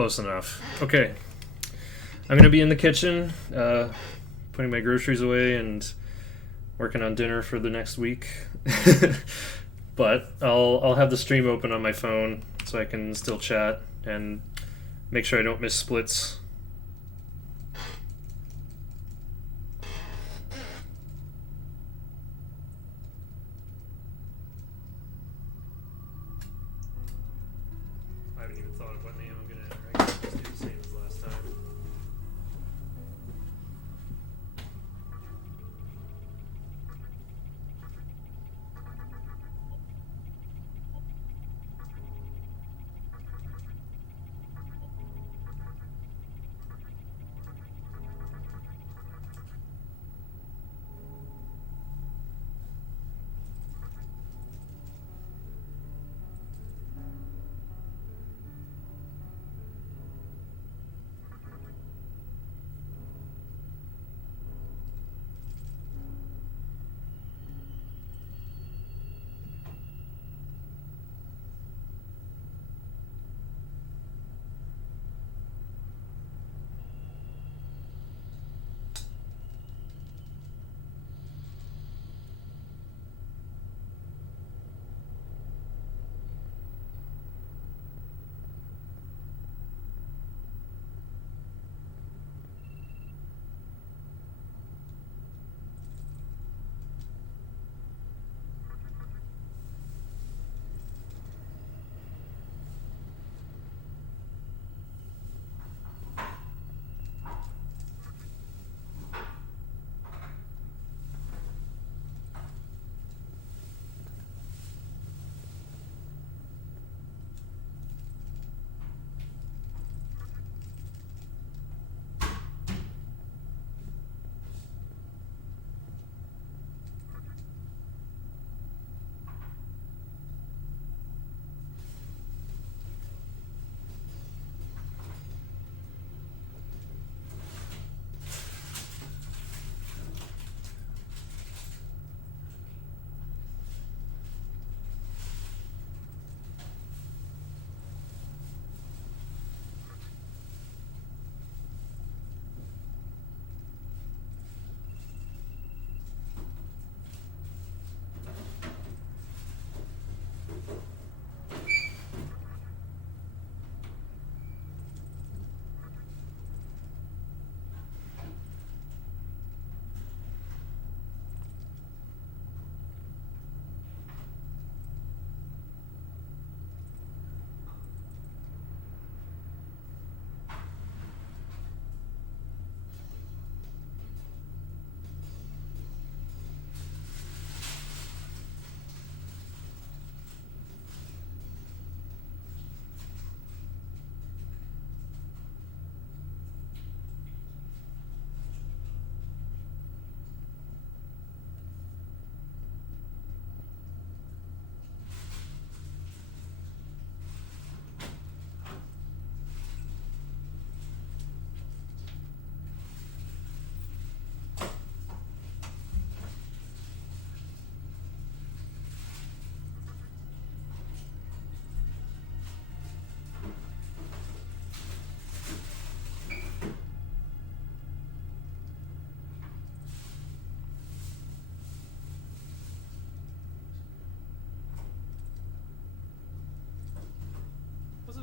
close enough. Okay. I'm going to be in the kitchen, putting my groceries away and working on dinner for the next week. But I'll have the stream open on my phone so I can still chat and make sure I don't miss splits. I haven't even thought of what name I'm going to enter. I guess just do the same as last time.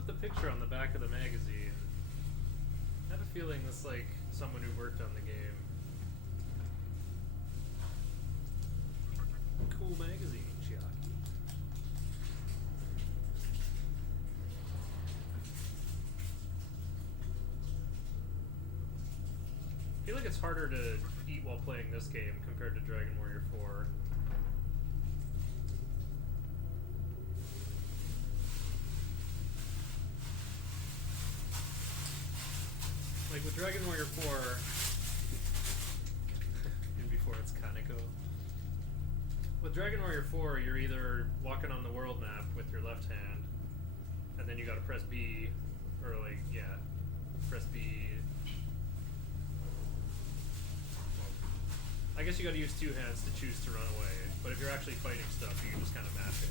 The picture on the back of the magazine. I have a feeling this like someone who worked on the game. Cool magazine, Chiaki. I feel like it's harder to eat while playing this game compared to Dragon Warrior 4. Like with Dragon Warrior 4, and before it's Kaneko. With Dragon Warrior 4, you're either walking on the world map with your left hand, and then you gotta press B, or like, yeah, press B. Well, I guess you gotta use two hands to choose to run away, but if you're actually fighting stuff, you can just kind of mash A.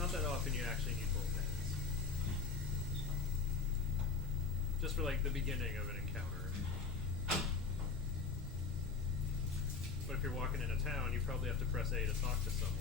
not that often you actually need both hands. Just for like the beginning of an encounter. But if you're walking in a town, you probably have to press A to talk to someone.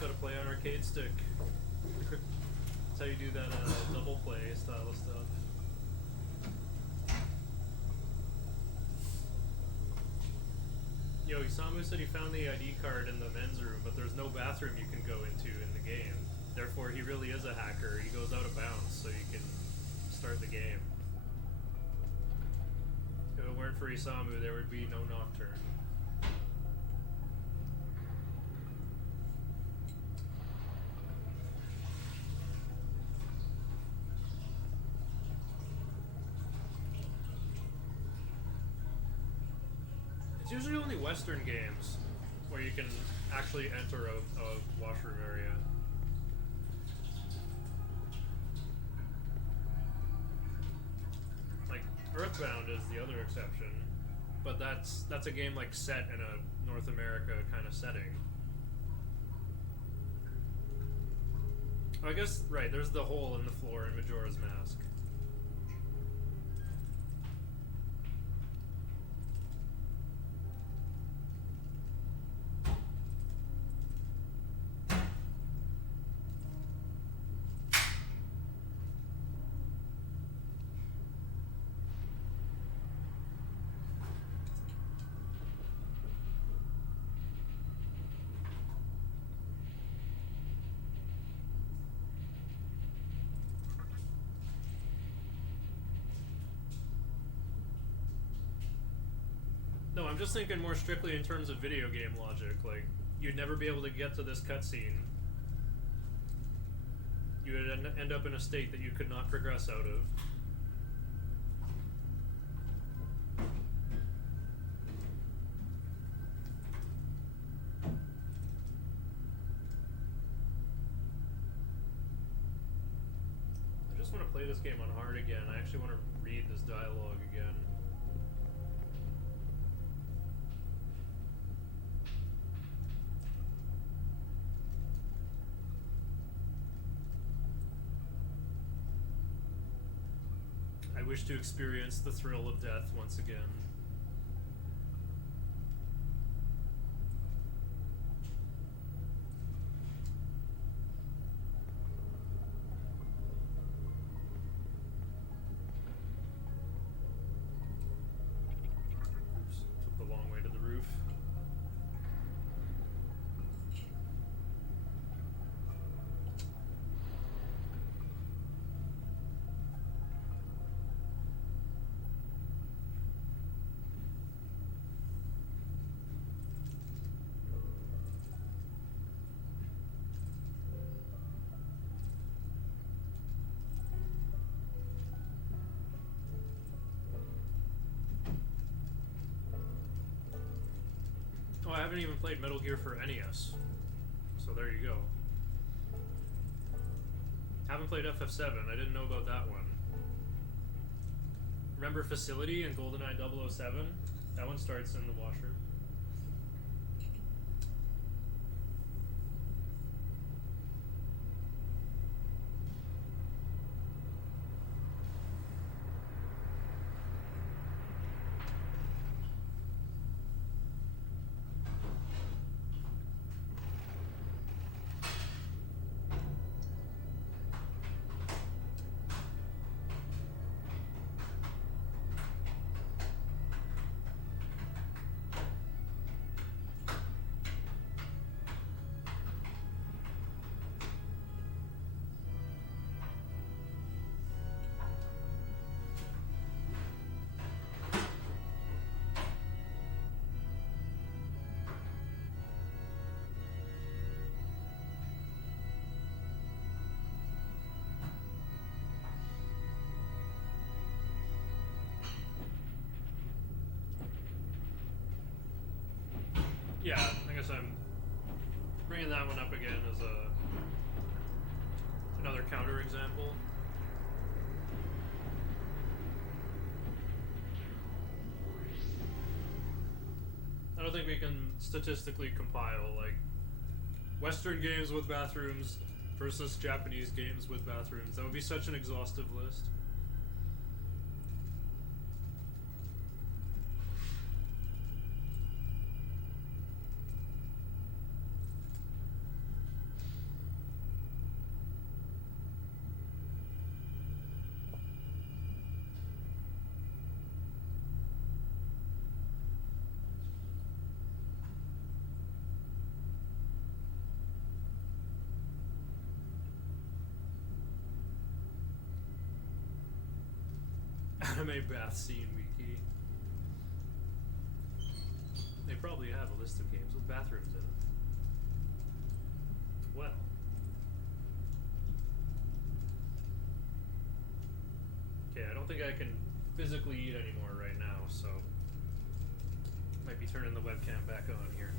Gotta play on arcade stick. That's how you do that double play style of stuff. Yo, Isamu said he found the ID card in the men's room, but there's no bathroom you can go into in the game. Therefore, he really is a hacker. He goes out of bounds, so you can start the game. If it weren't for Isamu, there would be no Nocturne. It's usually only Western games where you can actually enter a washroom area. Like, Earthbound is the other exception, but that's a game like set in a North America kind of setting. I guess, right, there's the hole in the floor in Majora's Mask. No, I'm just thinking more strictly in terms of video game logic. Like, you'd never be able to get to this cutscene. You would end up in a state that you could not progress out of. I just want to play this game on hard again. I actually want to read this dialogue again. I wish to experience the thrill of death once again. Oops, took the long way to the roof. Oh, I haven't even played Metal Gear for NES. So there you go. Haven't played FF7. I didn't know about that one. Remember Facility and GoldenEye 007? That one starts in the washroom. Yeah, I guess I'm bringing that one up again as another counter example. I don't think we can statistically compile like Western games with bathrooms versus Japanese games with bathrooms. That would be such an exhaustive list. Anime bath scene wiki. They probably have a list of games with bathrooms in them. Well. Okay, I don't think I can physically eat anymore right now, so might be turning the webcam back on here.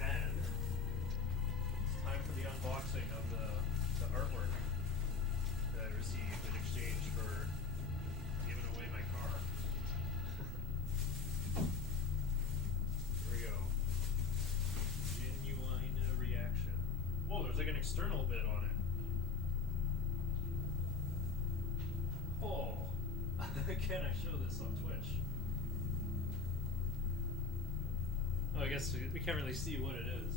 And it's time for the unboxing of the artwork that I received in exchange for giving away my car. Here we go. Genuine reaction. Whoa, there's like an external bit on it. Oh, can I show this on Twitch? Oh, I guess we can't really see what it is.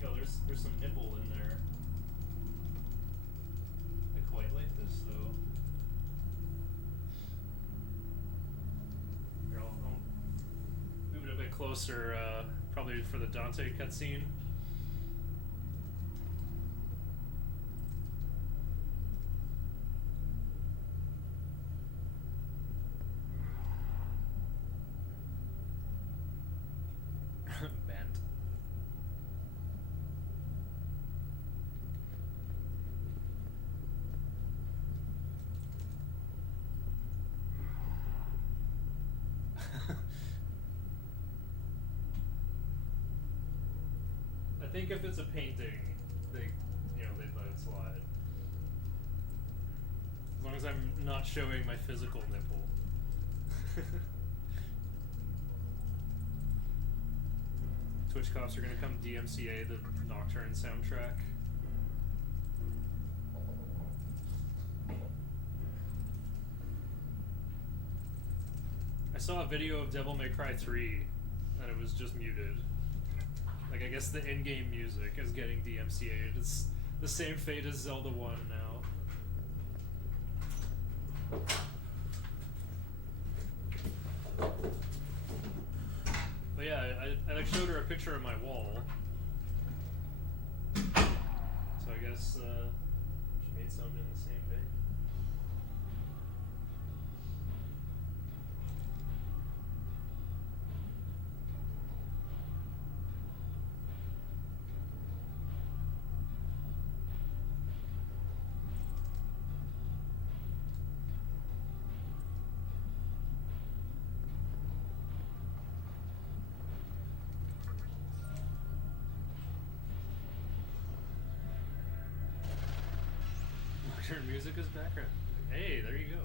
Yo, there's some nipple in there. I quite like this though. Here, I'll move it a bit closer, probably for the Dante cutscene. Bent. I think if it's a painting, they'd let it slide. As long as I'm not showing my physical nipple. Twitch cops are gonna come DMCA the Nocturne soundtrack. I saw a video of Devil May Cry 3 and it was just muted. Like, I guess the in-game music is getting DMCA'd. It's the same fate as Zelda 1 now. But yeah, I like showed her a picture of my wall. So I guess she made something in the same vein. Nocturne music is background. Hey, there you go.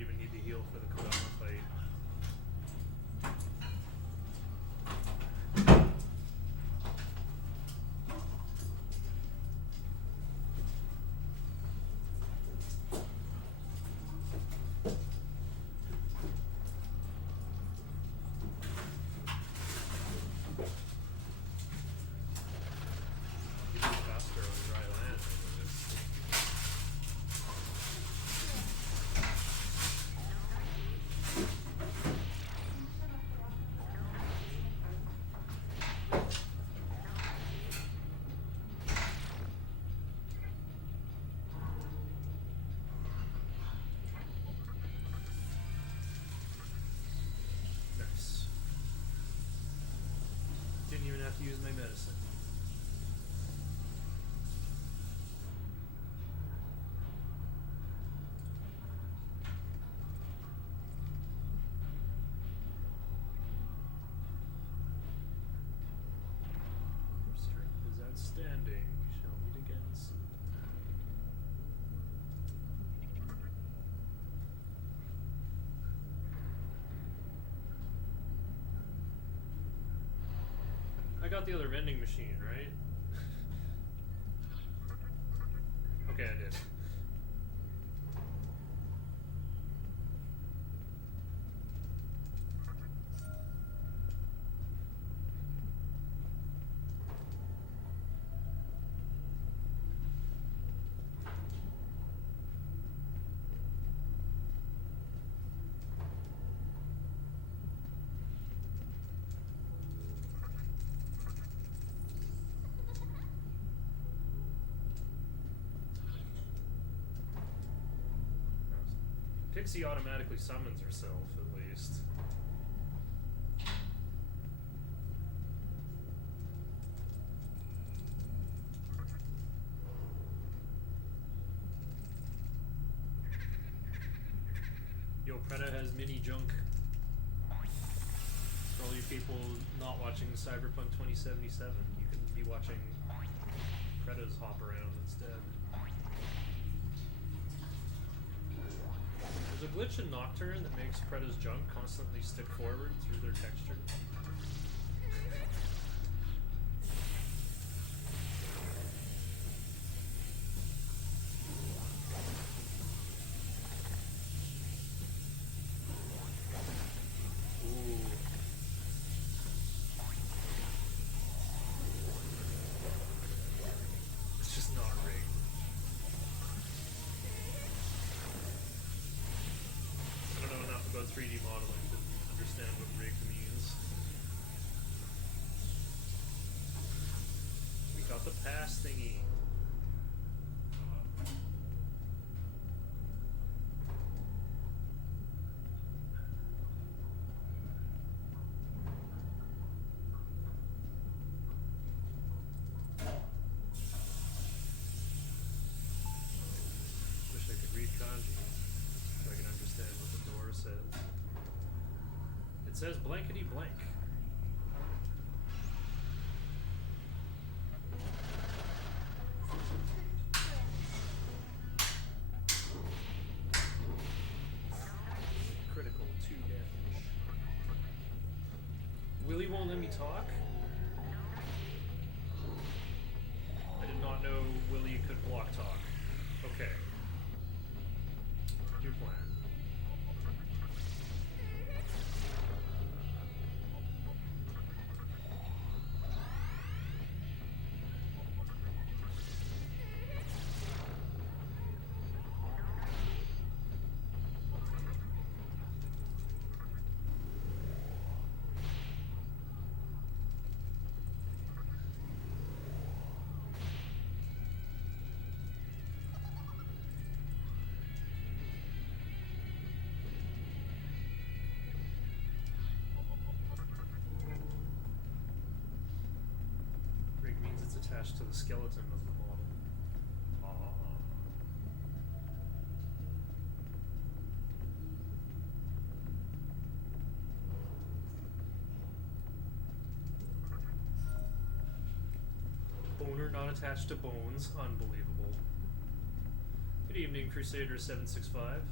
even need to heal for the Kodama fight. Didn't even have to use my medicine. Your strength is outstanding. We shall meet again soon. I got the other vending machine, right? Okay, I did. Pixie automatically summons herself, at least. Yo, Preda has mini junk. For all you people not watching Cyberpunk 2077, you can be watching Preda's hop around instead. There's a glitch in Nocturne that makes Preda's junk constantly stick forward through their texture. It's just not rigged. I don't know enough about 3D modeling to understand what rigged means. We got the pass thingy. Wish I could read kanji so I can understand what the door says. It says blankety blank. Critical 2 damage. Willie won't let me talk? I did not know Willie could block talk. Okay. Your plan. Rig means it's attached to the skeleton of the model. Boner not attached to bones. Unbelievable. Good evening, Crusader 765.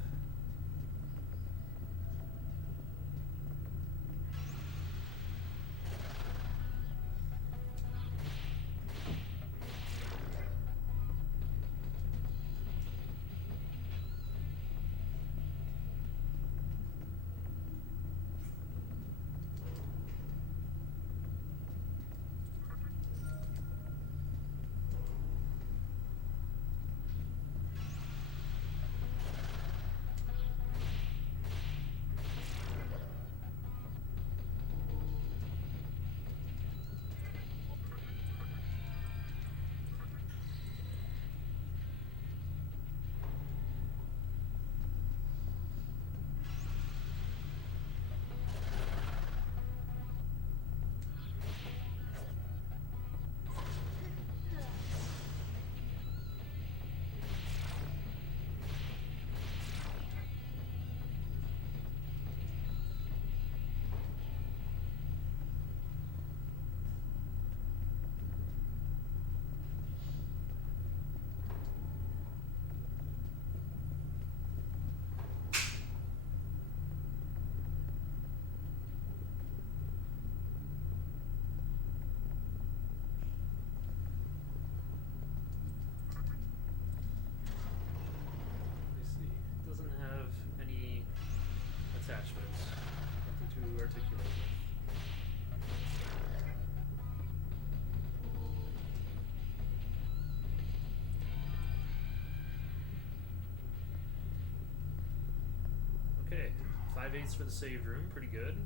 5/8 for the saved room, pretty good.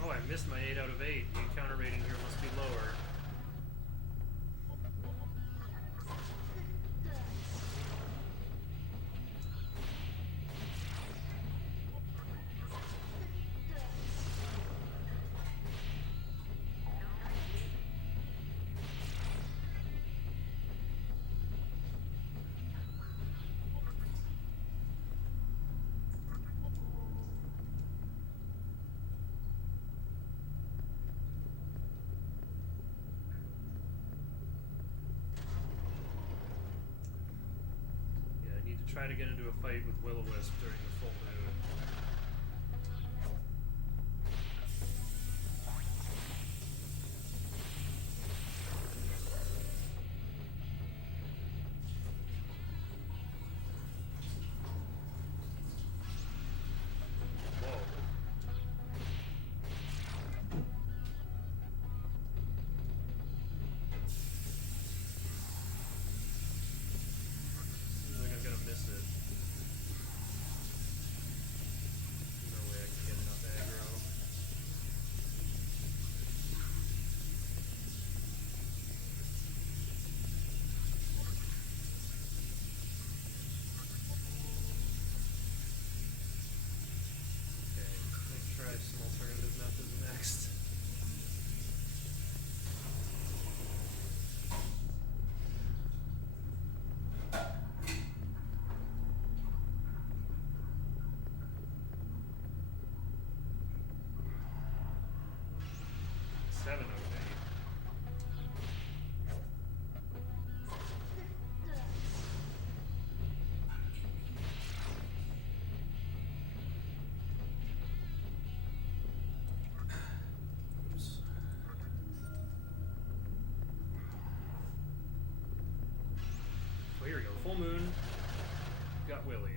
Oh, I missed my 8 out of 8. The encounter rating here must be lower. Try to get into a fight with Will-O-Wisp during the full moon. Whoa. Seems like I'm gonna miss it. No way I can get enough aggro. Okay, let's try some alternative methods next. Seven out of 8. Oops. Oh, here we go. Full moon. Got Willy.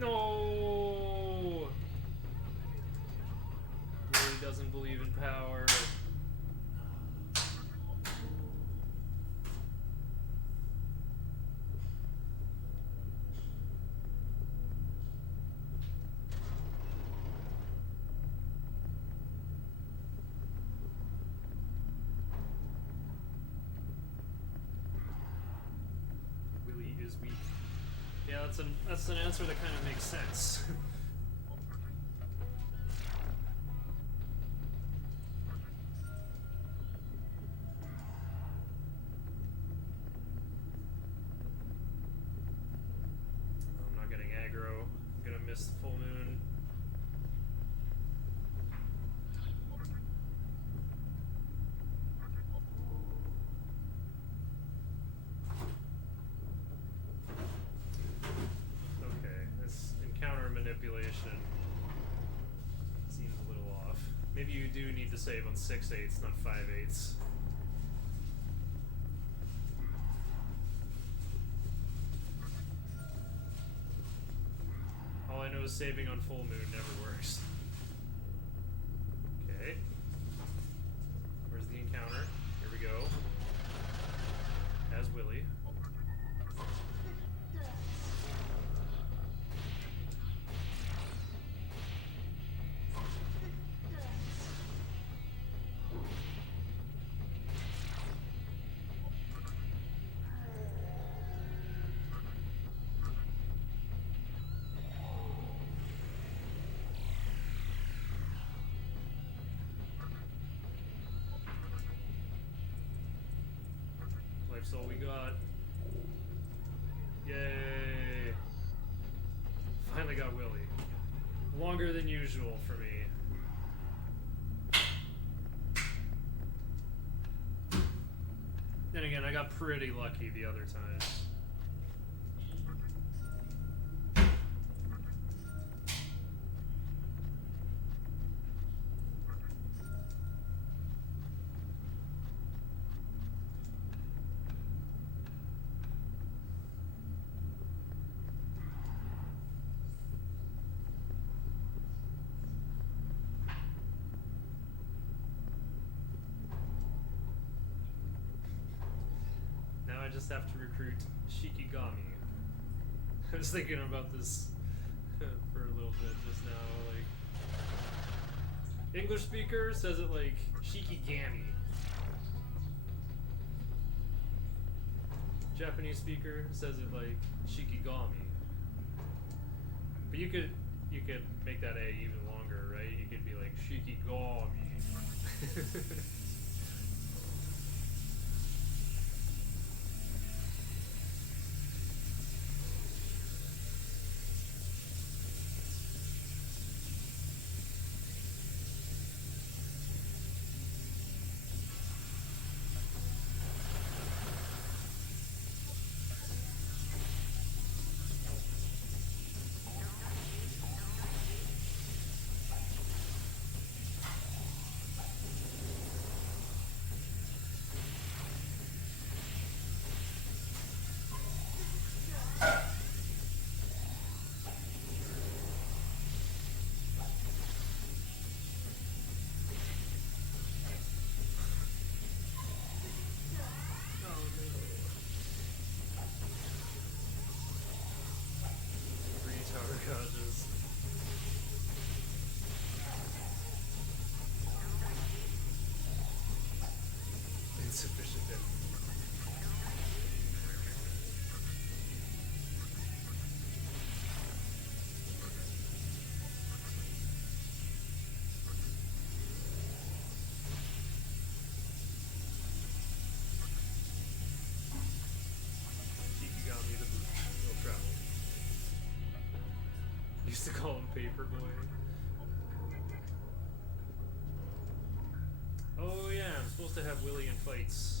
No! Willy doesn't believe in power. Willy is weak. Yeah, that's an answer that kind of makes sense. I'm not getting aggro. I'm gonna miss the full moon. Okay, this encounter manipulation seems a little off. Maybe you do need to save on 6/8, not 5/8. All I know is saving on full moon never works. Okay. Where's the encounter? Here we go. life soul we got. Yay! Finally got Willy. Longer than usual for me. Then again, I got pretty lucky the other times. I just have to recruit Shikigami. I was thinking about this for a little bit just now. Like, English speaker says it like Shikigami. Japanese speaker says it like Shikigami. But you could make that A even longer, right? You could be like Shikigami. Gauges. Insufficient hit. Shikigami the boot. Will travel. Used to call him Paperboy. Oh yeah, I'm supposed to have Willy in fights.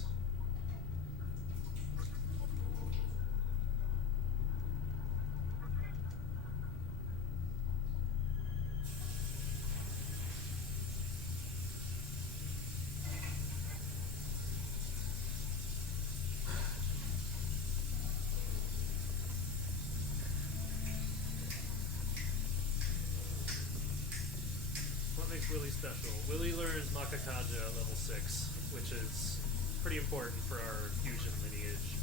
Makes Willy special. Willy learns Makakaja at level 6, which is pretty important for our fusion lineage.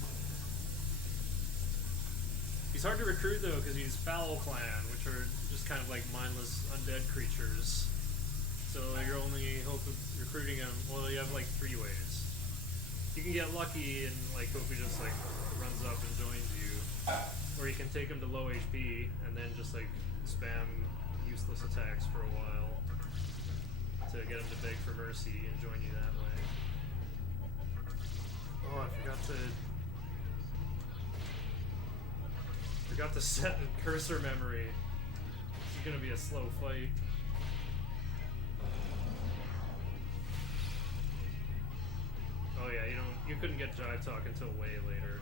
He's hard to recruit though because he's Foul Clan, which are just kind of like mindless undead creatures. So your only hope of recruiting him, well, you have like 3 ways. You can get lucky and like hope he just like runs up and joins you, or you can take him to low HP and then just like spam useless attacks for a while to get him to beg for mercy and join you that way. Oh, I forgot to set cursor memory. This is gonna be a slow fight. Oh yeah, you couldn't get Jive Talk until way later.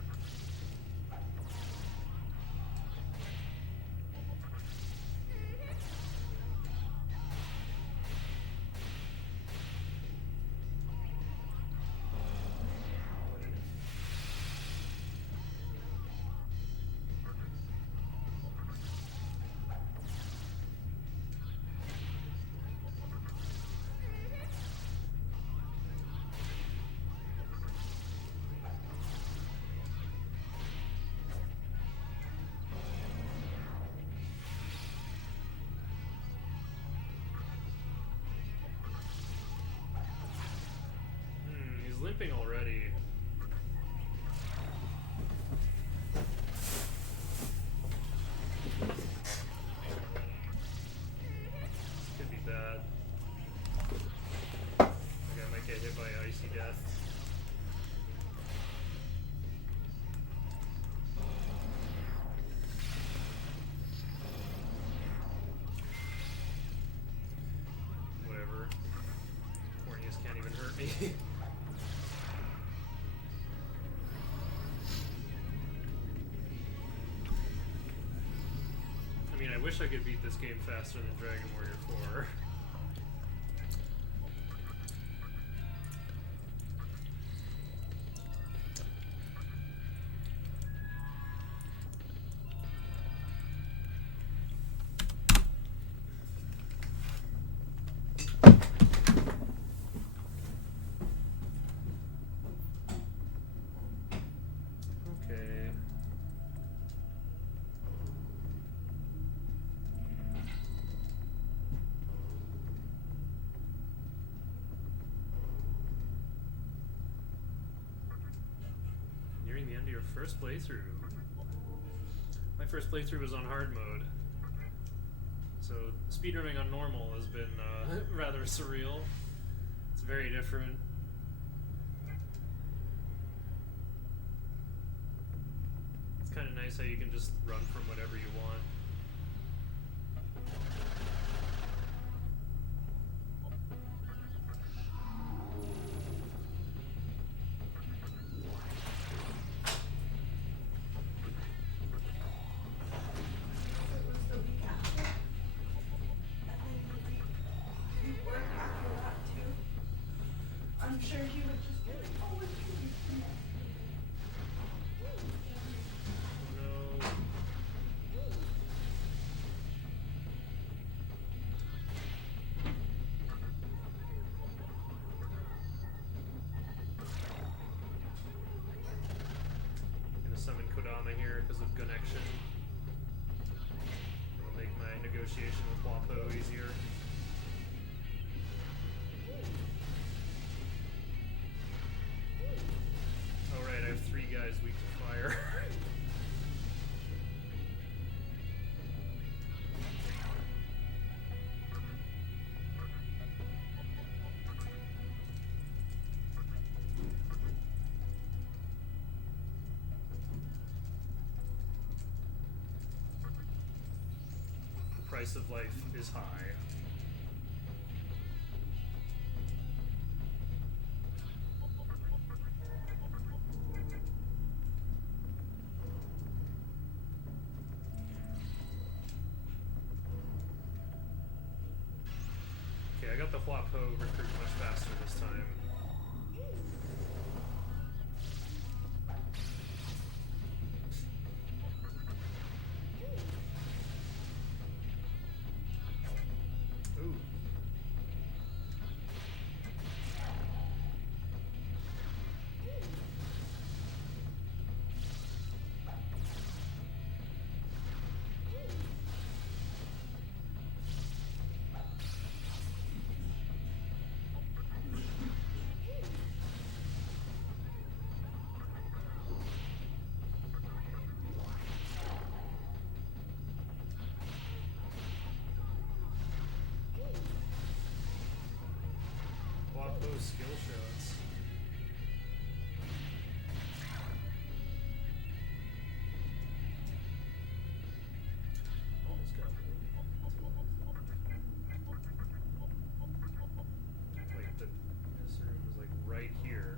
Limping already. Could be bad. Okay, I might get hit by Icy Death. wish I could beat this game faster than Dragon Warrior 4. Nearing the end of your first playthrough. My first playthrough was on hard mode, so speedrunning on normal has been rather surreal. It's very different. It's kind of nice how you can just run from whatever you want. I'm sure he would just be like, oh, it's you. No. I'm gonna summon Kodama here because of connection. It'll make my negotiation with Wapo easier. I have 3 guys weak to fire. The price of life is high. I got the Huapo recruit much faster this time. Ooh. Those skill shots. Almost got it. Wait, this room was like right here.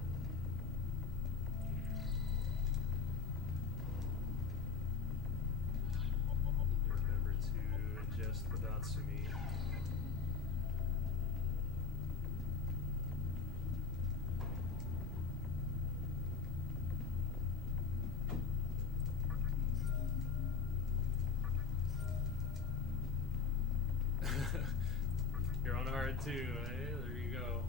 Remember to ingest the Datsumi. You're on hard too, eh? There you go.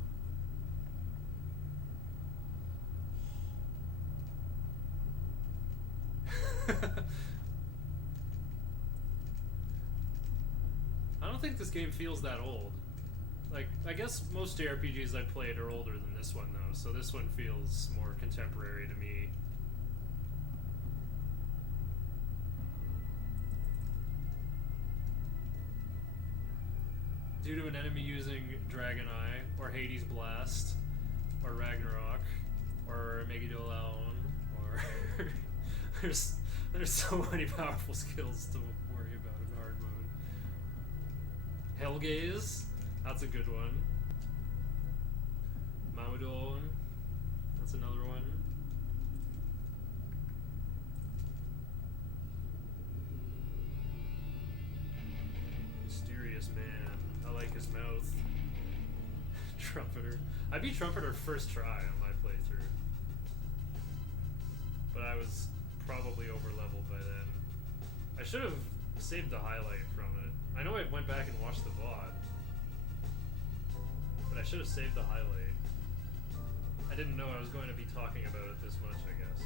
I don't think this game feels that old. Like, I guess most JRPGs I've played are older than this one though, so this one feels more contemporary to me. Due to an enemy using Dragon Eye, or Hades Blast, or Ragnarok, or Megidolaon, or there's so many powerful skills to worry about in hard mode. Hellgaze, that's a good one. Maudon, that's another one. Mysterious man. I like his mouth. Trumpeter. I beat Trumpeter first try on my playthrough. But I was probably over leveled by then. I should have saved the highlight from it. I know I went back and watched the VOD. But I should have saved the highlight. I didn't know I was going to be talking about it this much, I guess.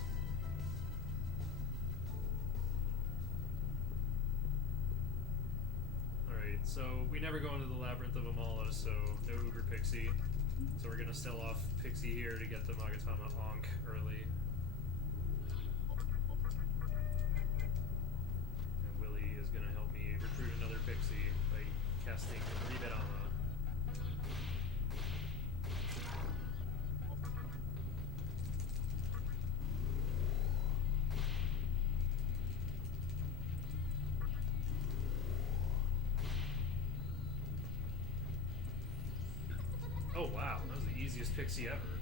Alright, so we never go into the Labyrinth of Amala, so no Uber Pixie. So we're gonna sell off Pixie here to get the Magatama Ankh early. And Willie is gonna help me recruit another Pixie by casting Ribedama. Oh wow, that was the easiest Pixie ever.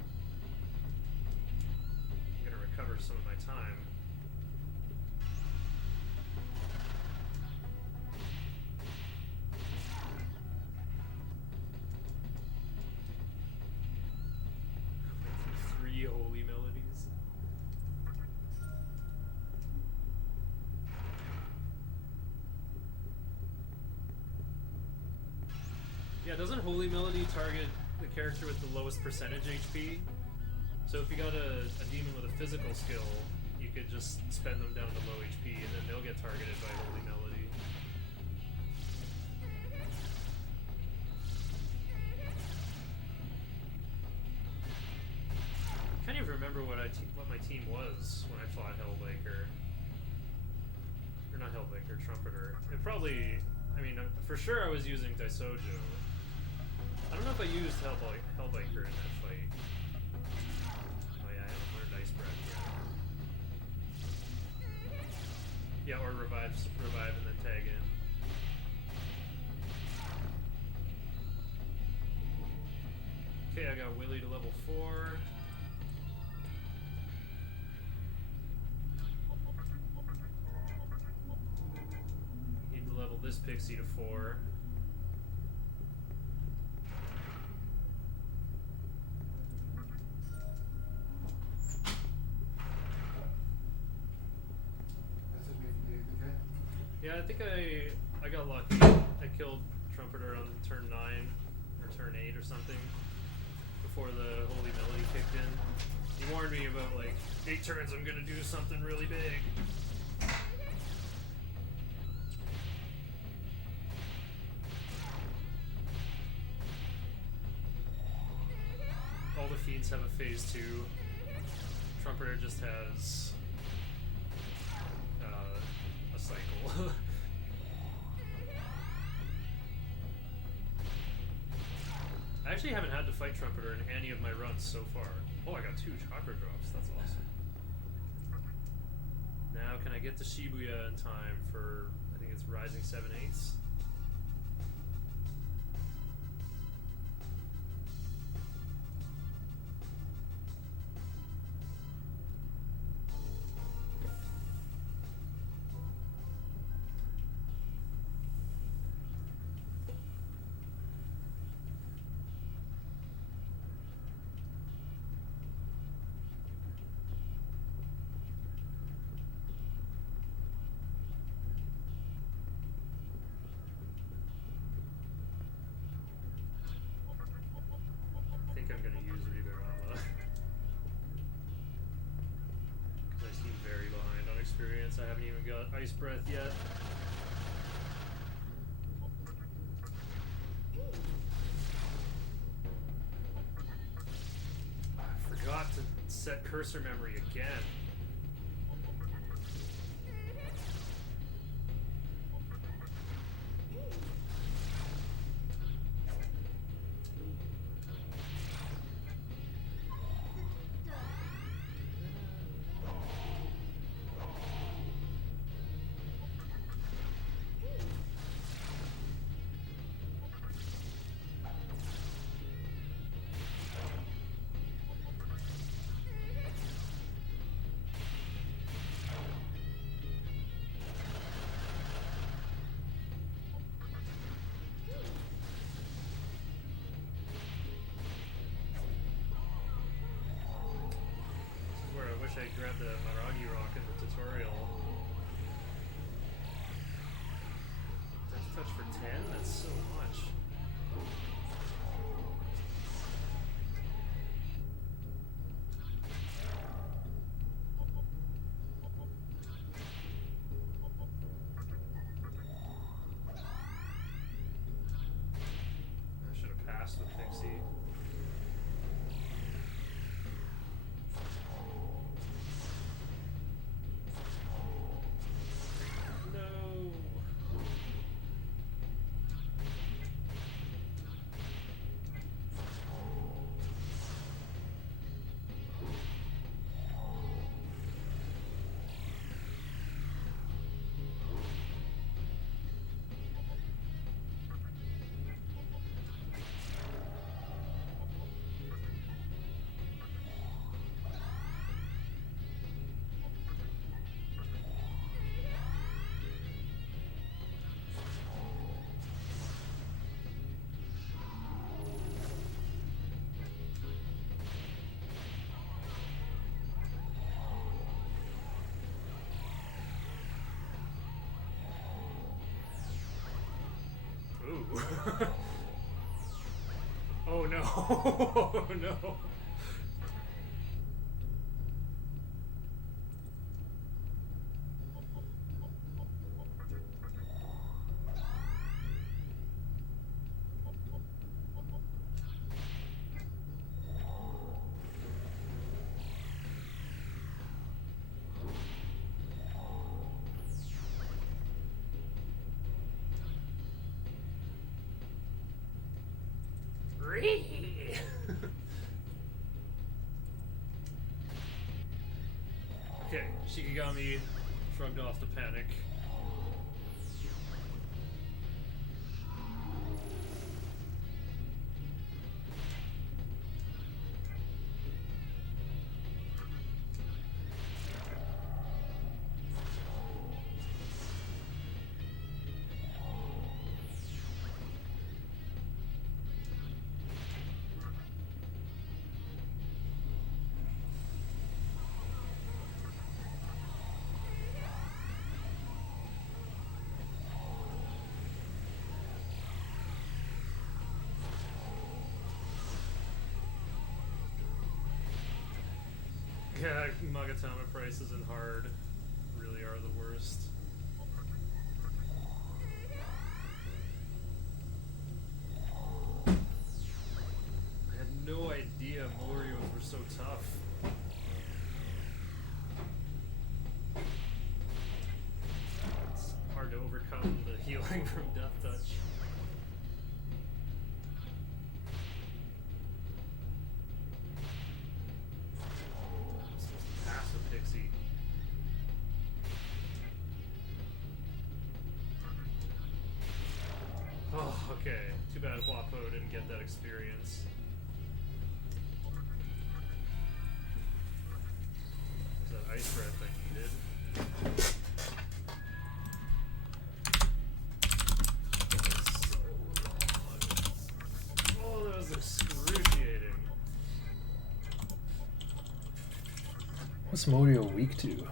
I'm gonna recover some of my time. Three holy melodies. Yeah, doesn't Holy Melody target the character with the lowest percentage HP? So if you got a demon with a physical skill, you could just spend them down to low HP and then they'll get targeted by Holy Melody. I can't even remember what my team was when I fought Hellbiker. Or not Hellbiker, Trumpeter. It probably, I mean, for sure I was using Daisojo. I don't know if I used Hellbiker in that fight. Oh yeah, I haven't learned Ice Breath yet. Yeah, or revive and then tag in. Okay, I got Willie to level 4. Need to level this Pixie to 4. Yeah, I think I got lucky. I killed Trumpeter on turn 9 or turn 8 or something before the Holy Melody kicked in. He warned me about like 8 turns I'm gonna do something really big. All the fiends have a phase 2. Trumpeter just has a cycle. I actually haven't had to fight Trumpeter in any of my runs so far. Oh, I got 2 chakra drops. That's awesome. Now, can I get to Shibuya in time for, I think it's Rising 7/8? I'm gonna use Ribedama because I seem very behind on experience. I haven't even got Ice Breath yet. I forgot to set cursor memory again. wish I grabbed the Maragi rock in the tutorial. Death touch for 10? That's so much. I should have passed with Pixie. Oh no. Oh no. Okay, Shikigami shrugged off the panic. Yeah, Magatama prices in hard really are the worst. I had no idea Morios were so tough. It's hard to overcome the healing from Death Touch. Pixie. Oh, okay. Too bad Wapo didn't get that experience. There's that ice breath I needed. Oh, that was excruciating. What's Morio weak to?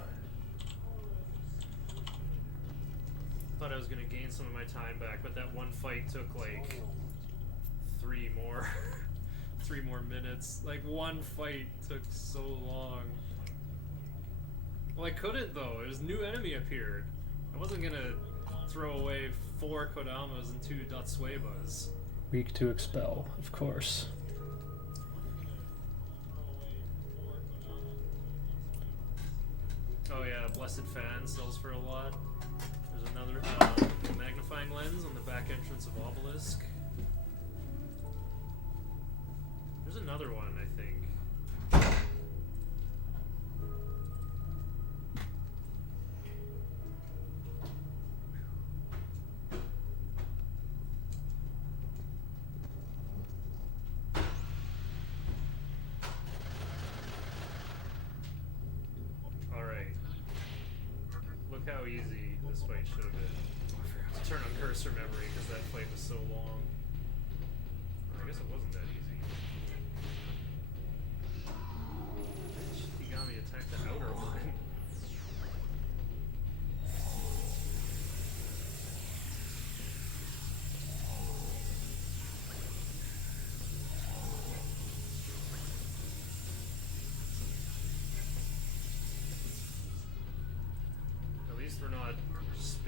Thought I was gonna gain some of my time back, but that one fight took like 3 more 3 more minutes. Like one fight took so long. Well, I couldn't though. There's a new enemy appeared. I wasn't gonna throw away 4 Kodamas and 2 Datsuebas. Weak to expel, of course. Oh yeah, Blessed Fan sells for a lot. There's another magnifying lens on the back entrance of Obelisk. There's another one, I think. How easy this fight should have been. I forgot to turn on cursor memory because that fight was so long. I guess it wasn't that easy. Shikigami attacked the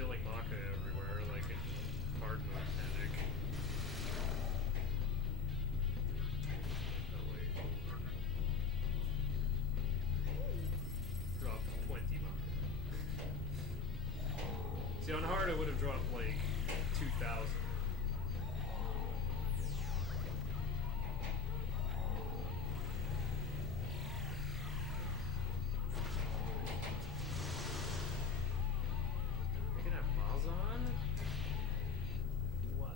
spilling Maka everywhere, like in hard mode panic. Oh wait. Dropped 20 Maka. See, on hard I would have dropped like 2,000. They can have Mazan? Wow.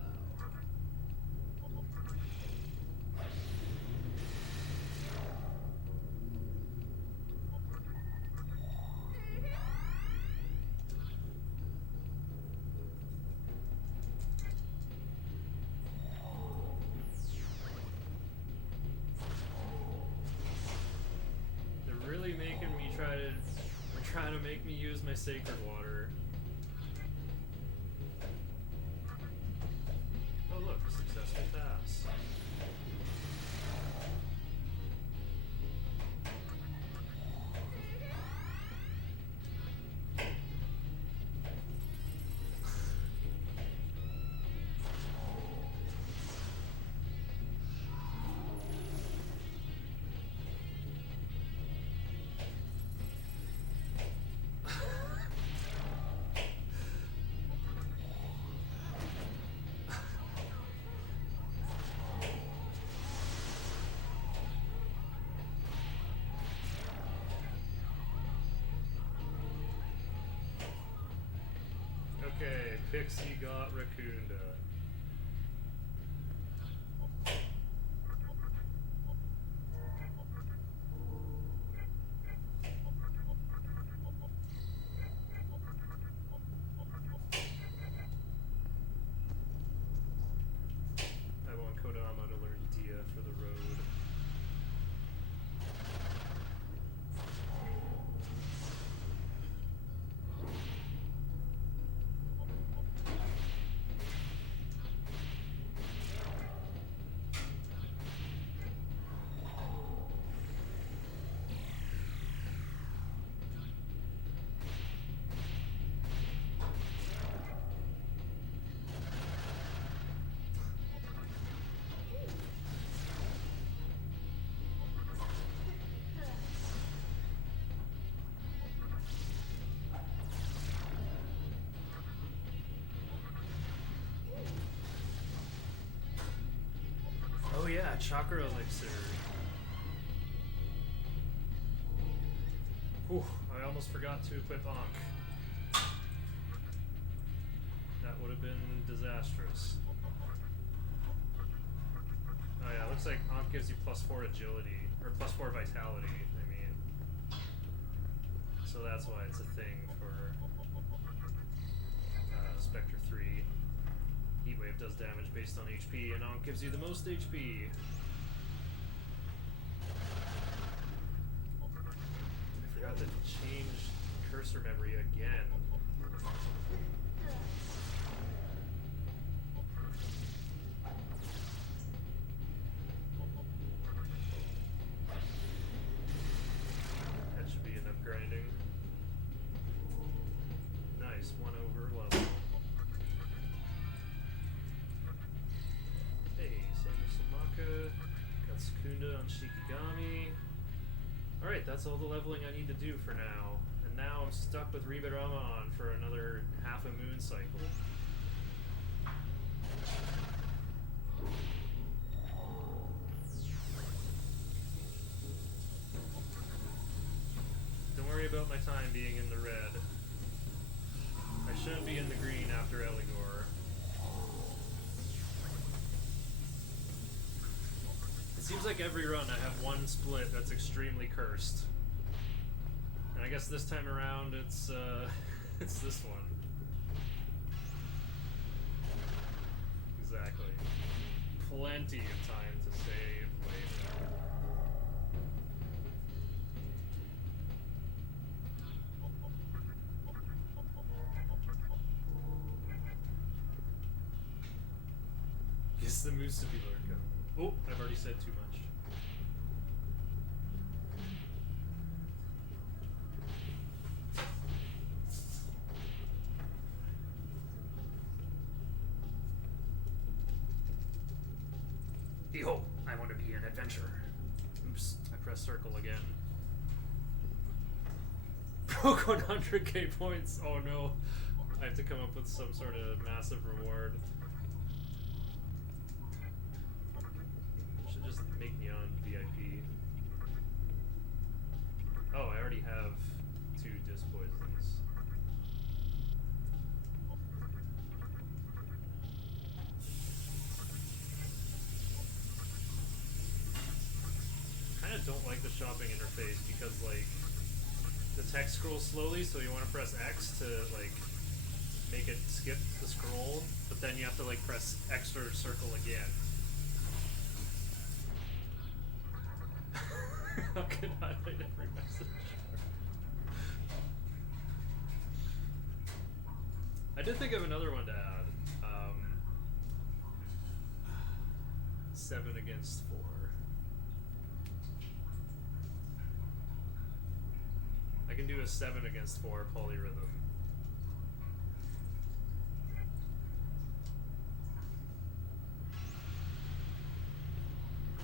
They're really making me they're trying to make me use my sacred water. Oh look, successful pass. Okay, Pixie got Raccoonda. I want Kodama to learn Dia for the road. Oh yeah, Chakra Elixir. Whew, I almost forgot to equip Ankh. That would have been disastrous. Oh yeah, looks like Ankh gives you +4 agility, or +4 vitality, I mean. So that's why it's a thing for Spectre 3. Heatwave does damage based on HP, and Ankh gives you the most HP. I forgot to change cursor memory again. That should be enough grinding. Nice, 1 over level. Hey, Samusamaka, got Sukunda on Shikigami. Alright, that's all the leveling I need to do for now. And now I'm stuck with Riberama on for another half a moon cycle. Don't worry about my time being in the red. I shouldn't be in the green after Eligor. It seems like every run I have one split that's extremely cursed. And I guess this time around it's it's this one. Exactly. Plenty of time to save later. Guess the Musubi lurk. Oh, I've already said too much. Yo, I want to be an adventurer. Oops, I press circle again. Broke 100k points. Oh no. I have to come up with some sort of massive reward. Should just make me on VIP. Oh, I already have 2 disc poisons. I kind of don't like the shopping interface because, like, the text scrolls slowly, so you want to press X to, like, make it skip the scroll, but then you have to, like, press X or circle again. I can highlight every message. I did think of another one to add. 7 against 4. I can do a 7 against 4 polyrhythm.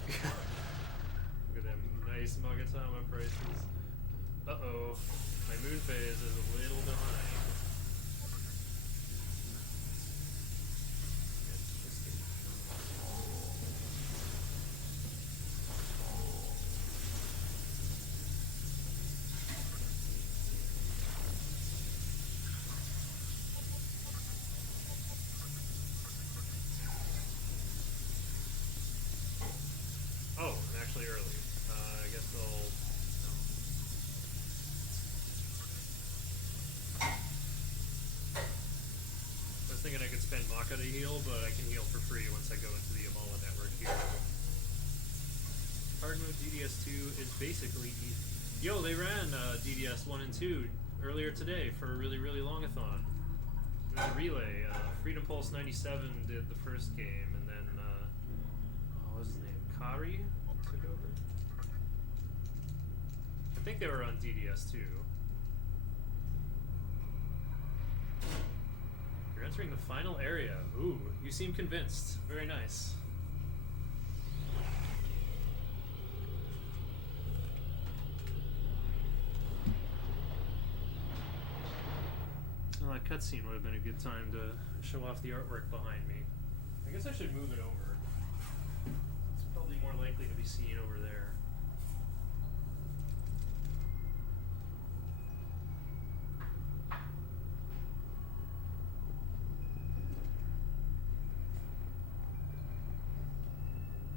Look at them nice Magatama prices. Uh-oh. My moon phase is a little behind. Oh, I'm actually early. I guess I'll... I was thinking I could spend Maka to heal, but I can heal for free once I go into the Amala network here. Hard mode DDS2 is basically easy. Yo, they ran DDS 1 and 2 earlier today for a really, really long-a-thon. It was a relay. Freedom Pulse 97 did the first game, and then, what was his name? Kari took over? I think they were on DDS too. You're entering the final area. Ooh, you seem convinced. Very nice. Well, that cutscene would have been a good time to show off the artwork behind me. I guess I should move it over. It's probably more likely to be seen over there.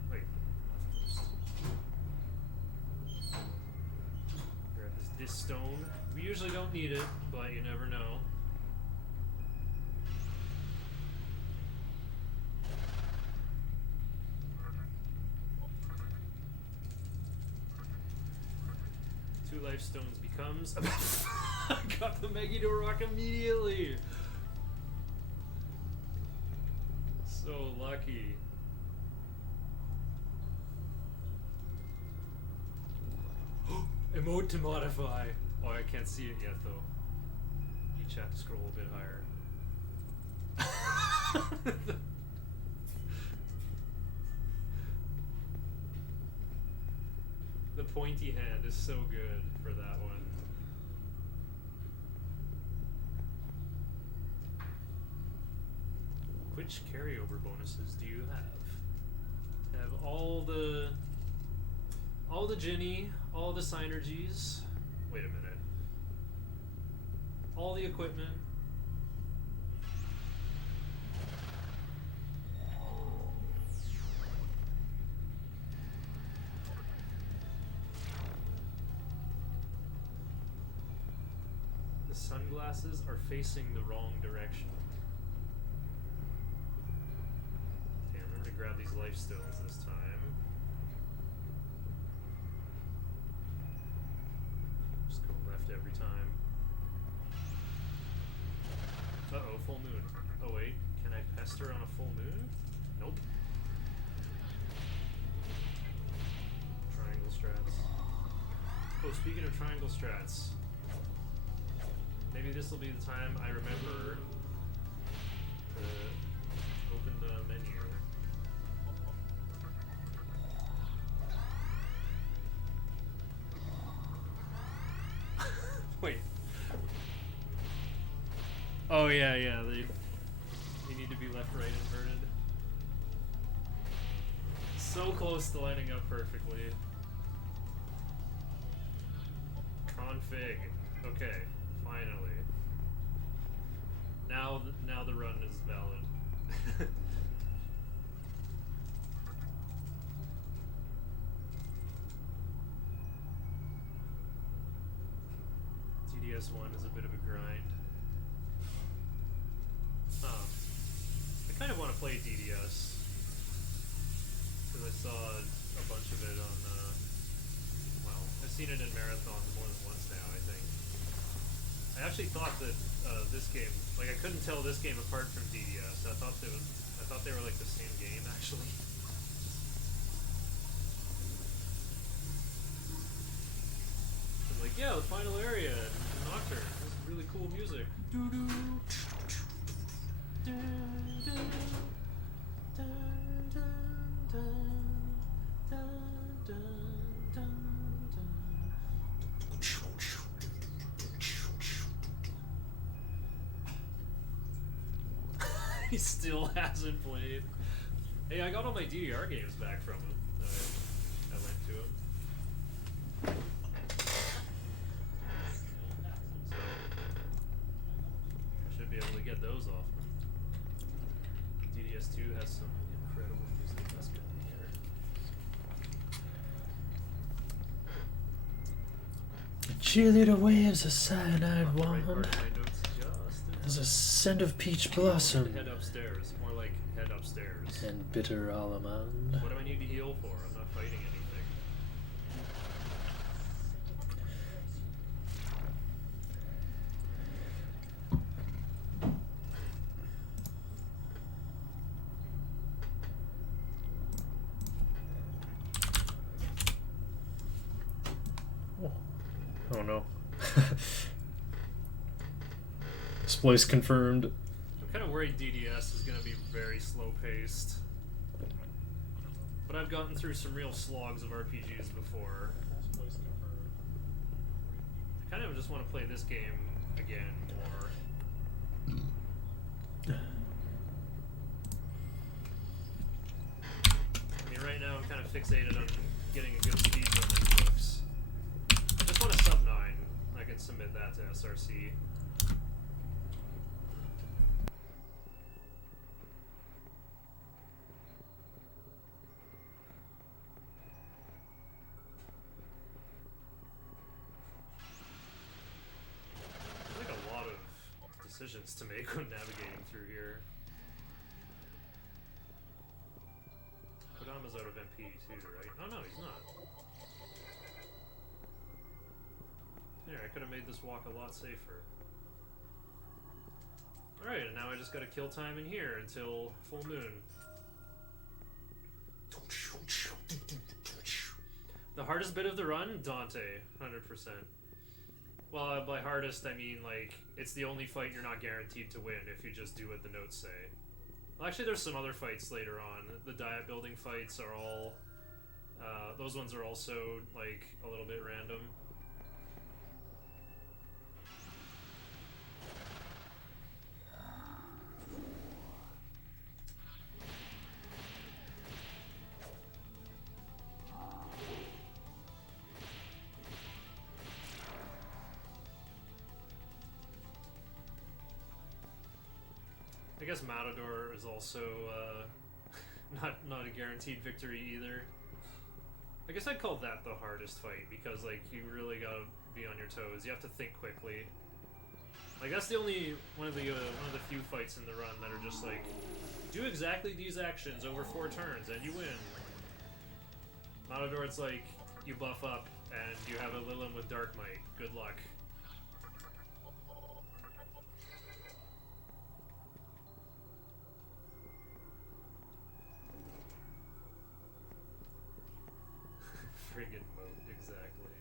Wait. Grab this stone. We usually don't need it, but you never know. Life stones becomes. I got the Megiddo rock immediately. So lucky. Emote to modify. Oh, I can't see it yet though. Each have to scroll a bit higher. The pointy hand is so good for that one. Which carryover bonuses do you have? I have all the Ginny, all the synergies. Wait a minute. All the equipment. The sunglasses are facing the wrong direction. Okay, remember to grab these life stones this time. Just go left every time. Uh-oh, full moon. Oh wait, can I pester on a full moon? Nope. Triangle strats. Oh, speaking of triangle strats, maybe this will be the time I remember to open the menu. Oh yeah, yeah. They need to be left, right, inverted. So close to lining up perfectly. Config. Okay, finally. Now the run is valid. TDS1 is a bit of a grind. I kind of want to play DDS because I saw a bunch of it on. Well, I've seen it in marathons more than once now. I think. I actually thought that this game, like, I couldn't tell this game apart from DDS. I thought they were like the same game actually. Like, yeah, the final area in Nocturne. This is really cool music. Doo doo. He still hasn't played. Hey, I got all my DDR games back from him. I lent to him. So, I should be able to get those off. DDS2 has some incredible music. That's good to hear. Cheerleader waves a cyanide Right part wand. of my notes just in There's a scent of peach blossom Head upstairs. More like head upstairs. and bitter almond. What do I need to heal for? I'm not fighting anything. Oh no. Splice confirmed. I'm kind of worried DDS is going to be very slow paced. But I've gotten through some real slogs of RPGs before. I kind of just want to play this game again more. I mean, right now I'm kind of fixated on getting a good speed run in books. I just want a sub 9. I can submit that to SRC. There's like a lot of decisions to make when navigating through here. Kodama's out of MP too, right? Oh no, he's not. There, I could have made this walk a lot safer. Alright, and now I just gotta kill time in here until full moon. The hardest bit of the run? Dante, 100%. Well, by hardest, I mean, like, it's the only fight you're not guaranteed to win if you just do what the notes say. Well, actually, there's some other fights later on. The diet building fights are all... those ones are also, like, a little bit random. I guess Matador is also not a guaranteed victory either. I guess I'd call that the hardest fight because like you really gotta be on your toes. You have to think quickly. Like that's the only one of the few fights in the run that are just like do exactly these actions over 4 turns and you win. Matador, it's like you buff up and you have a Lilin with Dark Might. Good luck. Friggin' moat, exactly.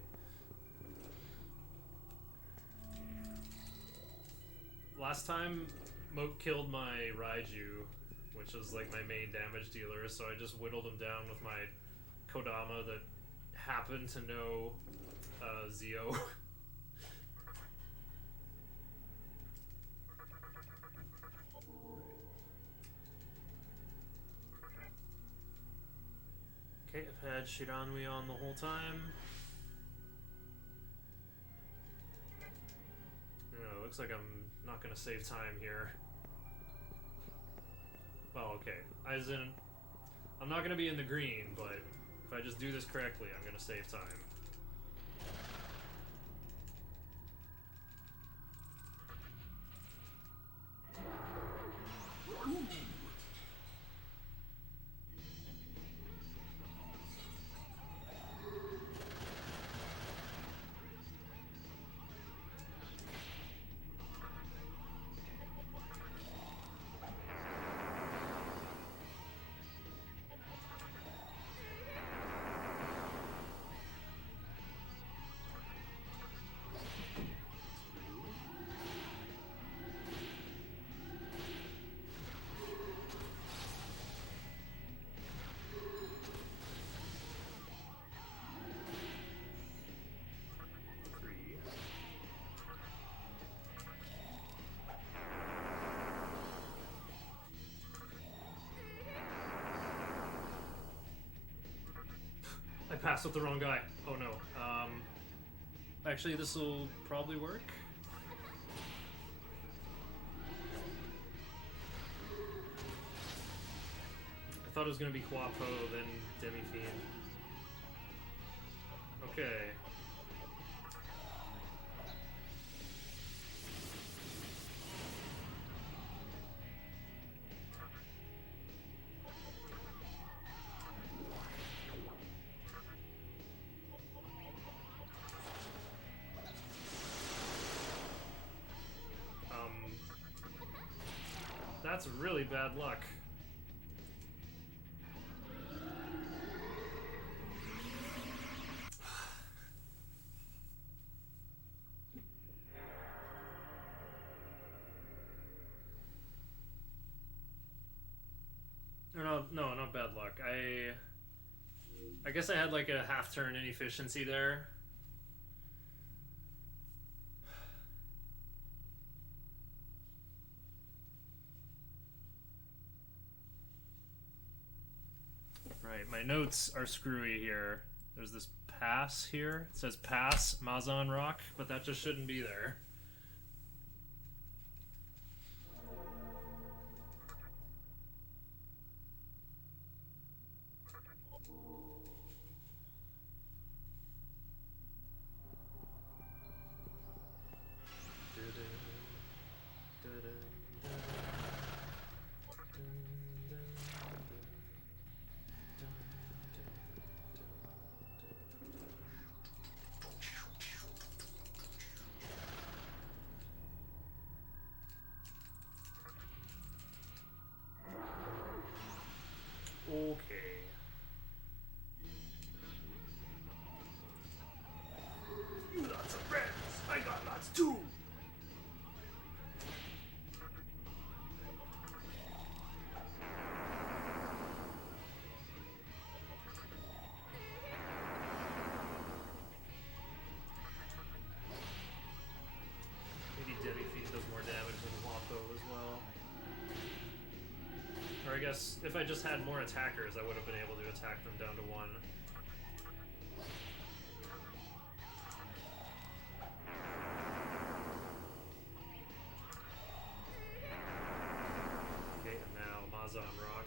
Last time, Moat killed my Raiju, which was like my main damage dealer, so I just whittled him down with my Kodama that happened to know Zio. Had Shiranui on the whole time. Oh, looks like I'm not gonna save time here. Well, okay. I'm not gonna be in the green, but if I just do this correctly, I'm gonna save time. I passed with the wrong guy. Oh no. Actually, this will probably work. I thought it was gonna be Quapo, then Demi-Fiend. Okay. That's really bad luck. No, not bad luck. I guess I had like a half turn inefficiency there. Right, my notes are screwy here. There's this pass here. It says pass Mazan Rock, but that just shouldn't be there. Okay. You lots of friends. I got lots too. Maybe Demi-Fiend does more damage than Wapo as well. Or I guess if I just had more attackers, I would have been able to attack them down to 1. Okay, and now Mazan Rock.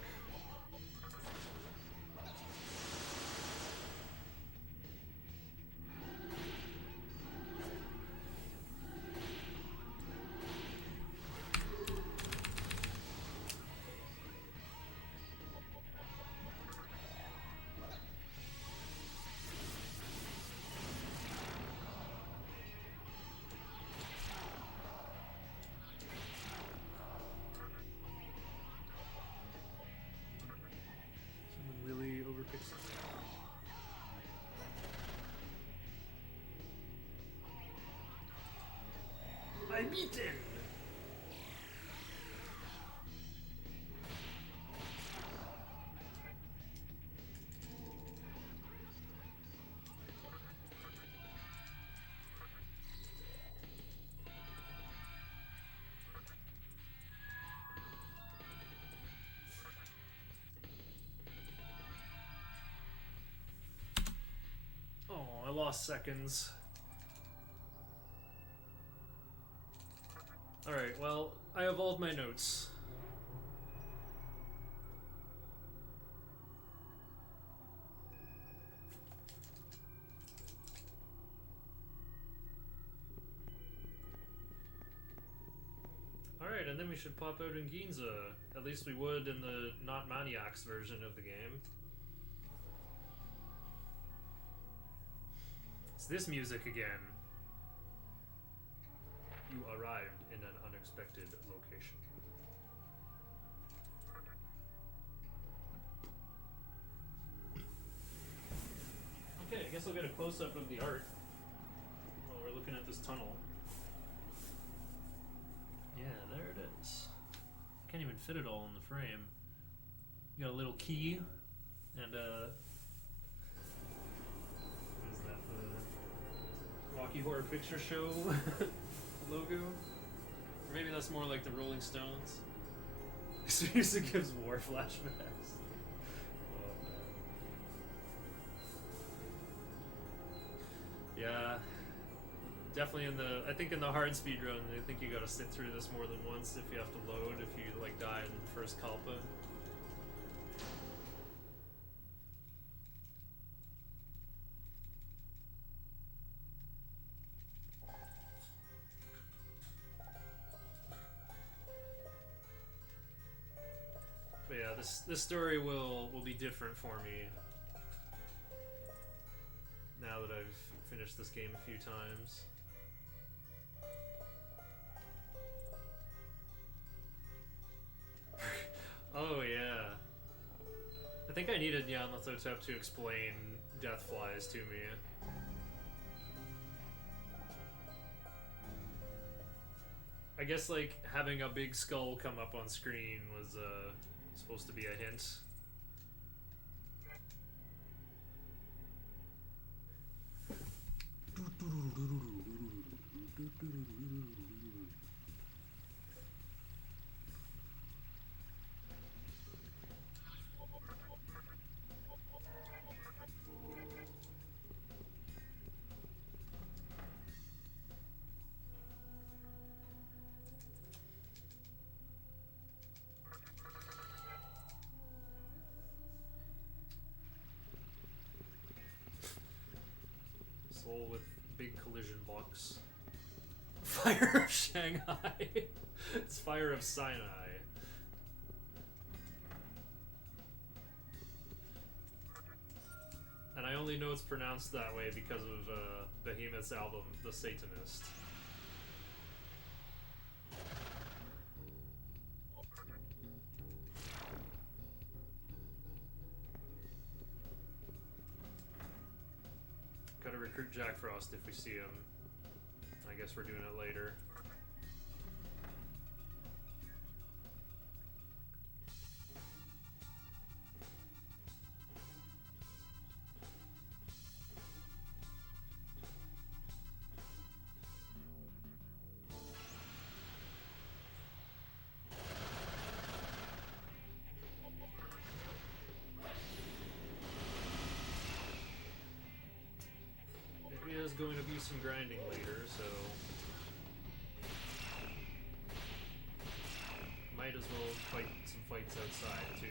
Really overpicks it. I'm eaten! I lost seconds. Alright, well, I evolved my notes. Alright, and then we should pop out in Ginza. At least we would in the not Maniacs version of the game. It's this music again. You arrived in an unexpected location. Okay, I guess I'll get a close-up of the art while we're looking at this tunnel. Yeah, there it is. Can't even fit it all in the frame. You got a little key and what is that, the Rocky Horror Picture Show logo? Or maybe that's more like the Rolling Stones. Seriously gives war flashbacks. Oh man. Yeah. Definitely I think in the hard speed run, I think you gotta sit through this more than once if you have to load, if you like die in the first Kalpa. But yeah, this story will be different for me now that I've finished this game a few times. Oh yeah. I think I needed Nyarlathotep to explain Deathflies to me. I guess like having a big skull come up on screen was supposed to be a hint. Soul with big collision blocks. Fire of Shanghai. It's Fire of Sinai. And I only know it's pronounced that way because of Behemoth's album, The Satanist. Gotta recruit Jack Frost if we see him. I guess we're doing it later. There is going to be some grinding later, so might as well fight some fights outside too.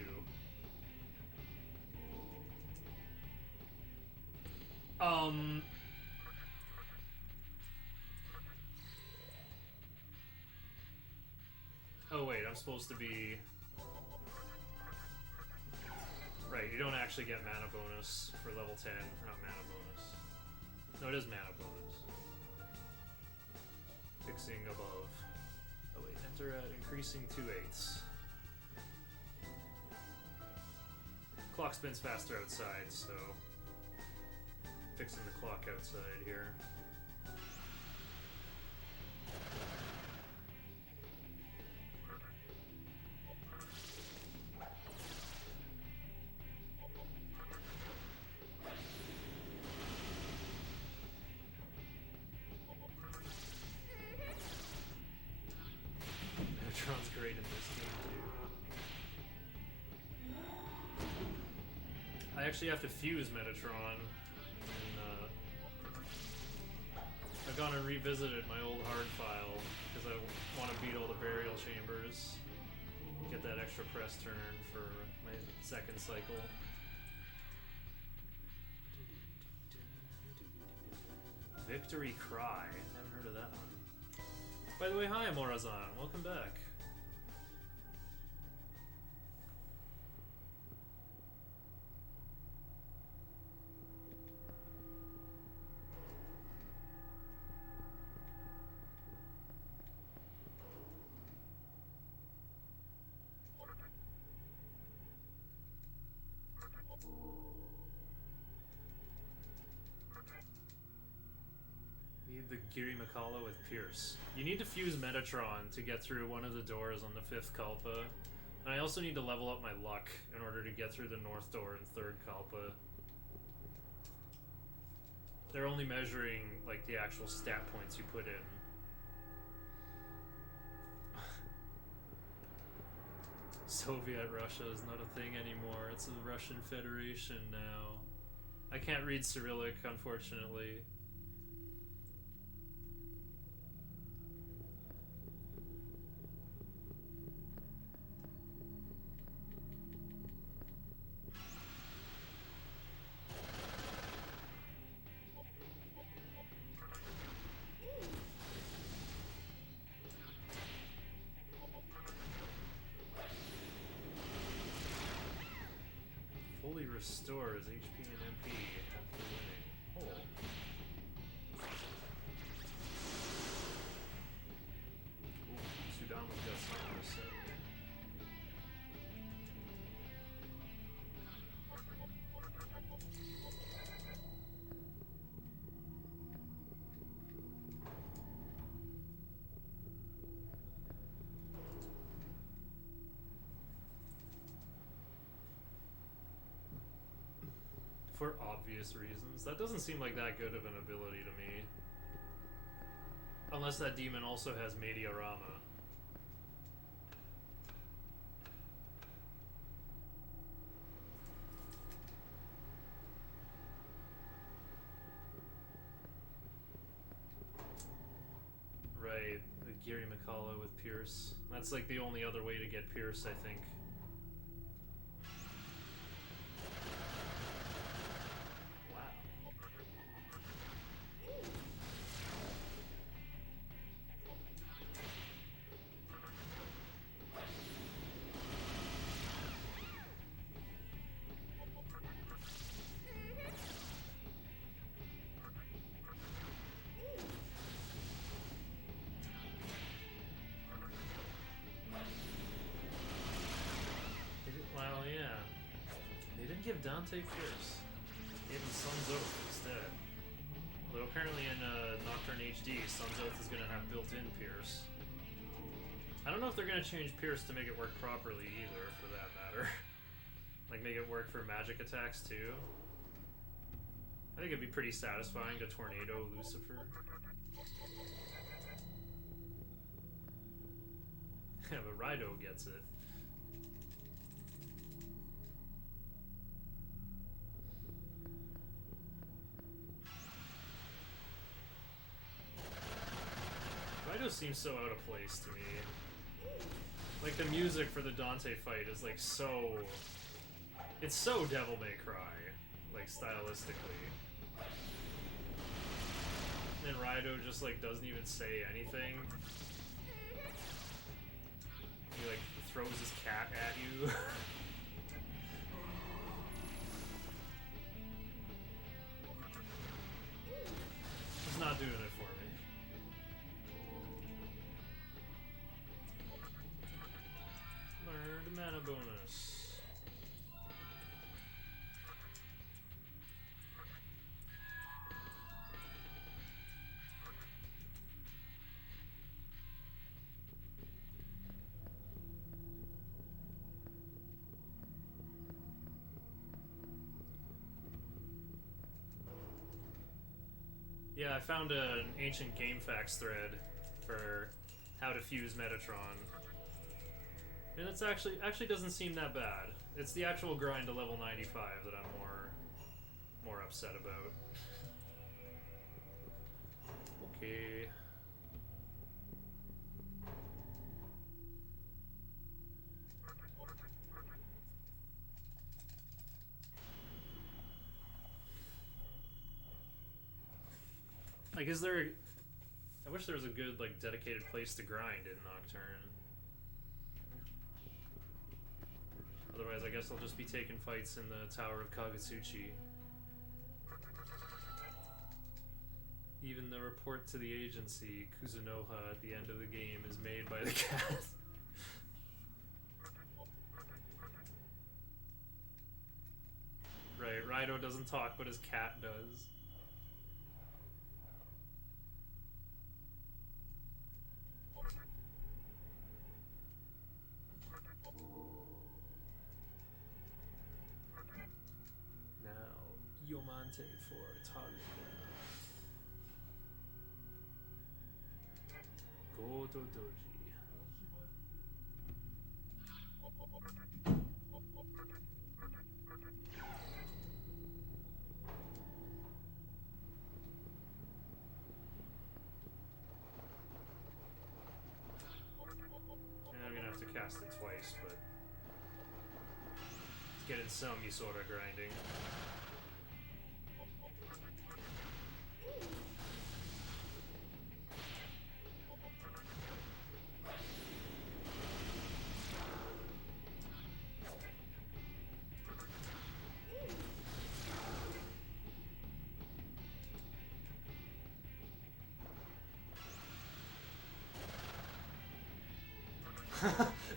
Oh wait, I'm supposed to be... Right, you don't actually get mana bonus for level 10, or not mana bonus. No, it is mana bonus. Fixing above. Oh wait, enter at increasing 2/8. Clock spins faster outside, so fixing the clock outside here. Metatron's great in this game too. I actually have to fuse Metatron in I've gone and revisited my old hard file because I want to beat all the burial chambers. Get that extra press turn for my second cycle. Victory Cry. Haven't heard of that one. By the way, hi Morazan. Welcome back. Need the Giri Makala with Pierce. You need to fuse Metatron to get through one of the doors on the 5th Kalpa. And I also need to level up my luck in order to get through the north door in 3rd Kalpa. They're only measuring, like, the actual stat points you put in. Soviet Russia is not a thing anymore. It's the Russian Federation now. I can't read Cyrillic, unfortunately. Fully restores HP and MP after winning. Oh. Ooh, Sudan was got something to say. For obvious reasons. That doesn't seem like that good of an ability to me. Unless that demon also has Mediarama. Right, the Giri Makala with Pierce. That's like the only other way to get Pierce, I think. Well, yeah. They didn't give Dante Pierce. They gave him Sun's Oath instead. Although apparently in Nocturne HD, Sun's Oath is going to have built-in Pierce. I don't know if they're going to change Pierce to make it work properly either, for that matter. Like, make it work for magic attacks, too. I think it'd be pretty satisfying to Tornado Lucifer. Yeah, but Raido gets it. Raido seems so out of place to me. Like, the music for the Dante fight is, like, so... It's so Devil May Cry, like, stylistically. And Raido just, like, doesn't even say anything. He, like, throws his cat at you. It's not doing it for me. Learned mana bonus. Yeah, I found an ancient GameFAQs thread for how to fuse Metatron. And it's actually doesn't seem that bad. It's the actual grind to level 95 that I'm more upset about. Okay. Like, is there... I wish there was a good, like, dedicated place to grind in Nocturne. Otherwise, I guess I'll just be taking fights in the Tower of Kagetsuchi. Even the report to the agency, Kuzunoha, at the end of the game is made by the cat. Right, Raido doesn't talk, but his cat does. Now, Yomante for Tarina. Goto Doji. And I'm gonna have to cast it twice, but it's getting some Misora grinding.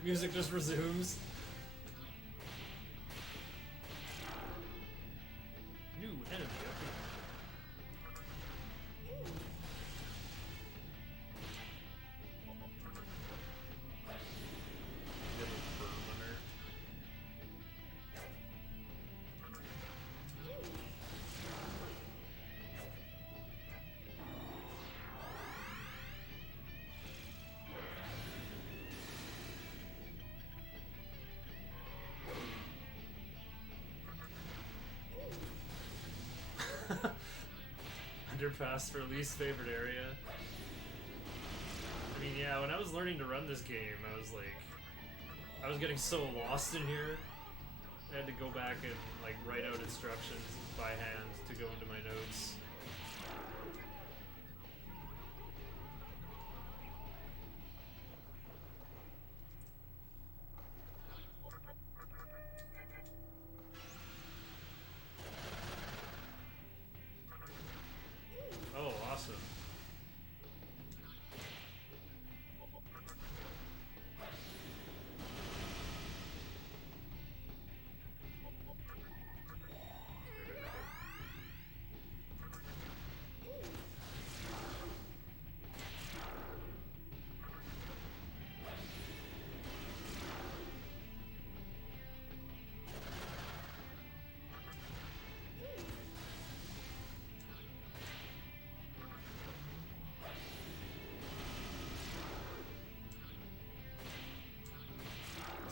Music just resumes. New enemy up here. Little burner. Underpass for least favorite area. I mean, yeah, when I was learning to run this game, I was like, I was getting so lost in here. I had to go back and like write out instructions by hand to go into my notes. Oh, awesome.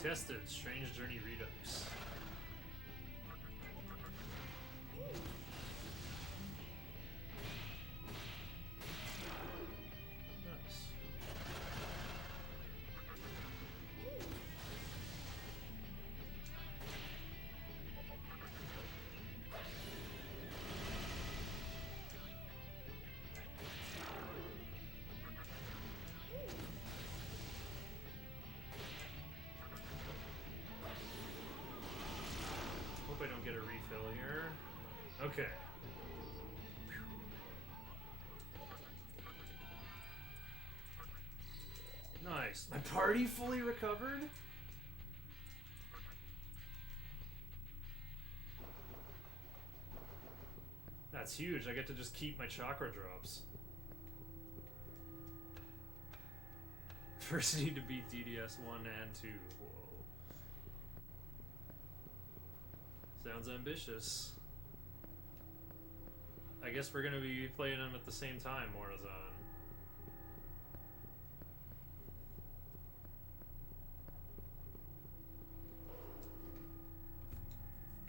Tested Strange Journey Redux. Nice. Hope I don't get a refill here. Okay. Nice. My party fully recovered? That's huge. I get to just keep my chakra drops. First need to beat DDS 1 and 2. Whoa. Sounds ambitious. I guess we're gonna be playing them at the same time, Morazan.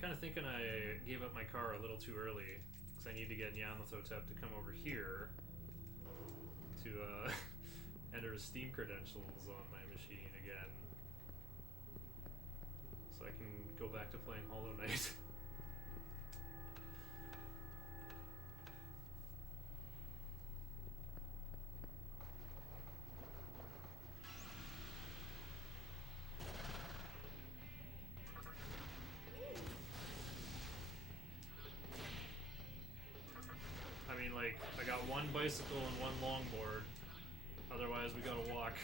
Kinda thinking I gave up my car a little too early, because I need to get Yamato Tep to come over here to enter his Steam credentials on my machine again. So I can go back to playing Hollow Knight. one bicycle and one longboard. Otherwise, we gotta walk.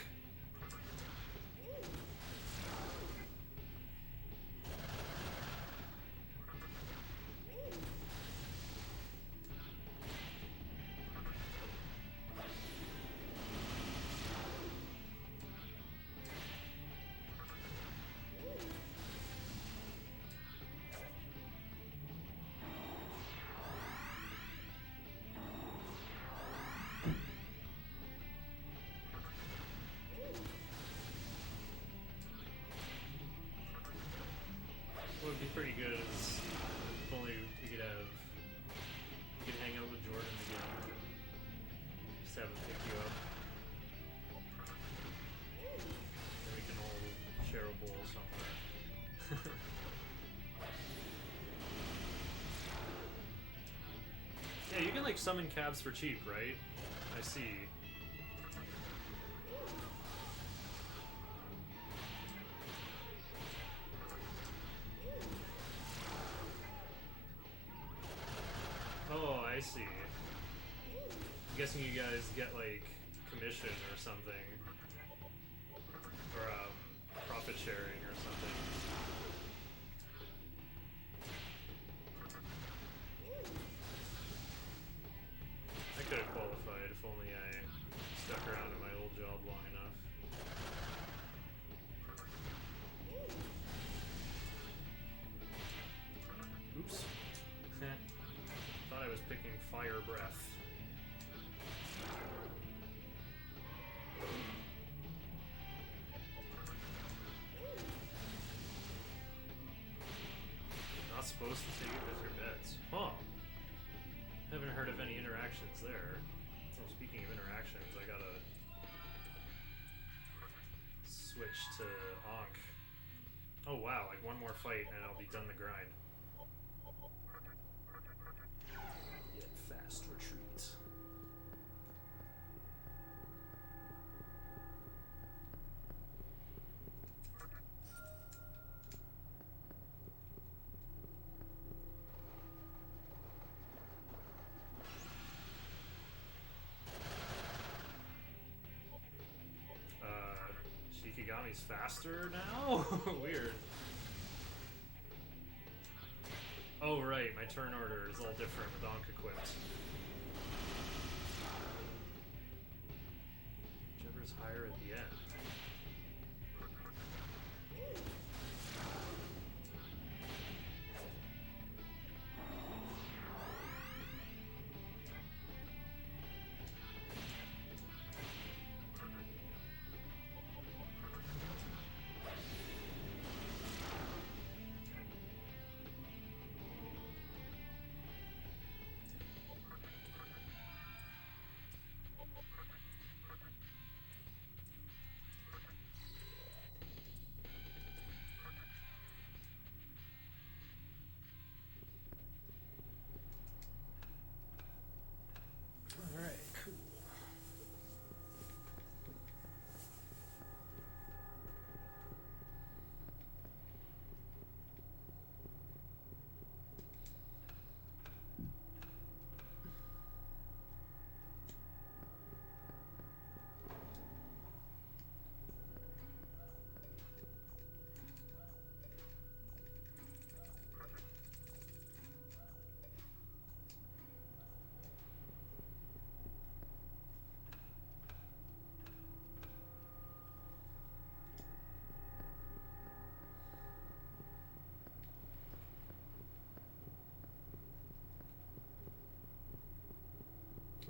What would be pretty good is if only we could have, you could hang out with Jordan again. Just have him pick you up. Then we can all share a bowl somewhere. Yeah, you can like summon cabs for cheap, right? I see. Oh, I see. I'm guessing you guys get like commission or something. Or profit sharing or something. I could have qualified if only I stuck around at my old job long enough. Oops. Thought I was picking fire breath. Not supposed to take it with your bets. Huh. Haven't heard of any interactions there. Well, speaking of interactions, I gotta switch to Ankh. Oh wow, like one more fight and I'll be done the grind. Yet fast retreat. Shikigami's faster now? Weird. Oh right, my turn order is all different with Ankh equipped. Whichever's higher at the end. Alright, cool.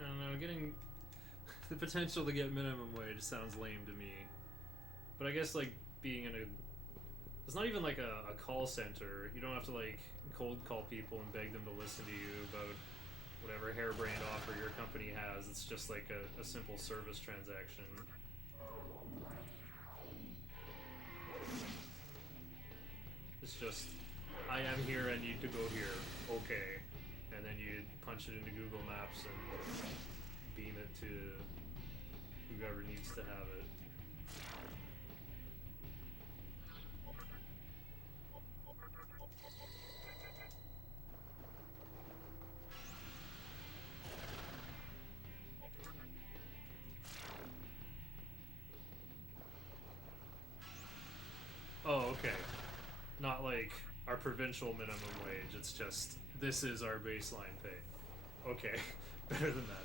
I don't know, getting the potential to get minimum wage sounds lame to me. But I guess like being in a, it's not even like a call center. You don't have to like cold call people and beg them to listen to you about whatever harebrained offer your company has. It's just like a simple service transaction. It's just, I am here, I need to go here. Okay. And then you punch it into Google Maps and beam it to whoever needs to have it. Oh, okay. Not like our provincial minimum wage. It's just this is our baseline pay. Okay, better than that then.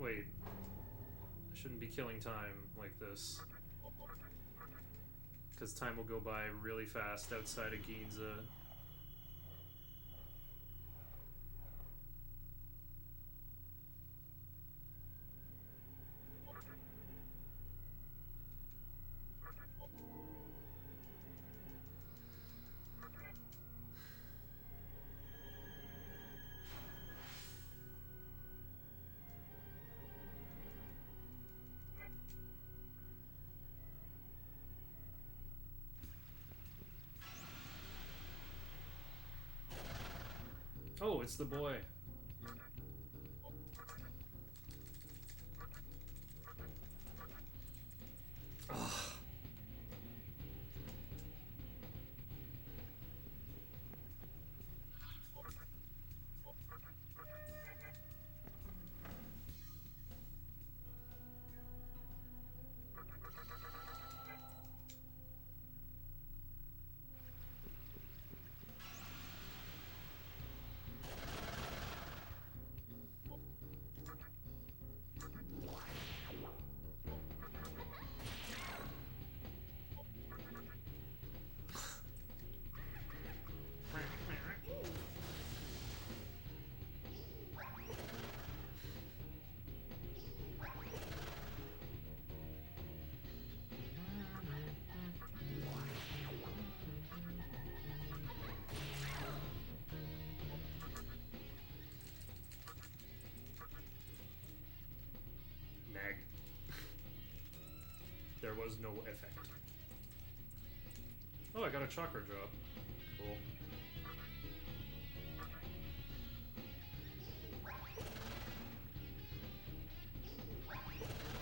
Wait, I shouldn't be killing time like this. Because time will go by really fast outside of Ginza. Oh, it's the boy. Ugh. Nag. There was no effect. Oh, I got a chakra drop. Cool.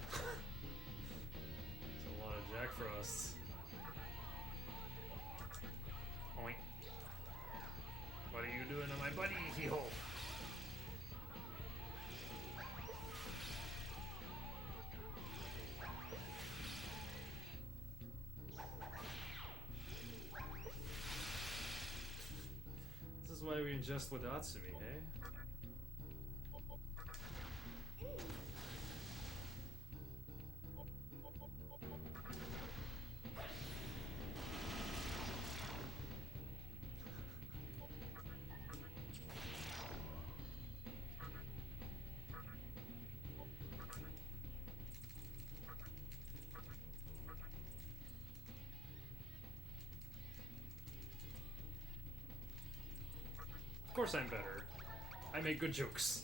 It's a lot of Jack Frosts. Oink. What are you doing to my buddy? Hee-ho! This is why we ingest Wadatsumi, hey? Of course I'm better. I make good jokes.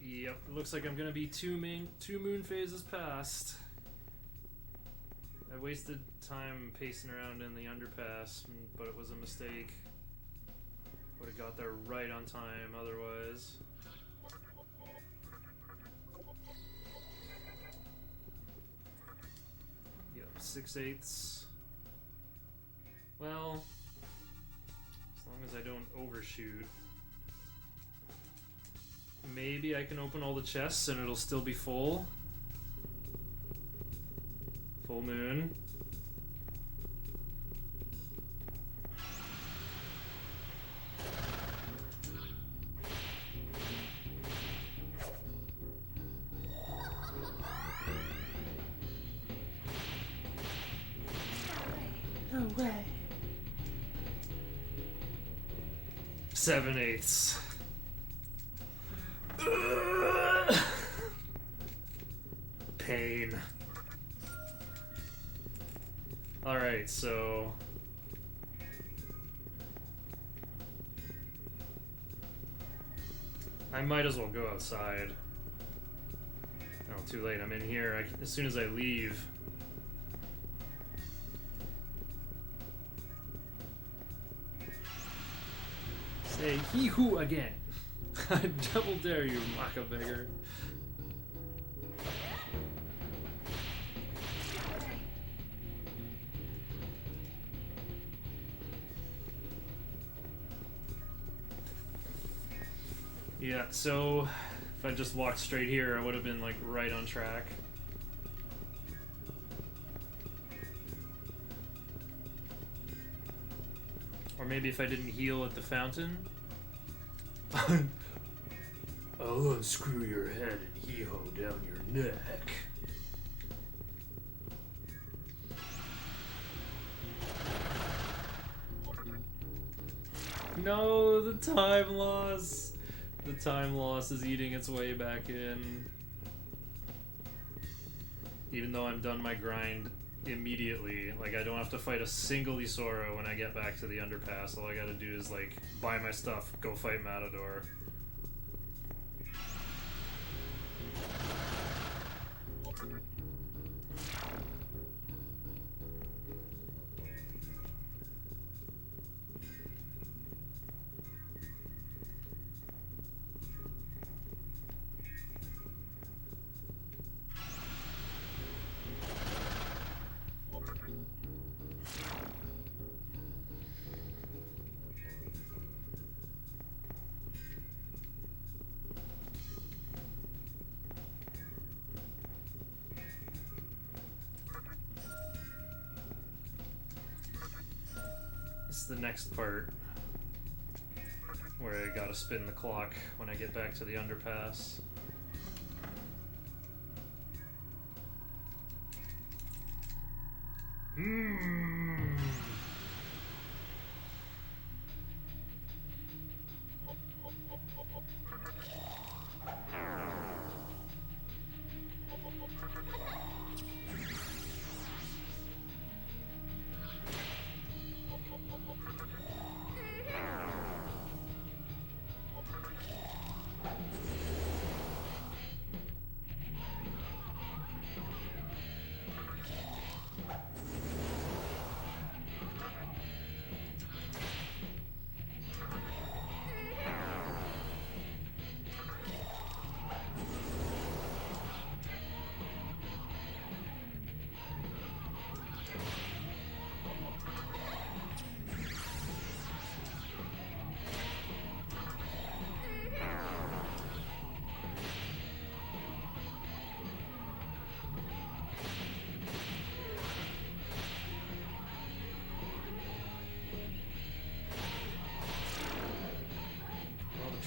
Yep, it looks like I'm gonna be two moon phases past. I wasted time pacing around in the underpass, but it was a mistake. Would have got there right on time otherwise. Yep, 6/8. Well, as long as I don't overshoot. Maybe I can open all the chests and it'll still be full. Full moon. No way. 7/8. Pain. Alright, so... I might as well go outside. Oh, too late. I'm in here. As soon as I leave. Say he who again. I double dare you, Maka beggar. Yeah, so if I just walked straight here, I would have been like right on track. Or maybe if I didn't heal at the fountain. I'll unscrew your head and hee-ho down your neck. No, the time loss. The time loss is eating its way back in. Even though I'm done my grind immediately, like I don't have to fight a single Isora when I get back to the underpass. All I gotta do is like buy my stuff, go fight Matador. It's the next part where I gotta spin the clock when I get back to the underpass.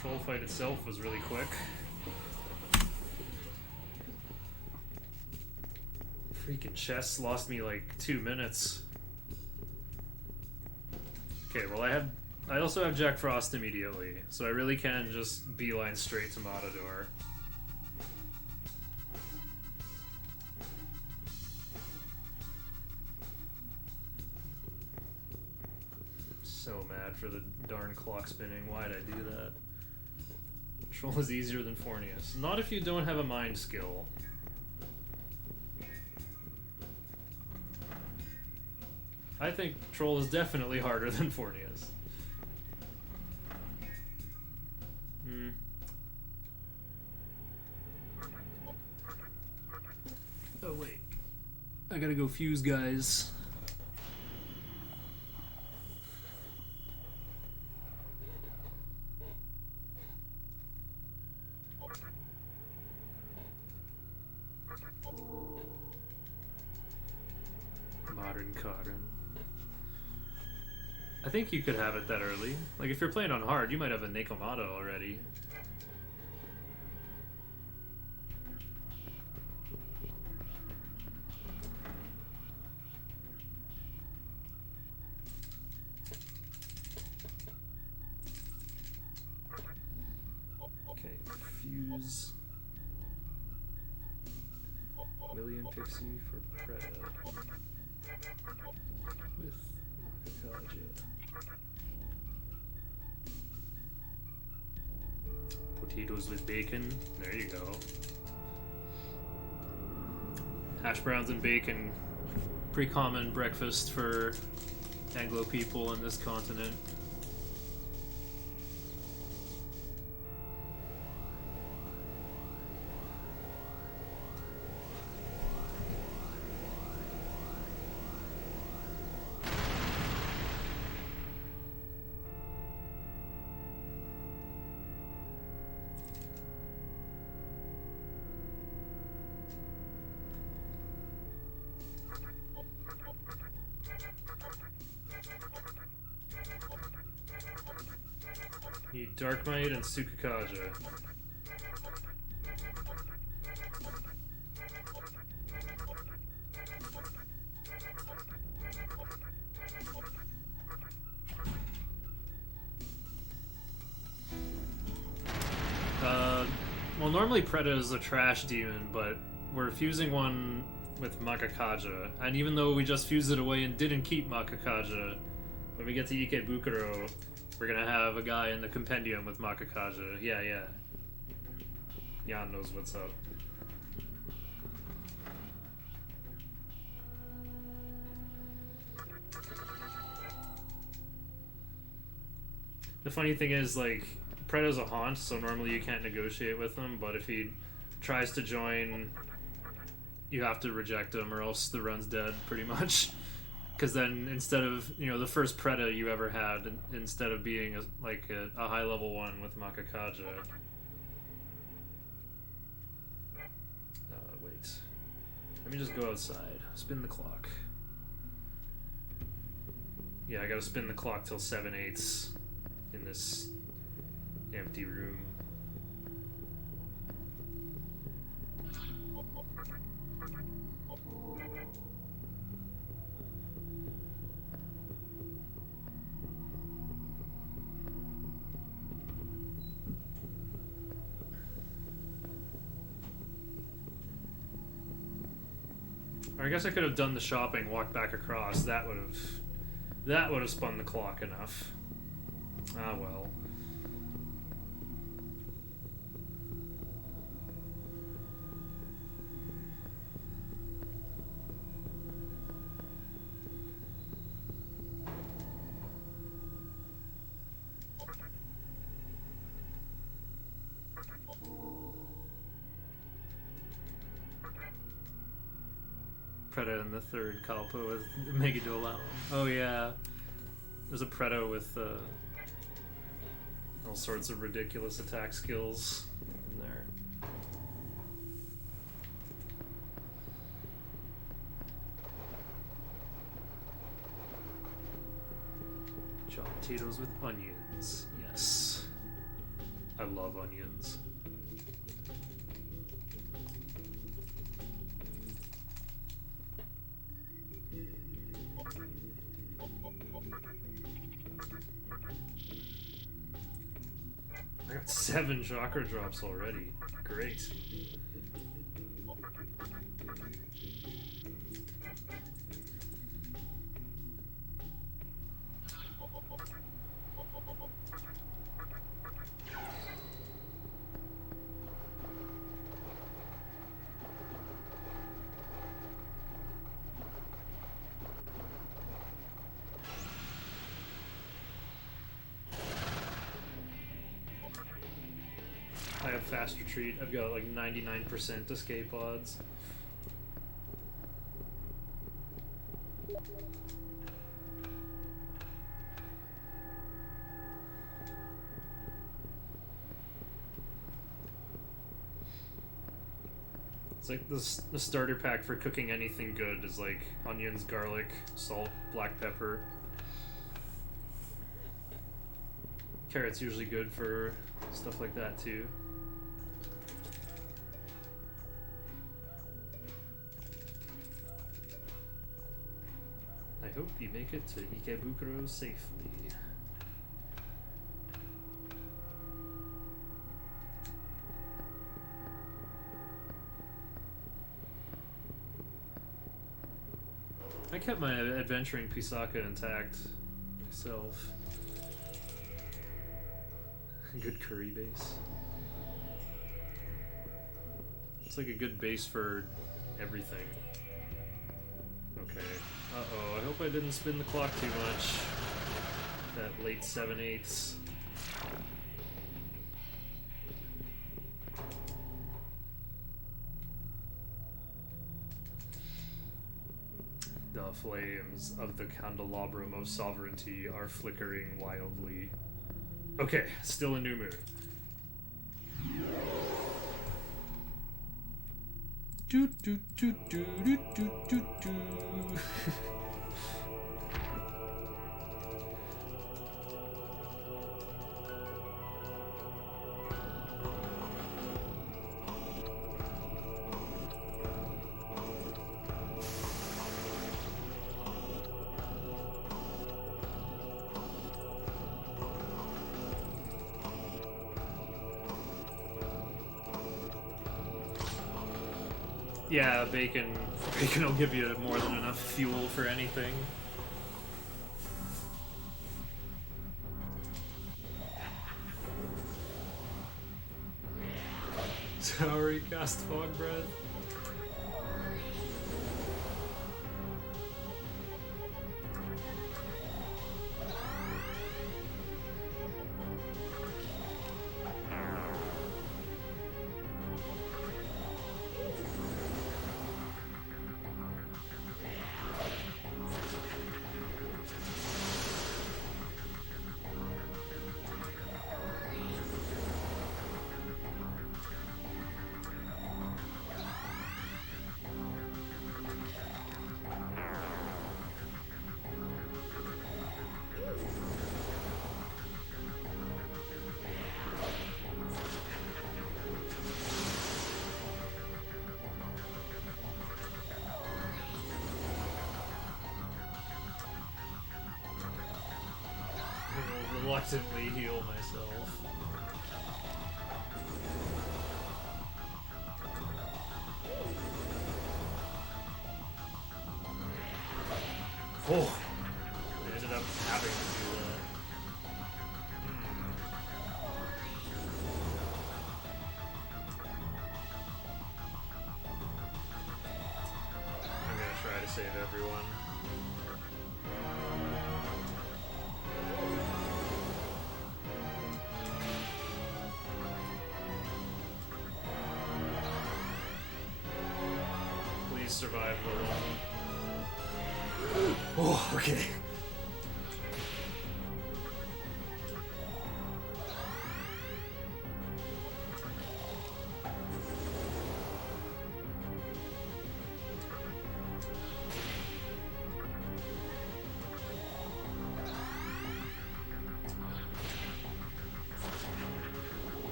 Troll fight itself was really quick. Freaking chess lost me like 2 minutes. Okay, well I also have Jack Frost immediately, so I really can just beeline straight to Matador. So mad for the darn clock spinning. Why'd I do that? Troll is easier than Fornius. Not if you don't have a mind skill. I think Troll is definitely harder than Fornius. Oh wait. I gotta go fuse, guys. Modern Cotton. I think you could have it that early. Like, if you're playing on hard, you might have a Nekomata already. Okay, fuse. Million Pixie for Preda. With Nakakaja. Potatoes with bacon. There you go. Hash browns and bacon. Pretty common breakfast for Anglo people on this continent. Need Darkmite and Sukakaja. Well, normally Preda is a trash demon, but we're fusing one with Makakaja, and even though we just fused it away and didn't keep Makakaja, when we get to Ikebukuro, we're gonna have a guy in the compendium with Makakaja. Yeah. Jan knows what's up. The funny thing is, like, Preda's a haunt, so normally you can't negotiate with him, but if he tries to join, you have to reject him or else the run's dead, pretty much. Because then, instead of, you know, the first Preda you ever had, instead of being a high level one with Makakaja. Wait. Let me just go outside. Spin the clock. Yeah, I gotta spin the clock till 7/8 in this empty room. Or I guess I could have done the shopping, walked back across. That would have spun the clock enough. Ah well. Preda in the third Kalpa with Megadolao. Oh yeah. There's a Preda with all sorts of ridiculous attack skills in there. Chopped potatoes with onions. Yes. I love onions. I got 7 chakra drops already. Great. I have fast retreat. I've got like 99% escape odds. It's like the starter pack for cooking anything good is like onions, garlic, salt, black pepper. Carrot's usually good for stuff like that too. I hope you make it to Ikebukuro safely. I kept my adventuring Pisaka intact myself. Good curry base. It's like a good base for everything. Okay. Uh-oh, I hope I didn't spin the clock too much. That late 7/8. The flames of the candelabrum of sovereignty are flickering wildly. Okay, still a new moon. Do do do do do do do do. Yeah, bacon will give you more than enough fuel for anything. Sorry, cast fog breath. Reluctantly heal myself. Oh, I ended up having to do that. I'm gonna try to save everyone. Survive the one. Oh, okay.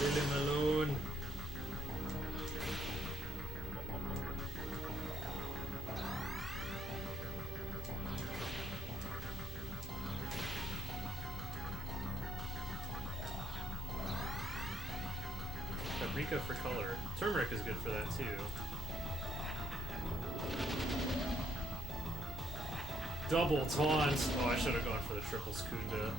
Leave him alone. Paprika for color. Turmeric is good for that too. Double taunt. Oh, I should have gone for the triple Skunda.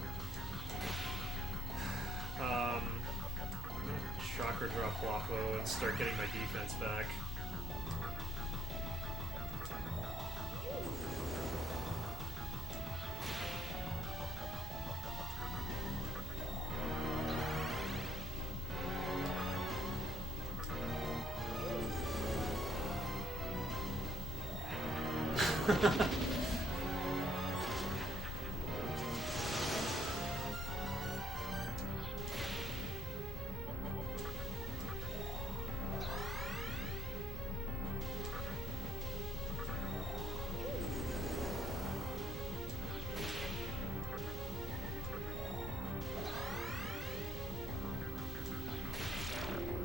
Chakra drop Wapo and start getting my defense back.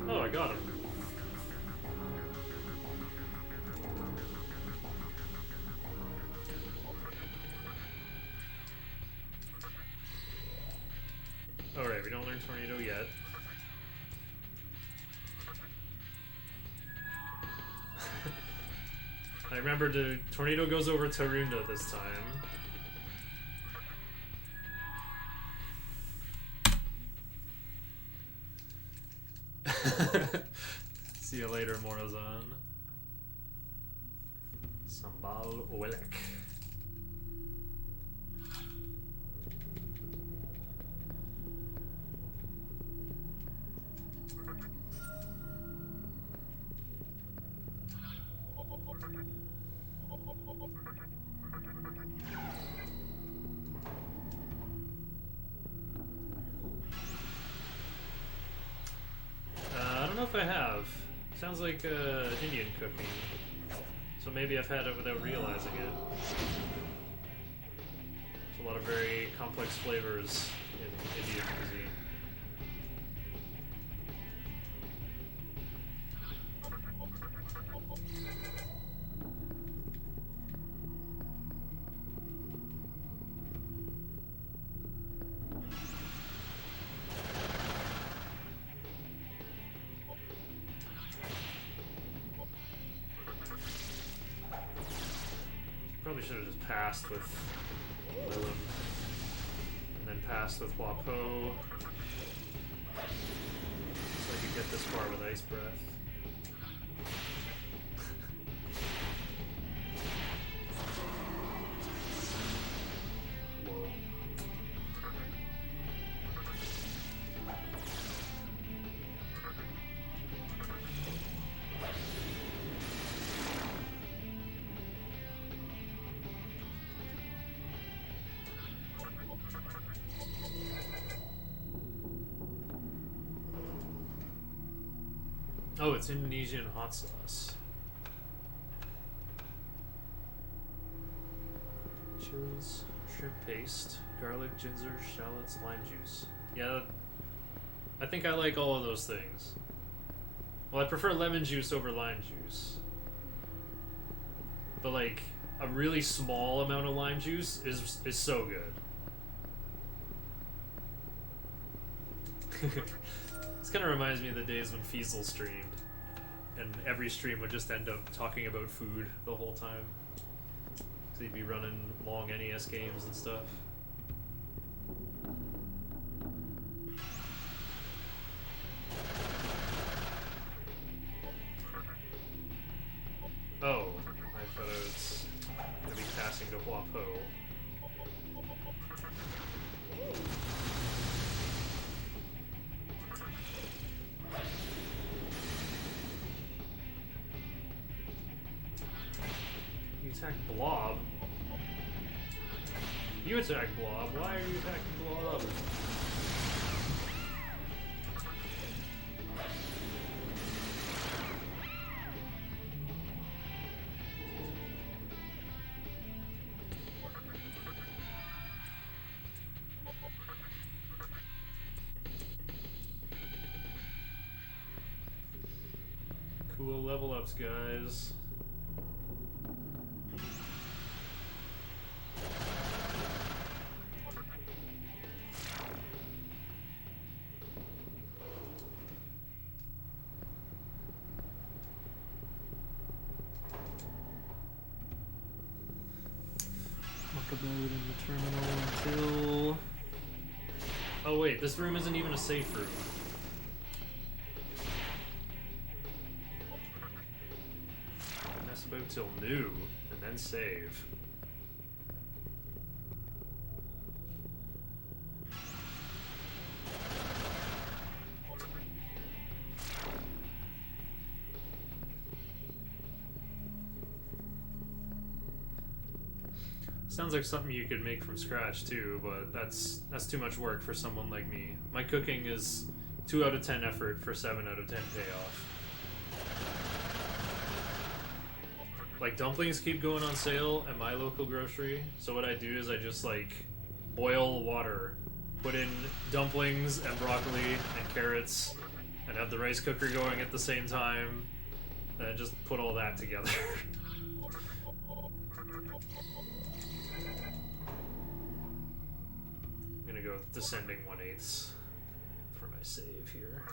Oh, I got him. Alright, we don't learn Tornado yet. remember, the tornado goes over Tarunda this time. See you later, Morazan. Sambal Oelek. I don't know if I have. Sounds like Indian cooking. So maybe I've had it without realizing it. There's a lot of very complex flavors in Indian cuisine. Probably should have just passed with Lilum, and then passed with Wapo, so I could get this far with Ice Breath. Whoa. Oh, it's Indonesian hot sauce. Chilies, shrimp paste, garlic, ginger, shallots, lime juice. Yeah, I think I like all of those things. Well, I prefer lemon juice over lime juice. But like, a really small amount of lime juice is so good. This kind of reminds me of the days when Feasel streamed, and every stream would just end up talking about food the whole time. So he'd be running long NES games and stuff. Oh, I thought I was going to be passing to Huapo. You attack Blob? You attack Blob? Why are you attacking Blob? Cool level ups, guys. Muck about in the terminal until... Oh wait, this room isn't even a safe room. Mess about till new, and then save. Sounds like something you could make from scratch too, but that's too much work for someone like me. My cooking is 2 out of 10 effort for 7 out of 10 payoff. Like, dumplings keep going on sale at my local grocery, so what I do is I just like boil water, put in dumplings and broccoli and carrots, and have the rice cooker going at the same time, and just put all that together. I'm gonna go descending 1/8 for my save here.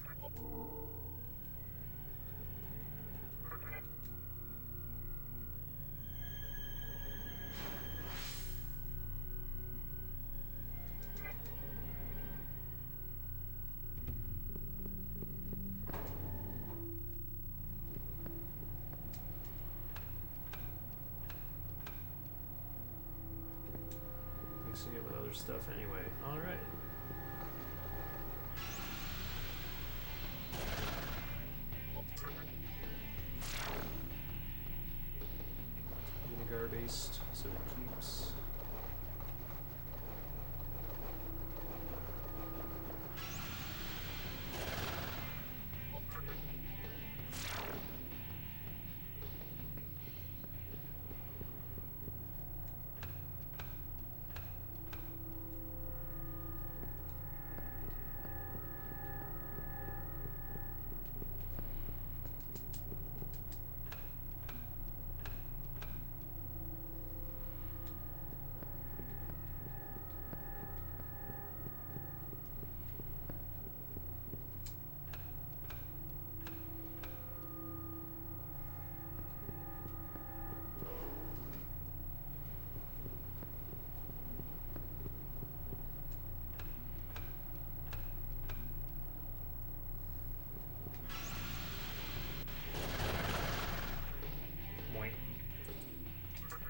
mixing it with other stuff anyway. Alright. Vinegar based, so it keeps.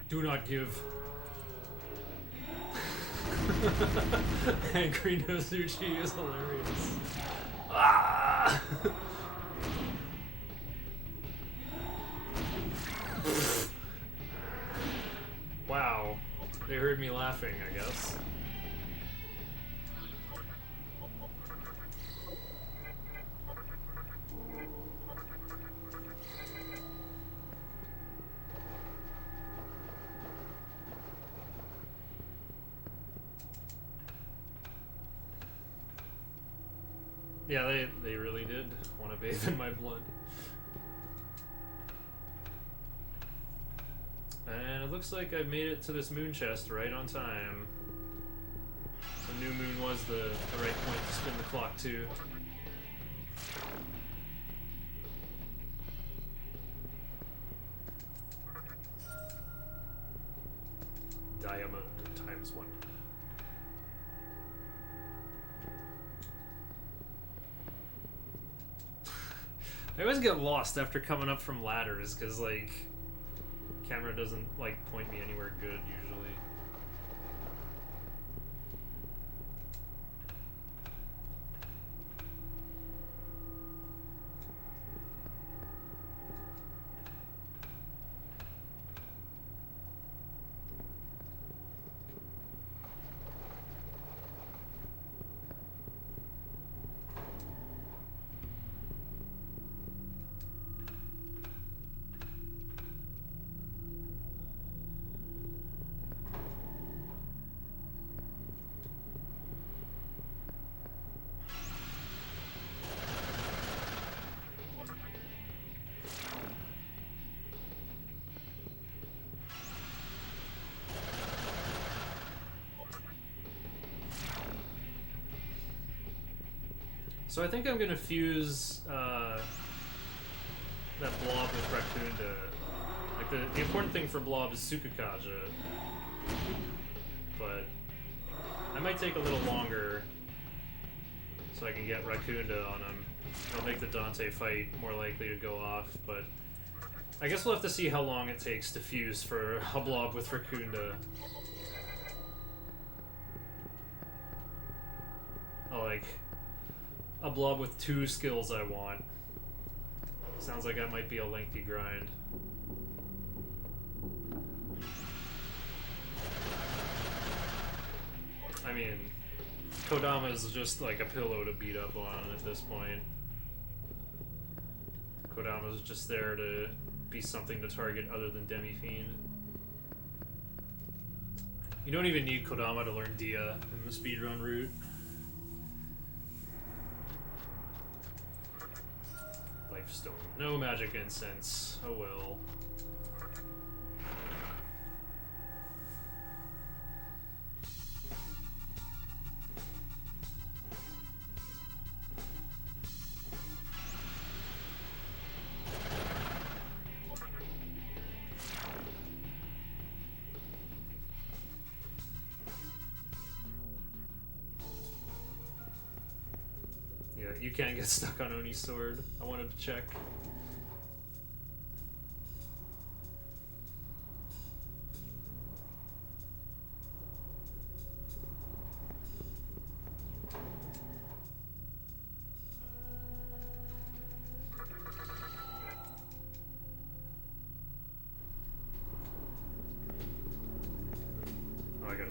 Do not give. Angry Nozuchi is hilarious. Ah! Wow. They heard me laughing, I guess. Yeah, they really did want to bathe in my blood. And it looks like I've made it to this moon chest right on time. So new moon was the right point to spin the clock to. Diamond times 1. I always get lost after coming up from ladders because, like, camera doesn't, like, point me anywhere good usually. So I think I'm gonna fuse that blob with Raccoon to... Like, the important thing for blob is Sukukaja. But I might take a little longer so I can get Raccoonda on him. It'll make the Dante fight more likely to go off, but I guess we'll have to see how long it takes to fuse for a blob with Raccoonda. Like, a blob with 2 skills I want. Sounds like that might be a lengthy grind. I mean, Kodama is just like a pillow to beat up on at this point. Kodama's just there to be something to target other than Demi-Fiend. You don't even need Kodama to learn Dia in the speedrun route. Lifestone. No magic incense. Oh well. Yeah, you can't get stuck on Oni's sword. I wanted to check.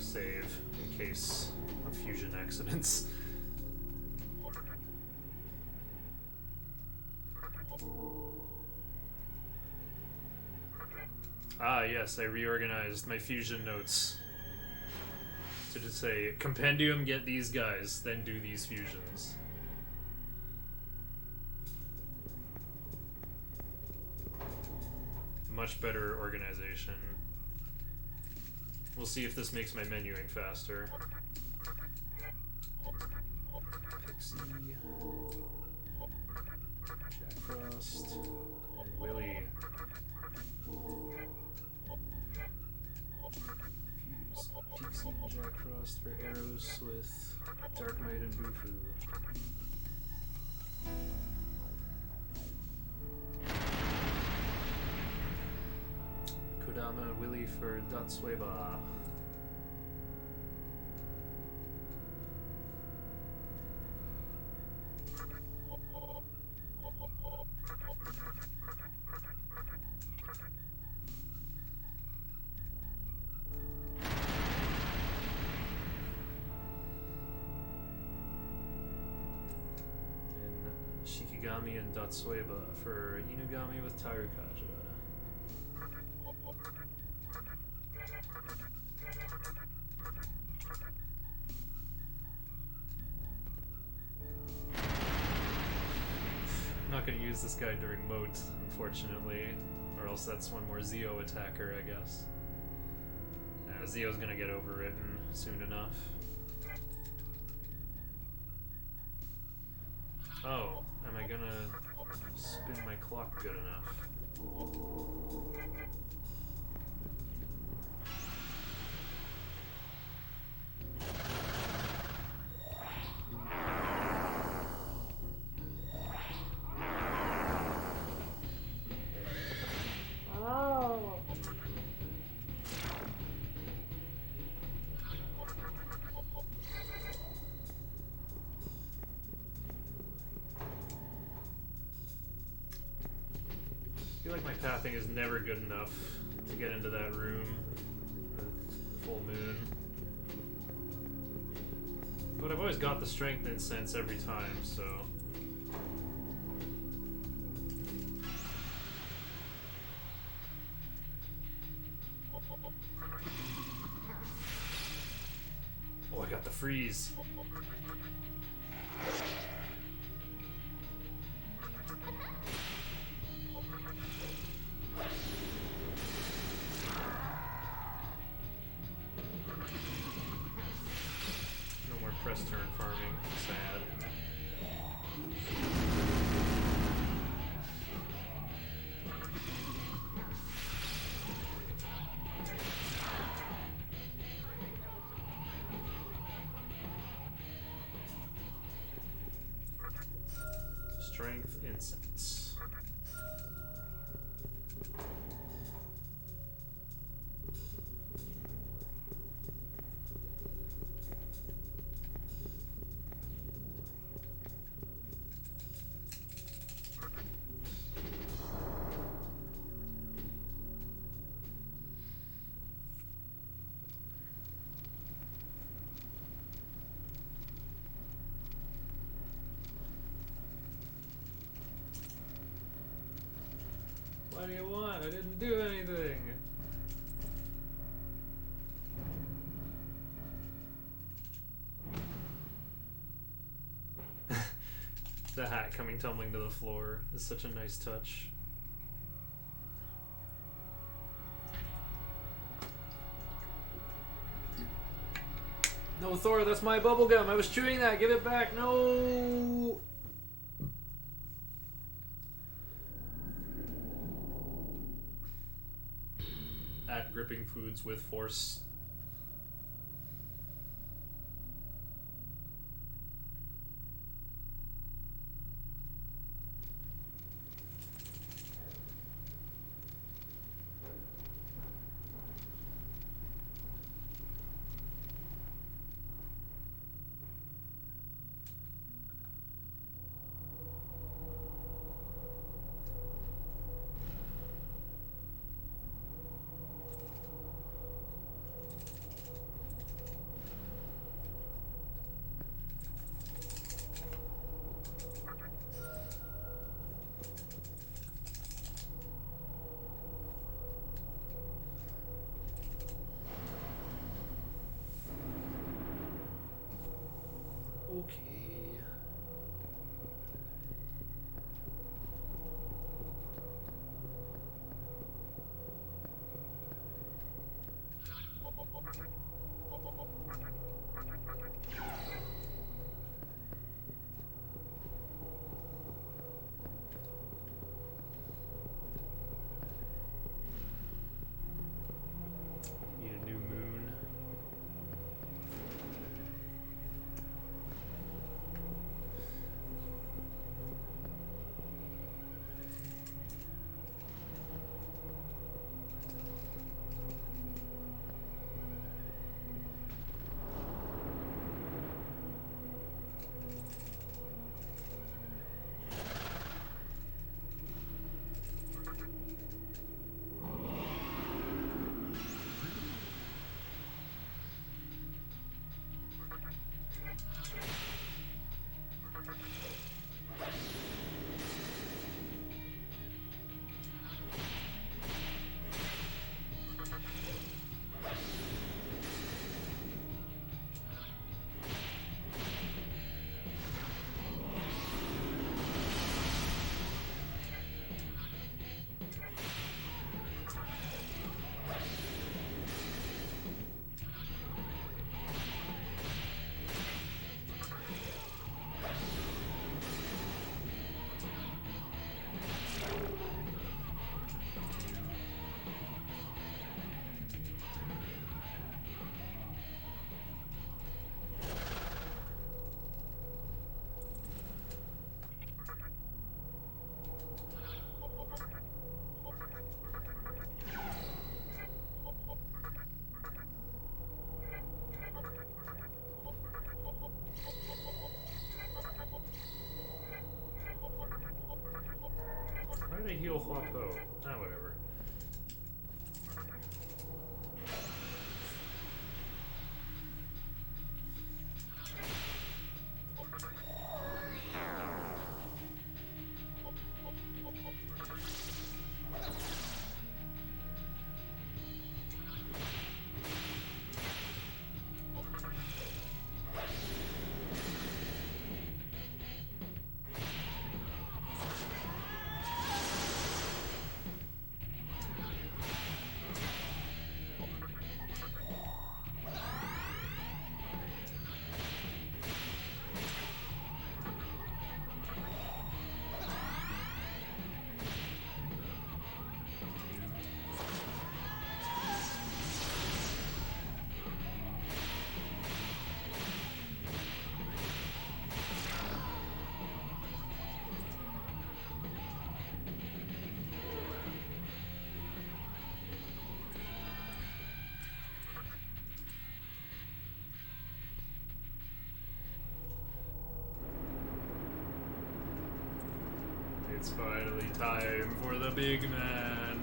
save in case of fusion accidents. Ah, yes, I reorganized my fusion notes to just say, compendium, get these guys, then do these fusions. Much better organization. We'll see if this makes my menuing faster. Pixie, Jack Frost, and Willie. Fuse Pixie and Jack Frost for Eros with Dark Might and Bufu. Kodama and Willie for Datsueba. And Shikigami and Datsueba for Inugami with Tarukaja. Not going to use this guy during Moat, unfortunately, or else that's one more Zio attacker, I guess. Zio's going to get overwritten soon enough. Oh, am I going to spin my clock good enough? I feel like my pathing is never good enough to get into that room with full moon. But I've always got the strength and sense every time, so... Oh, I got the freeze. Press turn farming. Sad. Strength incense. What do you want? I didn't do anything. The hat coming tumbling to the floor is such a nice touch. No, Thor, that's my bubblegum. I was chewing that. Give it back. No. At gripping foods with force. Quapo. Ah, whatever. It's finally time for the big man.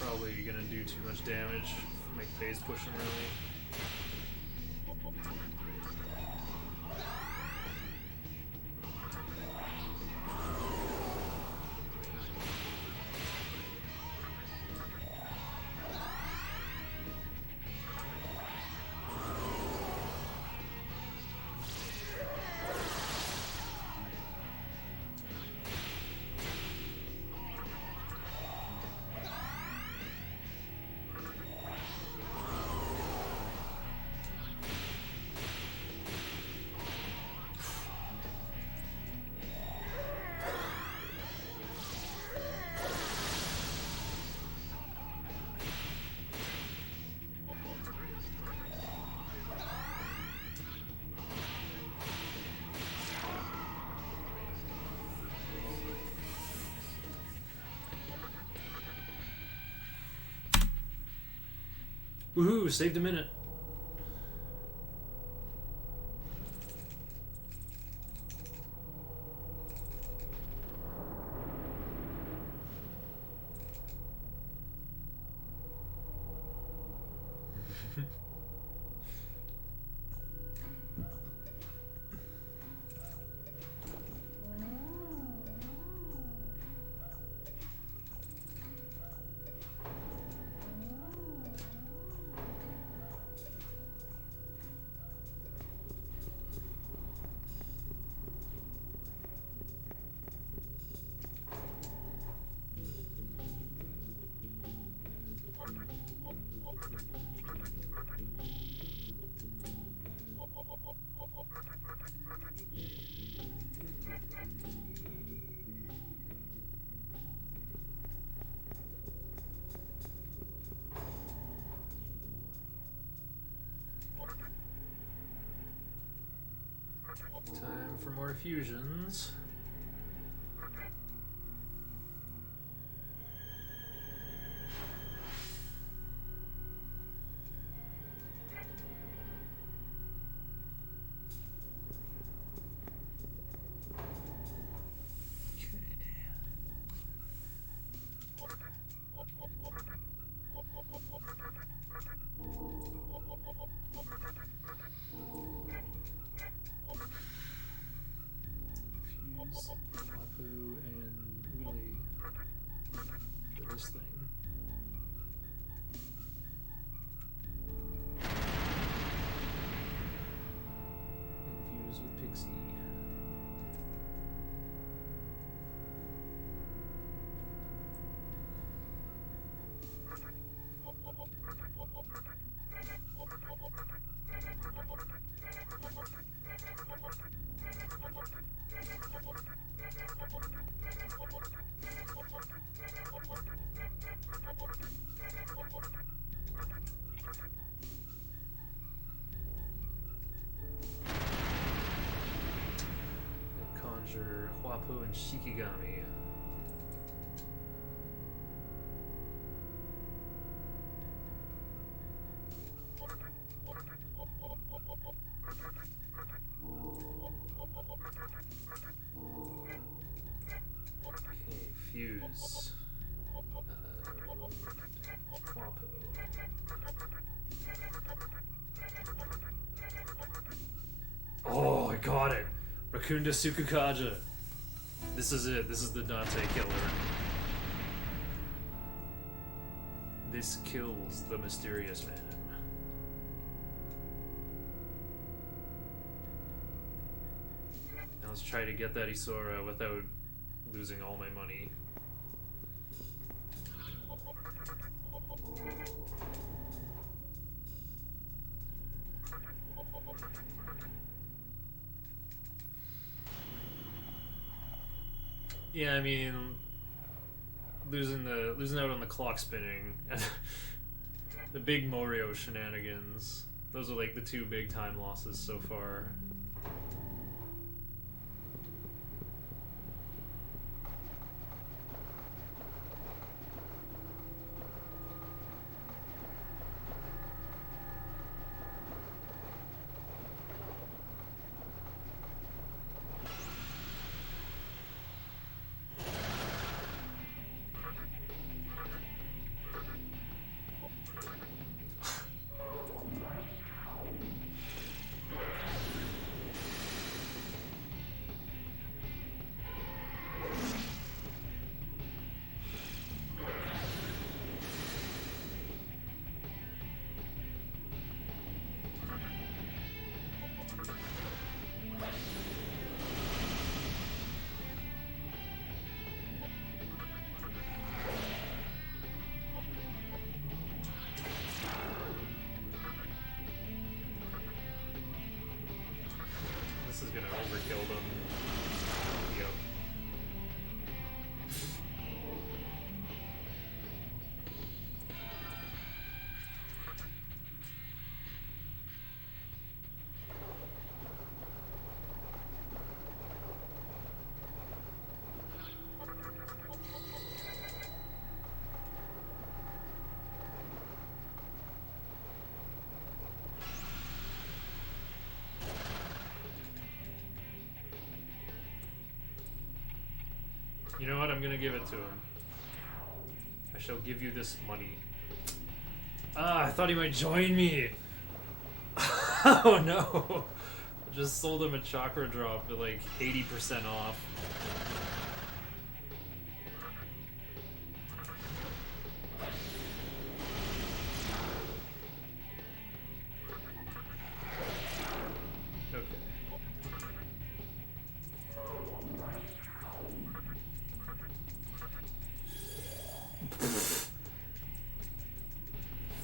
Probably gonna do too much damage. Make phase push him early. Woohoo! Saved a minute. Time for more fusions. Treasure, Huapo, and Shikigami. Okay, Fuse. Huapo. Oh, I got it! Rakunda Sukukaja. This is it. This is the Dante killer. This kills the mysterious man. Now let's try to get that Isora without losing all my money. Yeah, I mean, losing out on the clock spinning and the big Morio shenanigans. Those are like the two big time losses so far. This is gonna overkill them. Yep. You know what? I'm gonna give it to him. I shall give you this money. Ah, I thought he might join me. Oh no! I just sold him a chakra drop at like 80% off. Okay.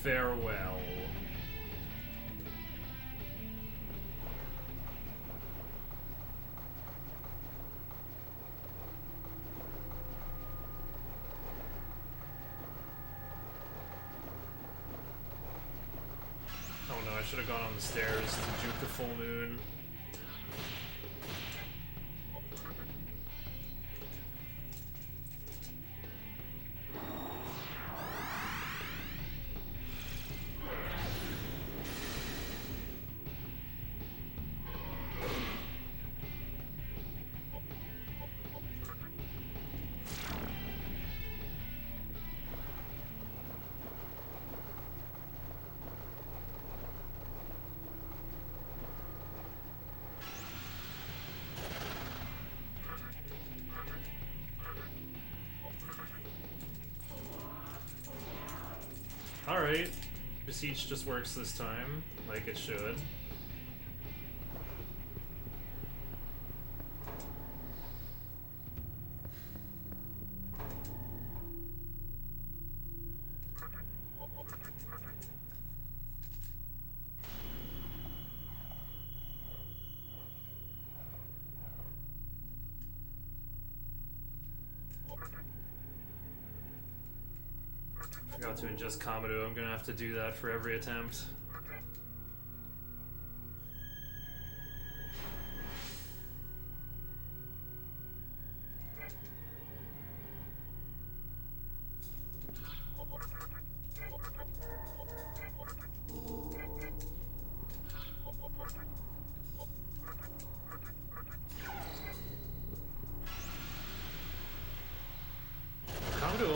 Farewell. Oh no, I should have gone on the stairs to juke the full moon. Alright. Beseech just works this time, like it should. Forgot to adjust Komodo. I'm gonna have to do that for every attempt.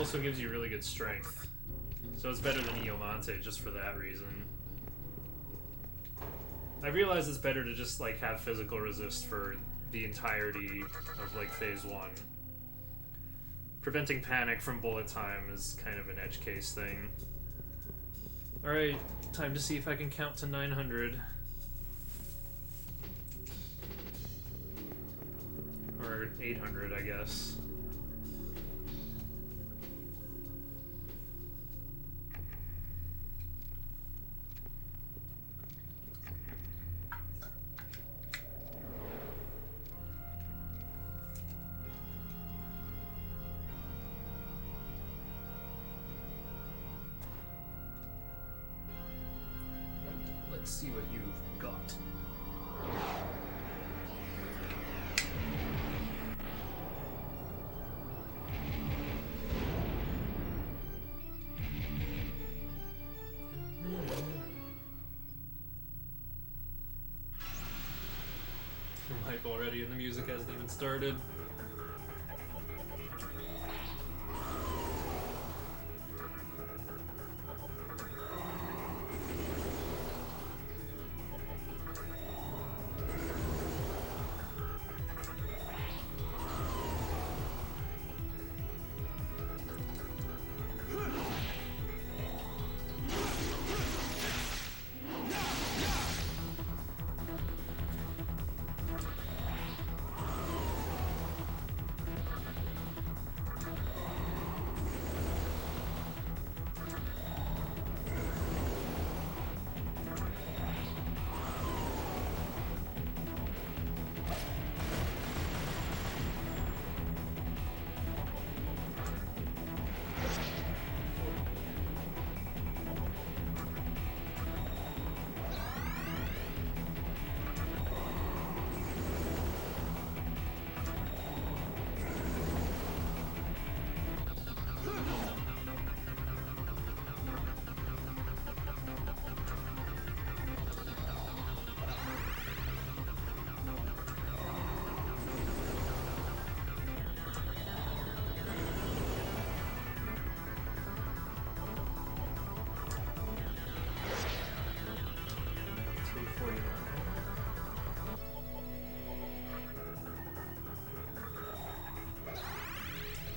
also gives you really good strength. So it's better than Iomante just for that reason. I realize it's better to just like have physical resist for the entirety of like phase 1. Preventing panic from bullet time is kind of an edge case thing. Alright, time to see if I can count to 900. Or 800, I guess. Let's see what you've got. I'm hype already and the music hasn't even started.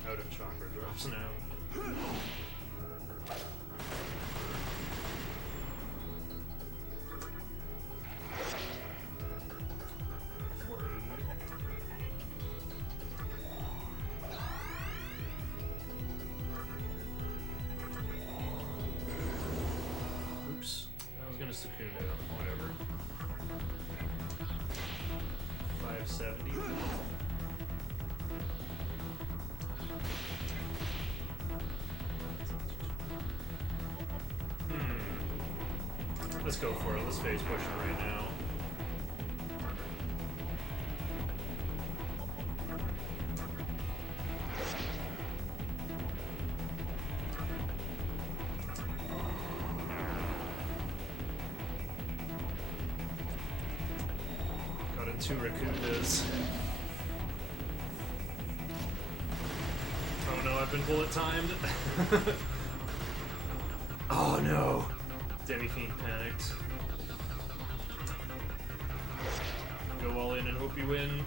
Out of chakra drops now. Oops. I was gonna Succumb it, whatever. 570. Let's go for it. Let's phase push it right now. Got in 2 Rakundas. Oh no, I've been bullet timed. Oh no! Demi-Fiend panicked. Go all in and hope you win.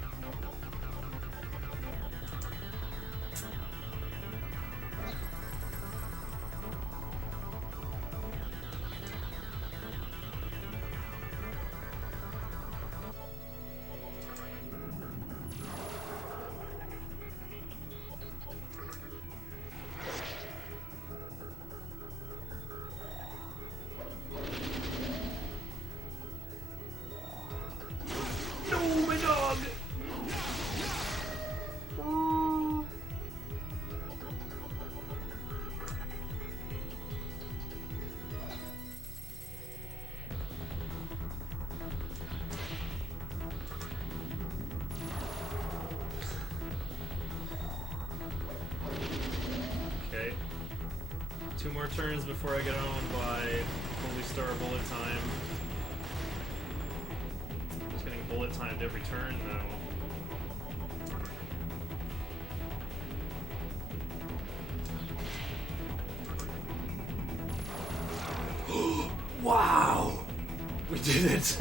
Okay. 2 more turns before I get owned by Holy Star Bullet Time. Just getting bullet timed every turn though. Wow! We did it!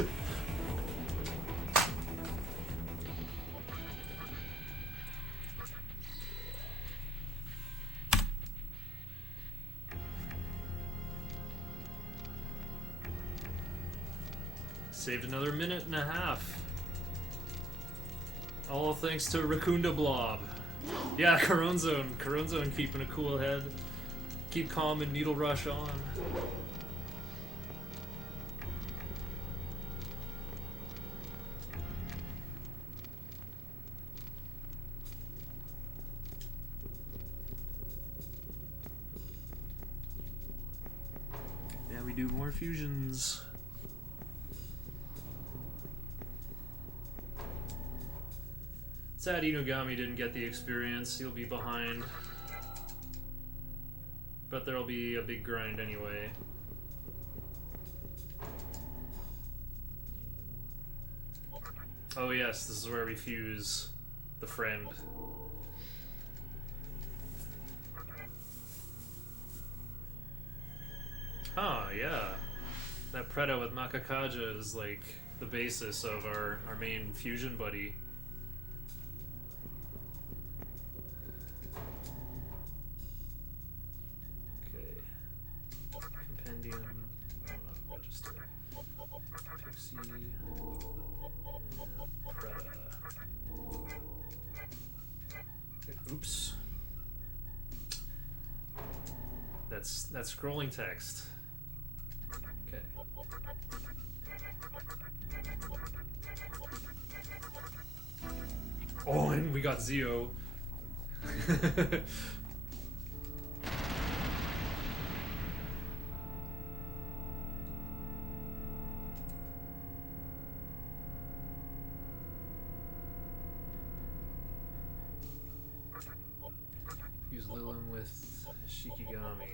Saved another minute and a half. All thanks to Raccoonda Blob. Yeah, Corone Zone keeping a cool head. Keep calm and needle rush on. Yeah, we do more fusions. Sad Inugami didn't get the experience, he'll be behind. But there'll be a big grind anyway. Oh yes, this is where we fuse the friend. Huh, yeah. That Preto with Makakaja is like the basis of our main fusion buddy. Compendium, register, Pixie, and Preda. Oops. That's scrolling text. Okay. Oh, and we got Zeo. Use Lilum with Shikigami.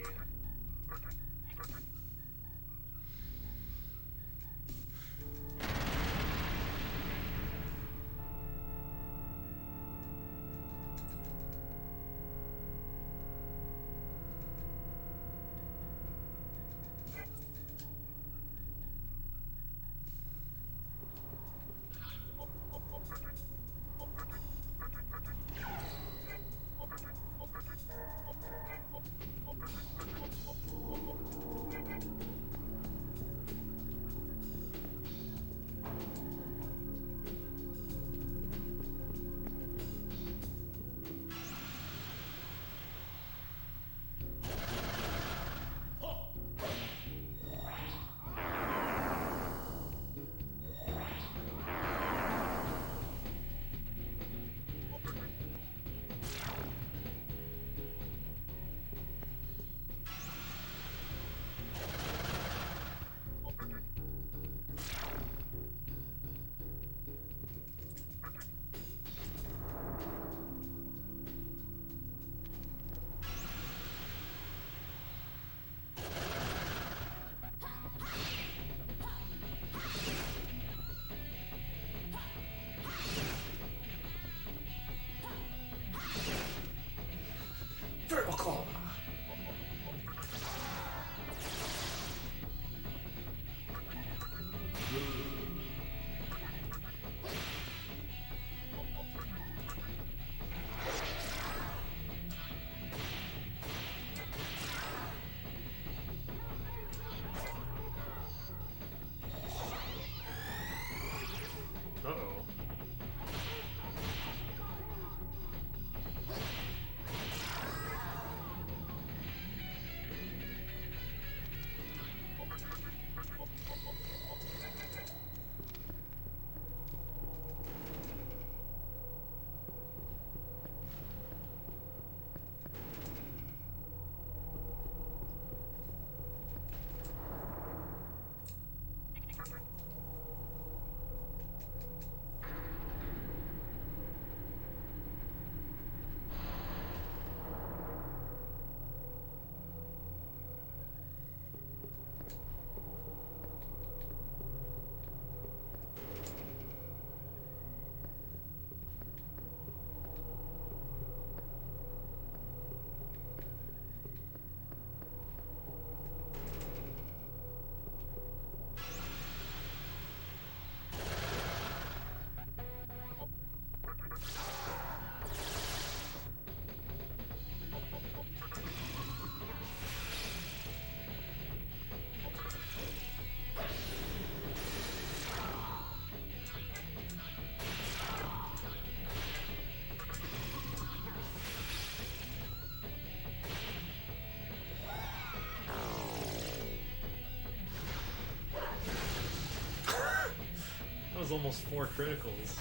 was almost 4 criticals.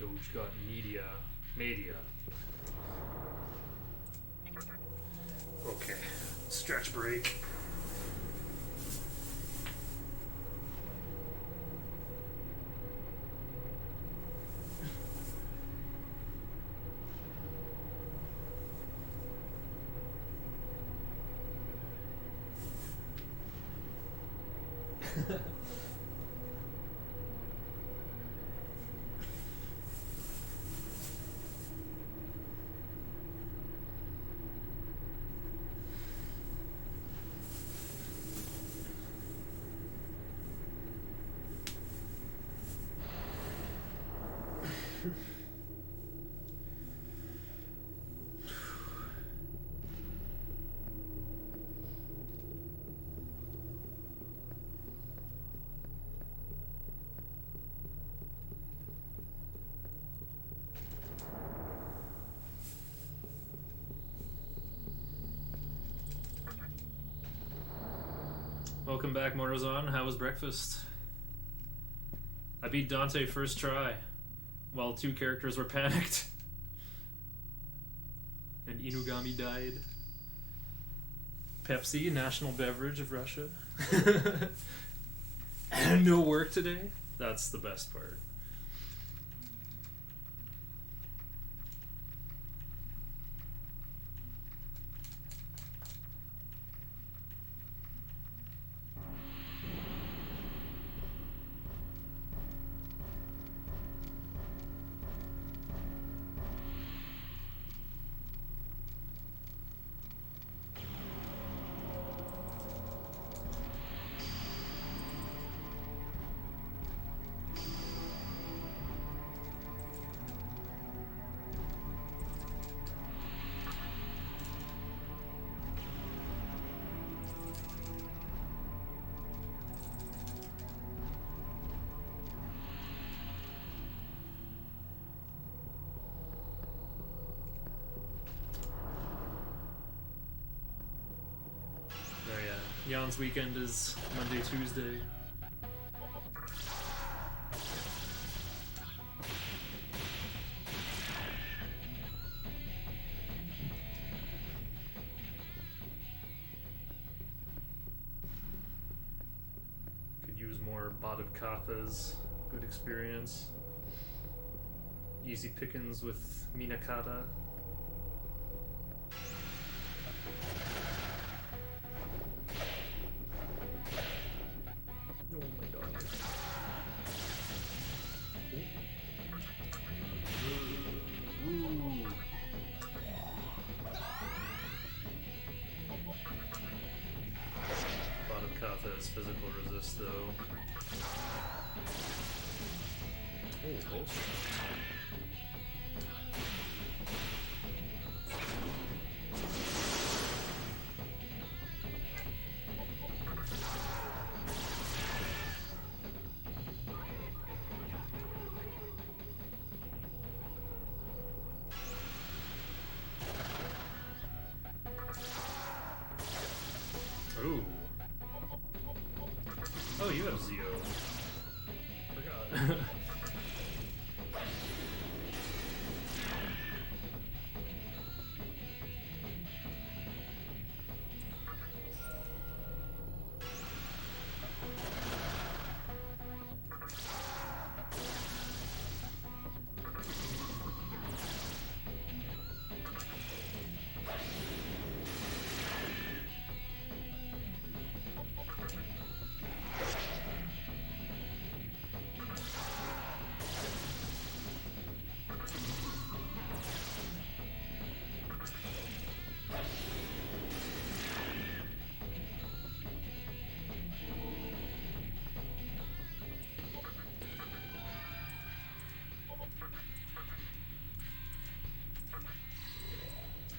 Doge got media. Okay, stretch break. Welcome back, Morozan. How was breakfast? I beat Dante first try, while 2 characters were panicked. And Inugami died. Pepsi, national beverage of Russia. And no work today? That's the best part. Jan's weekend is Monday, Tuesday. Could use more bottom kathas. Good experience. Easy pickings with Minakata. Physical resist though. Oh, bullshit. Ooh. Oh, you have Zeo. Forgot.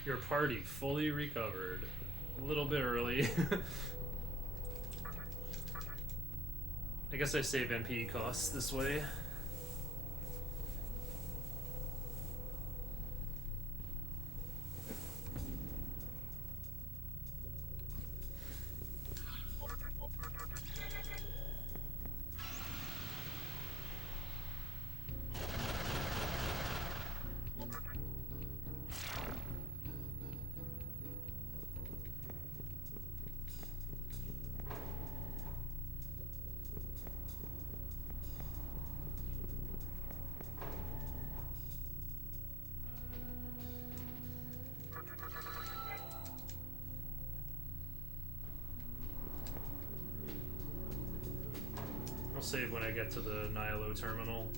Your party fully recovered. A little bit early. I guess I save MP costs this way. save when I get to the Nihilo terminal.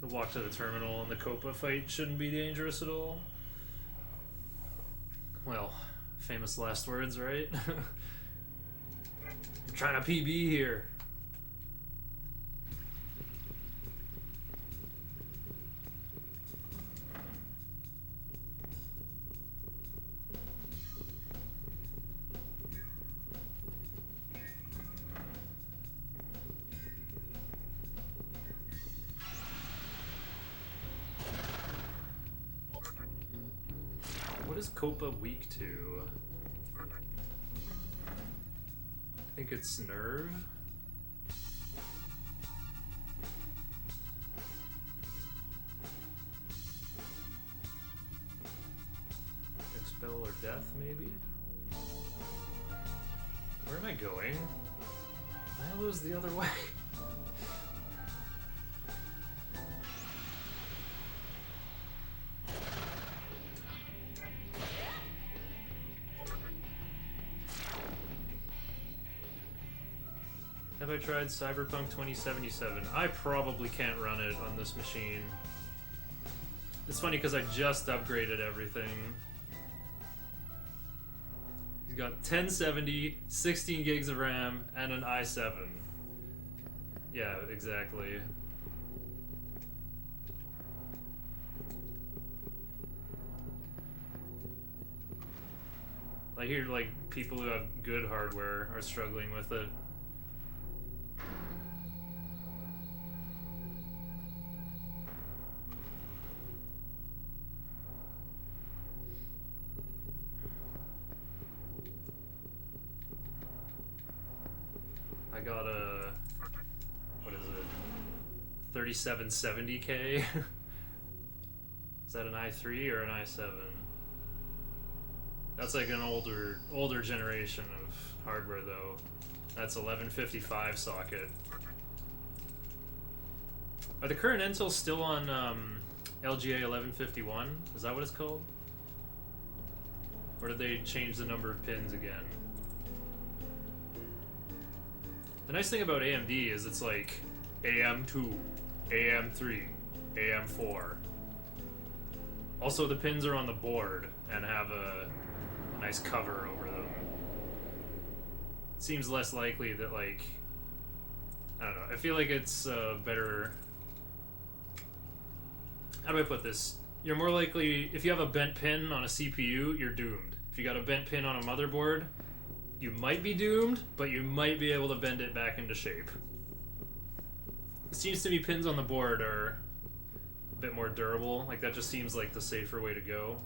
The walk to the terminal and the Copa fight shouldn't be dangerous at all. Well, famous last words, right? I'm trying to PB here. What is Copa weak to? I think it's Nerve. Expel or Death, maybe? Where am I going? I was the other way. Have I tried Cyberpunk 2077? I probably can't run it on this machine. It's funny because I just upgraded everything. He's got 1070, 16 gigs of RAM, and an i7. Yeah, exactly. I hear like people who have good hardware are struggling with it. I got a, what is it, 3770K? Is that an i3 or an i7? That's like an older generation of hardware though. That's 1155 socket. Are the current Intels still on LGA 1151? Is that what it's called? Or did they change the number of pins again? The nice thing about AMD is it's like AM2, AM3, AM4. Also, the pins are on the board and have a nice cover over them. It seems less likely that, like, I don't know, I feel like it's better. How do I put this? You're more likely, if you have a bent pin on a CPU, you're doomed. If you got a bent pin on a motherboard, you might be doomed, but you might be able to bend it back into shape. It seems to me pins on the board are a bit more durable. Like, that just seems like the safer way to go.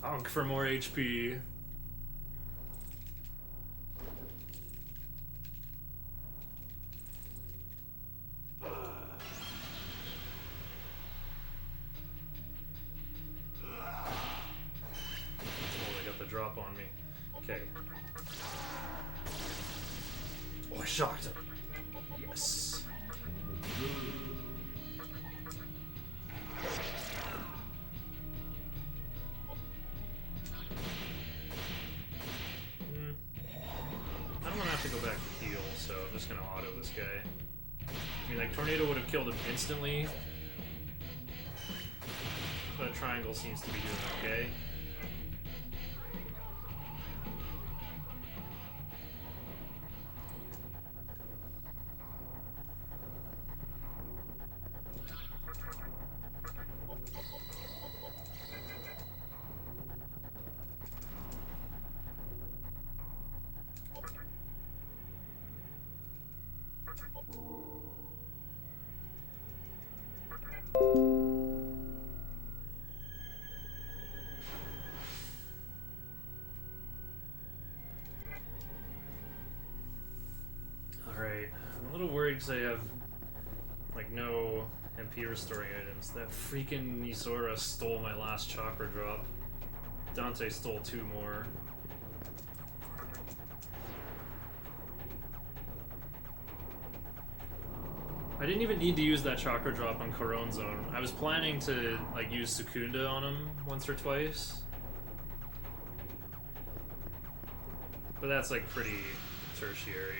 Honk for more HP. Oh, they got the drop on me. Okay. Oh, I shocked him. Yes. To go back to heal, so I'm just gonna auto this guy. I mean, like, Tornado would have killed him instantly, but Triangle seems to be doing okay. because I have like no MP restoring items. That freaking Nisora stole my last chakra drop. Dante stole 2 more. I didn't even need to use that chakra drop on Corone Zone. I was planning to like use Secunda on him once or twice. But that's like pretty tertiary.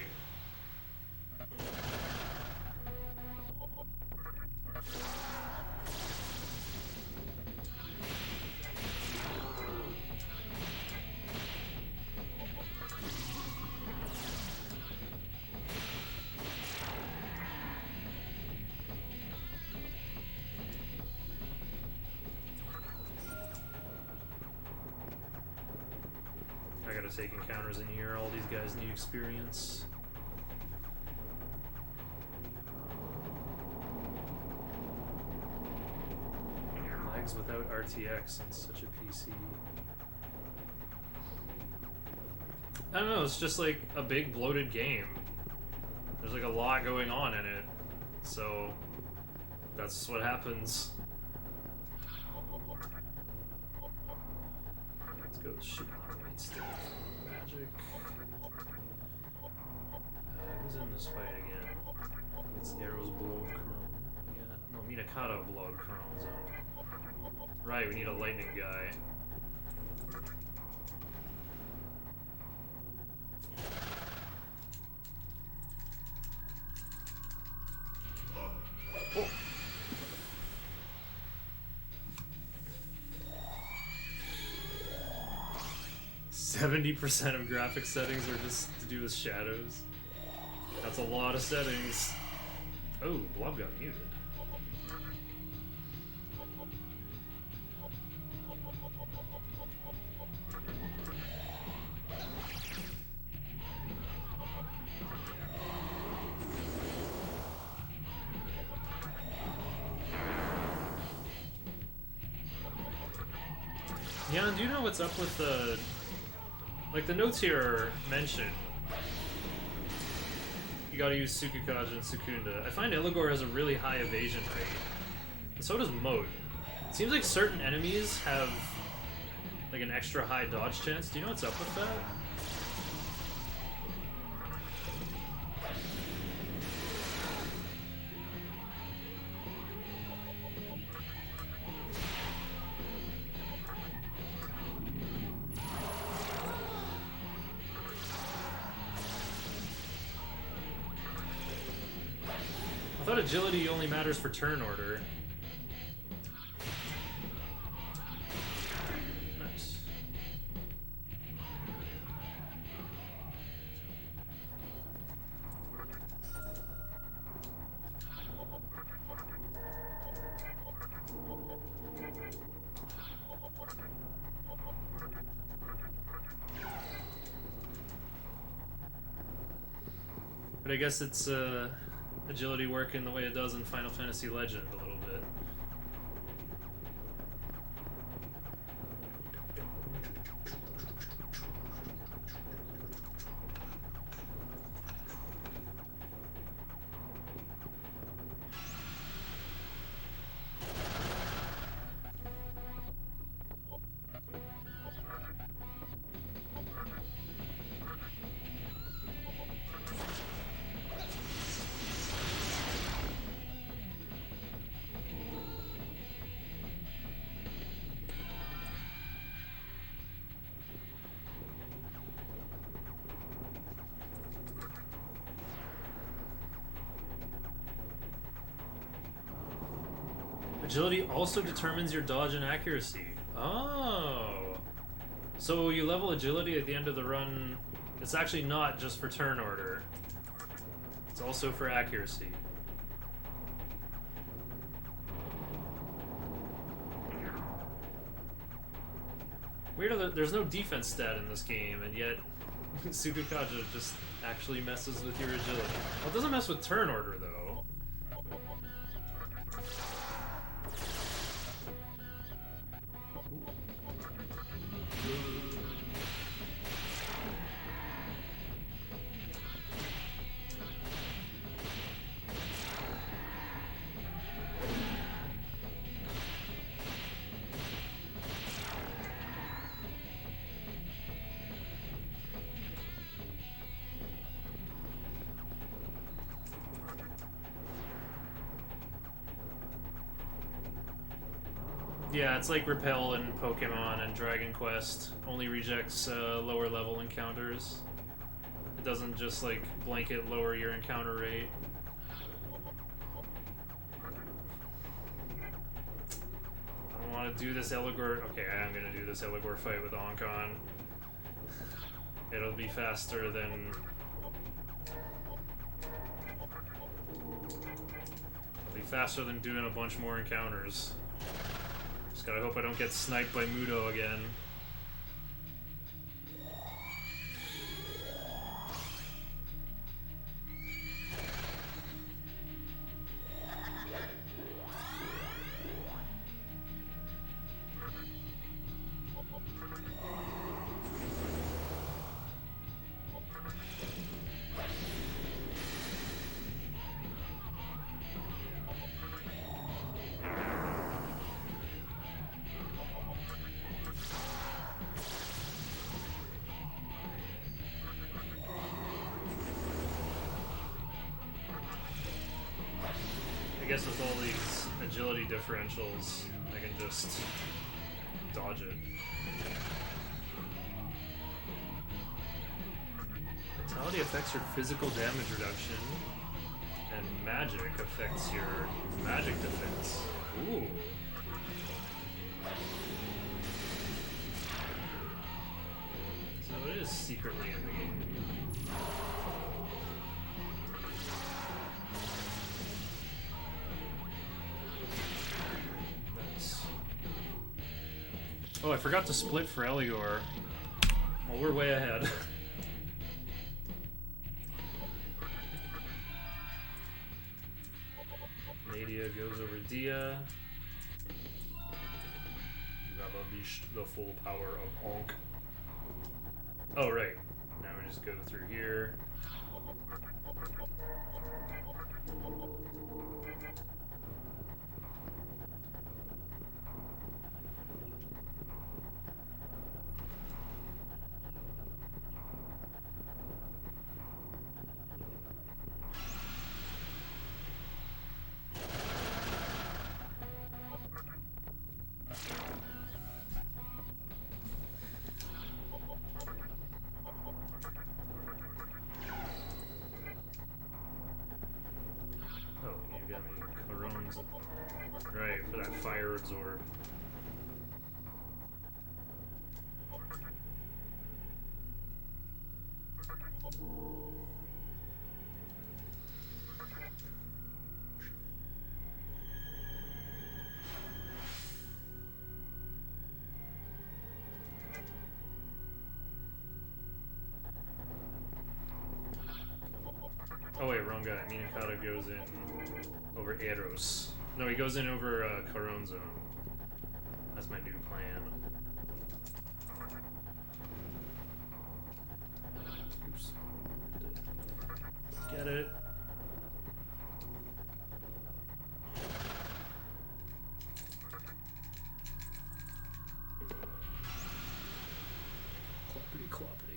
I gotta take encounters in here. All these guys need experience. Legs without RTX on such a PC. I don't know, it's just like a big bloated game. There's like a lot going on in it. So that's what happens. Let's go shoot on white stuff. Magic. Who's in this fight again? It's Arrow's Blood Chrome. Yeah. No, Minakata Blood Chrome's on. Right, we need a lightning guy. Oh. 70% of graphic settings are just to do with shadows. That's a lot of settings. Oh, Blob got muted. Yeah, do you know what's up with the... Like, the notes here mention you gotta use Tsukikaja and Sukunda. I find Eligor has a really high evasion rate, and so does Moat. It seems like certain enemies have, like, an extra high dodge chance. Do you know what's up with that? I thought agility only matters for turn order. Nice. But I guess it's agility working the way it does in Final Fantasy Legend a little bit. Agility also determines your dodge and accuracy. Oh. So you level agility at the end of the run. It's actually not just for turn order. It's also for accuracy. Weird, there's no defense stat in this game, and yet Tsukikaja just actually messes with your agility. Well, it doesn't mess with turn order, though. Yeah, it's like Repel in Pokemon and Dragon Quest. Only rejects lower level encounters. It doesn't just like blanket lower your encounter rate. I don't want to do this Eligor. Okay, I am gonna do this Eligor fight with Onkon. It'll be faster than. It'll be faster than doing a bunch more encounters. Just gotta hope I don't get sniped by Mudo again. I guess with all these agility differentials, I can just dodge it. Vitality affects your physical damage reduction, and magic affects your magic defense. Ooh. So it is secretly in the game. Oh, I forgot to split for Eligor. Well, we're way ahead. Nadia goes over Dia. Rababish, the full power of Onk. Oh, right. Now we just go through here. Right, for that fire absorb. Oh wait, wrong guy. Minakata goes in over Eros. No, he goes in over Caron Zone. That's my new plan. Oops. Get it. Cloppity cloppity.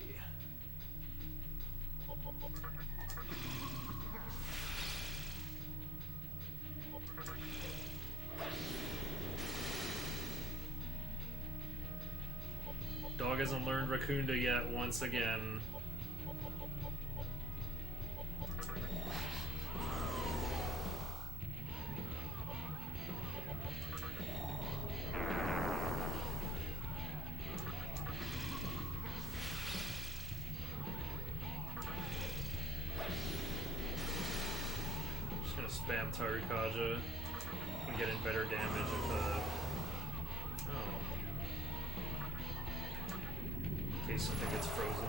Dog hasn't learned Raccoonda yet, once again. Just gonna spam Tarukaja and get in better damage if in case something gets frozen.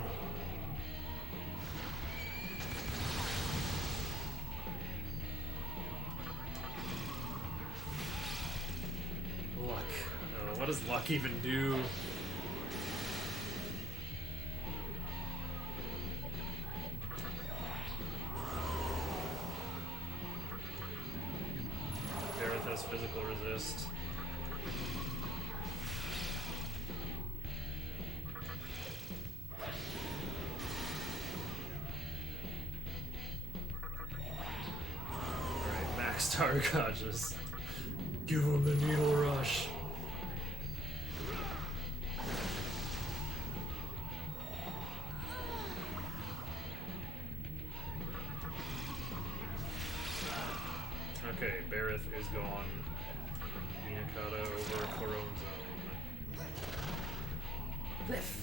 Luck. Oh, what does luck even do? Barrett has physical resist. Tarukajas. Give him the needle rush. Okay, Barith is gone. Minakata over Coron Zone. Lift!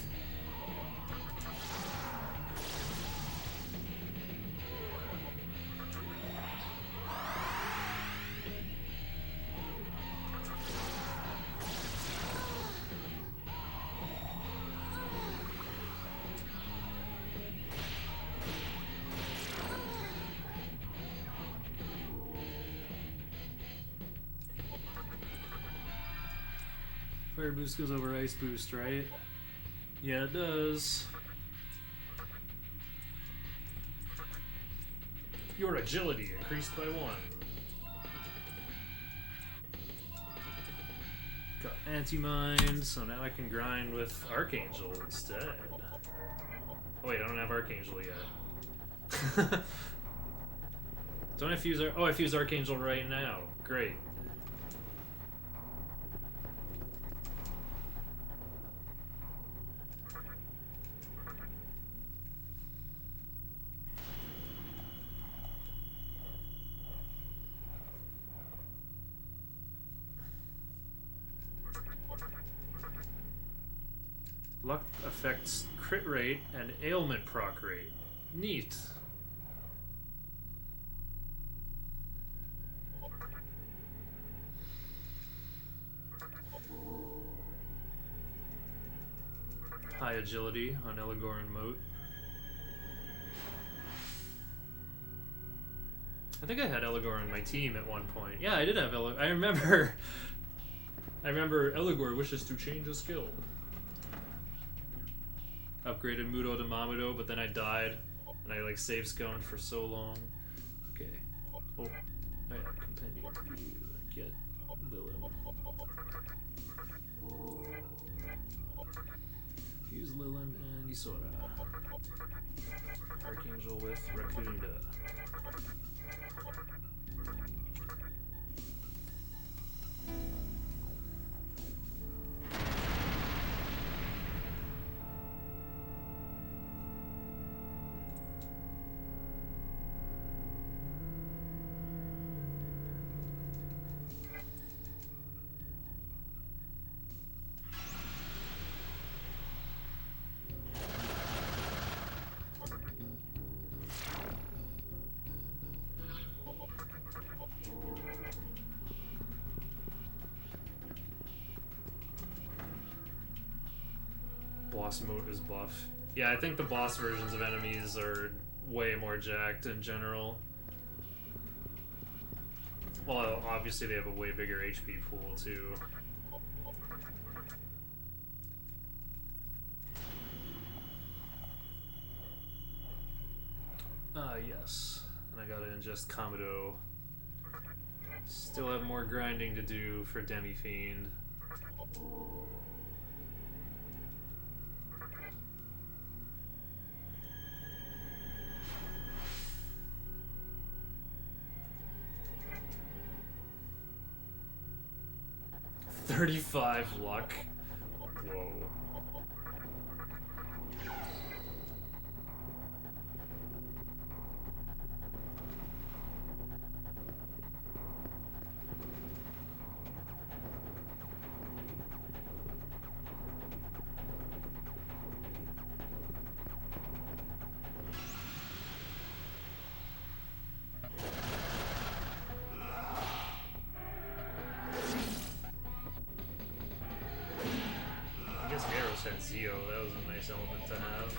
Fire boost goes over ice boost, right? Yeah, it does. Your agility increased by 1. Got anti-mind, so now I can grind with Archangel instead. Oh wait, I don't have Archangel yet. Don't I fuse oh, I fuse Archangel right now. Great. Luck affects crit rate and ailment proc rate. Neat. High agility on Eligor and Moat. I think I had Eligor on my team at one point. Yeah, I did have Eligor. I remember Eligor wishes to change a skill. Upgraded Mudo to Mamudo, but then I died, and I like save scummed for so long. Okay. Oh, yeah, compendium view. Get Lilim. Use Lilim and Isora. Archangel with Rakunda. Boss mode is buff. Yeah, I think the boss versions of enemies are way more jacked in general. Well, obviously they have a way bigger HP pool too. Yes. And I gotta ingest Komodo. Still have more grinding to do for Demi-Fiend. $35 luck. Whoa. Said Zio, that was a nice element to have.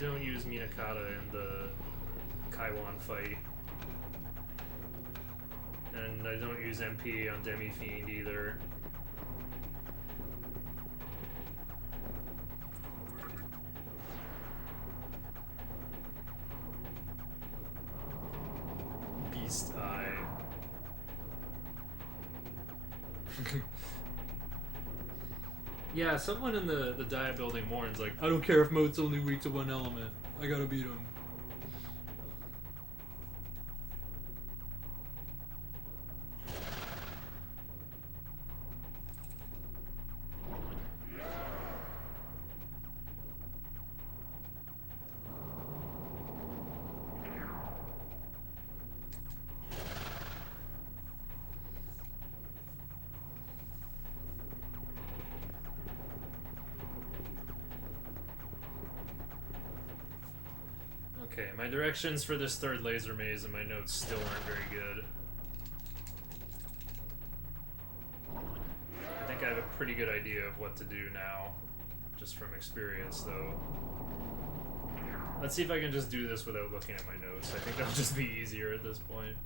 Don't use Minakata in the Kaiwan fight. And I don't use MP on Demi-Fiend either. Beast Eye. Yeah, someone in the diet building warns like, I don't care if mode's only weak to one element. I gotta beat him. Okay, my directions for this third laser maze and my notes still aren't very good. I think I have a pretty good idea of what to do now, just from experience though. Let's see if I can just do this without looking at my notes. I think that'll just be easier at this point.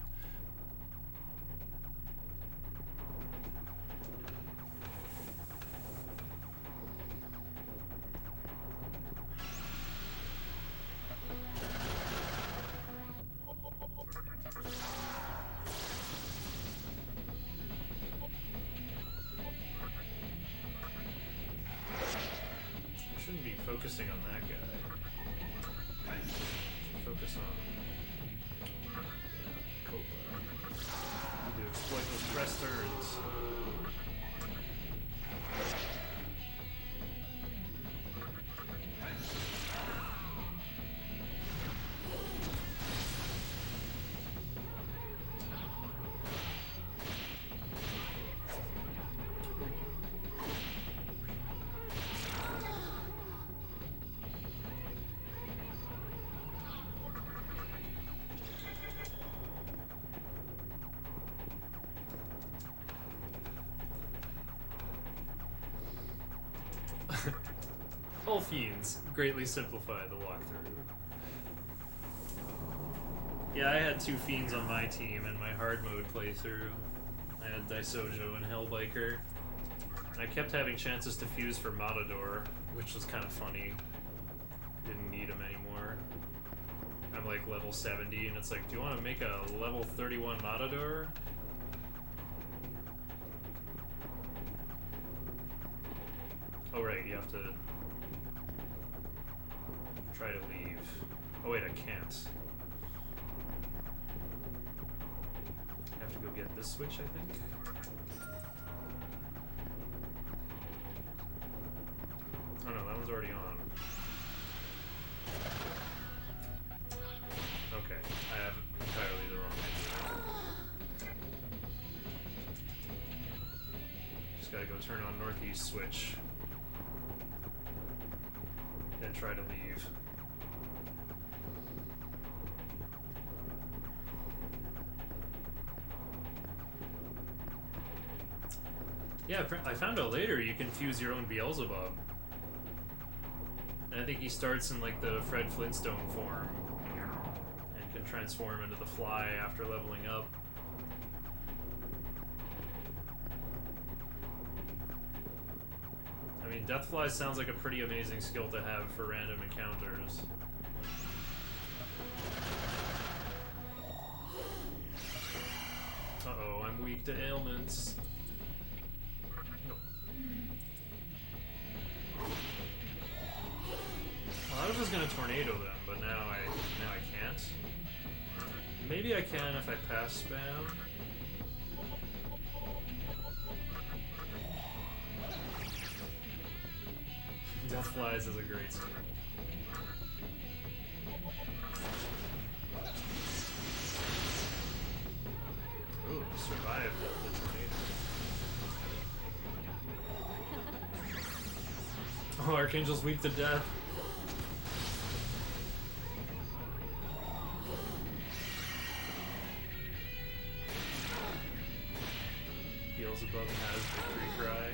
Focusing on that guy. Focus on Copa. Need to exploit those press turns. All fiends greatly simplify the walkthrough. Yeah, I had two fiends on my team in my hard mode playthrough. I had Daisojo and Hellbiker. And I kept having chances to fuse for Matador, which was kind of funny. Didn't need him anymore. I'm like level 70, and it's like, do you want to make a level 31 Matador? Oh right, you have to try to leave. Oh wait, I can't. I have to go get this switch, I think. Oh no, that one's already on. Okay, I have entirely the wrong idea. Just gotta go turn on northeast switch. Then try to leave. Yeah, I found out later you can fuse your own Beelzebub. And I think he starts in like the Fred Flintstone form and can transform into the Fly after leveling up. I mean, Deathfly sounds like a pretty amazing skill to have for random encounters. Uh-oh, I'm weak to ailments. Well, I was just gonna tornado them, but now I can't. Maybe I can if I pass spam. Deathflies is a great skill. Ooh, survived the tornado. Oh, Archangel's weak to death. Beelzebub has victory cry.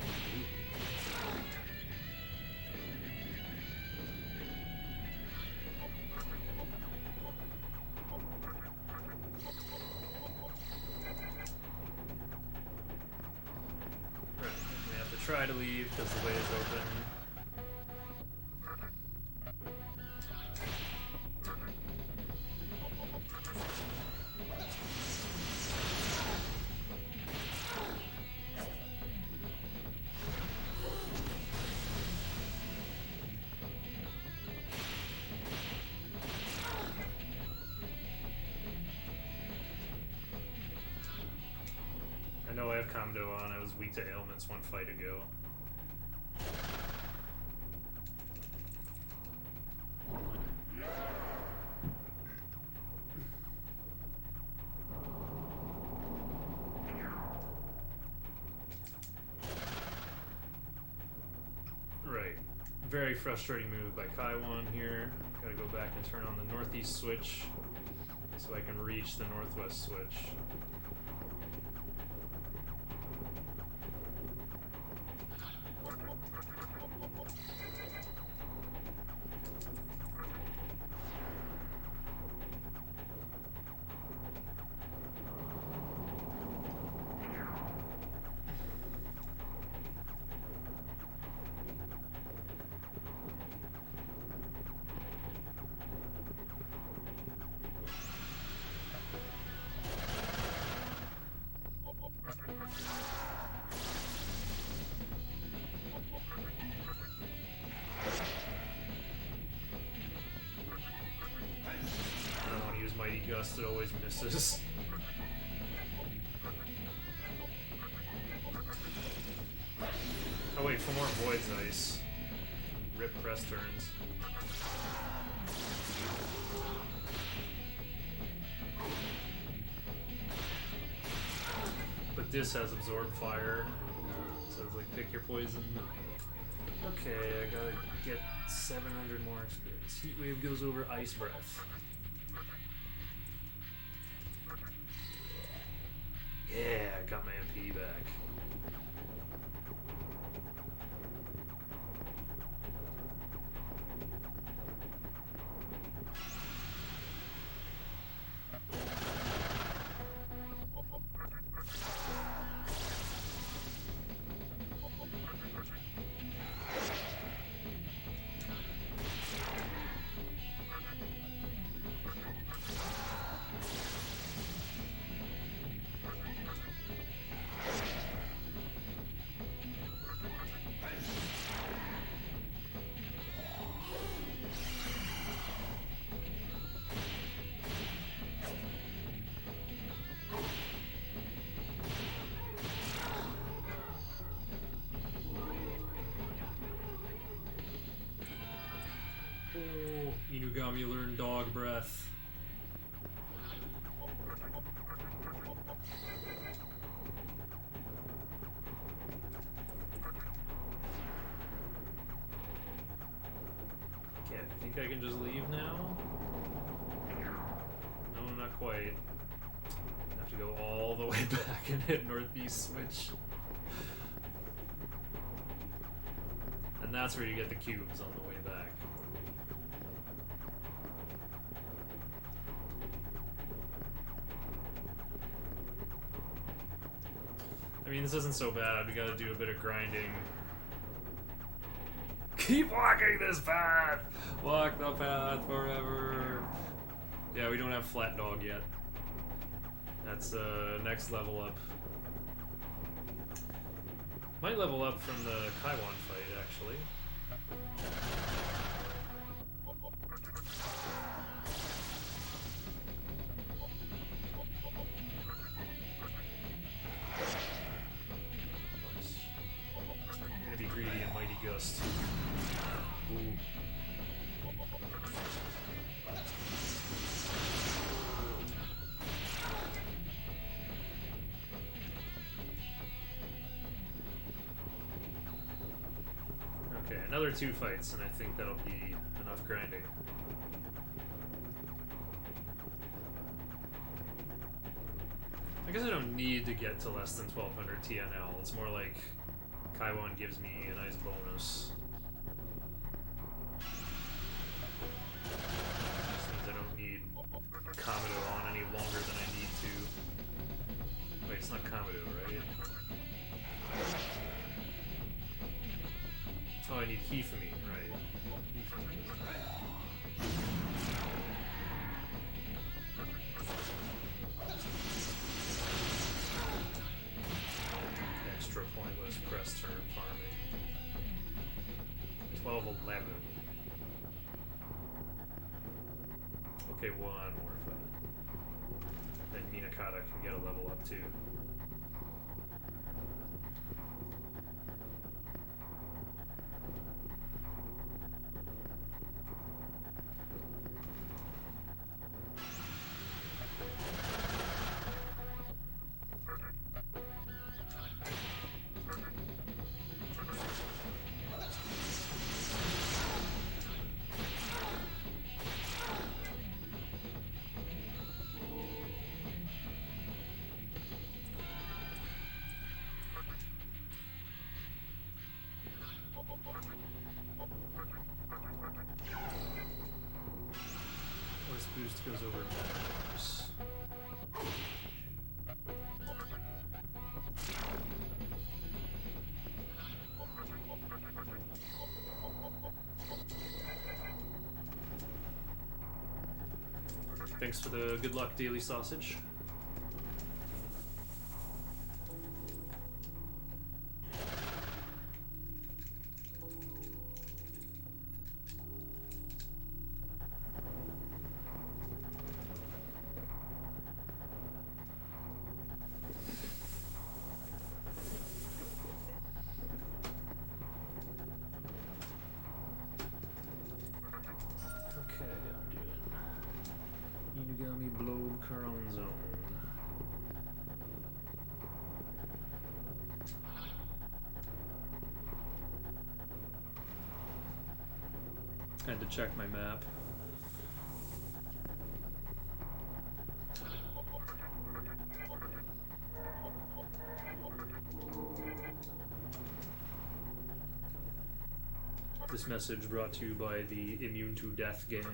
Try to leave because the way is open. know I have Kamado on. I was weak to ailments one fight ago. Right. Very frustrating move by Kaiwan here. Gotta go back and turn on the northeast switch so I can reach the northwest switch. Mighty Gust, it always misses. Oh wait, for more Void's Ice. Rip press turns. But this has Absorb Fire, so it's like pick your poison. Okay, I gotta get 700 more experience. Heat Wave goes over Ice Breath. Yeah, I got my MP back. Oh, Inugami learned Dog Breath. Okay, I think I can just leave now? No, not quite. I have to go all the way back and hit northeast switch. And that's where you get the cubes on the way back. I mean, this isn't so bad. We gotta do a bit of grinding. Keep walking this path! Walk the path forever! Yeah, we don't have Flat Dog yet. That's next level up. Might level up from the Kaiwan fight, actually. I'm gonna be greedy and Mighty Gust. Ooh. Okay, another 2 fights, and I think that'll be enough grinding. I guess I don't need to get to less than 1200 TNL. It's more like Kaiwan gives me a nice bonus. Just means I don't need Kamado on any longer than I need to. Wait, it's not Kamado, right? Oh, I need Hifumi, right. Extra pointless press turn farming. 12-11. Okay, one more fight. Then Minakata can get a level up too. Quest goes over maps. Thanks for the good luck daily sausage. Inugami Blob Caron Zone. Had to check my map. This message brought to you by the Immune to Death gang.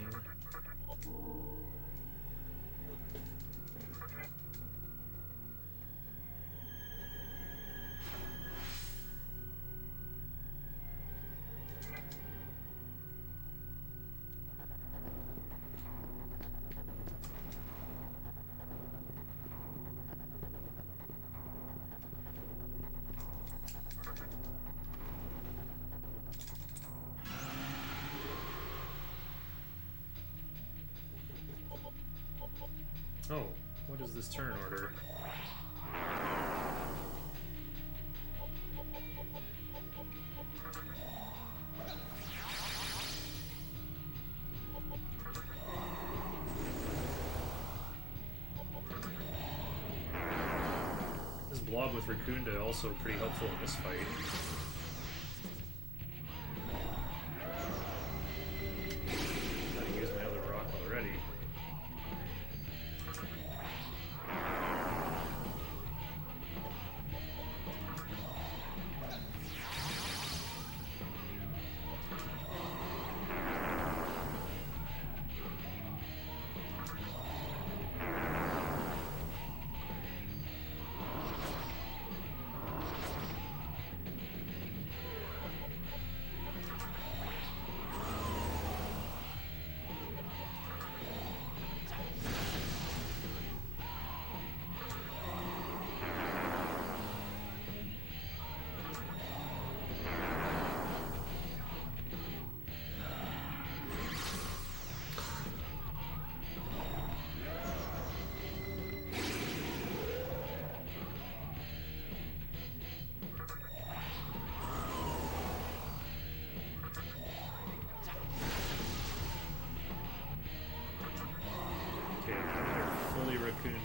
Oh, what is this turn order? This blob with Raccoonda also pretty helpful in this fight. Gotta use my other rock already.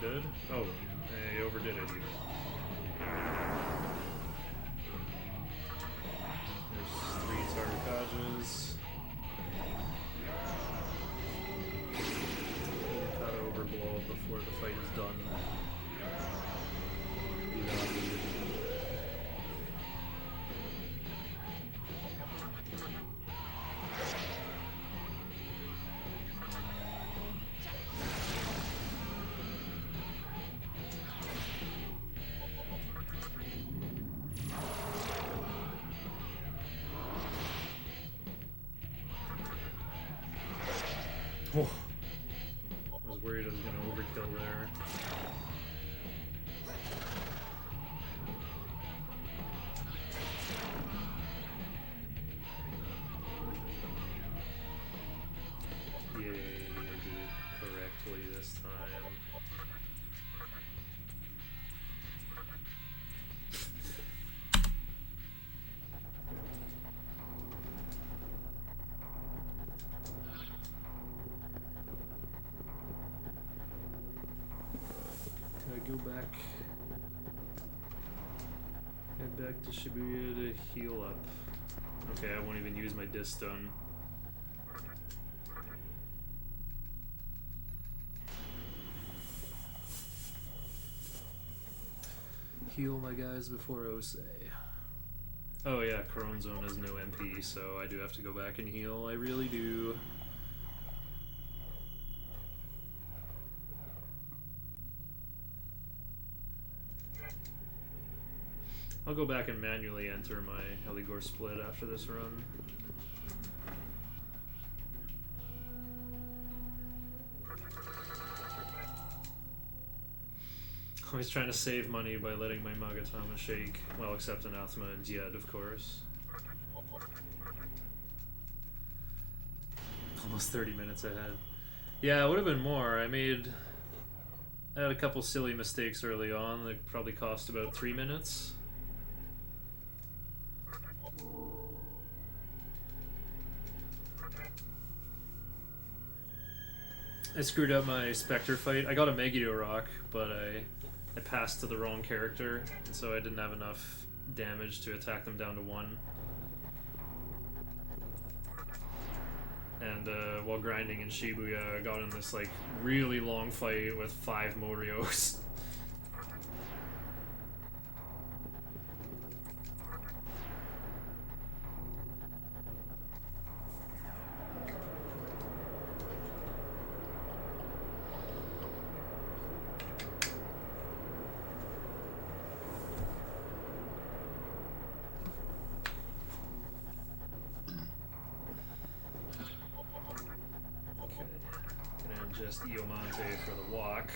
Did. Oh, I overdid it even. There's 3 Targakas. Cut over blow before the fight is done. Oh, I was worried I was going to overkill there. Yay, I did it correctly this time. Go back, head back to Shibuya to heal up. Okay, I won't even use my disc stun. Heal my guys before Ose. Oh yeah, Caron Zone has no MP, so I do have to go back and heal. I really do. I'll go back and manually enter my Eligor split after this run. Always trying to save money by letting my Magatama shake. Well, except Anathema and Jed, of course. Almost 30 minutes ahead. Yeah, it would have been more. I had a couple silly mistakes early on that probably cost about 3 minutes. I screwed up my Spectre fight. I got a Megiddo Rock, but I passed to the wrong character, and so I didn't have enough damage to attack them down to 1. And while grinding in Shibuya, I got in this like really long fight with 5 Morios. Just Iomante for the walk,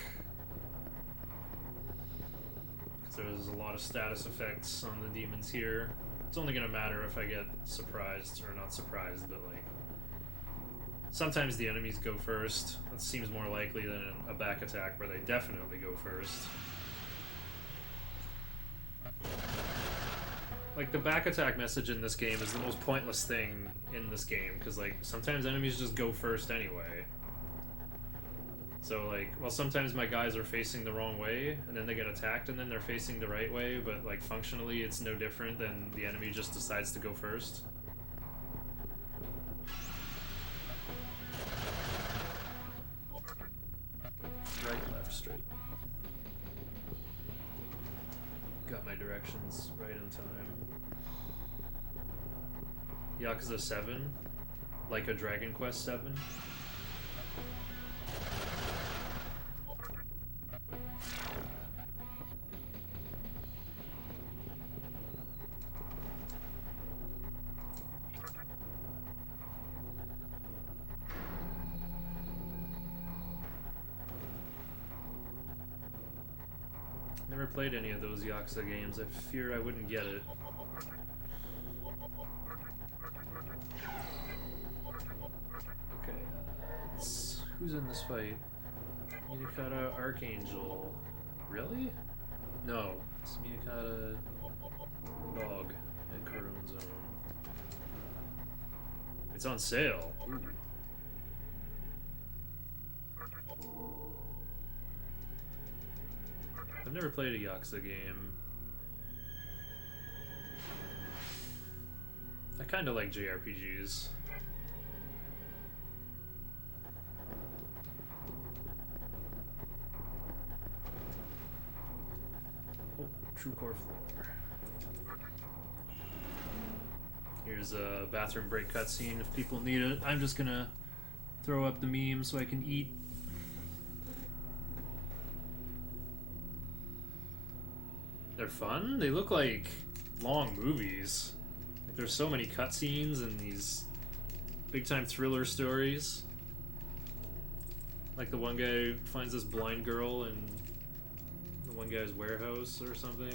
because there's a lot of status effects on the demons here. It's only gonna matter if I get surprised, or not surprised, but like sometimes the enemies go first. That seems more likely than a back attack where they definitely go first. Like the back attack message in this game is the most pointless thing in this game, because like sometimes enemies just go first anyway. So like, well, sometimes my guys are facing the wrong way, and then they get attacked, and then they're facing the right way, but like functionally it's no different than the enemy just decides to go first. Right, left, straight. Got my directions right in time. Yakuza 7, like a Dragon Quest 7. Never played any of those Yakuza games. I fear I wouldn't get it. Okay, who's in this fight? Miyakata Archangel. Really? No, it's Miyakata Dog at Karun Zone. It's on sale. Ooh. I've never played a Yakuza game. I kind of like JRPGs. Oh, True Core Floor. Here's a bathroom break cutscene if people need it. I'm just gonna throw up the meme so I can eat. They're fun? They look like long movies. Like there's so many cutscenes and these big-time thriller stories. Like the one guy finds this blind girl in the one guy's warehouse or something.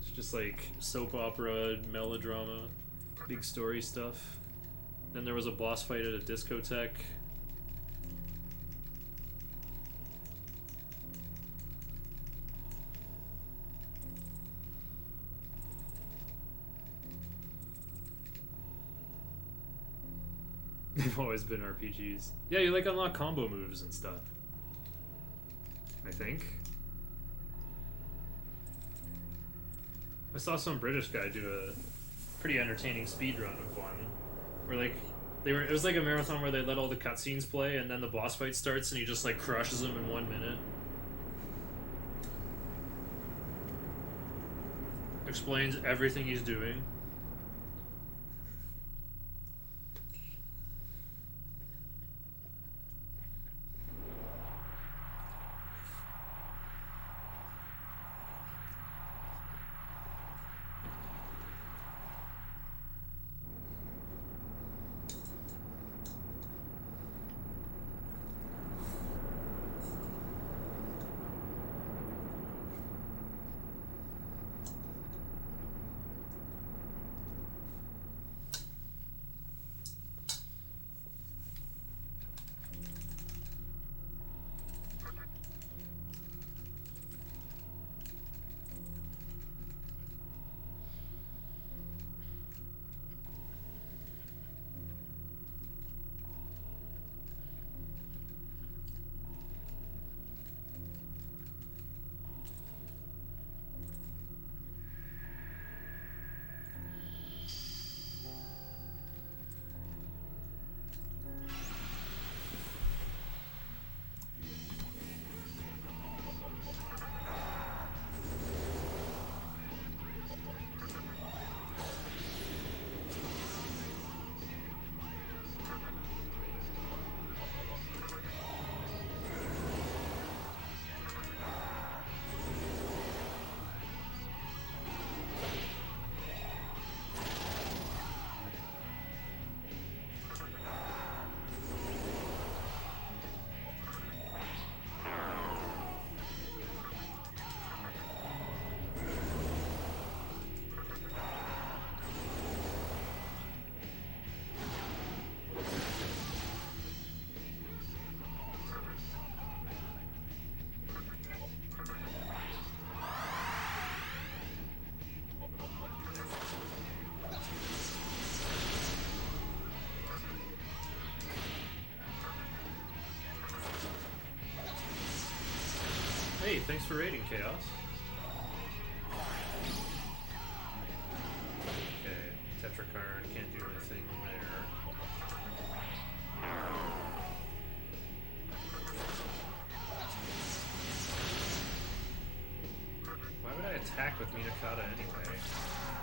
It's just like soap opera, melodrama, big story stuff. Then there was a boss fight at a discotheque. They've always been RPGs. Yeah, you like unlock combo moves and stuff. I think. I saw some British guy do a pretty entertaining speedrun of one. Where like it was like a marathon where they let all the cutscenes play and then the boss fight starts and he just like crushes them in 1 minute. Explains everything he's doing. thanks for raiding, Chaos. Okay, Tetrakarn can't do anything there. Why would I attack with Minakata anyway? I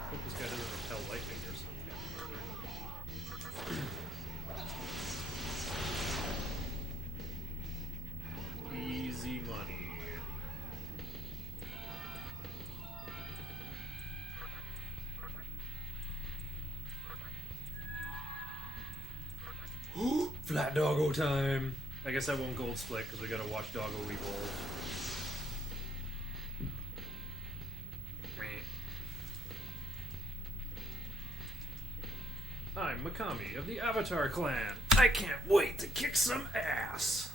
hope this guy doesn't repel lightning or something. Easy money. Flat doggo time! I guess I won't gold split because we gotta watch doggo evolve. I'm Mikami of the Avatar Clan. I can't wait to kick some ass!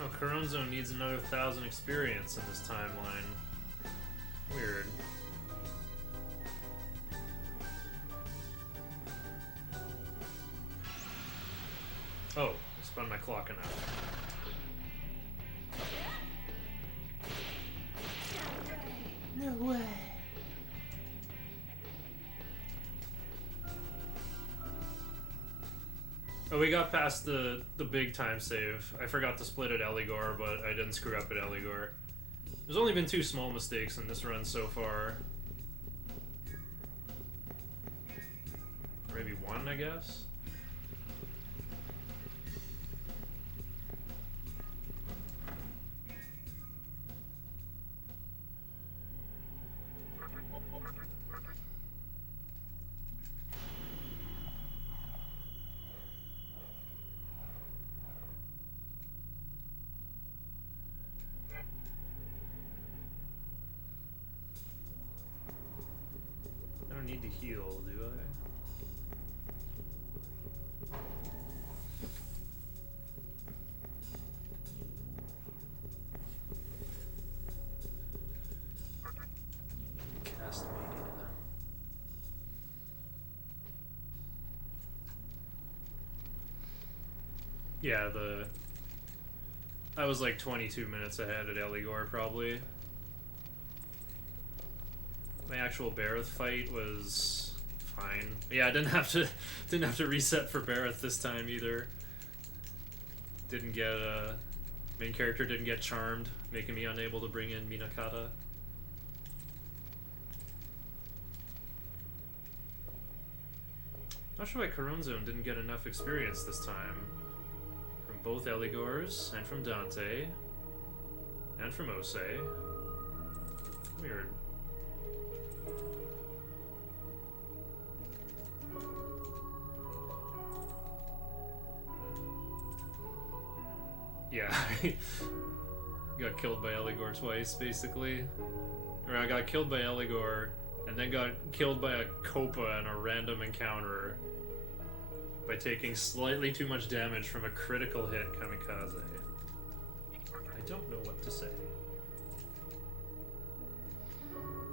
Oh, Coronzo needs another 1,000 experience in this timeline. Weird. Oh, I spun my clock enough. No way. Oh, we got past the big time save. I forgot to split at Eligor, but I didn't screw up at Eligor. There's only been 2 small mistakes in this run so far. Or maybe 1, I guess? I don't need to heal, do I? Cast media. Yeah, I was like 22 minutes ahead at Eligor, probably. My actual Bareth fight was fine. Yeah, I didn't have to reset for Bareth this time either. Didn't get main character didn't get charmed, making me unable to bring in Minakata. Not sure why Coronzo didn't get enough experience this time. From both Eligors, and from Dante, and from Ose. Weird. Yeah, I got killed by Eligor twice, basically. Or I got killed by Eligor, and then got killed by a Copa in a random encounter by taking slightly too much damage from a critical hit kamikaze. I don't know what to say.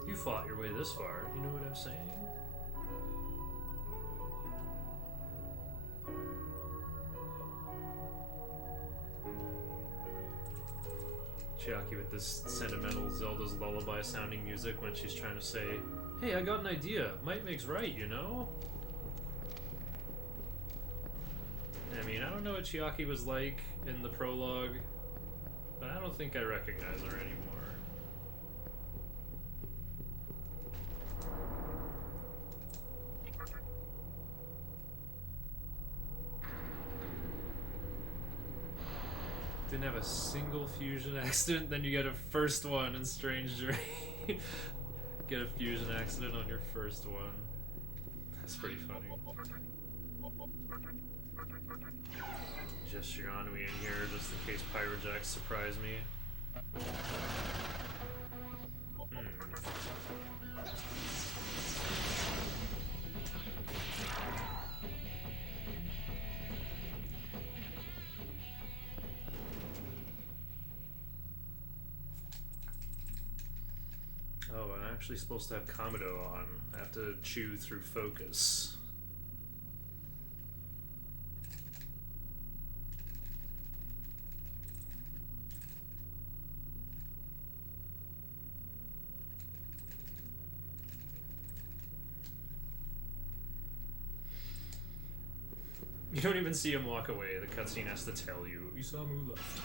You fought your way this far, you know what I'm saying? Chiaki with this sentimental Zelda's lullaby sounding music when she's trying to say, "Hey, I got an idea. Might makes right, you know?" I mean, I don't know what Chiaki was like in the prologue, but I don't think I recognize her anymore. Didn't have a single fusion accident, then you get a first one in Strange Journey. Get a fusion accident on your first one. That's pretty funny. gesture on me in here just in case Pyrojacks surprise me. Oh, I'm actually supposed to have Komodo on. I have to chew through focus. You don't even see him walk away. The cutscene has to tell you, Isamu left.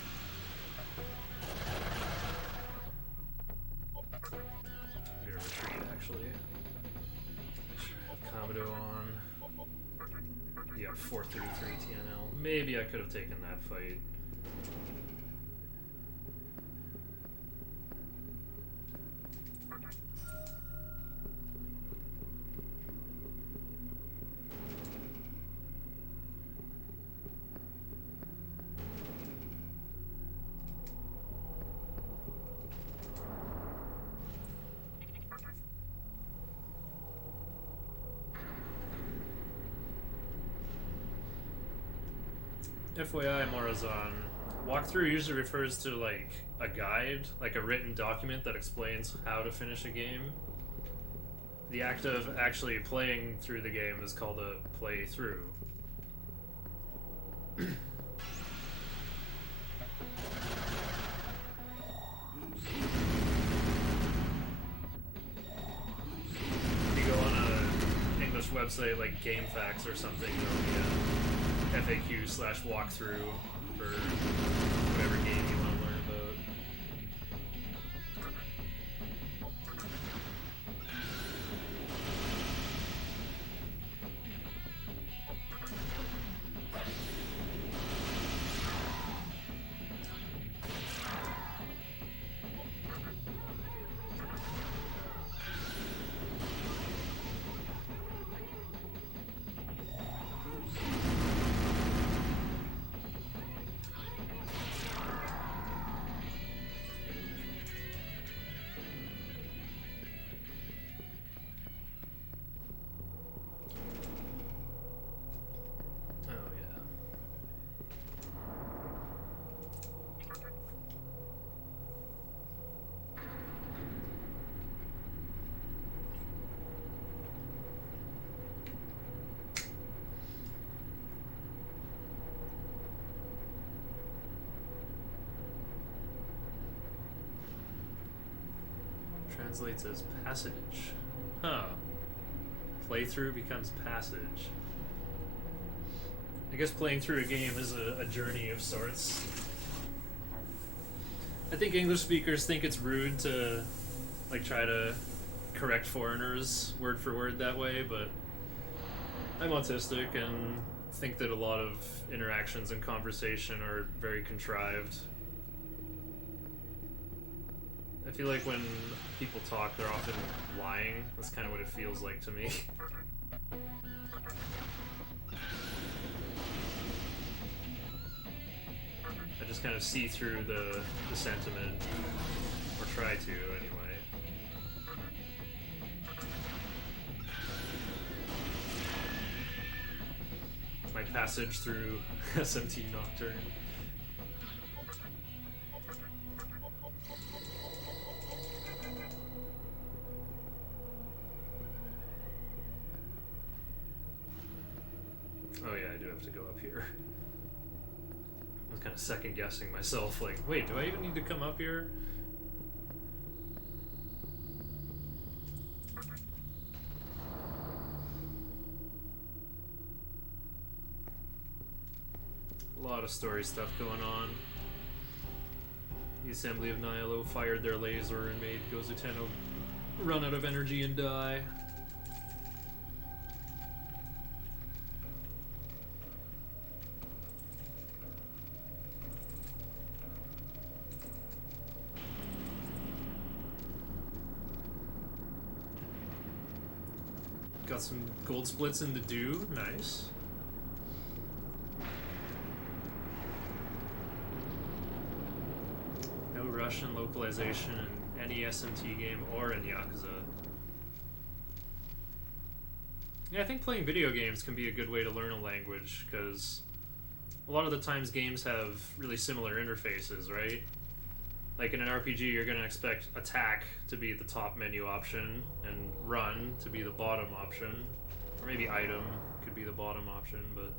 I'm gonna retreat, actually. Make sure I have Komodo on. Yeah, 433 TNL. Maybe I could have taken that fight. FYI, Morazan, walkthrough usually refers to like a guide, like a written document that explains how to finish a game. The act of actually playing through the game is called a playthrough. If you go on a English website like GameFAQs or something, there'll be a FAQ/walkthrough for whatever game you want to learn about. Translates as passage. Huh. Playthrough becomes passage. I guess playing through a game is a journey of sorts. I think English speakers think it's rude to like try to correct foreigners word for word that way, but I'm autistic and think that a lot of interactions and conversation are very contrived. I feel like when people talk, they're often lying. That's kind of what it feels like to me. I just kind of see through the sentiment, or try to, anyway. My passage through SMT Nocturne. Oh yeah, I do have to go up here. I was kind of second guessing myself, like, wait, do I even need to come up here? A lot of story stuff going on. The Assembly of Nihilo fired their laser and made Gozuteno run out of energy and die. Got some gold splits in the dew, nice. Russian localization in any SMT game or in Yakuza. Yeah, I think playing video games can be a good way to learn a language, because a lot of the times games have really similar interfaces, right? Like in an RPG, you're going to expect attack to be the top menu option, and run to be the bottom option. Or maybe item could be the bottom option, but...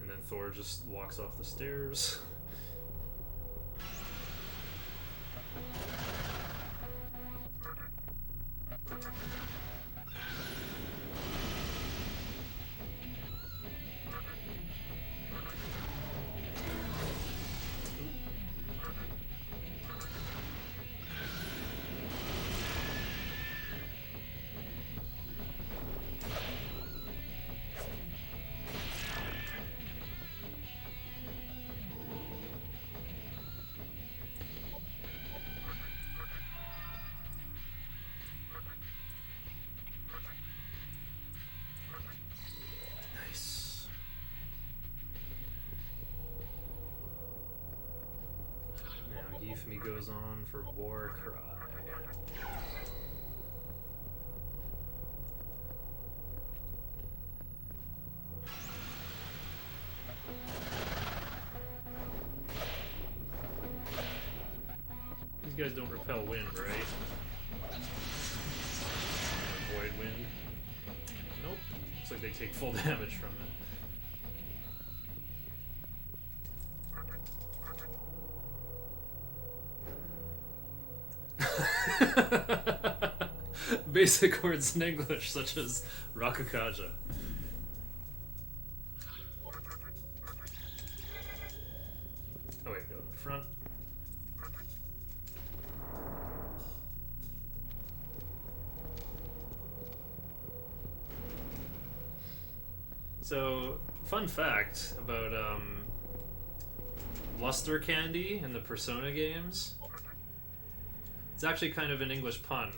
And then Thor just walks off the stairs. Euphemy goes on for War Cry. These guys don't repel wind, right? Avoid wind. Nope. Looks like they take full damage from it. Basic words in English, such as Rakukaja. Oh wait, go to the front. So, fun fact about luster candy in the Persona games. It's actually kind of an English pun.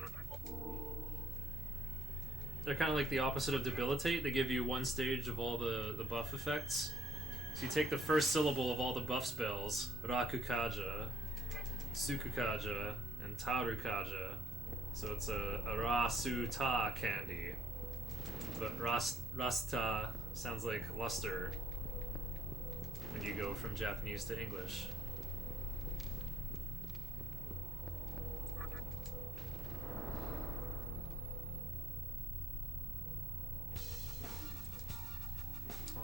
They're kind of like the opposite of debilitate. They give you one stage of all the buff effects. So you take the first syllable of all the buff spells, Rakukaja, Tsukukaja, and Tarukaja. So it's a Rasuta candy. But Rasta sounds like luster when you go from Japanese to English.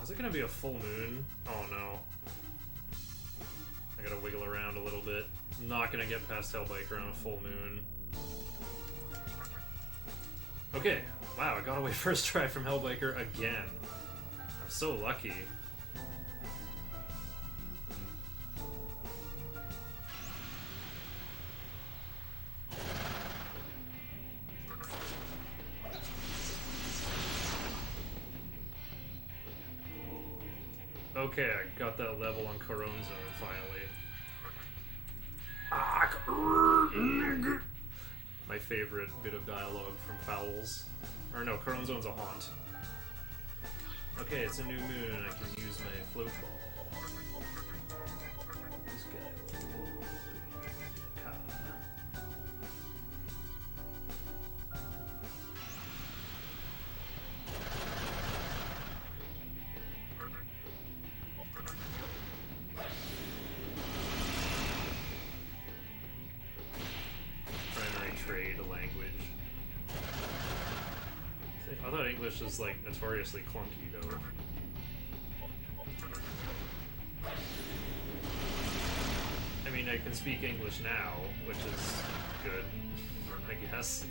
Is it gonna be a full moon? Oh no. I gotta wiggle around a little bit. I'm not gonna get past Hellbiker on a full moon. Okay, wow, I got away first try from Hellbiker again. I'm so lucky. Okay, I got that level on Coron Zone finally. My favorite bit of dialogue from Fowls. Or no, Coron Zone's a haunt. Okay, it's a new moon, I can use my float ball. This guy will... I thought English is like notoriously clunky though. I mean, I can speak English now, which is good, I guess.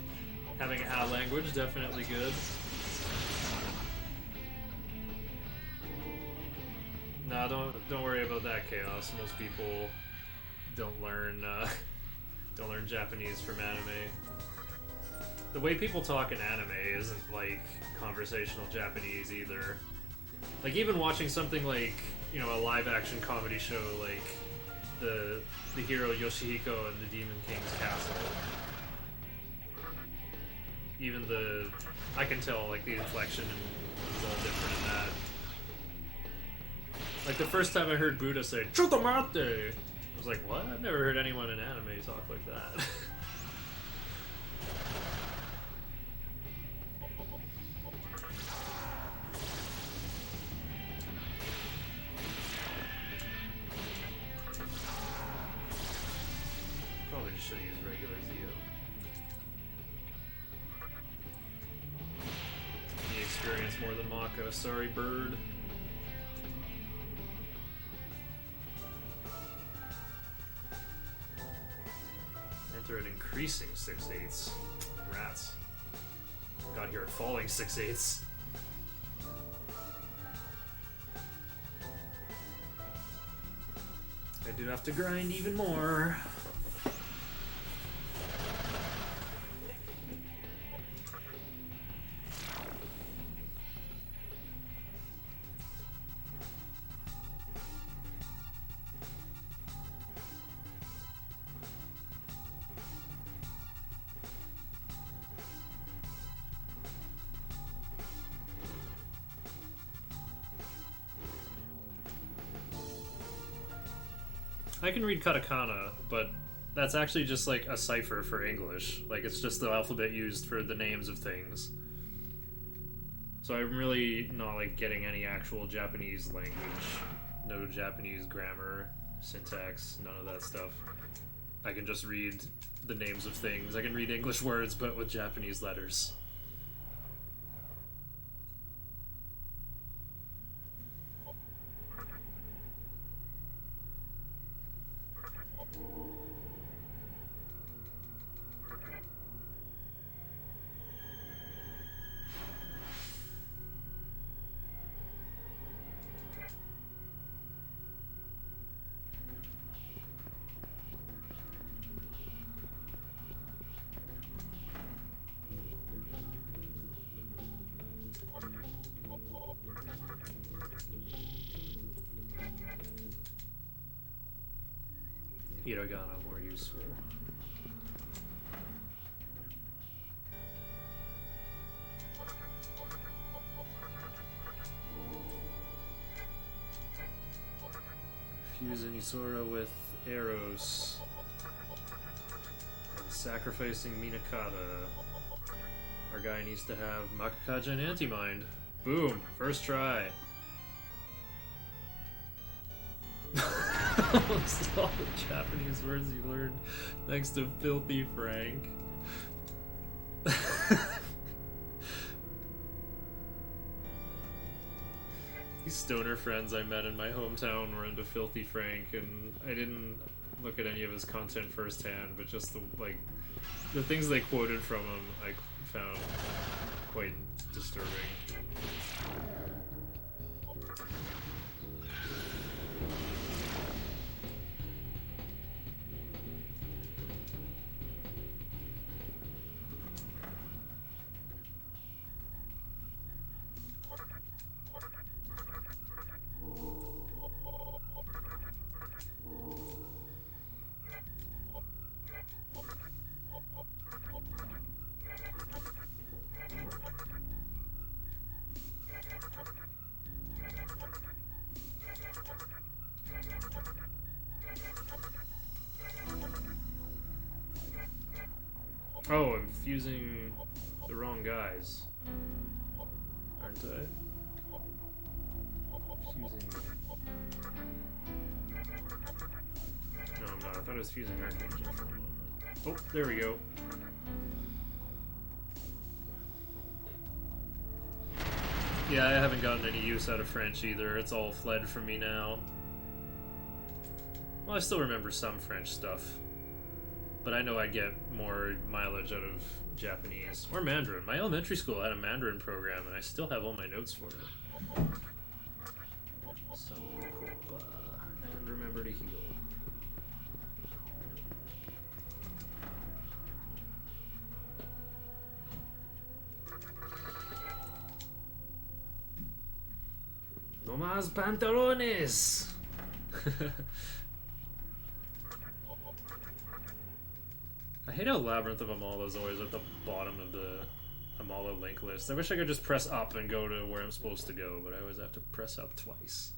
Having a language, definitely good. No, don't worry about that, Chaos. Most people don't learn Japanese from anime. The way people talk in anime isn't like conversational Japanese either. Like even watching something like, you know, a live-action comedy show like the hero Yoshihiko and the Demon King's Castle. Even I can tell like the inflection is all different in that. Like the first time I heard Buddha say "Chutamate," I was like, "What? I've never heard anyone in anime talk like that." Probably just should have used regular Zeo. He experienced more than Maka. Sorry, bird. Enter at increasing 6/8. Rats. Got here at falling 6/8. I do have to grind even more. I can read katakana, but that's actually just like a cipher for English. Like it's just the alphabet used for the names of things. So I'm really not like getting any actual Japanese language. No Japanese grammar, syntax, none of that stuff. I can just read the names of things. I can read English words, but with Japanese letters. Hiragana more useful. Fusing Isora with Eros. And sacrificing Minakata. Our guy needs to have Makakaja and Anti-Mind. Boom! First try. Almost all the Japanese words you learned thanks to Filthy Frank. These stoner friends I met in my hometown were into Filthy Frank, and I didn't look at any of his content firsthand, but just the things they quoted from him I found quite disturbing. Oh, I'm fusing the wrong guys, aren't I? Fusing... No, I'm not. I thought I was fusing Archangel for a moment. Oh, there we go. Yeah, I haven't gotten any use out of French either. It's all fled from me now. Well, I still remember some French stuff. But I know I'd get more mileage out of Japanese. Or Mandarin. My elementary school had a Mandarin program, and I still have all my notes for it. So, and remember to heal. No más pantalones! I hate how Labyrinth of Amala is always at the bottom of the Amala link list. I wish I could just press up and go to where I'm supposed to go, but I always have to press up twice.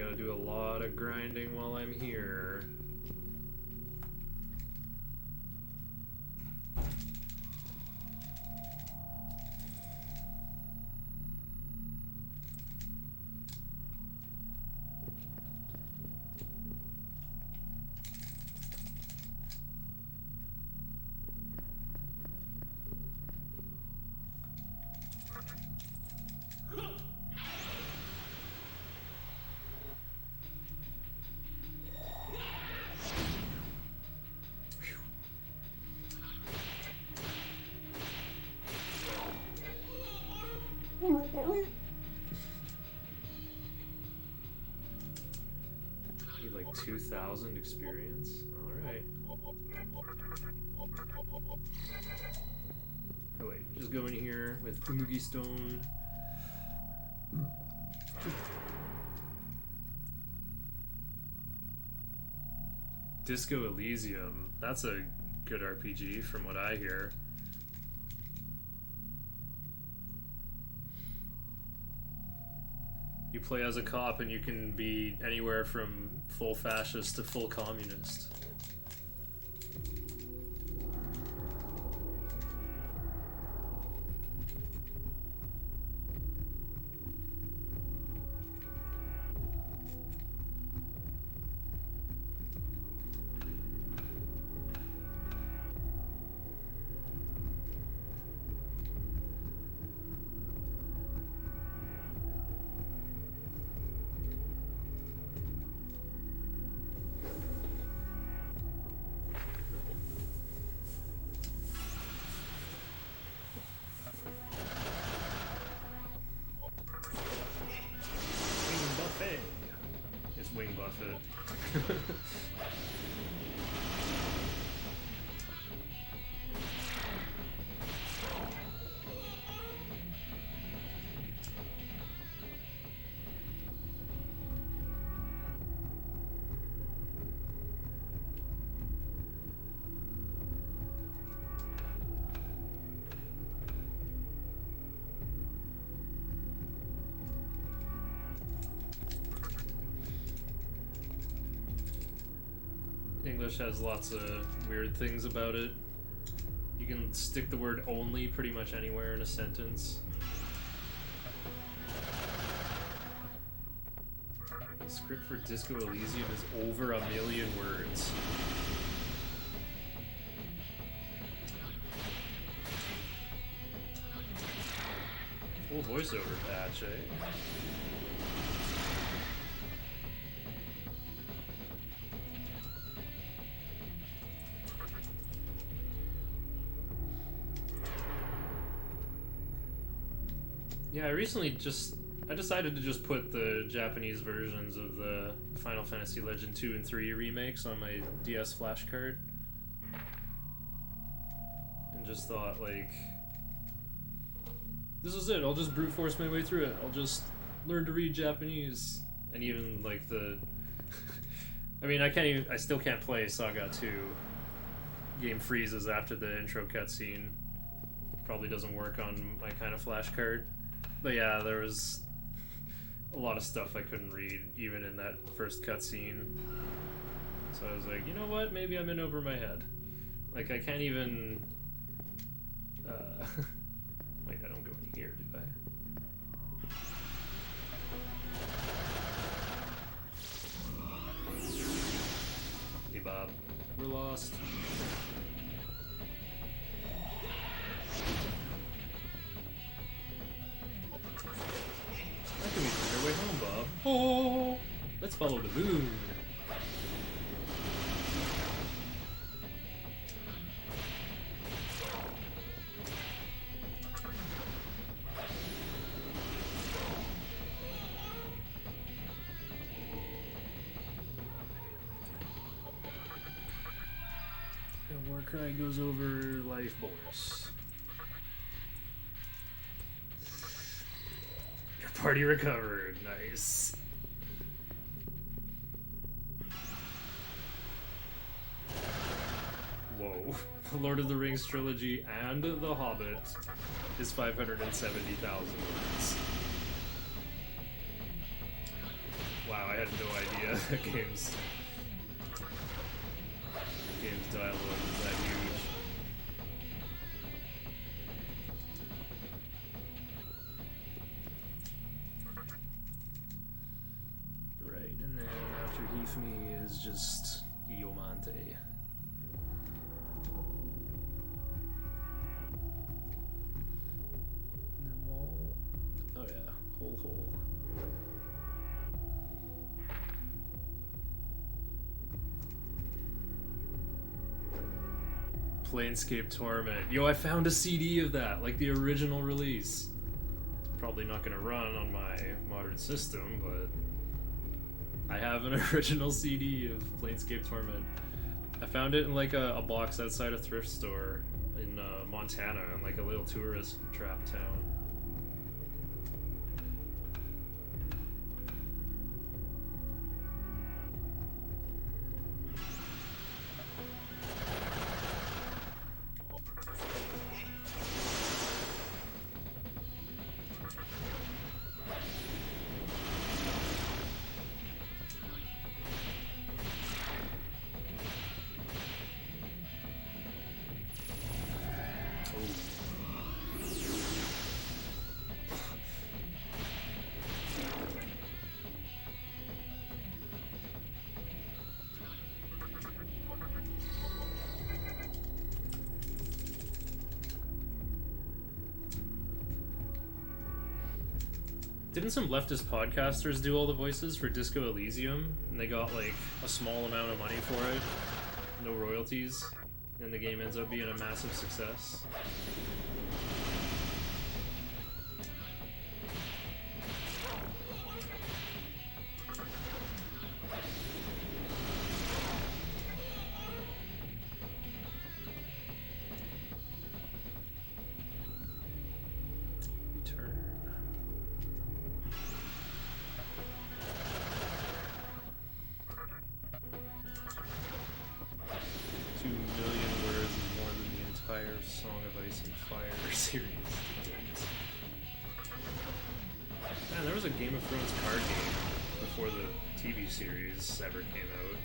gotta do a lot of grinding while I'm here. Need like 2,000 experience. Alright. Oh wait, just go in here with Umugi Stone. Disco Elysium. That's a good RPG from what I hear. You play as a cop and you can be anywhere from full fascist to full communist. Wing Buffet. English has lots of weird things about it. You can stick the word only pretty much anywhere in a sentence. The script for Disco Elysium is over 1 million words. Full voiceover patch, eh? Yeah, I recently I decided to just put the Japanese versions of the Final Fantasy Legend 2 and 3 remakes on my DS flash card. And just thought, like, this is it, I'll just brute force my way through it. I'll just learn to read Japanese. And even, like, I mean, I still can't play Saga 2. Game freezes after the intro cutscene. Probably doesn't work on my kind of flash card. But yeah, there was a lot of stuff I couldn't read, even in that first cutscene. So I was like, you know what? Maybe I'm in over my head. Like, I can't even... Wait, I don't go in here, do I? Hey, Bob. We're lost. How can we find our way home, Bob? Oh! Let's follow the moon. And Warcry goes over life bonus. Party recovered. Nice. Whoa. The Lord of the Rings trilogy and The Hobbit is 570,000 words. Wow, I had no idea that game's dialogue is that huge. Right, and then after Heathme is just Iomante. And then wall. Oh yeah, hole. Planescape Torment. Yo, I found a CD of that, like the original release. It's probably not gonna run on my modern system, but I have an original CD of Planescape Torment. I found it in like a box outside a thrift store in Montana, in like a little tourist trap town. Didn't some leftist podcasters do all the voices for Disco Elysium? And they got like a small amount of money for it, no royalties, and the game ends up being a massive success. Song of Ice and Fire series to date. Man, there was a Game of Thrones card game before the TV series ever came out.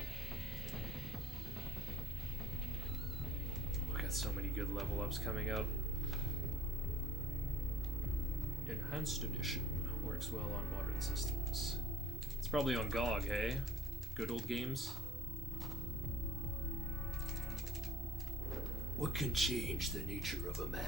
We got so many good level ups coming up. Enhanced Edition works well on modern systems. It's probably on GOG, hey? Good old games. What can change the nature of a man?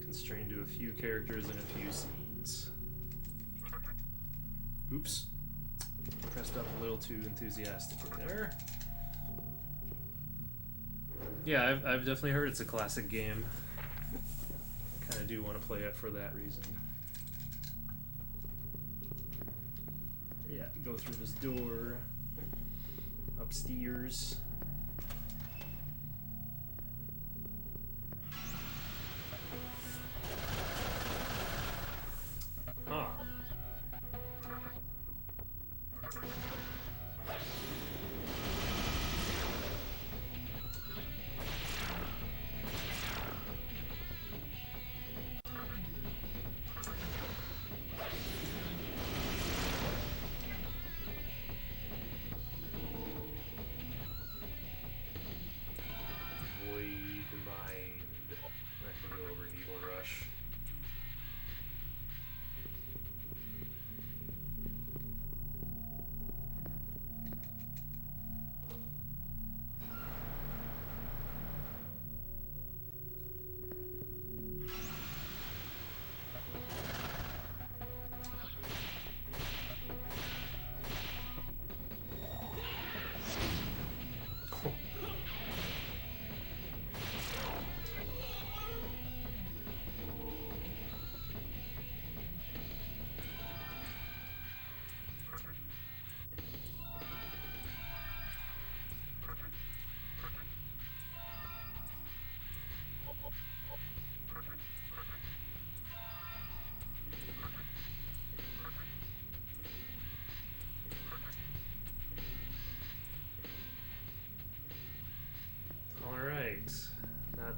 Constrained to a few characters and a few scenes. Oops. Pressed up a little too enthusiastically there. Yeah, I've definitely heard it's a classic game. I do want to play it for that reason. Yeah, go through this door, upstairs. Huh.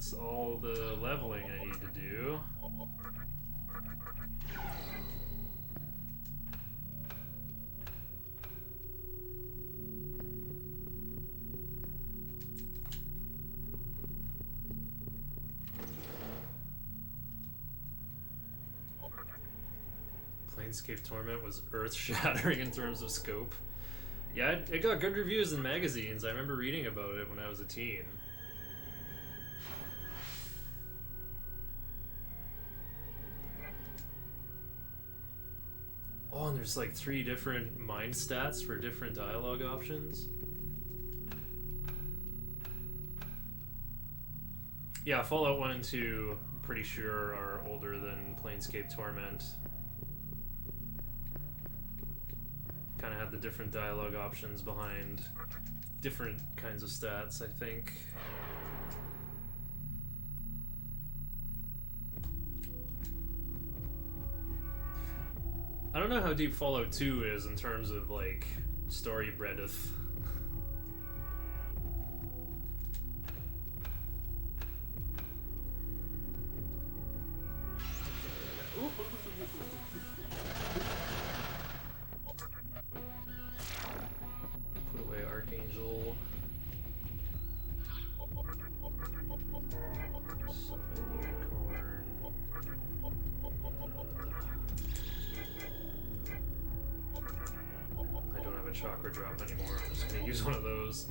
That's all the leveling I need to do. Planescape Torment was earth-shattering in terms of scope. Yeah, it got good reviews in magazines. I remember reading about it when I was a teen. Oh, and there's like 3 different mind stats for different dialogue options. Yeah, Fallout 1 and 2, I'm pretty sure, are older than Planescape Torment. Kind of had the different dialogue options behind different kinds of stats, I think. I don't know how deep Fallout 2 is in terms of, like, story breadth. Put away Archangel. Summon Unicorn. I don't have a chakra drop anymore. I'm just gonna use one of those.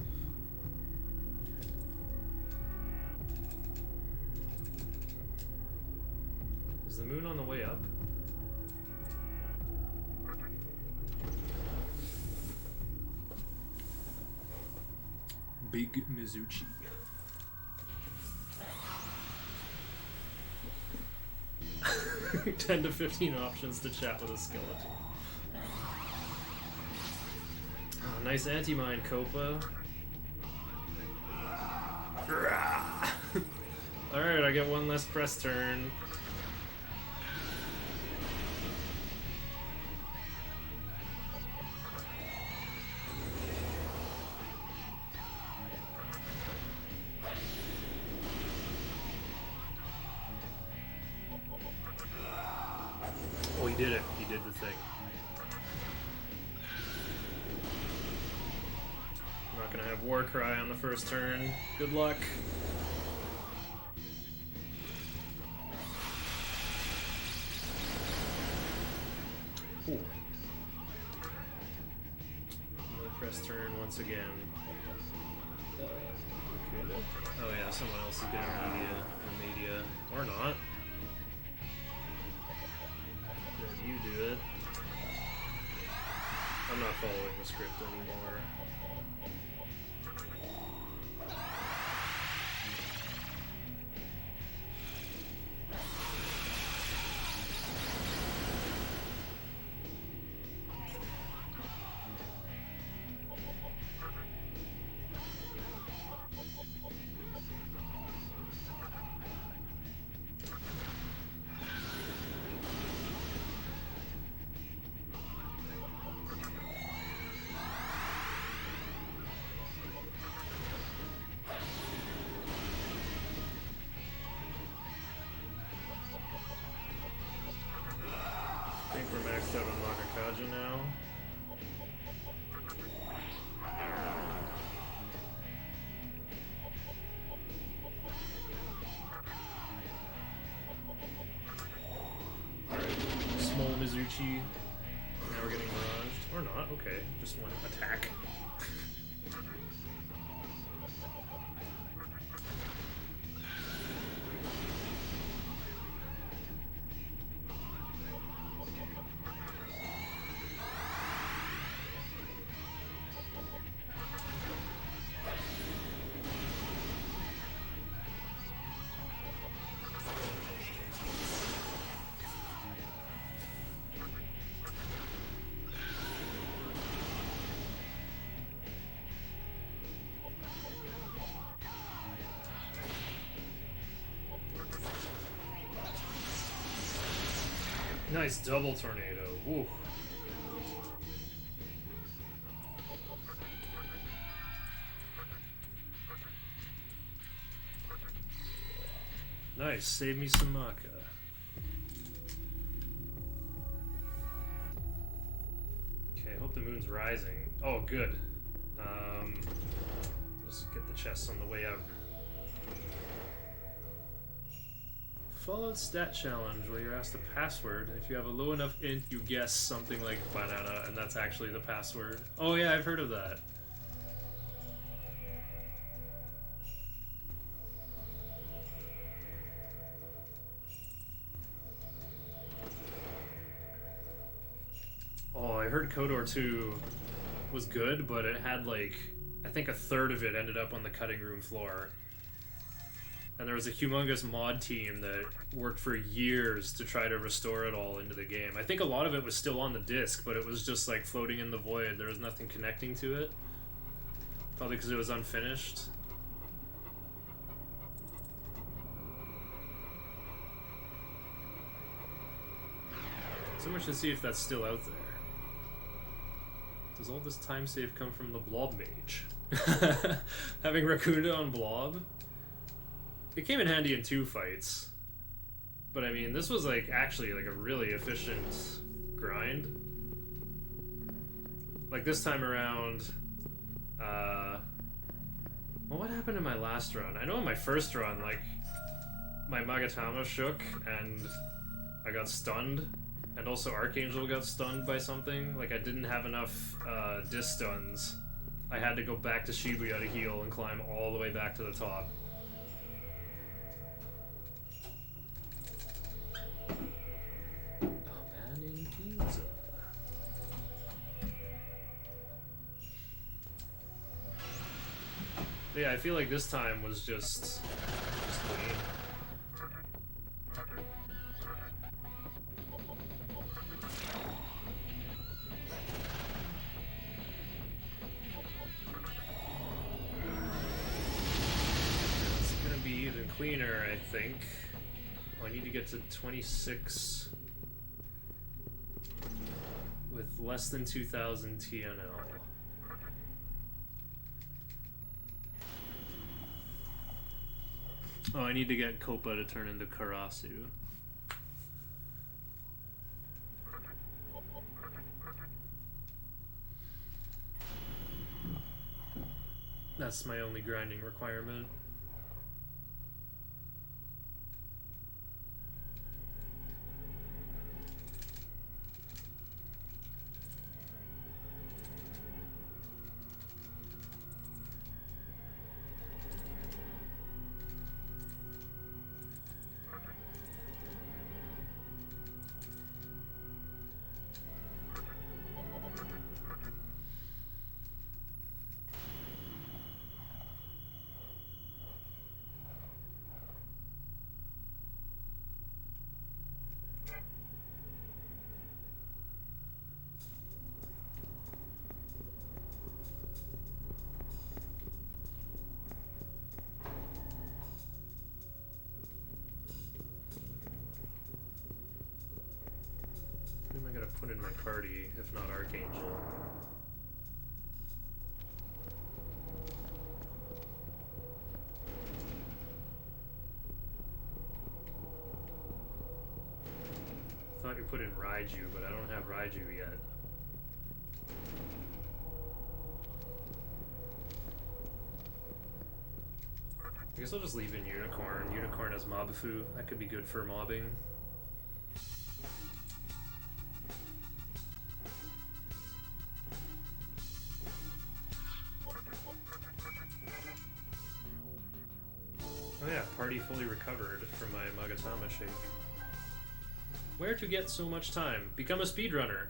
Is the moon on the way up? Big Mizuchi. Ten to 15 options to chat with a skeleton. Oh, nice anti-mine, Copa. Alright, I get one less press turn. Oh, he did it. He did the thing. I'm not gonna have Warcry on the first turn. Good luck. Ooh. No press turn once again. Oh yeah, someone else is getting media. Or not. You do it. I'm not following the script anymore. I think we're maxed out on Makakaja now. Alright, small Mizuchi. Now we're getting barraged. Or not, okay. Just one attack. Nice double tornado. Ooh. Nice, save me some maca. Okay, hope the moon's rising. Oh, good. Just get the chests on the way out. Fallout stat challenge where you're asked a password. If you have a low enough int, you guess something like banana, and that's actually the password. Oh yeah, I've heard of that. Oh, I heard KOTOR 2 was good, but it had like, I think a third of it ended up on the cutting room floor. And there was a humongous mod team that worked for years to try to restore it all into the game. I think a lot of it was still on the disc, but it was just like floating in the void. There was nothing connecting to it. Probably because it was unfinished. So much to see if that's still out there. Does all this time save come from the Blob Mage? Having Raccoon on Blob? It came in handy in 2 fights. But I mean, this was like actually like a really efficient grind. Like this time around, well, what happened in my last run? I know in my first run, like, my Magatama shook and I got stunned. And also Archangel got stunned by something. Like, I didn't have enough disc stuns. I had to go back to Shibuya to heal and climb all the way back to the top. A man in Ginza. Yeah, I feel like this time was just clean. Cleaner, I think. Oh, I need to get to 26 with less than 2,000 TNL. Oh, I need to get Copa to turn into Karasu. That's my only grinding requirement. Who am I gonna put in my party, if not Archangel? I thought you put in Raiju, but I don't have Raiju yet. I guess I'll just leave in Unicorn. Unicorn has Mabufu. That could be good for mobbing. Oh yeah, party fully recovered from my Magatama shake. Where to get so much time? Become a speedrunner.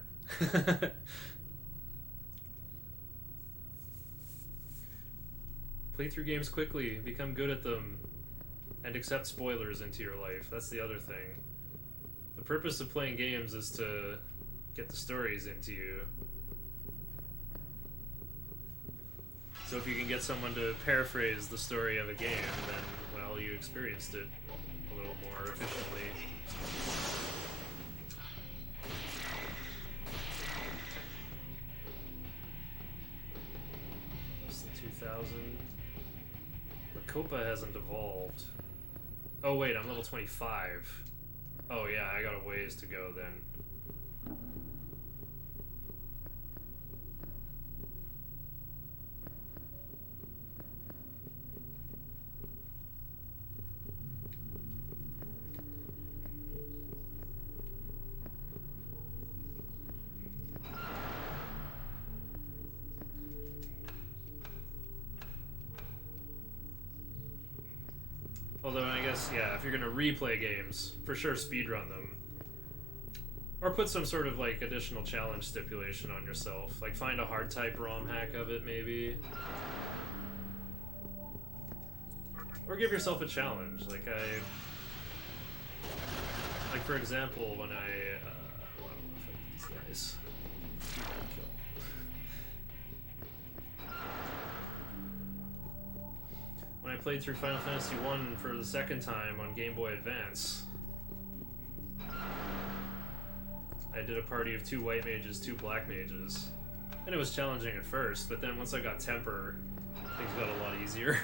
Play through games quickly, become good at them, and accept spoilers into your life. That's the other thing. The purpose of playing games is to get the stories into you. So if you can get someone to paraphrase the story of a game, then, well, you experienced it a little more efficiently. Less than 2,000. But Copa hasn't evolved. Oh wait, I'm level 25. Oh yeah, I got a ways to go then. Although I guess, yeah, if you're gonna replay games, for sure speedrun them. Or put some sort of like additional challenge stipulation on yourself. Like find a hard type ROM hack of it maybe. Or give yourself a challenge. Like for example, when I don't know if these guys. When I played through Final Fantasy 1 for the second time on Game Boy Advance, I did a party of 2 white mages, 2 black mages. And it was challenging at first, but then once I got temper, things got a lot easier.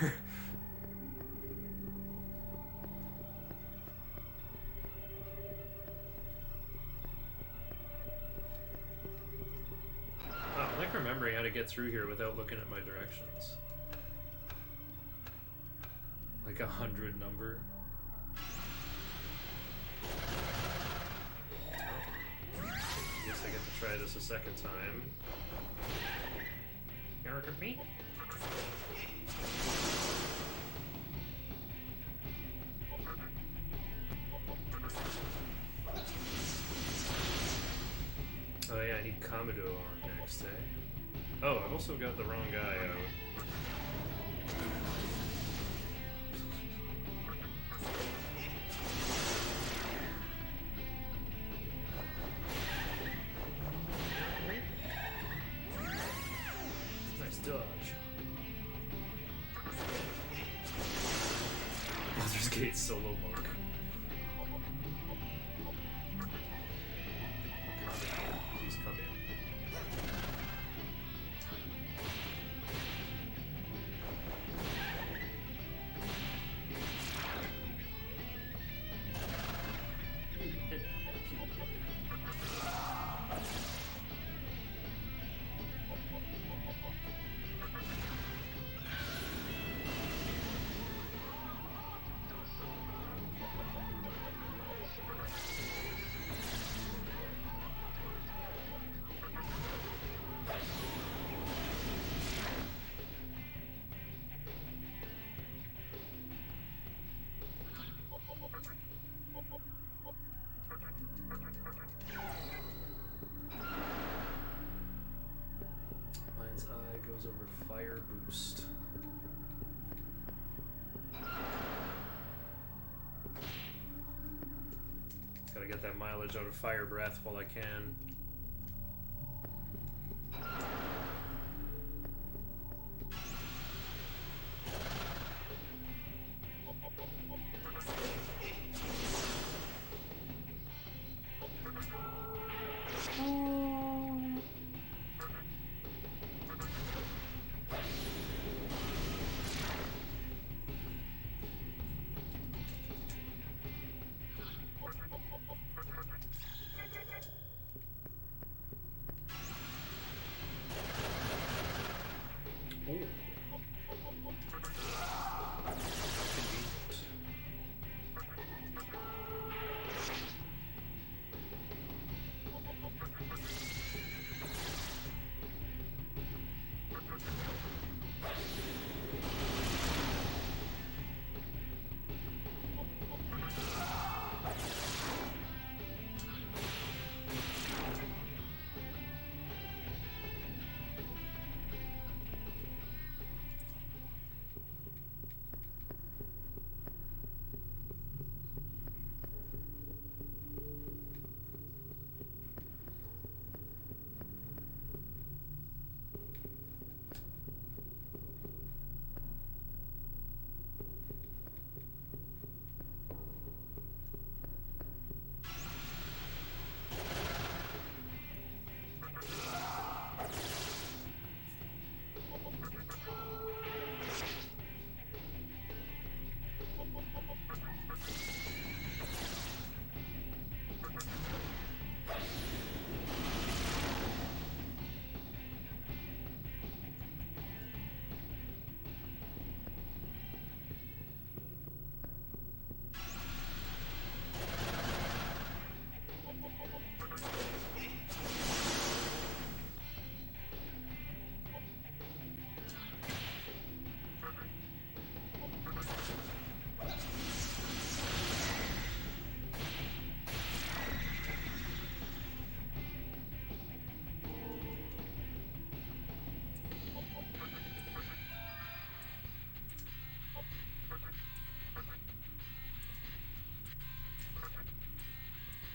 Wow, I like remembering how to get through here without looking at my directions. Like 100 number. Guess I get to try this a second time. You're at me? Oh yeah, I need Komodo on next, eh? Oh, I've also got the wrong guy out. Nice dodge. Baldur's Gate solo monk. Please come in. Lion's Eye goes over Fire Boost. Gotta get that mileage out of Fire Breath while I can.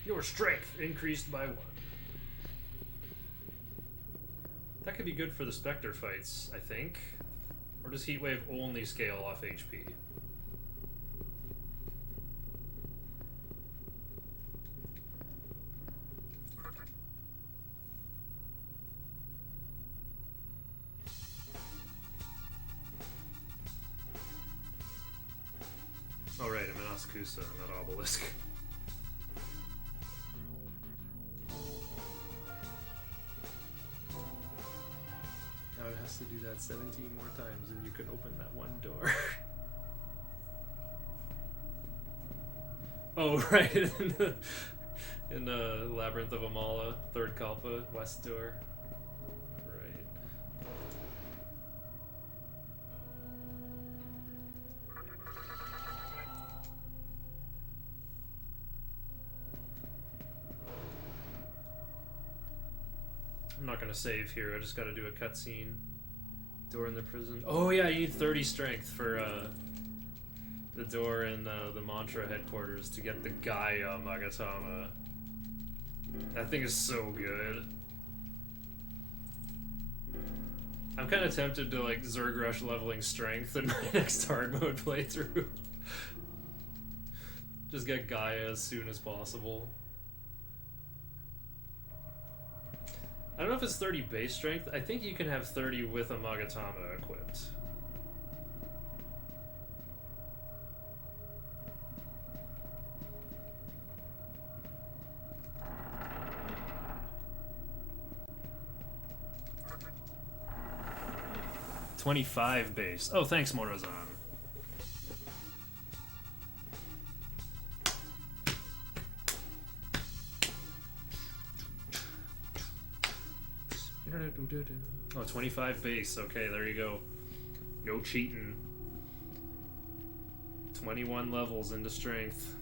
Your strength increased by 1. That could be good for the Spectre fights, I think. Or does Heatwave only scale off HP? Oh right, I'm an Askusa, not Obelisk. Now it has to do that 17 more times and you can open that one door. Oh right, in the Labyrinth of Amala, third Kalpa, west door. Right. I'm not gonna save here, I just gotta do a cutscene. Door in the prison. Oh yeah, you need 30 strength for the door in the Mantra headquarters to get the Gaia Magatama. That thing is so good. I'm kind of tempted to like Zerg Rush leveling strength in my next hard mode playthrough. Just get Gaia as soon as possible. I don't know if it's 30 base strength. I think you can have 30 with a Magatama equipped. $25 base. Oh, thanks, Morazan. Oh, 25 base. Okay, there you go. No cheating. 21 levels into strength.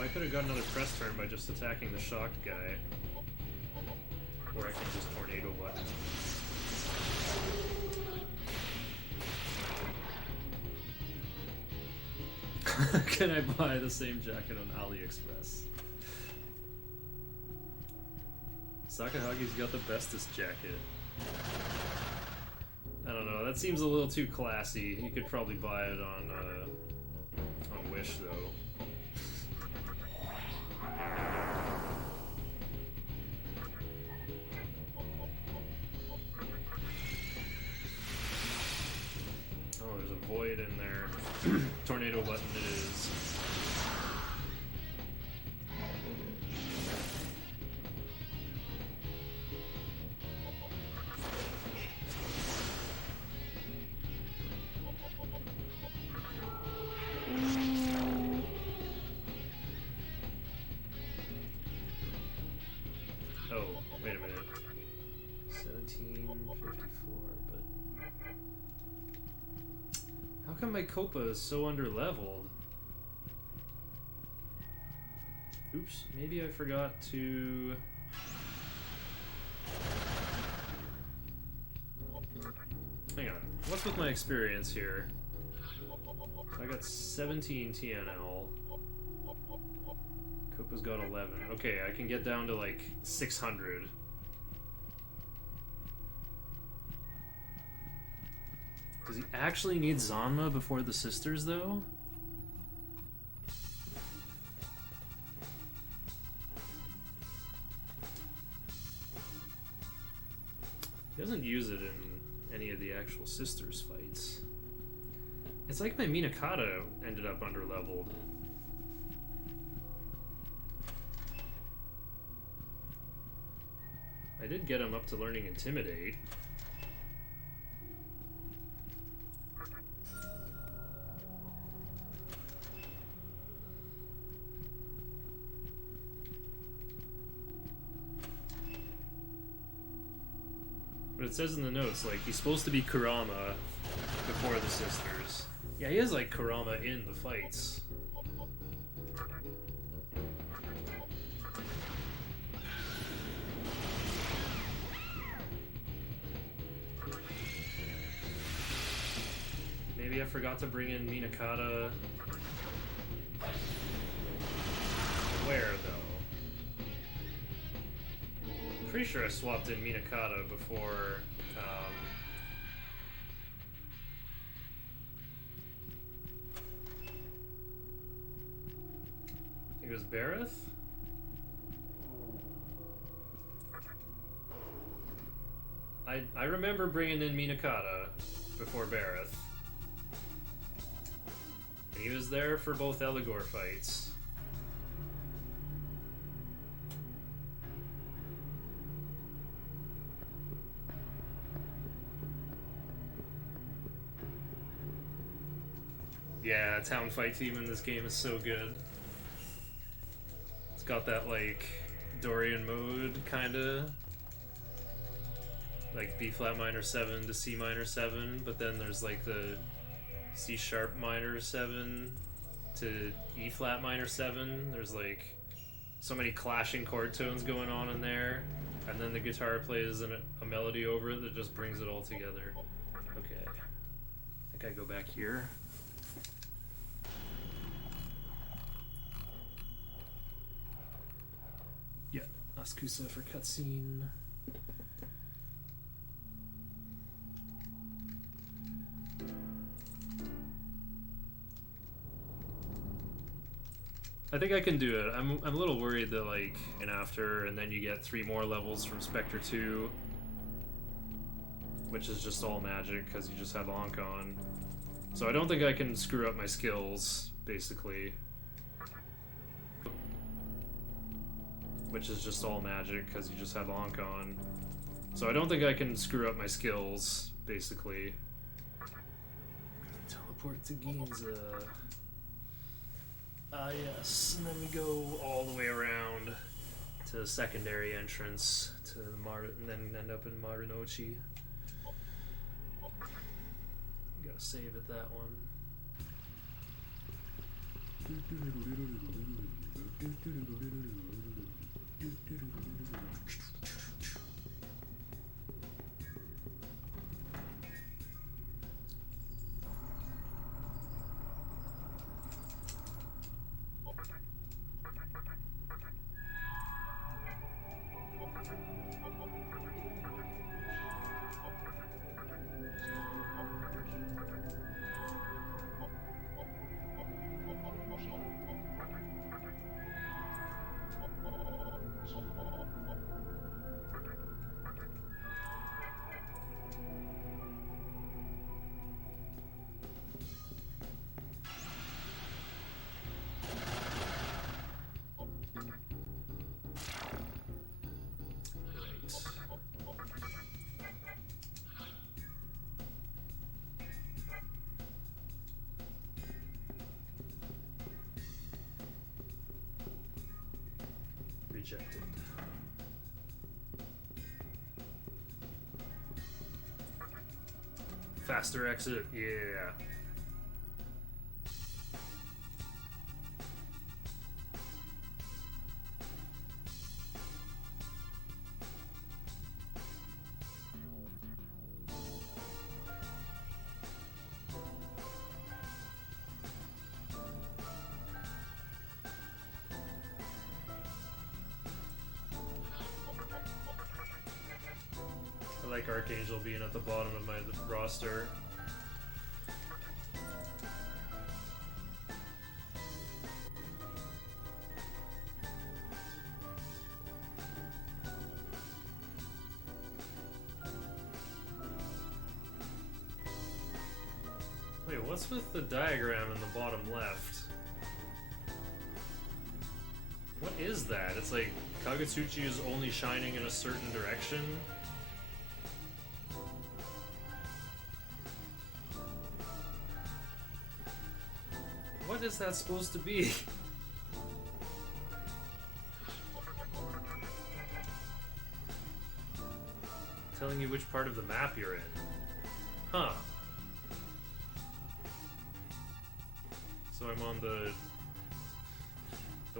I could have got another press turn by just attacking the shocked guy. Or I can just tornado button. Can I buy the same jacket on AliExpress? Sakahagi's got the bestest jacket. I don't know, that seems a little too classy. You could probably buy it on Wish though. Oh, there's a void in there. Tornado button it is. Oh, wait a minute. 1754, but come my Copa is so under-leveled? Oops, maybe I forgot to... Hang on, what's with my experience here? I got 17 TNL. Copa's got 11. Okay, I can get down to like 600. Does he actually need Zanma before the sisters, though? He doesn't use it in any of the actual sisters fights. It's like my Minakata ended up underleveled. I did get him up to learning Intimidate. But it says in the notes, like, he's supposed to be Kurama before the sisters. Yeah, he is like Kurama in the fights. Maybe I forgot to bring in Minakata. Where, though? I'm pretty sure I swapped in Minakata before, I think it was Bareth? I remember bringing in Minakata before Bareth. And he was there for both Eligor fights. Yeah, town fight theme in this game is so good. It's got that, like, Dorian mode, kinda. Like B flat minor 7 to C minor 7, but then there's like the C sharp minor 7 to E flat minor 7. There's like so many clashing chord tones going on in there, and then the guitar plays a melody over it that just brings it all together. Okay, I think I go back here. Yeah, Askusa for cutscene. I think I can do it. I'm a little worried that, like, and after, and then you get 3 more levels from Spectre 2, which is just all magic because you just have Ankon. So I don't think I can screw up my skills, basically. Which is just all magic because you just have Ankon. So I don't think I can screw up my skills, basically. Teleport to Ginza. Yes, and then we go all the way around to the secondary entrance to and then end up in Marunouchi. Gotta save at that one. Rejected. Faster exit, yeah. like Archangel being at the bottom of my roster. Wait, what's with the diagram in the bottom left? What is that? It's like Kagetsuchi is only shining in a certain direction? What is that supposed to be? Telling you which part of the map you're in. Huh. So I'm on the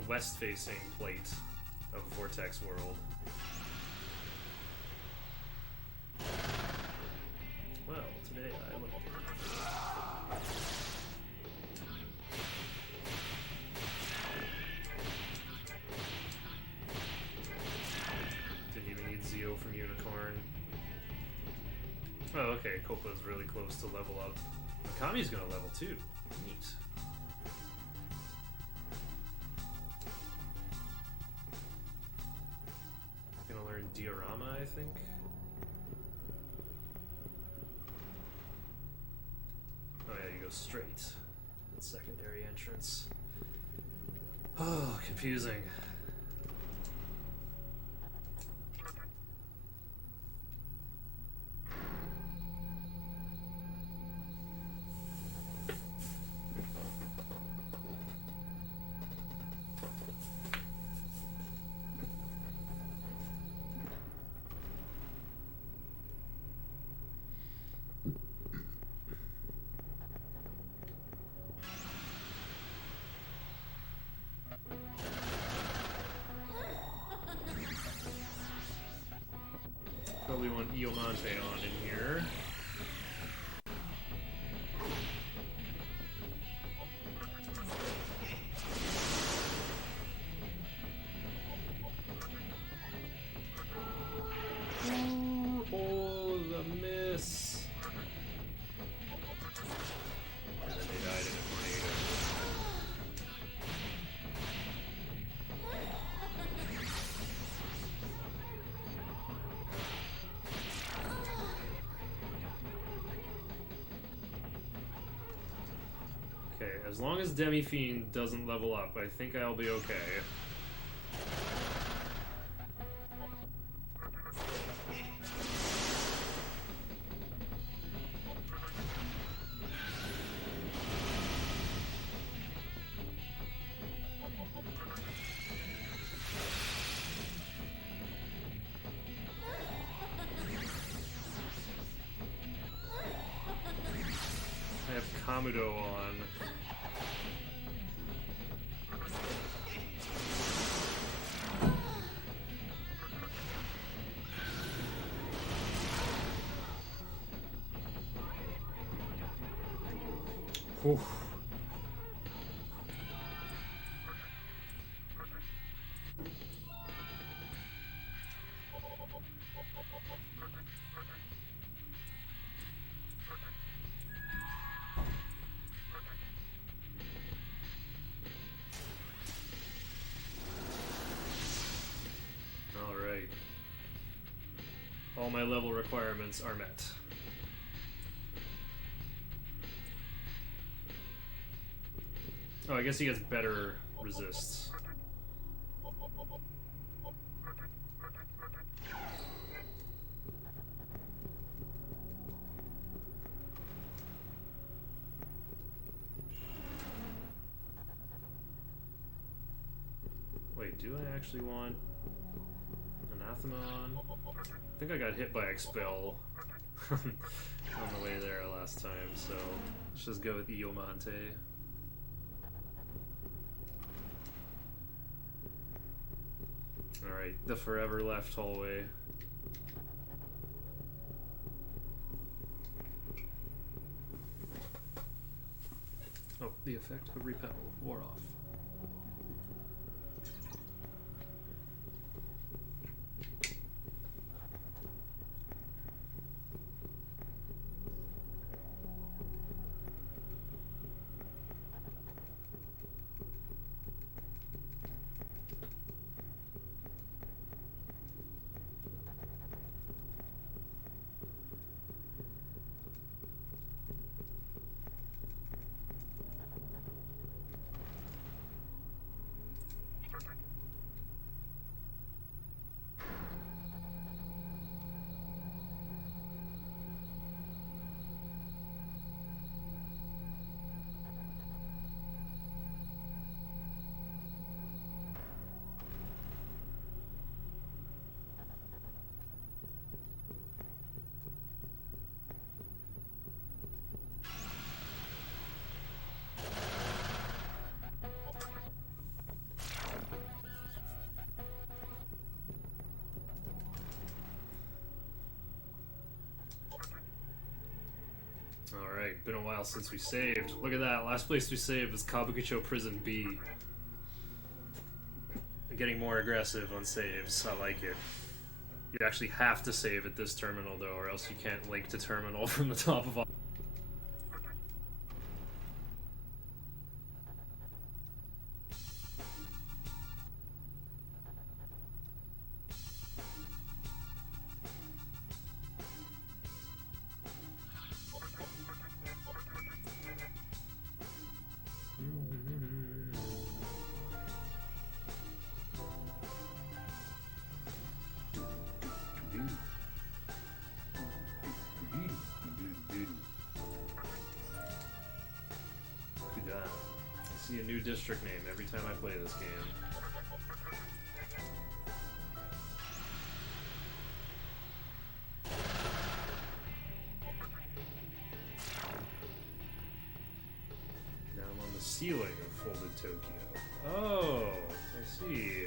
west-facing plate of Vortex World. Well, today I look... Didn't even need Zeo from Unicorn. Oh, okay, Copa's really close to level up. Mikami's gonna level too. Neat. Gonna learn Diorama, I think. Oh yeah, you go straight. That's secondary entrance. Oh, confusing. Probably want Iomante on in here. Ooh, oh, the miss. And then they died in a tornado. Okay, as long as Demi-Fiend doesn't level up, I think I'll be okay. I have Kamudo on. Whew. All right. All my level requirements are met. Oh, I guess he gets better resists. Wait, do I actually want Anathema on? I think I got hit by Expel on the way there last time, so let's just go with Iomante. Alright, the forever left hallway. Oh, the effect of repel wore off. been a while since we saved. Look at that, last place we saved was Kabukicho Prison B. I'm getting more aggressive on saves, I like it. You actually have to save at this terminal though, or else you can't link to terminal from the top of all. I see a new district name every time I play this game. Now I'm on the ceiling of Folded Tokyo. Oh, I see.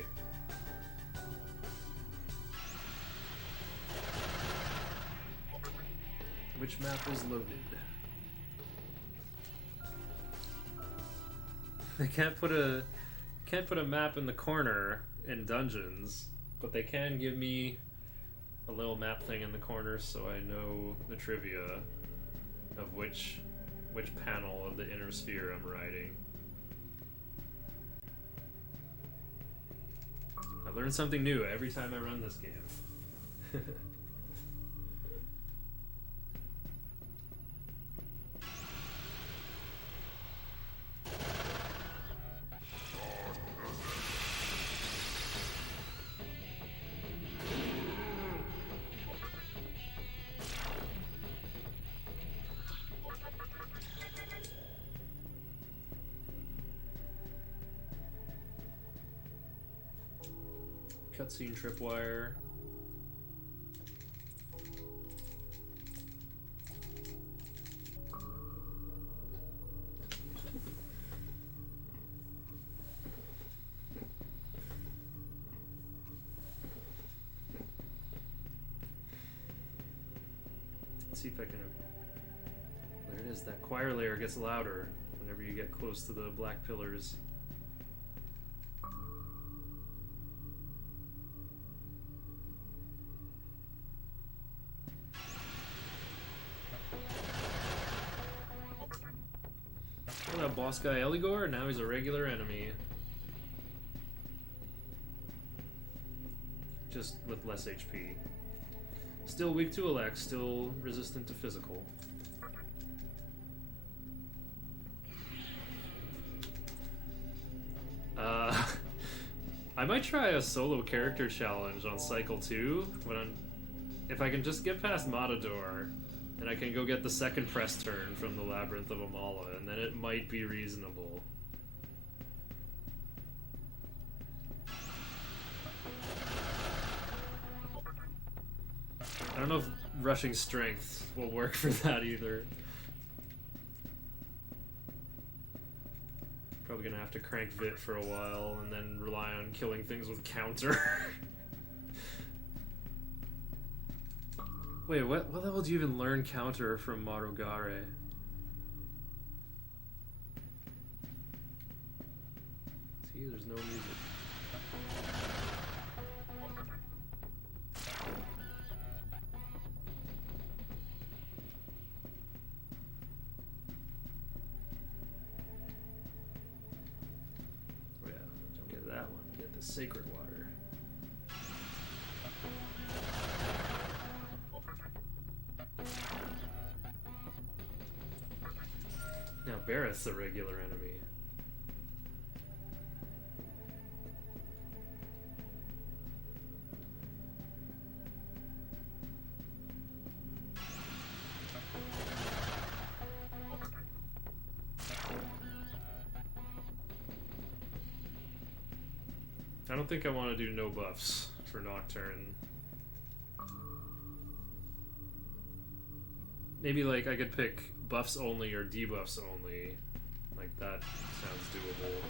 Which map is loaded? They can't put a map in the corner in dungeons, but they can give me a little map thing in the corner so I know the trivia of which panel of the inner sphere I'm riding. I learn something new every time I run this game. Cutscene tripwire. Let's see if I can. There it is. That choir layer gets louder whenever you get close to the black pillars. That boss guy Eligor, now he's a regular enemy. Just with less HP. Still weak to elect, still resistant to physical. I might try a solo character challenge on Cycle 2 if I can just get past Matador. And I can go get the second press turn from the Labyrinth of Amala, and then it might be reasonable. I don't know if rushing strength will work for that either. Probably gonna have to crank Vit for a while, and then rely on killing things with counter. Wait, what level do you even learn counter from Marugare? See, there's no music. Oh yeah, don't get that one, get the sacred water. Now Barrett's a regular enemy. I don't think I want to do no buffs for Nocturne. Maybe like I could pick buffs only or debuffs only. Like that sounds doable.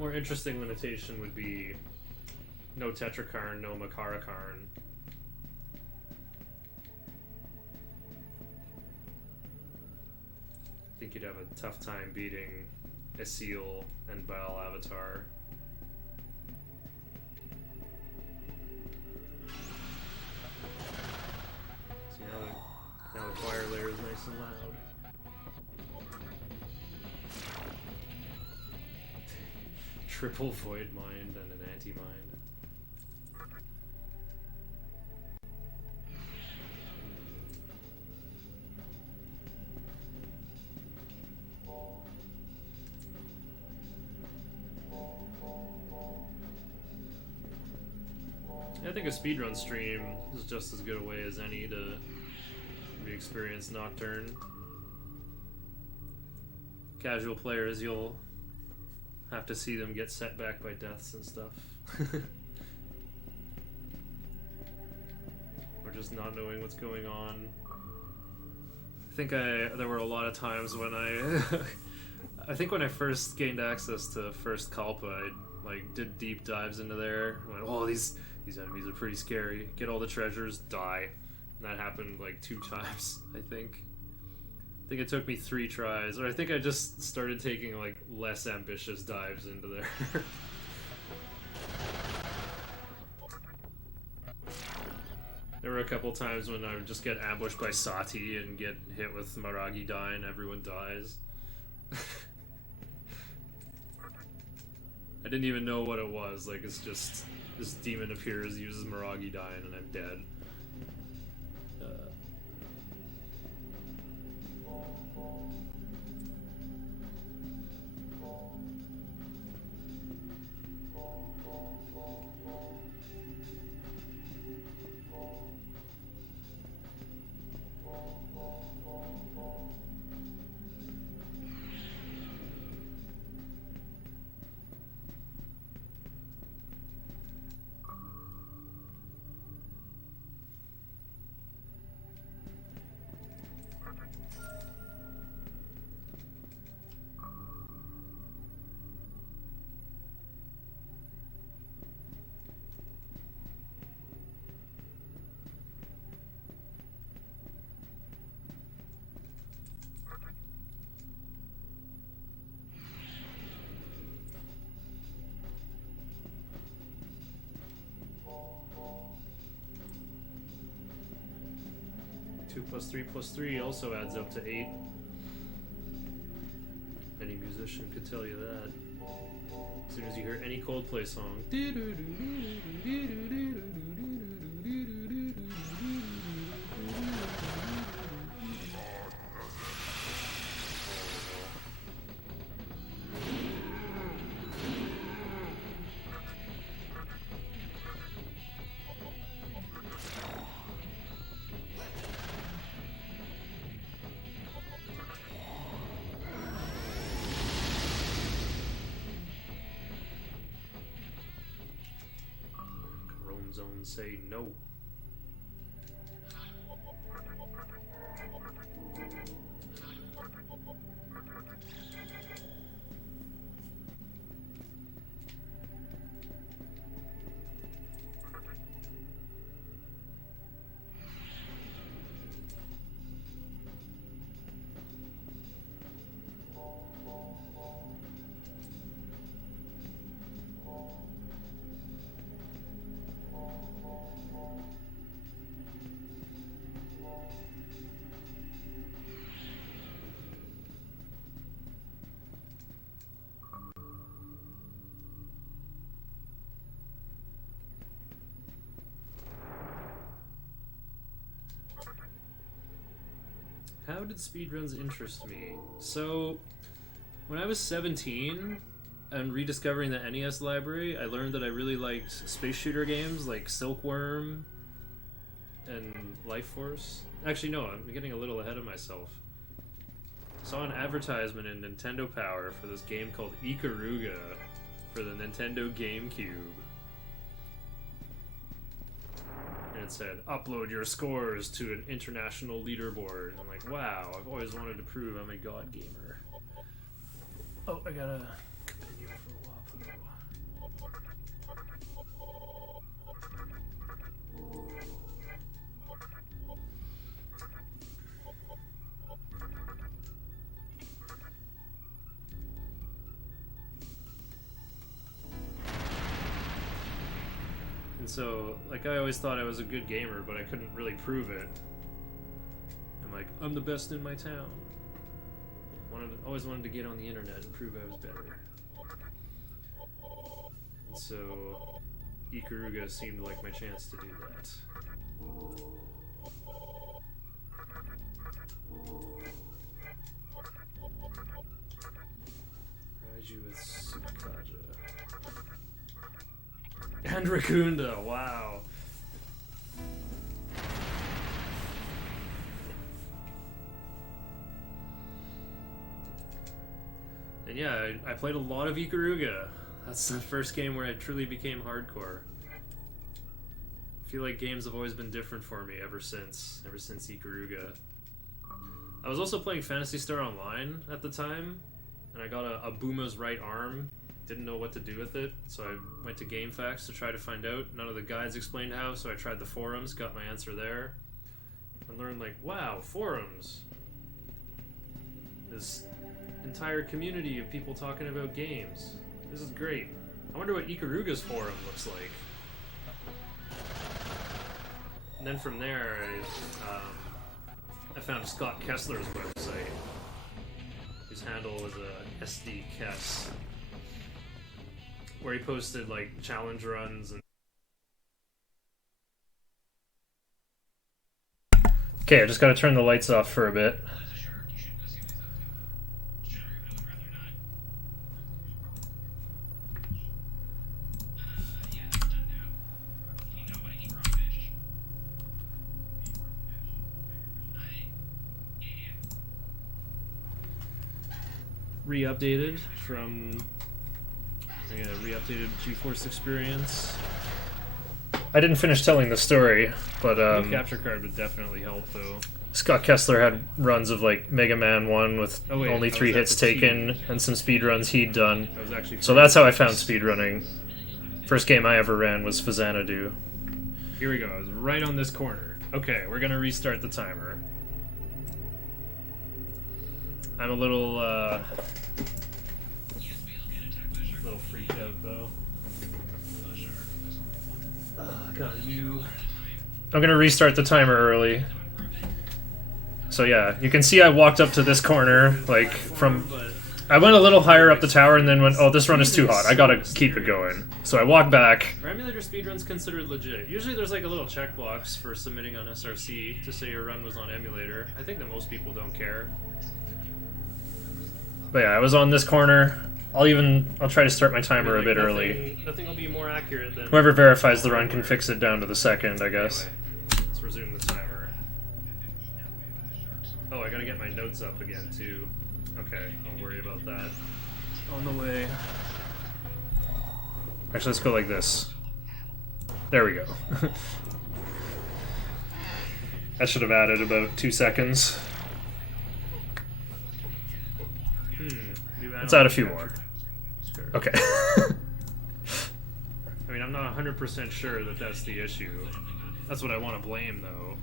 more interesting limitation would be no Tetrakarn, no Makarakarn. I think you'd have a tough time beating Esil and Baal Avatar. See, now the choir layer is nice and loud. Triple Void Mind and an Anti-Mind. I think a speedrun stream is just as good a way as any to re-experience Nocturne. Casual players, you'll have to see them get set back by deaths and stuff. Or just not knowing what's going on. I think there were a lot of times when I think when I first gained access to First Kalpa, I like did deep dives into there. I went, oh, these enemies are pretty scary. Get all the treasures, die. And that happened like 2 times, I think. I think it took me 3 tries, or I think I just started taking like less ambitious dives into there. There were a couple times when I would just get ambushed by Sati and get hit with Maragi Die and everyone dies. I didn't even know what it was, like it's just this demon appears, uses Maragi Die, and I'm dead. Two plus three also adds up to 8. Any musician could tell you that. As soon as you hear any Coldplay song. Zone say no. How did speedruns interest me? So, when I was 17 and rediscovering the NES library, I learned that I really liked space shooter games like Silkworm and Life Force. Actually, no, I'm getting a little ahead of myself. I saw an advertisement in Nintendo Power for this game called Ikaruga for the Nintendo GameCube. And it said, upload your scores to an international leaderboard. I'm like, wow, I've always wanted to prove I'm a god gamer. Oh, I gotta continue for a while. so, like, I always thought I was a good gamer, but I couldn't really prove it. I'm like, I'm the best in my town. Always wanted to get on the internet and prove I was better. And so, Ikaruga seemed like my chance to do that. Raiju with Tsukkaja. And Rakunda, wow. And yeah, I played a lot of Ikaruga. That's the first game where I truly became hardcore. I feel like games have always been different for me ever since Ikaruga. I was also playing Phantasy Star Online at the time, and I got a Buma's right arm. Didn't know what to do with it, so I went to GameFAQs to try to find out. None of the guides explained how, so I tried the forums, got my answer there, and learned like, wow, forums. This entire community of people talking about games. This is great. I wonder what Ikaruga's forum looks like. And then from there, I found Scott Kessler's website, whose handle was a SD Kess, where he posted like challenge runs and. Okay, I just gotta turn the lights off for a bit. Re-updated from re-updated GeForce experience. I didn't finish telling the story, but the capture card would definitely help though. Scott Kessler had runs of like Mega Man 1 with only 3 hits taken and some speed runs he'd done. So that's how I found speedrunning. First game I ever ran was Fazanadu. Here we go. I was right on this corner. Okay, we're gonna restart the timer. I'm a little freaked out though. I'm gonna restart the timer early. So yeah, you can see I walked up to this corner, like from. I went a little higher up the tower and then went, oh, this run is too hot. I gotta keep it going. So I walked back. Are emulator speedruns considered legit? Usually there's like a little checkbox for submitting on SRC to say your run was on emulator. I think that most people don't care. But yeah, I was on this corner. I'll try to start my timer a bit early. Nothing will be more accurate than... Whoever verifies the run can fix it down to the second, I guess. Anyway, let's resume the timer. Oh, I gotta get my notes up again, too. Okay, don't worry about that. On the way. Actually, let's go like this. There we go. That should have added about 2 seconds. Let's add a few more. Sure. Okay. I mean, I'm not 100% sure that that's the issue. That's what I want to blame, though.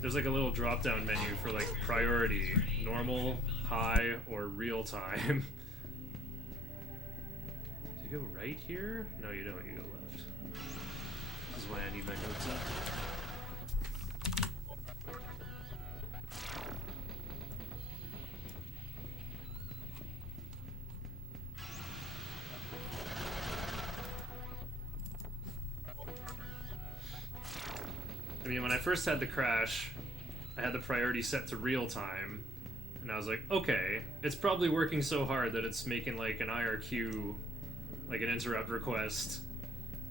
There's like a little drop-down menu for like priority, normal, high, or real time. Do you go right here? No, you don't. You go left. This is why I need my notes up. I mean, when I first had the crash, I had the priority set to real time, and I was like, okay, it's probably working so hard that it's making like an IRQ, like an interrupt request,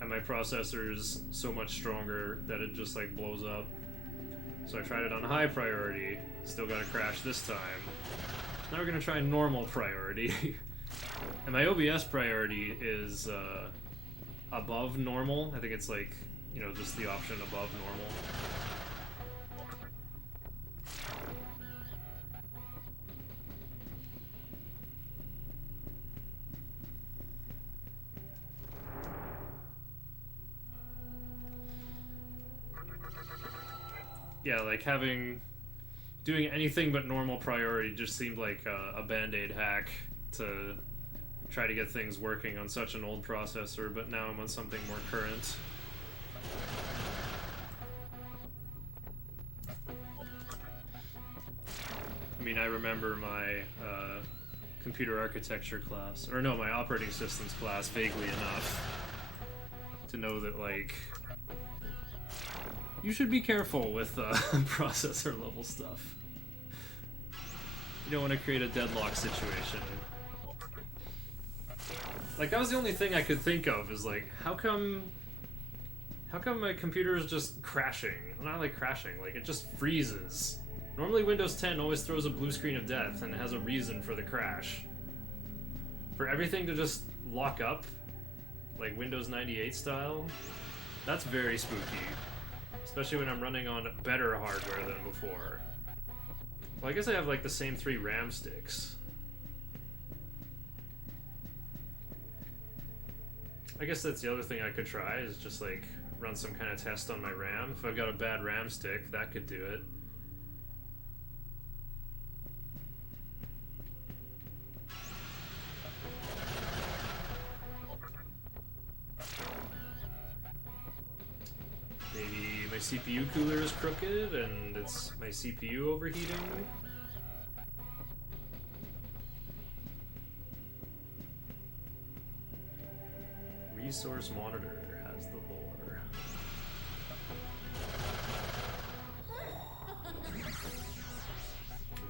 and my processor's so much stronger that it just like blows up. So I tried it on high priority, still got a crash this time. Now we're gonna try normal priority. And my OBS priority is above normal. I think it's like, you know, just the option above normal. Yeah, like doing anything but normal priority just seemed like a band-aid hack to try to get things working on such an old processor, but now I'm on something more current. I mean, I remember my computer architecture class, or no, my operating systems class vaguely enough to know that, like, you should be careful with processor level stuff. You don't want to create a deadlock situation. Like, that was the only thing I could think of, is like, how come my computer is just crashing? Not like crashing, like it just freezes. Normally Windows 10 always throws a blue screen of death and has a reason for the crash. For everything to just lock up, like Windows 98 style, that's very spooky. Especially when I'm running on better hardware than before. Well, I guess I have like the same 3 RAM sticks. I guess that's the other thing I could try, is just like run some kind of test on my RAM. If I've got a bad RAM stick, that could do it. Maybe my CPU cooler is crooked and it's my CPU overheating. Resource monitor has the lore.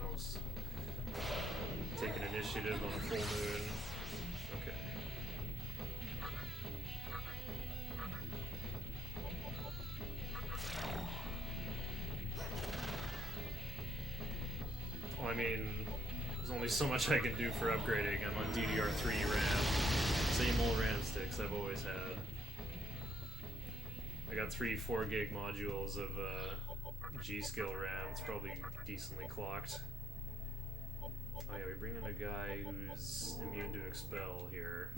Almost take an initiative on a full moon. Okay. Well, I mean, there's only so much I can do for upgrading. I'm on DDR3 RAM. Same old RAM sticks I've always had. I got 3 4 gig modules of G-Skill RAM. It's probably decently clocked. Oh yeah, we bring in a guy who's immune to expel here.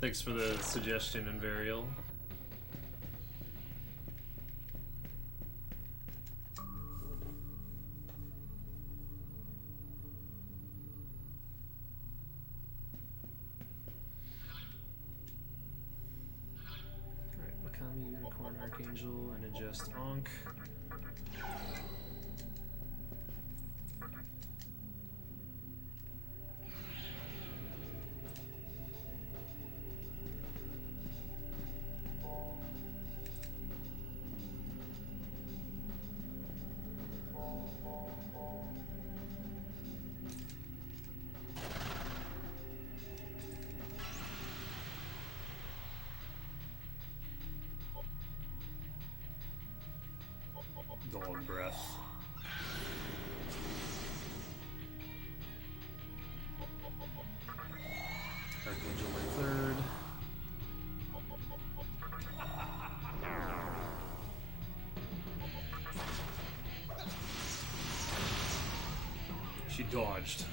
Thanks for the suggestion, Invarial. Alright, Makami, Unicorn, Archangel, and ingest Ankh. Dog breath. Archangel my 3rd. She dodged.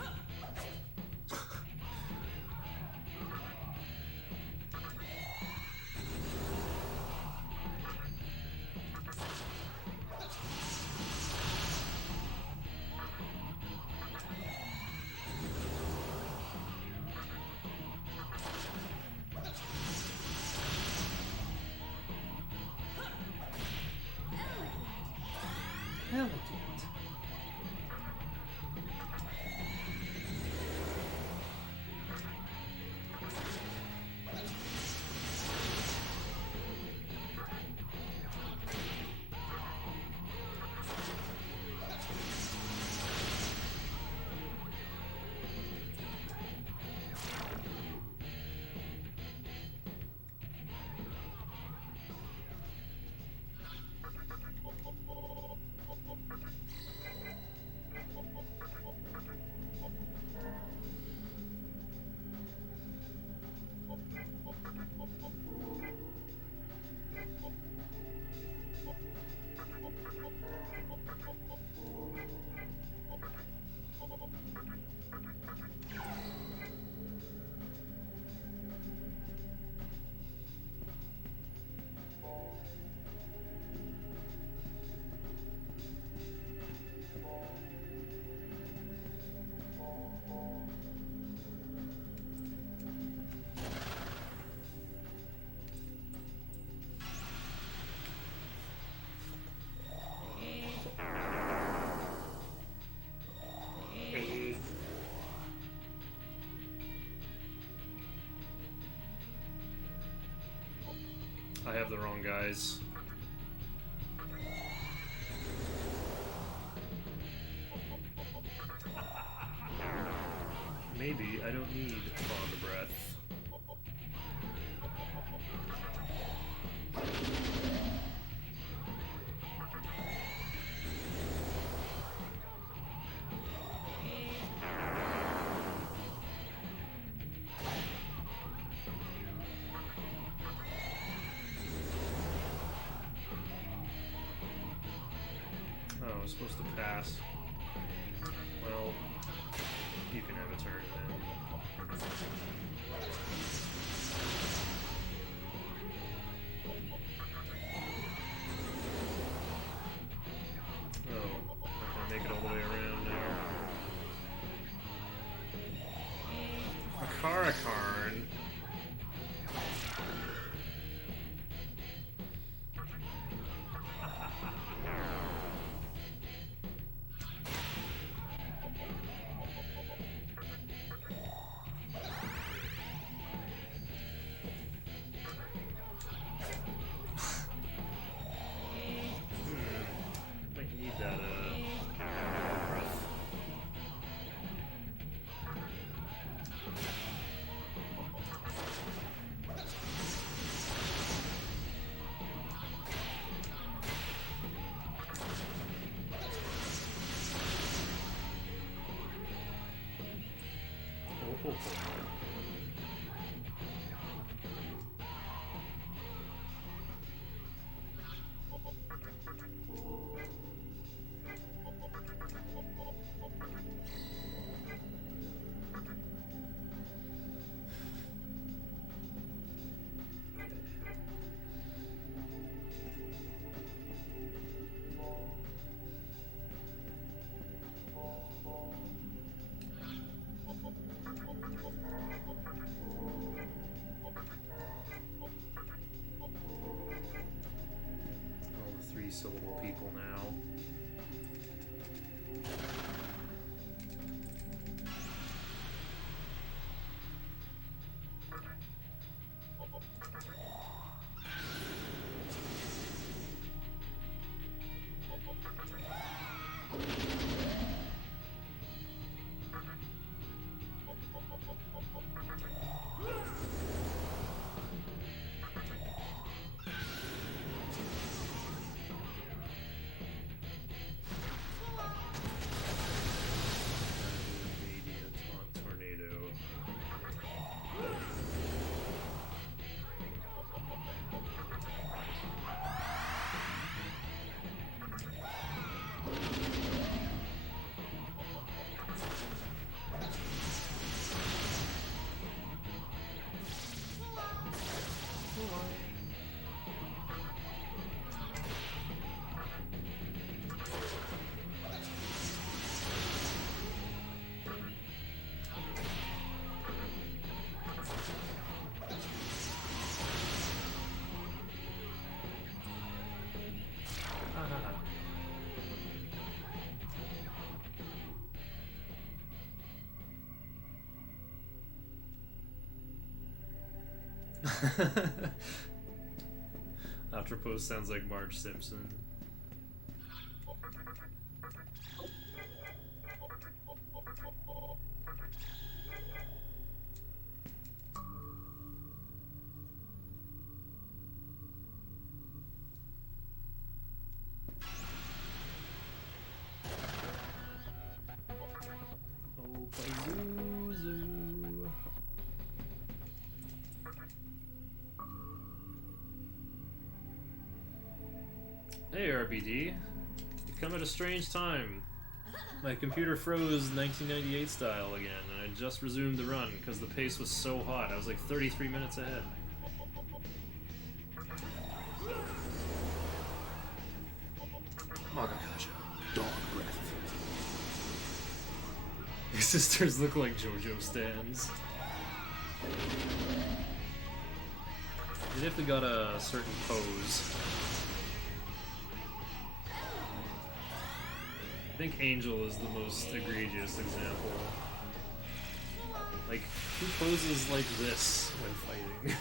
Elegant. I have the wrong guys. Maybe I don't need fog breath. Oh, I was supposed to pass. Well, you can have a turn then. Oh, not gonna make it all the way around there. A Karakarn. Might need that, breath. Oh. All the three-syllable people now. Tornado. Outropose sounds like Marge Simpson. Oh, Pazuzu. Hey RBD, you've come at a strange time. My computer froze 1998 style again, and I just resumed the run because the pace was so hot. I was like 33 minutes ahead. Magakaja, dog breath. His sisters look like JoJo stands. They definitely got a certain pose. I think Angel is the most egregious example. Like, who poses like this when fighting?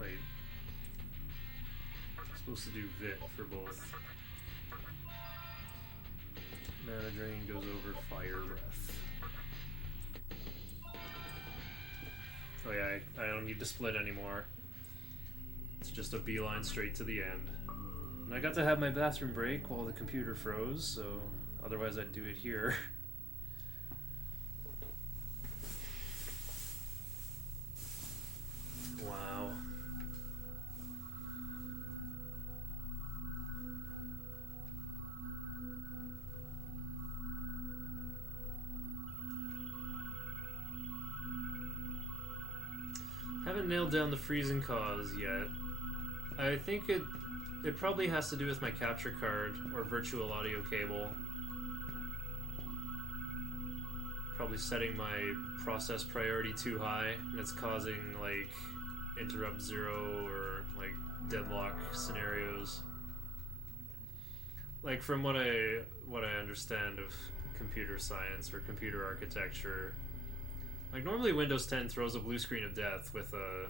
Wait. I'm supposed to do VIT for both. Mana drain goes over fire breath. Oh yeah, I don't need to split anymore. It's just a beeline straight to the end. And I got to have my bathroom break while the computer froze, so otherwise I'd do it here. Wow. Haven't nailed down the freezing cause yet. I think it probably has to do with my capture card or virtual audio cable. Probably setting my process priority too high, and it's causing like interrupt zero or like deadlock scenarios. Like from what I understand of computer science or computer architecture, like normally Windows 10 throws a blue screen of death with a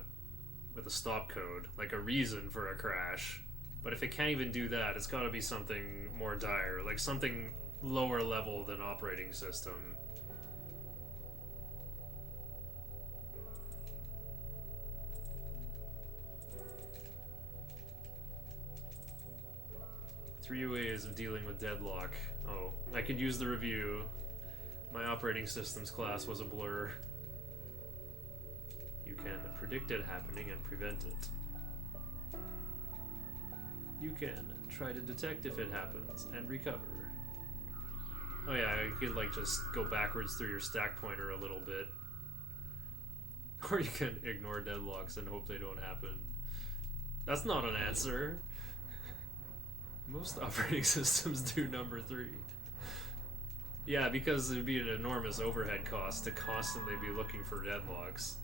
stop code, like a reason for a crash. But if it can't even do that, it's got to be something more dire, like something lower level than operating system. Three ways of dealing with deadlock. Oh, I could use the review. My operating systems class was a blur. You can predict it happening and prevent it. You can try to detect if it happens and recover. Oh yeah, you could like just go backwards through your stack pointer a little bit. Or you can ignore deadlocks and hope they don't happen. That's not an answer. Most operating systems do number 3. Yeah, because it'd be an enormous overhead cost to constantly be looking for deadlocks.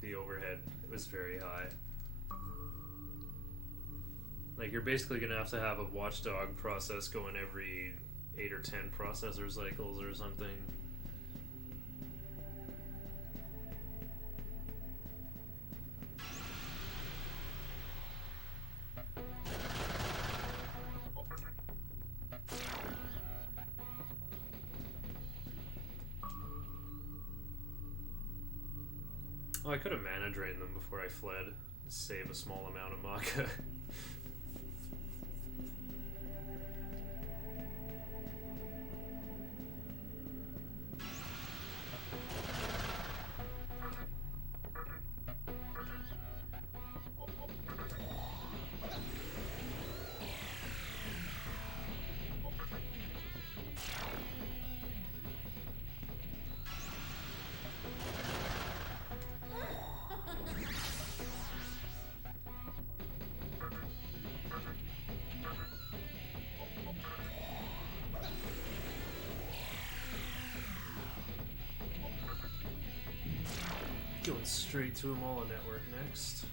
The overhead was very high. Like, you're basically gonna have to have a watchdog process going every 8 or 10 processor cycles or something. Oh, I could have mana drained them before I fled. Save a small amount of Maka. Going straight to Amala Network next.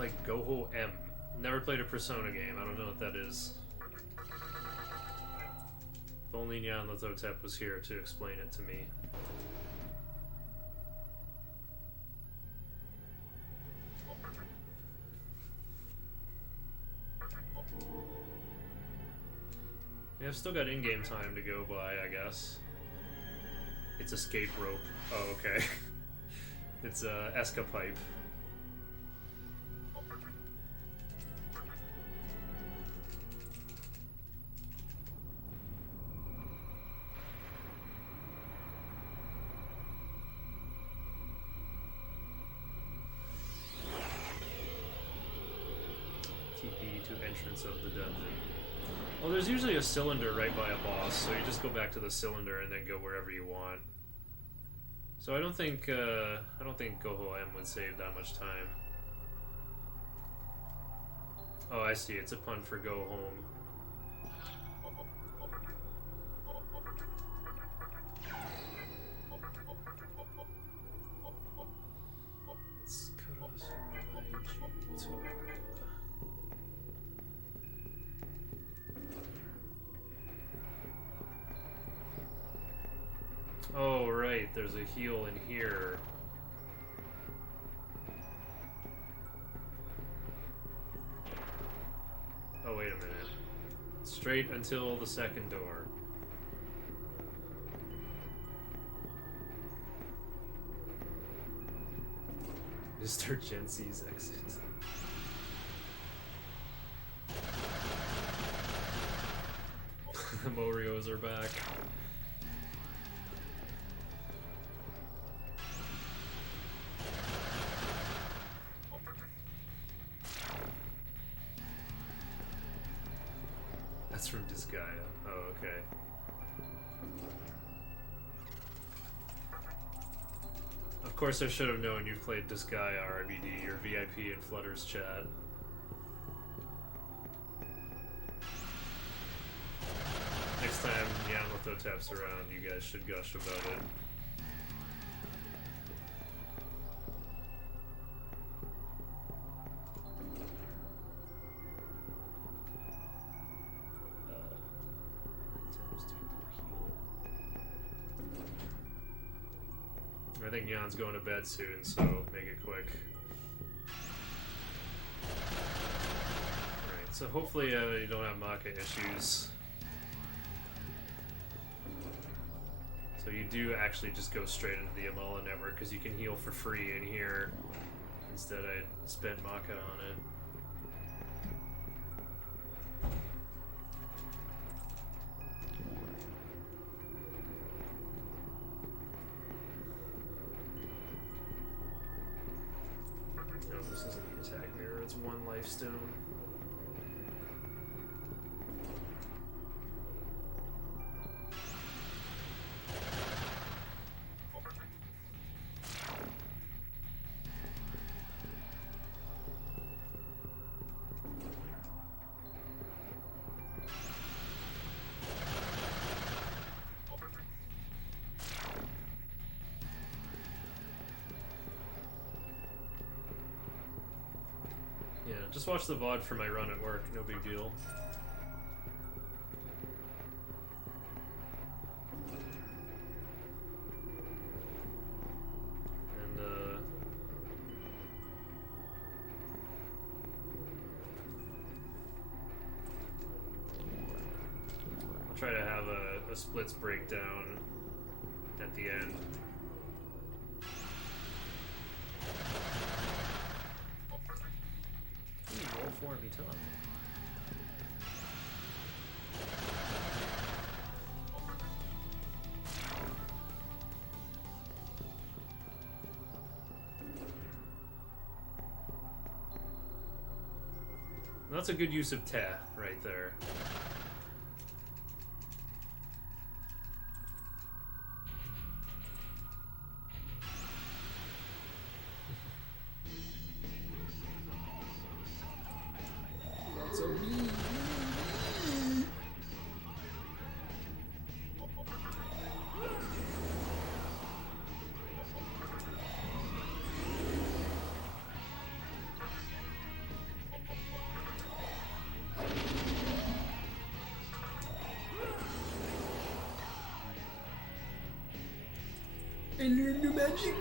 like Goho M. Never played a Persona game. I don't know what that is. If only Nyan Lathotep was here to explain it to me. Yeah, I've still got in-game time to go by, I guess. It's escape rope. Oh, okay. It's a escapipe. TP to entrance of the dungeon. Well, there's usually a cylinder right by a boss, so you just go back to the cylinder and then go wherever you want. So I don't think Goho M would save that much time. Oh, I see. It's a pun for go home. Let's cut off some Oh, right, there's a heal in here. Oh, wait a minute. Straight until the second door. Mr. Jensi's exit. The Morios are back. That's from Disgaea. Oh, okay. Of course I should have known you played Disgaea RBD, your VIP in Flutter's chat. Next time Yamato-Tap's around, you guys should gush about it. I think Jan's going to bed soon, so make it quick. Alright, so hopefully you don't have Maka issues. So you do actually just go straight into the Amala network, because you can heal for free in here. Instead I spent Maka on it. This isn't the attack mirror, it's one life stone. Yeah, just watch the VOD for my run at work, no big deal. And, I'll try to have a splits breakdown at the end. Roll for me, Tom. That's a good use of te right there. So mean. I learned new magic.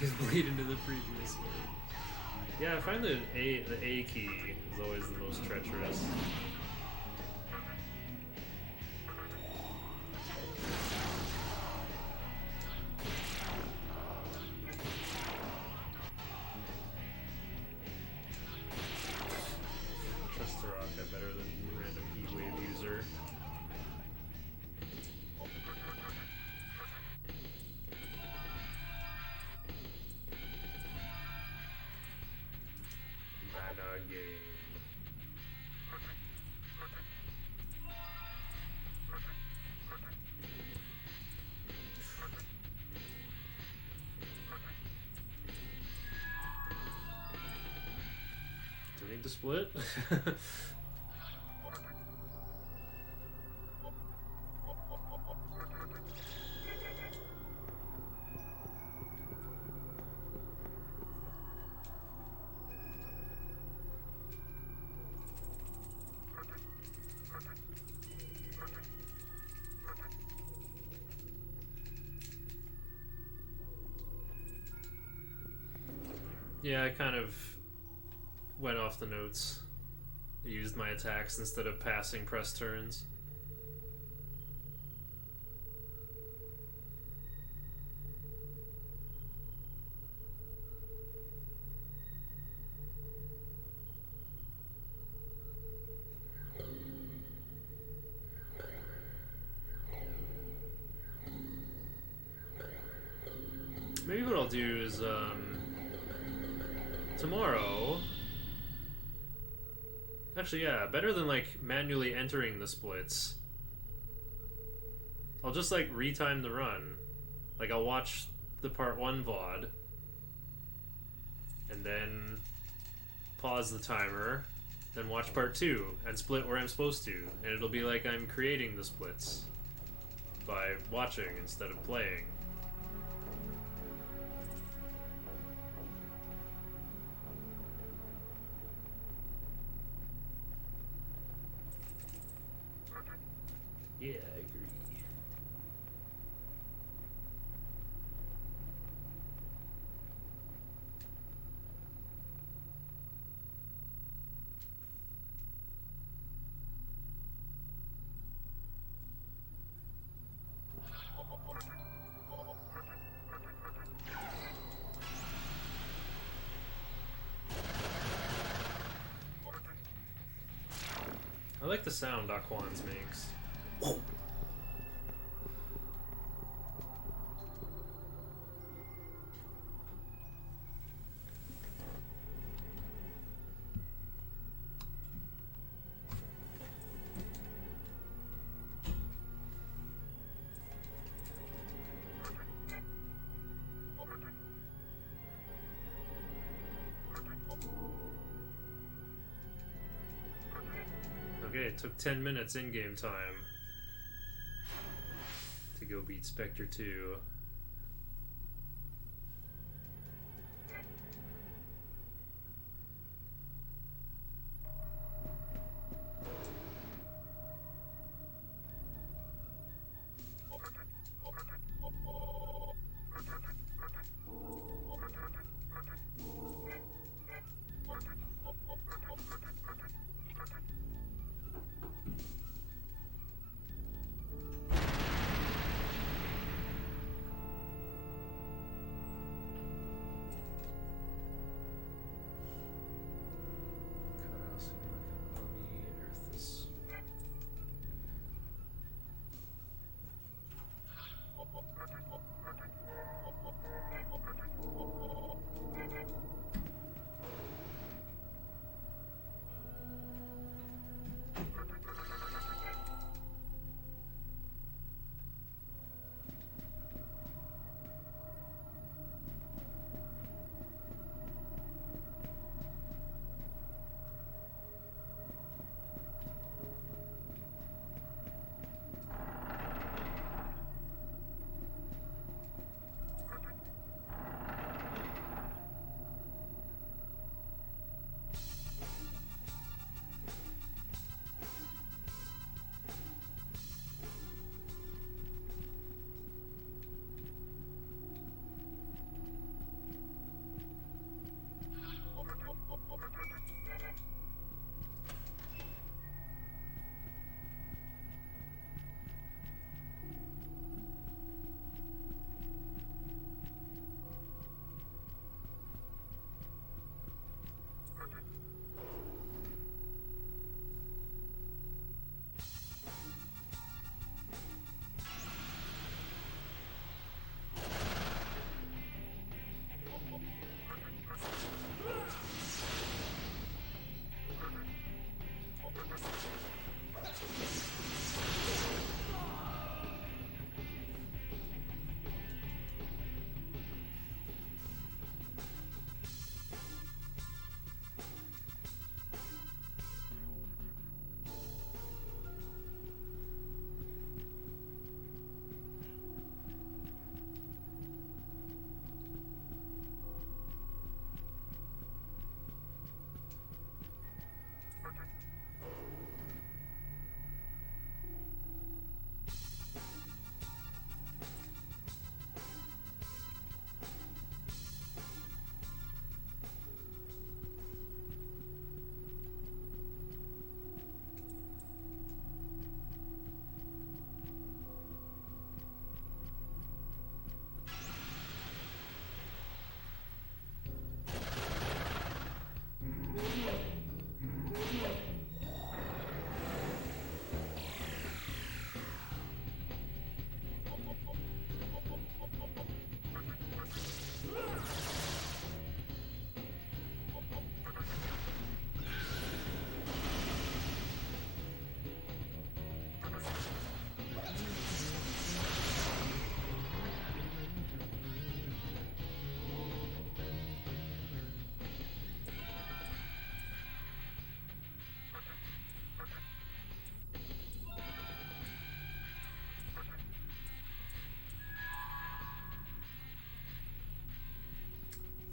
He's bleeding to the previous one. Yeah, I find the A key is always the most treacherous. Trust the rock better than random heat wave user. Mana game. Do we need to split? Yeah, I kind of went off the notes. I used my attacks instead of passing press turns. Maybe what I'll do is, tomorrow... Actually, yeah, better than, like, manually entering the splits. I'll just, like, retime the run. Like, I'll watch the part 1 VOD, and then pause the timer, then watch part 2, and split where I'm supposed to. And it'll be like I'm creating the splits by watching instead of playing. Yeah, I agree. I like the sound Aquans makes. Okay, it took 10 minutes in-game time to go beat Spectre 2.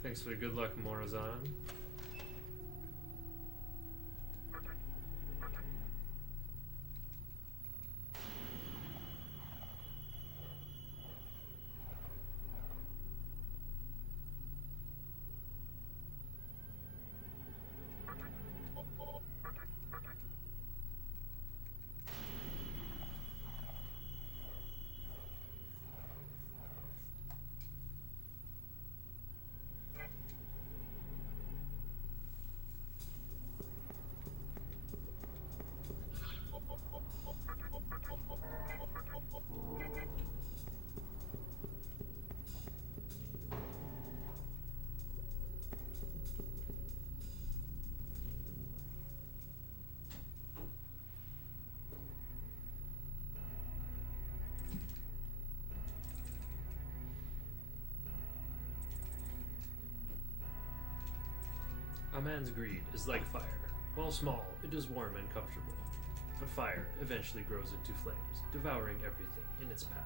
Thanks for the good luck, Morazan. A man's greed is like fire. While small, it is warm and comfortable. But fire eventually grows into flames, devouring everything in its path.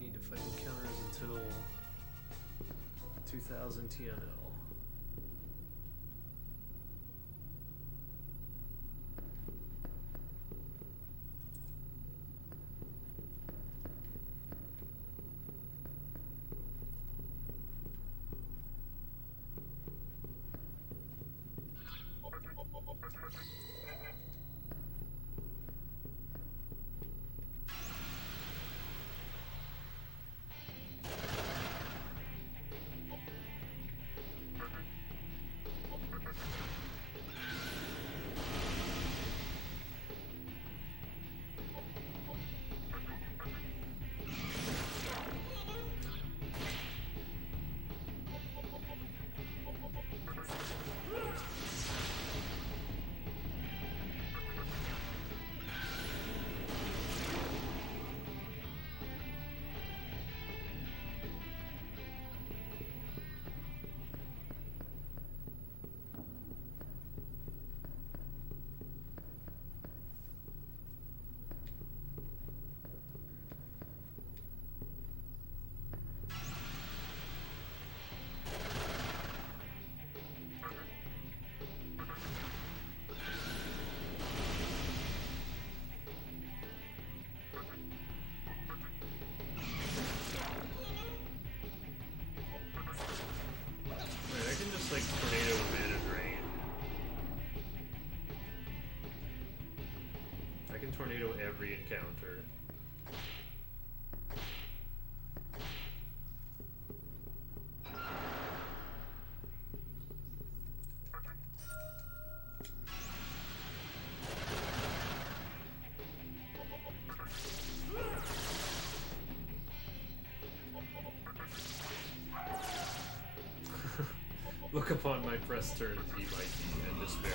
Need to fight encounters until 2000 TNL. I can tornado every encounter. Look upon my press turns, ye mighty, and despair.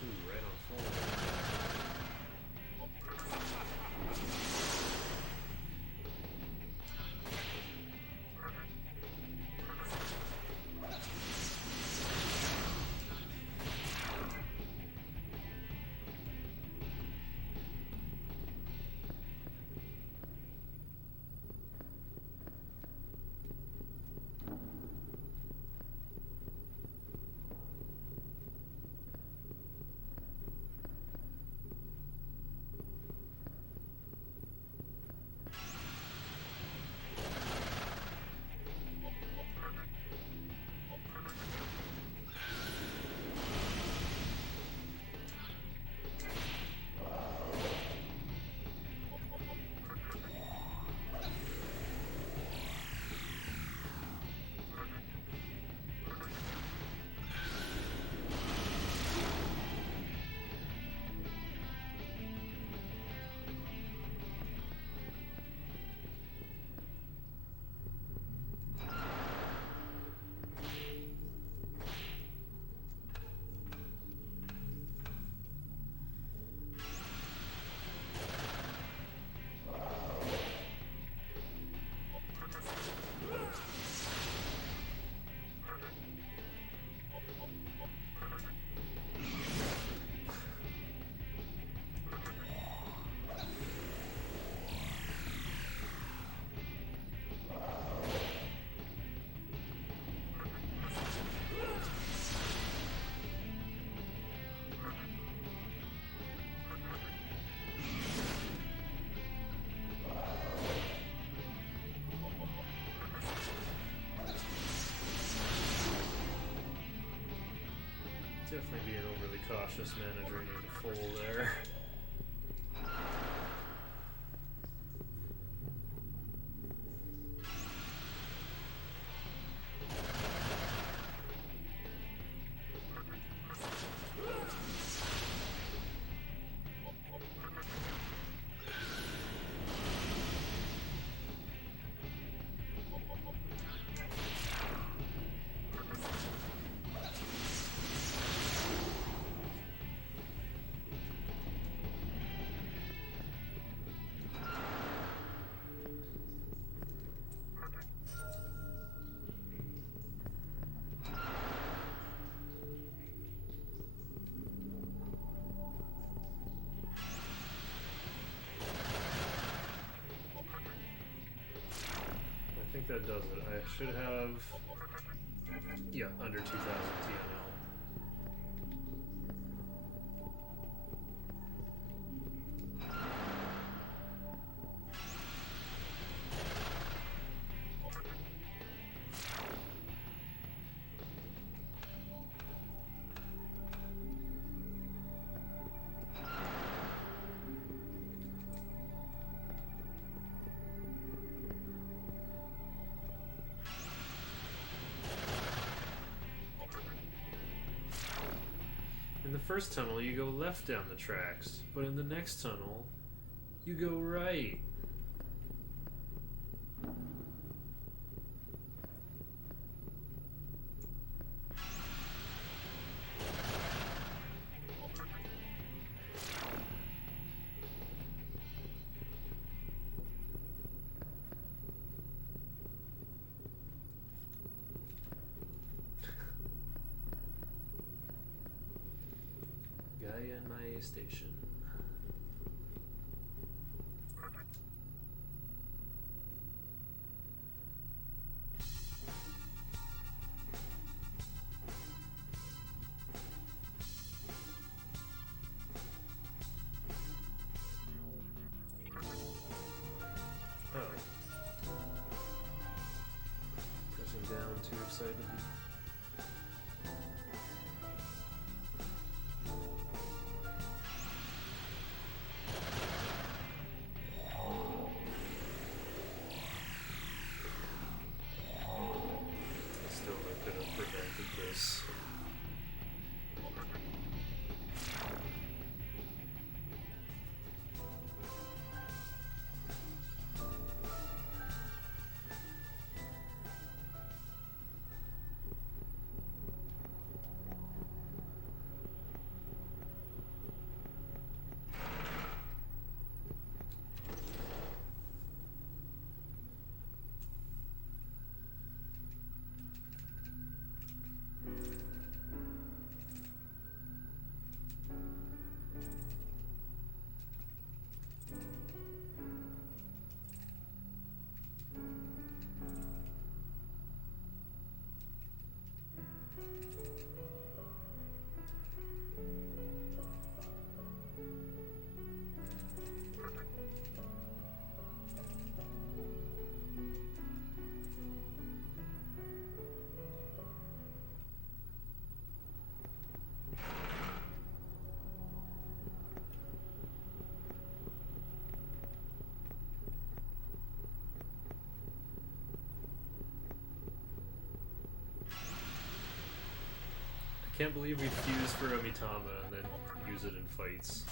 Ooh, right on full. Definitely being overly cautious mana draining to full there. I think that does it. I should have, yeah, under 2,000 TNL. In the first tunnel, you go left down the tracks, but in the next tunnel, you go right. Gaia Station. Oh. Pressing down too excitedly. This. I can't believe we fuse for Omitama and then use it in fights.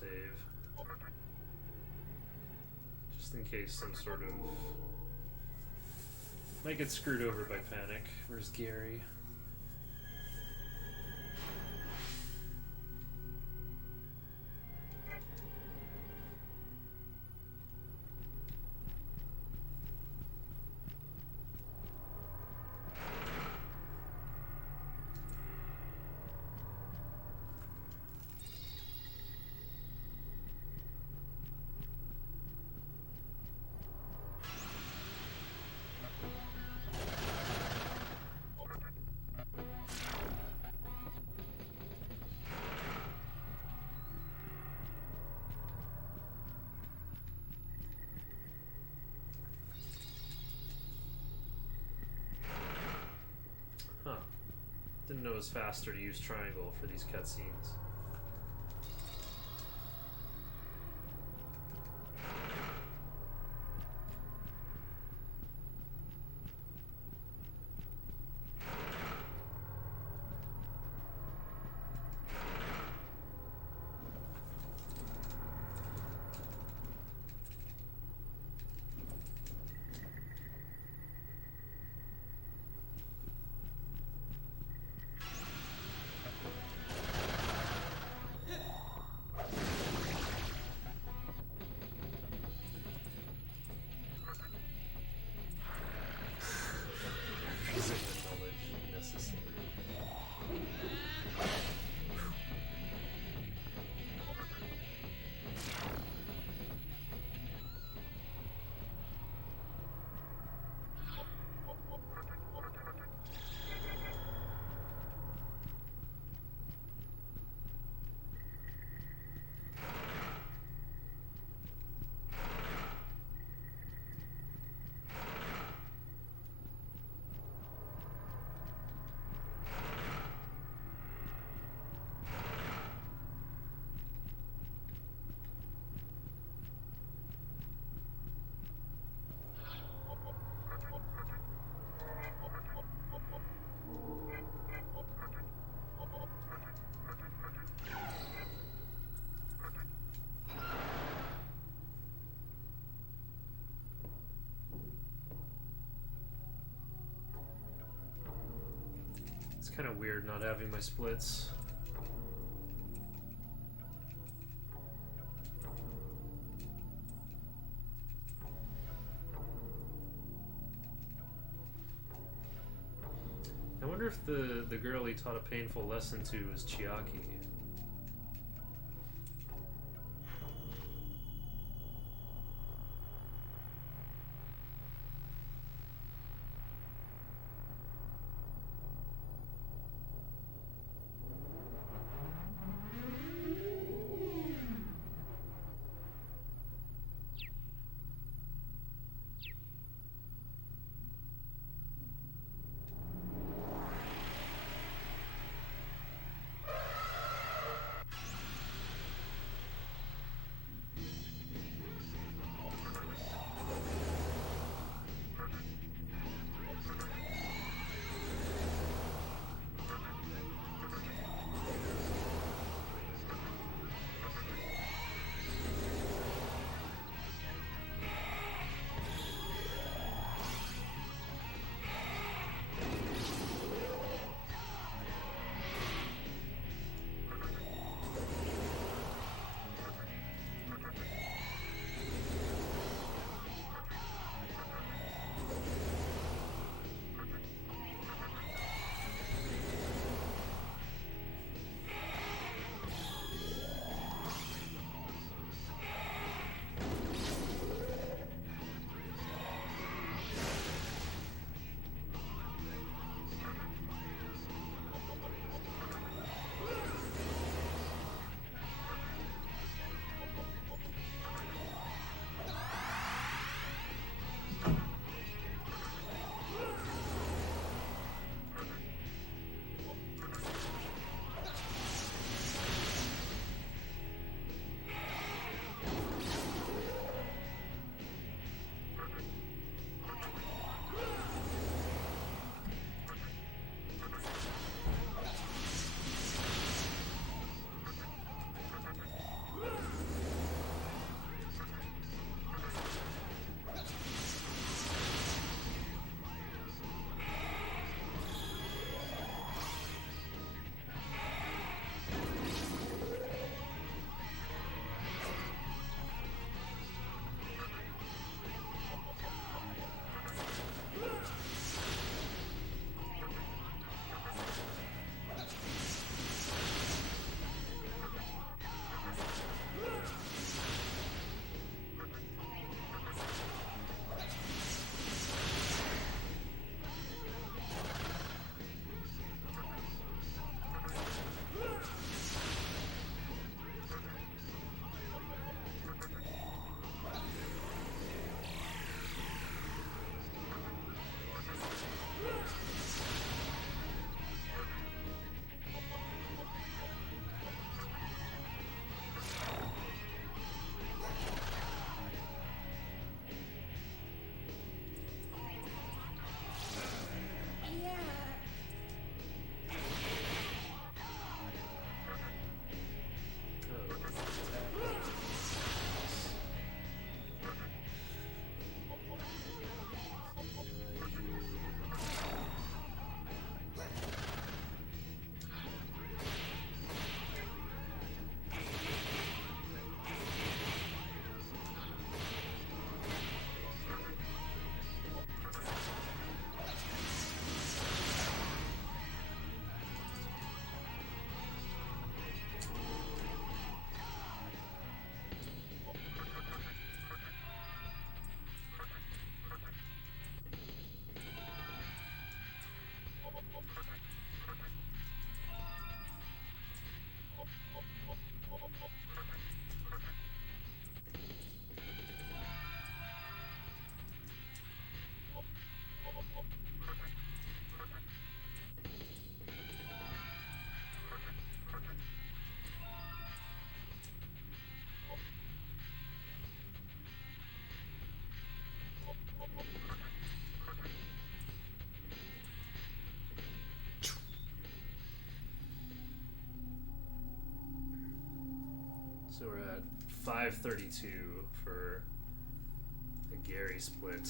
save. Just in case some sort of... might get screwed over by panic. Where's Gary? Huh. Didn't know it was faster to use triangle for these cutscenes. It's kind of weird not having my splits. I wonder if the girl he taught a painful lesson to was Chiaki. So we're at 532 for the Gary split.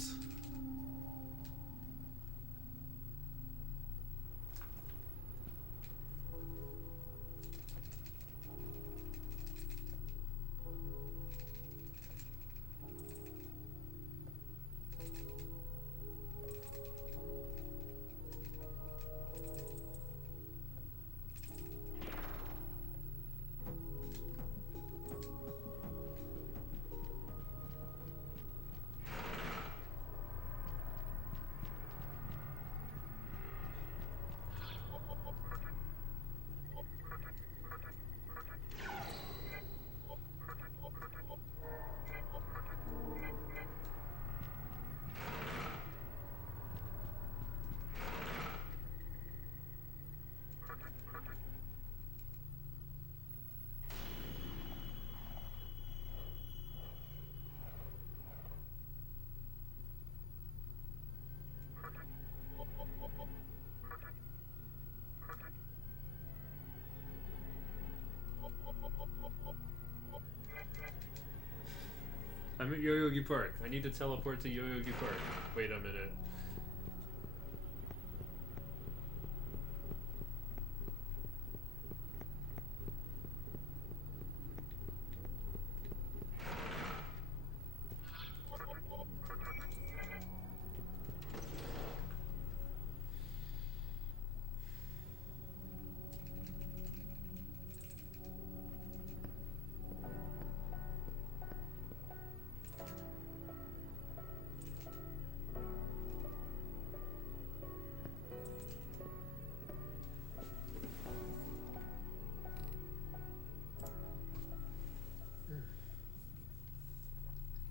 I'm at Yoyogi Park. I need to teleport to Yoyogi Park. Wait a minute.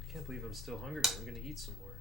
I can't believe I'm still hungry. I'm gonna eat some more.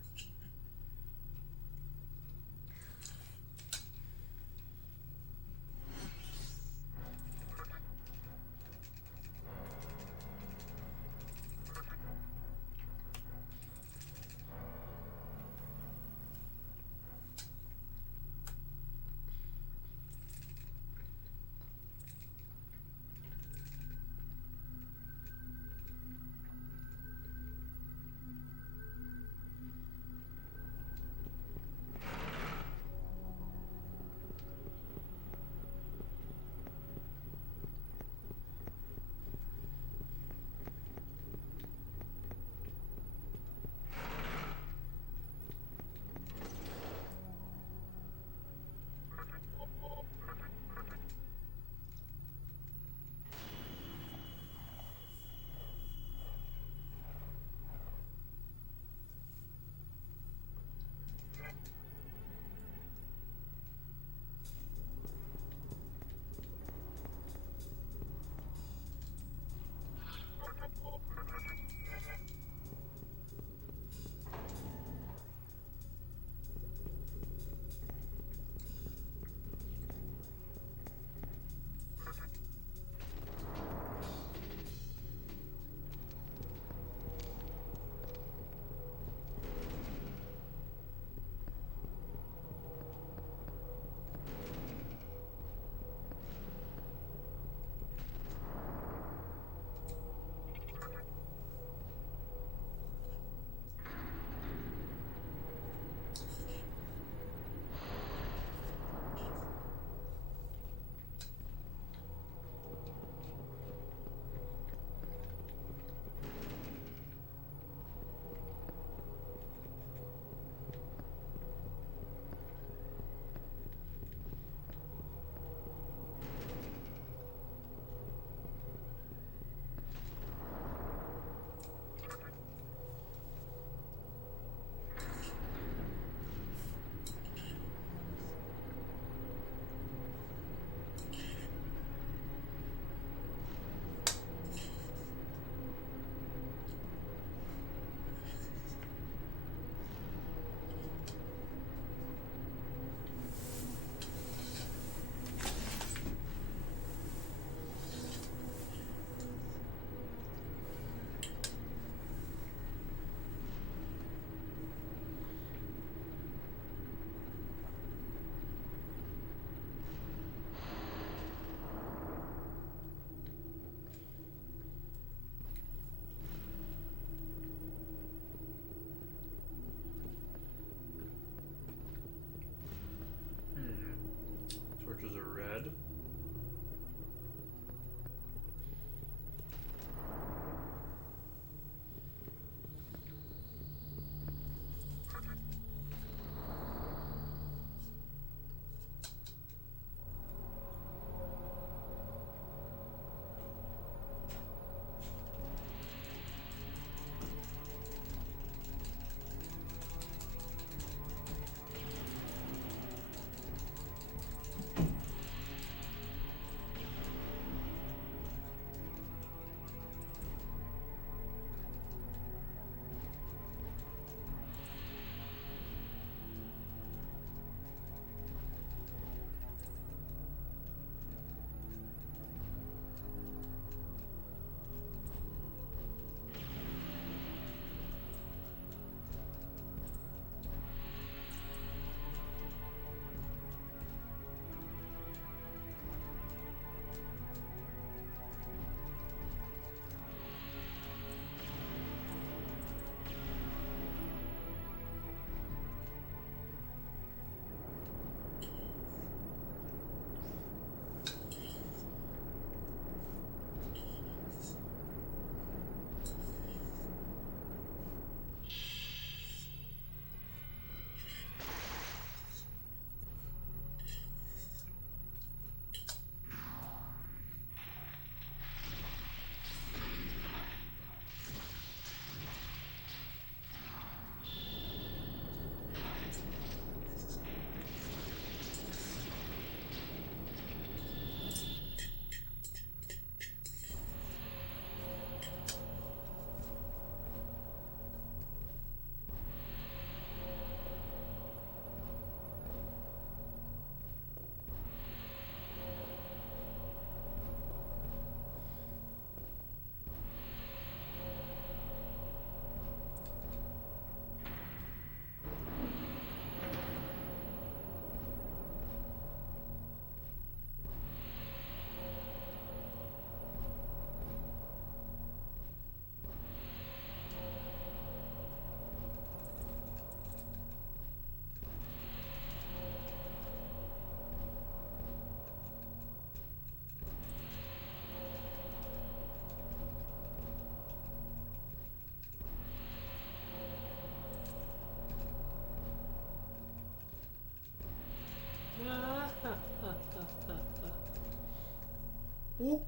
The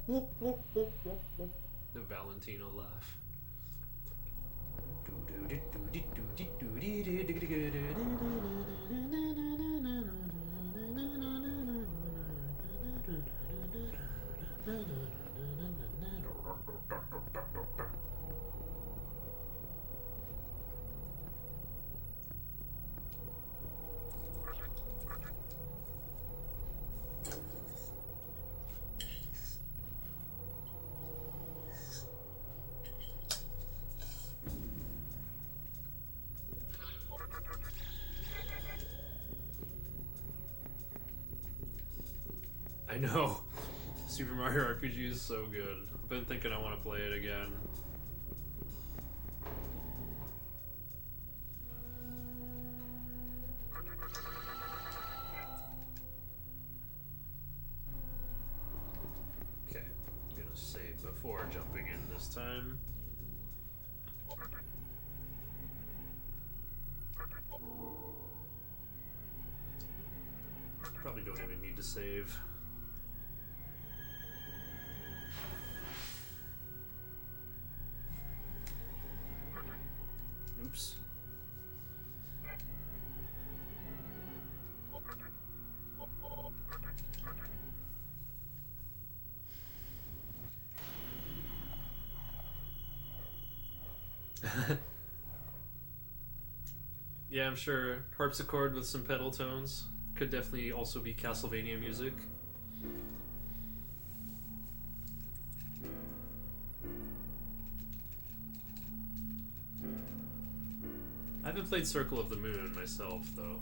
Valentino laugh. I know. Super Mario RPG is so good. I've been thinking I want to play it again. Okay, I'm gonna save before jumping in this time. Probably don't even need to save. Oops. Yeah, I'm sure harpsichord with some pedal tones could definitely also be Castlevania music. I haven't played Circle of the Moon myself, though.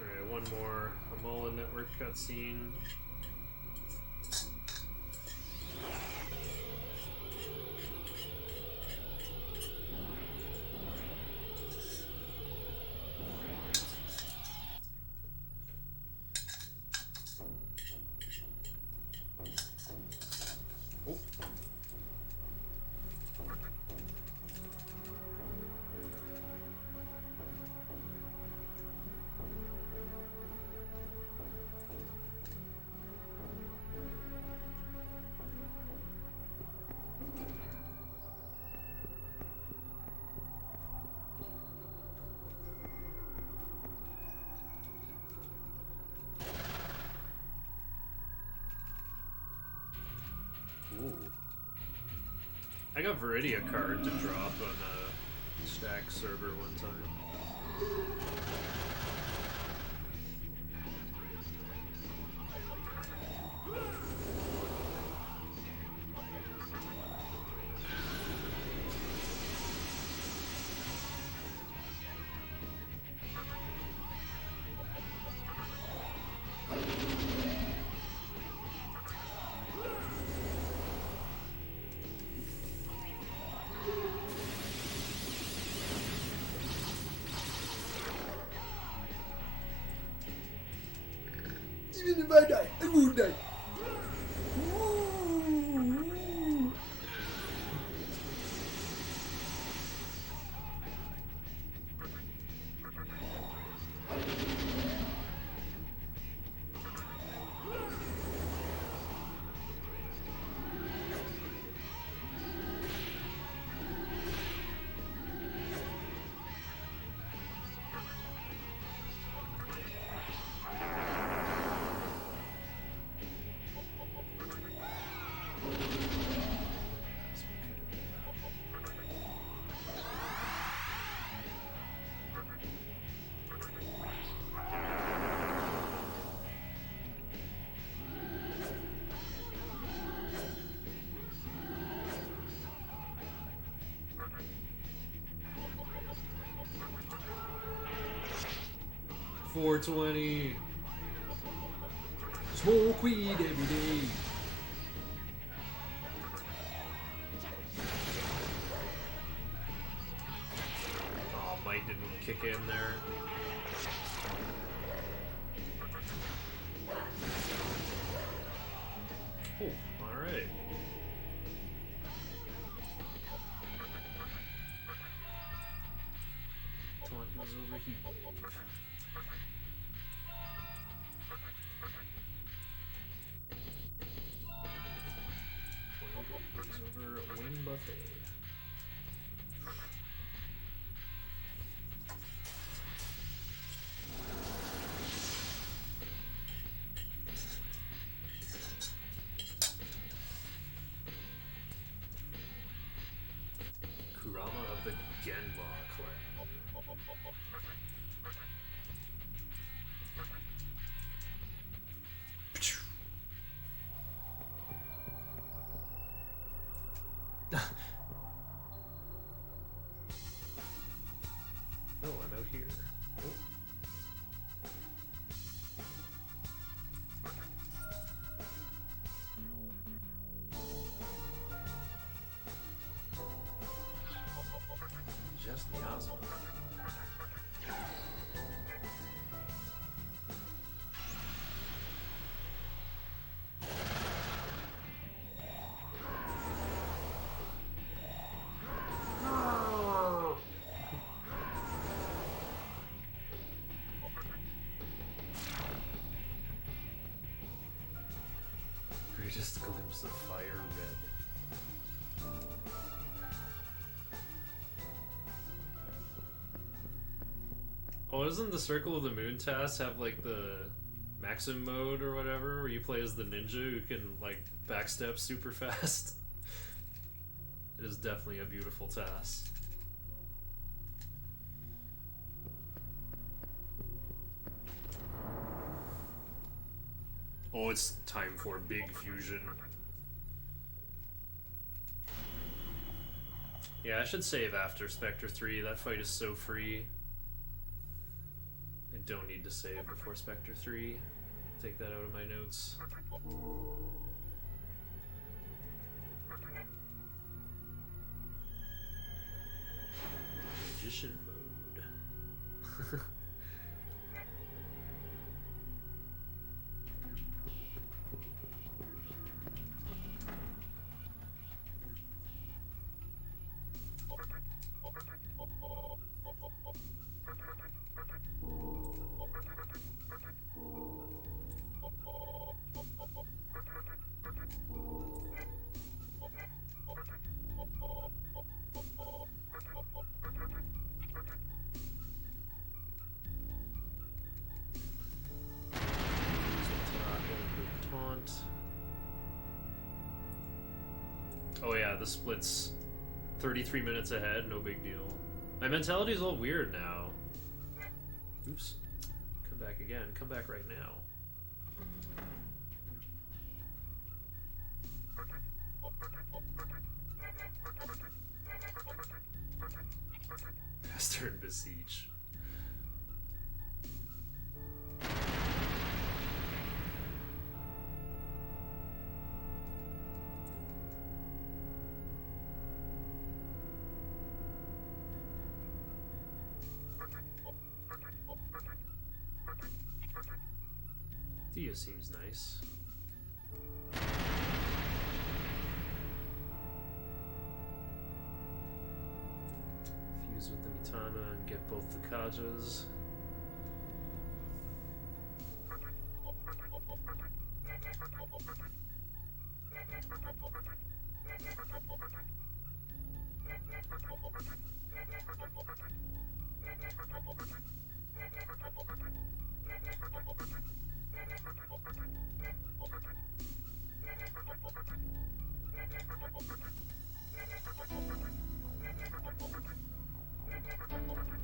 Alright, one more Amala Network cutscene. Oh. Ooh. I got Viridia card to drop on a Stack server one time. Even if I die, I won't die. 420. Smoke weed every day. Oh, might didn't kick in there. Oh, alright. Taunt goes over heat wave. Goes over wing buffet. Kurama of the Genma clan. Oh, I'm out here. Oh. Just miasma. Greatest glimpse of fire red. Oh, doesn't the Circle of the Moon task have like the Maxim mode or whatever, where you play as the ninja who can like backstep super fast? It is definitely a beautiful task. Oh, it's time for big fusion. Yeah, I should save after Spectre 3. That fight is so free. I don't need to save before Spectre 3. Take that out of my notes. Magician mode. Oh yeah, the split's 33 minutes ahead, no big deal. My mentality's all weird now. Oops. Come back again. Come back right now. Master and Beseech. Thea seems nice. Fuse with the Mitana and get both the Kajas.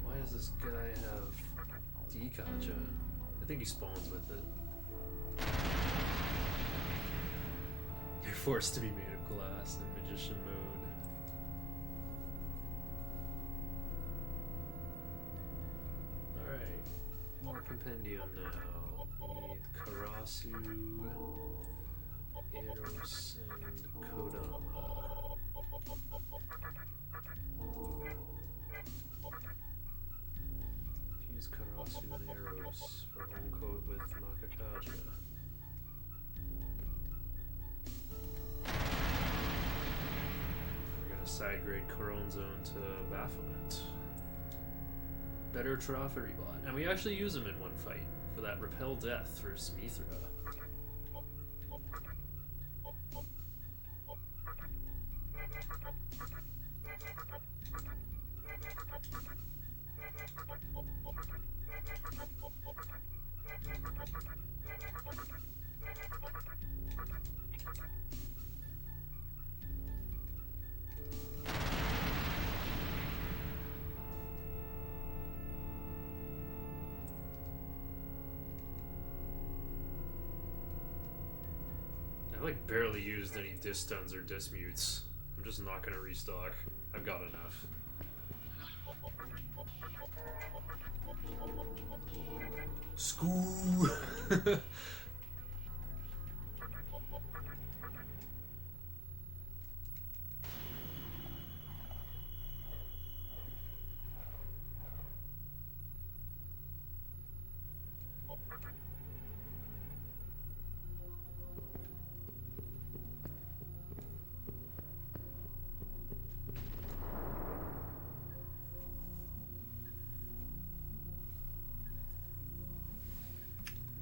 Why does this guy have D-Kaja? I think he spawns with it. You're forced to be made of glass in Magician mode. Alright. More more compendium now. Need Karasu, Eros, and Kodama. Fuse Karasu and Eros for home coat with Makakaja. We're gonna side grade Coron Zone to Baphomet. Better Trophery bot. And we actually use him in one fight for that Repel Death versus Mithra. I like barely used any dis stuns or dis mutes. I'm just not gonna restock. I've got enough. Scoo!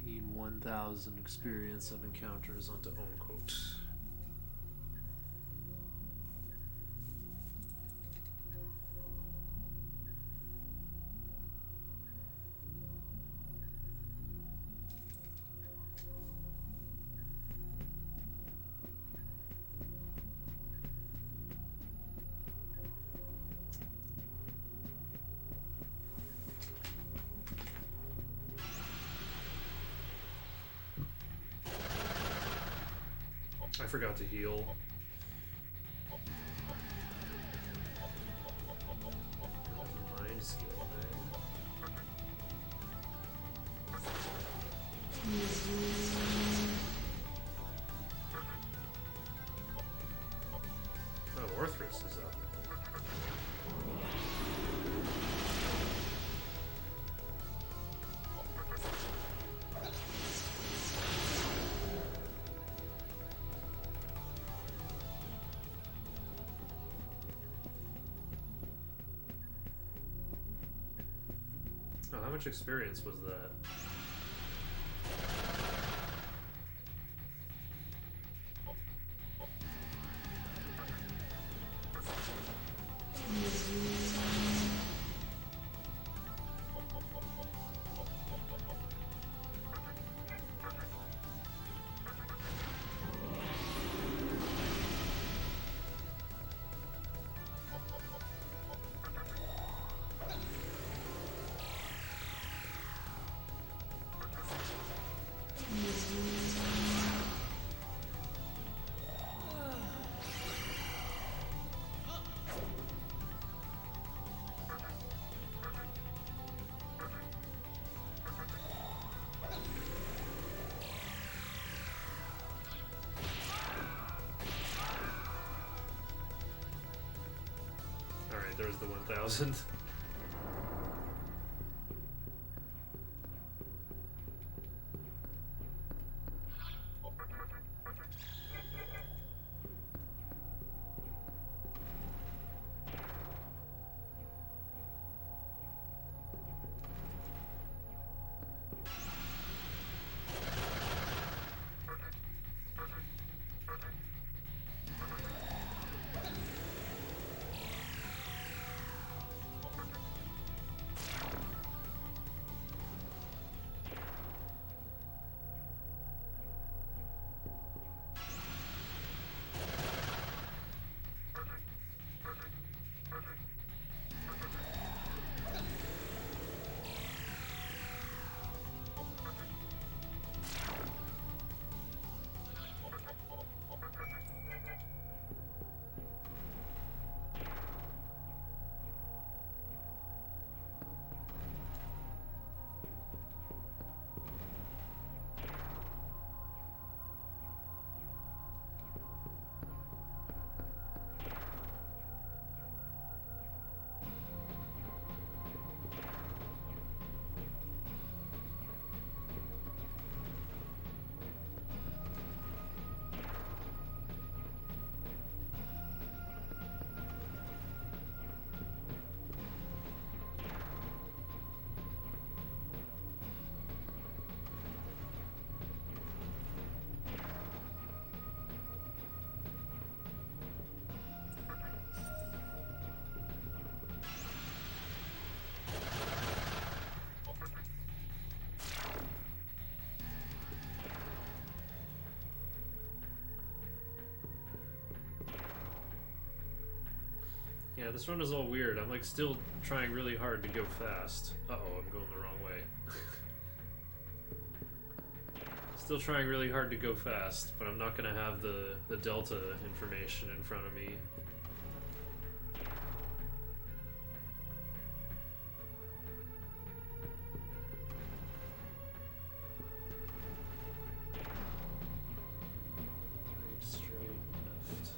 Need 1,000 experience of encounters onto Onquote. I forgot to heal. Mind skill, Oh, Orthrus is up. Oh, how much experience was that? Alright, there's the 1,000. Yeah, this run is all weird. I'm like still trying really hard to go fast. Uh-oh, I'm going the wrong way. Still trying really hard to go fast, but I'm not gonna have the delta information in front of me. Right, straight, left.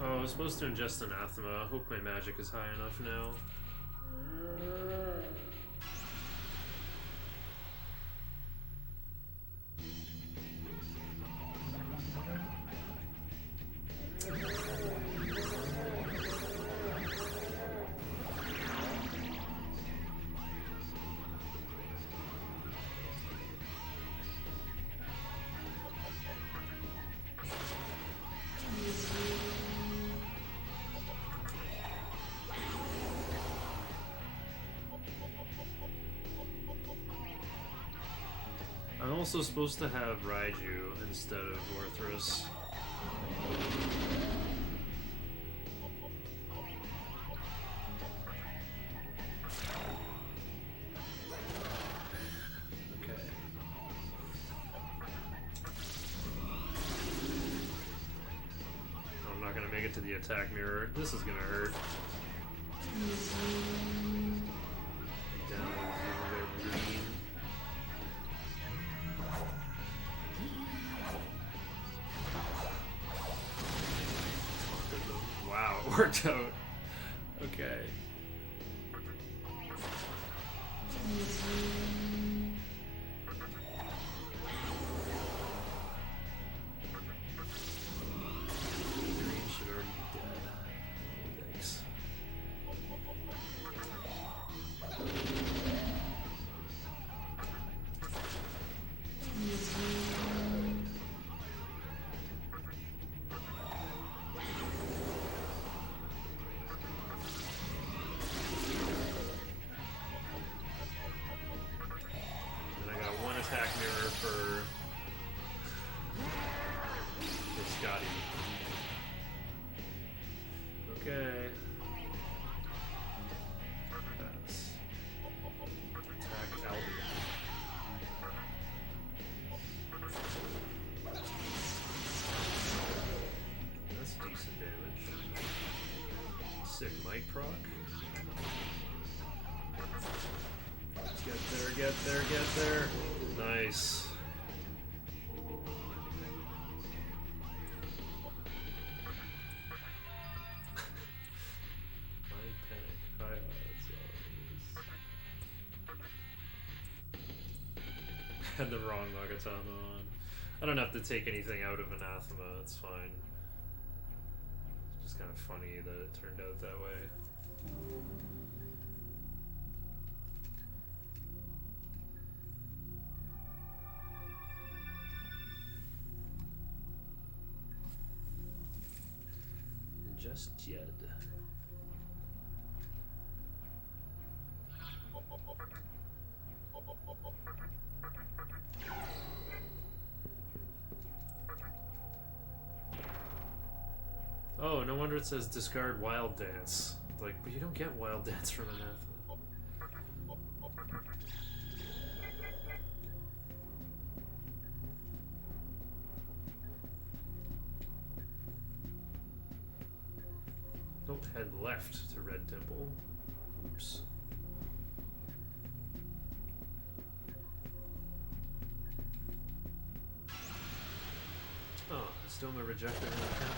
Oh, I was supposed to ingest anathema. I hope my magic is high enough now. I'm also supposed to have Raiju instead of Orthrus. Okay. I'm not gonna make it to the attack mirror. This is gonna hurt. Down green. Wow, it worked out. Okay. Green should already be dead. Thanks. And I got one attack mirror for Scotty. Okay. Pass. Attack Albion. That's decent damage. Sick mic proc. Get there, get there, get there. Nice. Mind panic. High odds. Had the wrong Magatama on. I don't have to take anything out of anathema, it's fine. It's just kind of funny that it turned out that way. Just yet. Oh, no wonder it says discard Wild Dance. Like, but you don't get Wild Dance from anathema. Don't head left to Red Temple. Oops. Oh, Stoma rejected an attack.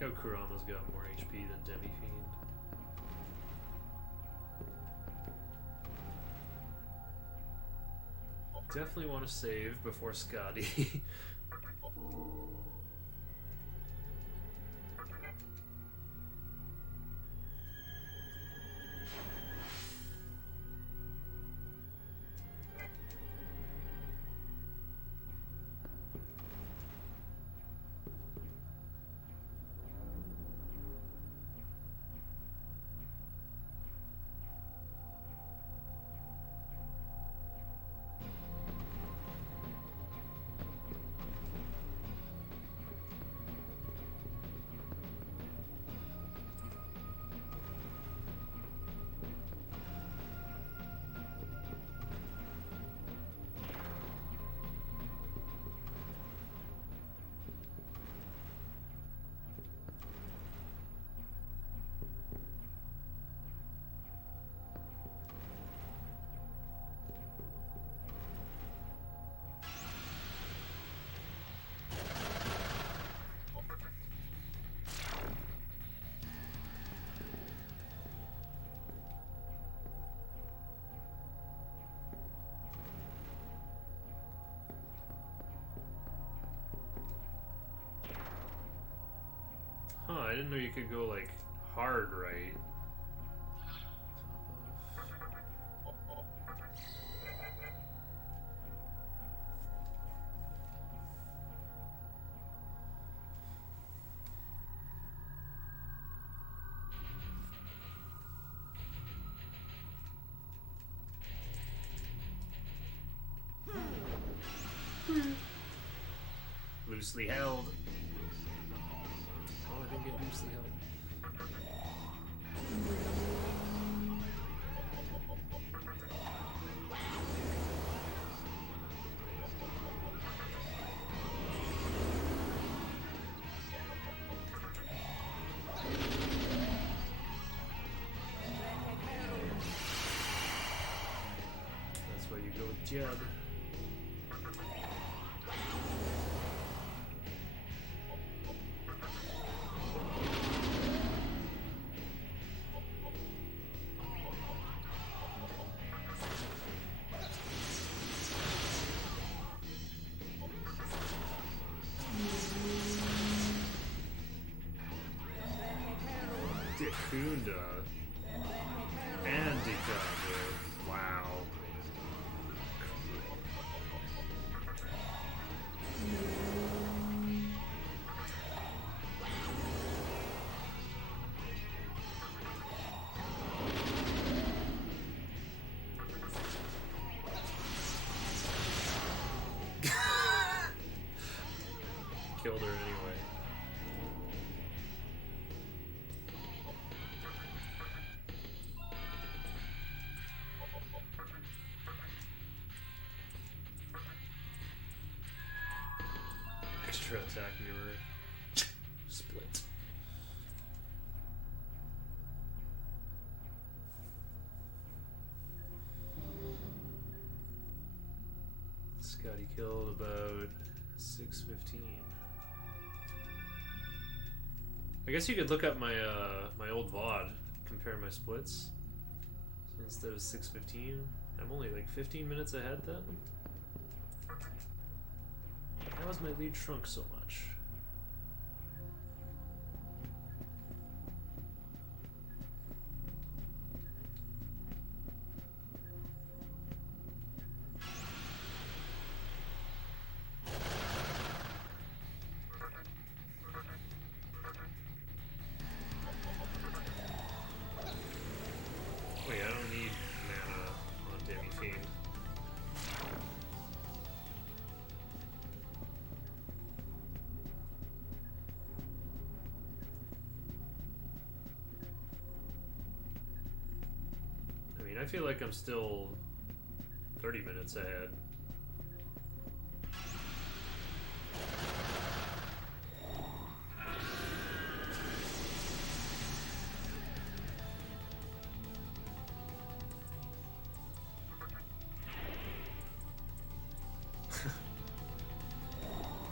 like how Kurama's got more HP than Demi-Fiend. Definitely want to save before Scotty. Huh, I didn't know you could go, like, hard right. Loosely held. Oh, I didn't get loosely held. That's why you go with Jed. Dikunda and Dikunda. Wow. Killed her anyway. Extra attack mirror. Split. Scotty killed about 615. I guess you could look up my my old VOD, compare my splits. So instead of 615, I'm only like 15 minutes ahead then. How has my lead shrunk so much? Wait, I don't need mana on Demi-Fiend. I mean, I feel like I'm still 30 minutes ahead.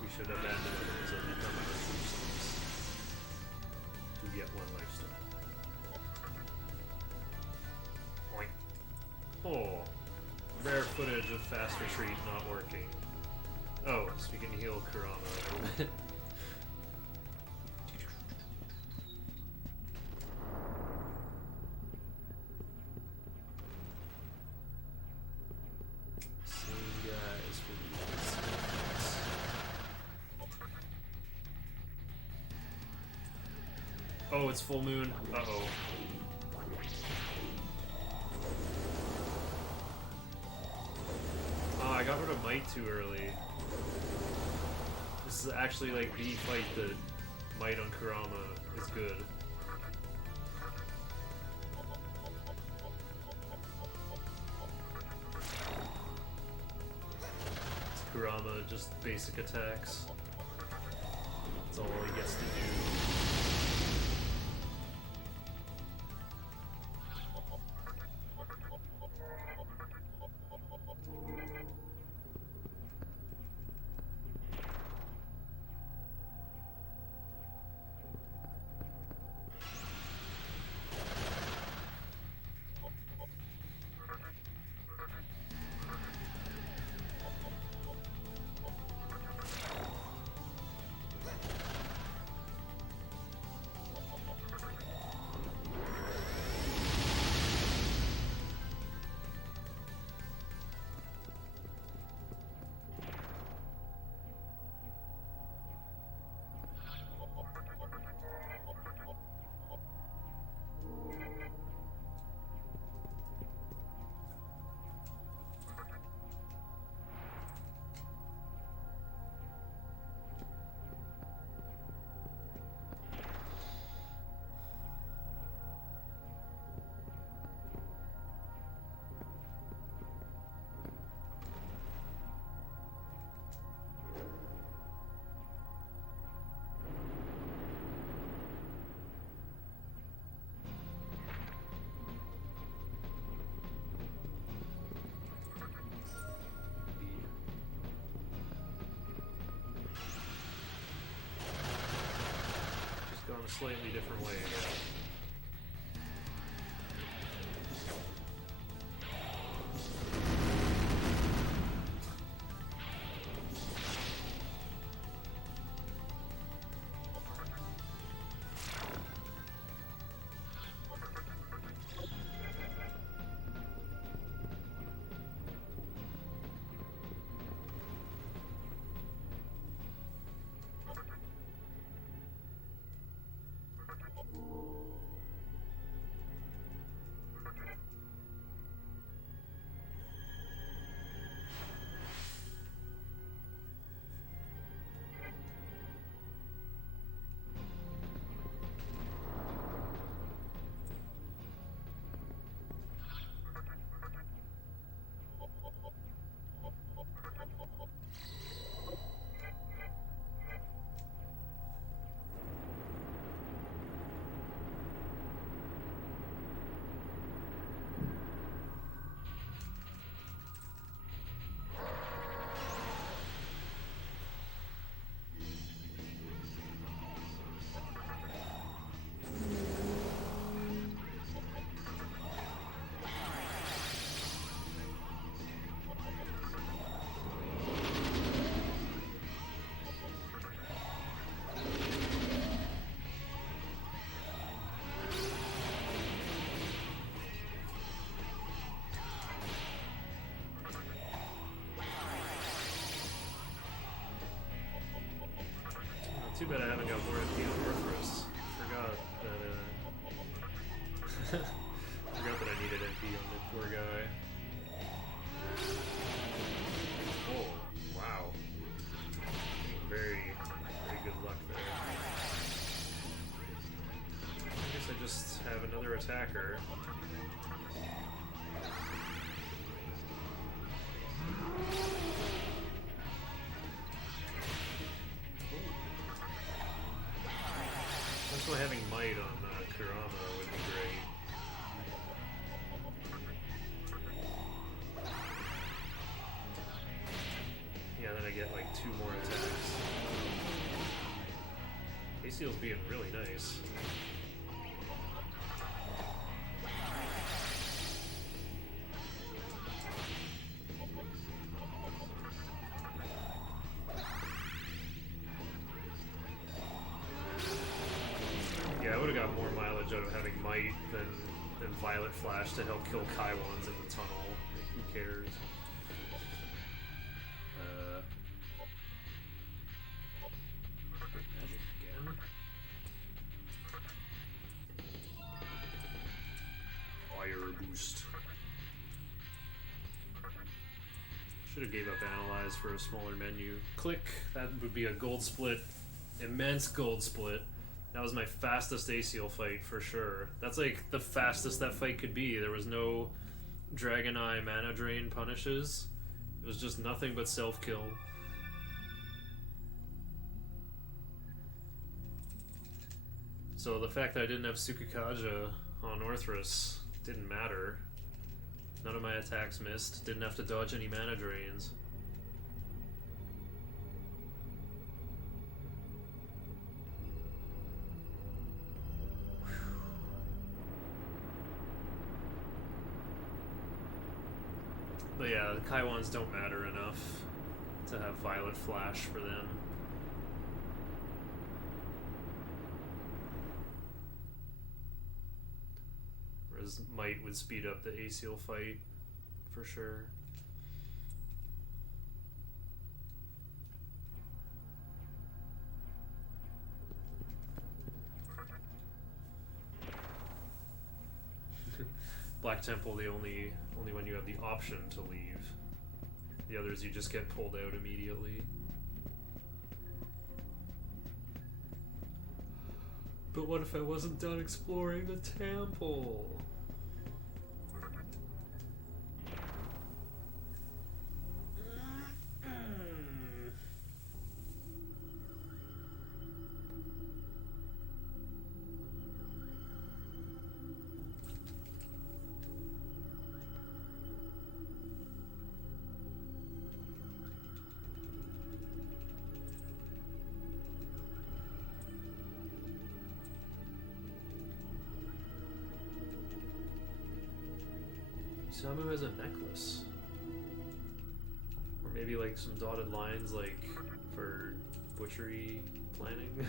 We should abandon others and become our true selves. get 1 lifestone. Oink. Oh, rare footage of fast retreat not working. Oh, so we can heal Kurama a little bit. Same guys for these. Oh, it's full moon. Uh-oh. Oh, I got rid of Might too early. This is actually like the fight that Might on Kurama is good. It's Kurama just basic attacks. That's all he gets to do. Gone a slightly different way. Too bad I haven't got more MP on Orthrus. Forgot that forgot that I needed MP on the poor guy. Oh, wow. Very good luck there. I guess I just have another attacker. Also having Might on Kurama would be great. Yeah, then I get like 2 more attacks. ACL's being really nice. out of having Might than Violet Flash to help kill Kaiwans in the tunnel. Like, who cares? Magic again. Fire boost. Should have gave up Analyze for a smaller menu. Click. That would be a gold split. Immense gold split. That was my fastest ACL fight for sure. That's like the fastest that fight could be. There was no Dragon Eye mana drain punishes. It was just nothing but self-kill. So the fact that I didn't have Tsukikaja on Orthrus didn't matter. None of my attacks missed. Didn't have to dodge any mana drains. But yeah, the Kaiwans don't matter enough to have Violet Flash for them. Whereas Might would speed up the ACL fight for sure. Black Temple, the only one you have the option to leave. The others you just get pulled out immediately. But what if I wasn't done exploring the temple? Samu has a necklace. Or maybe like some dotted lines like for butchery planning.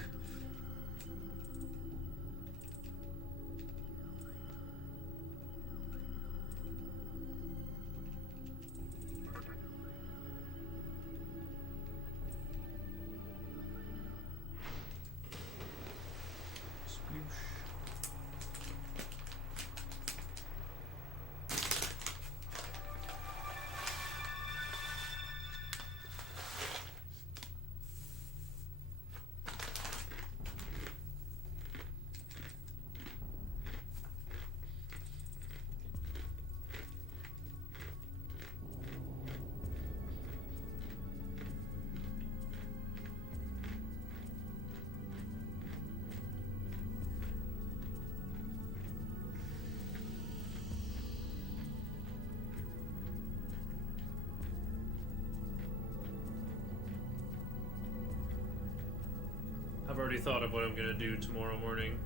I've already thought of what I'm gonna do tomorrow morning.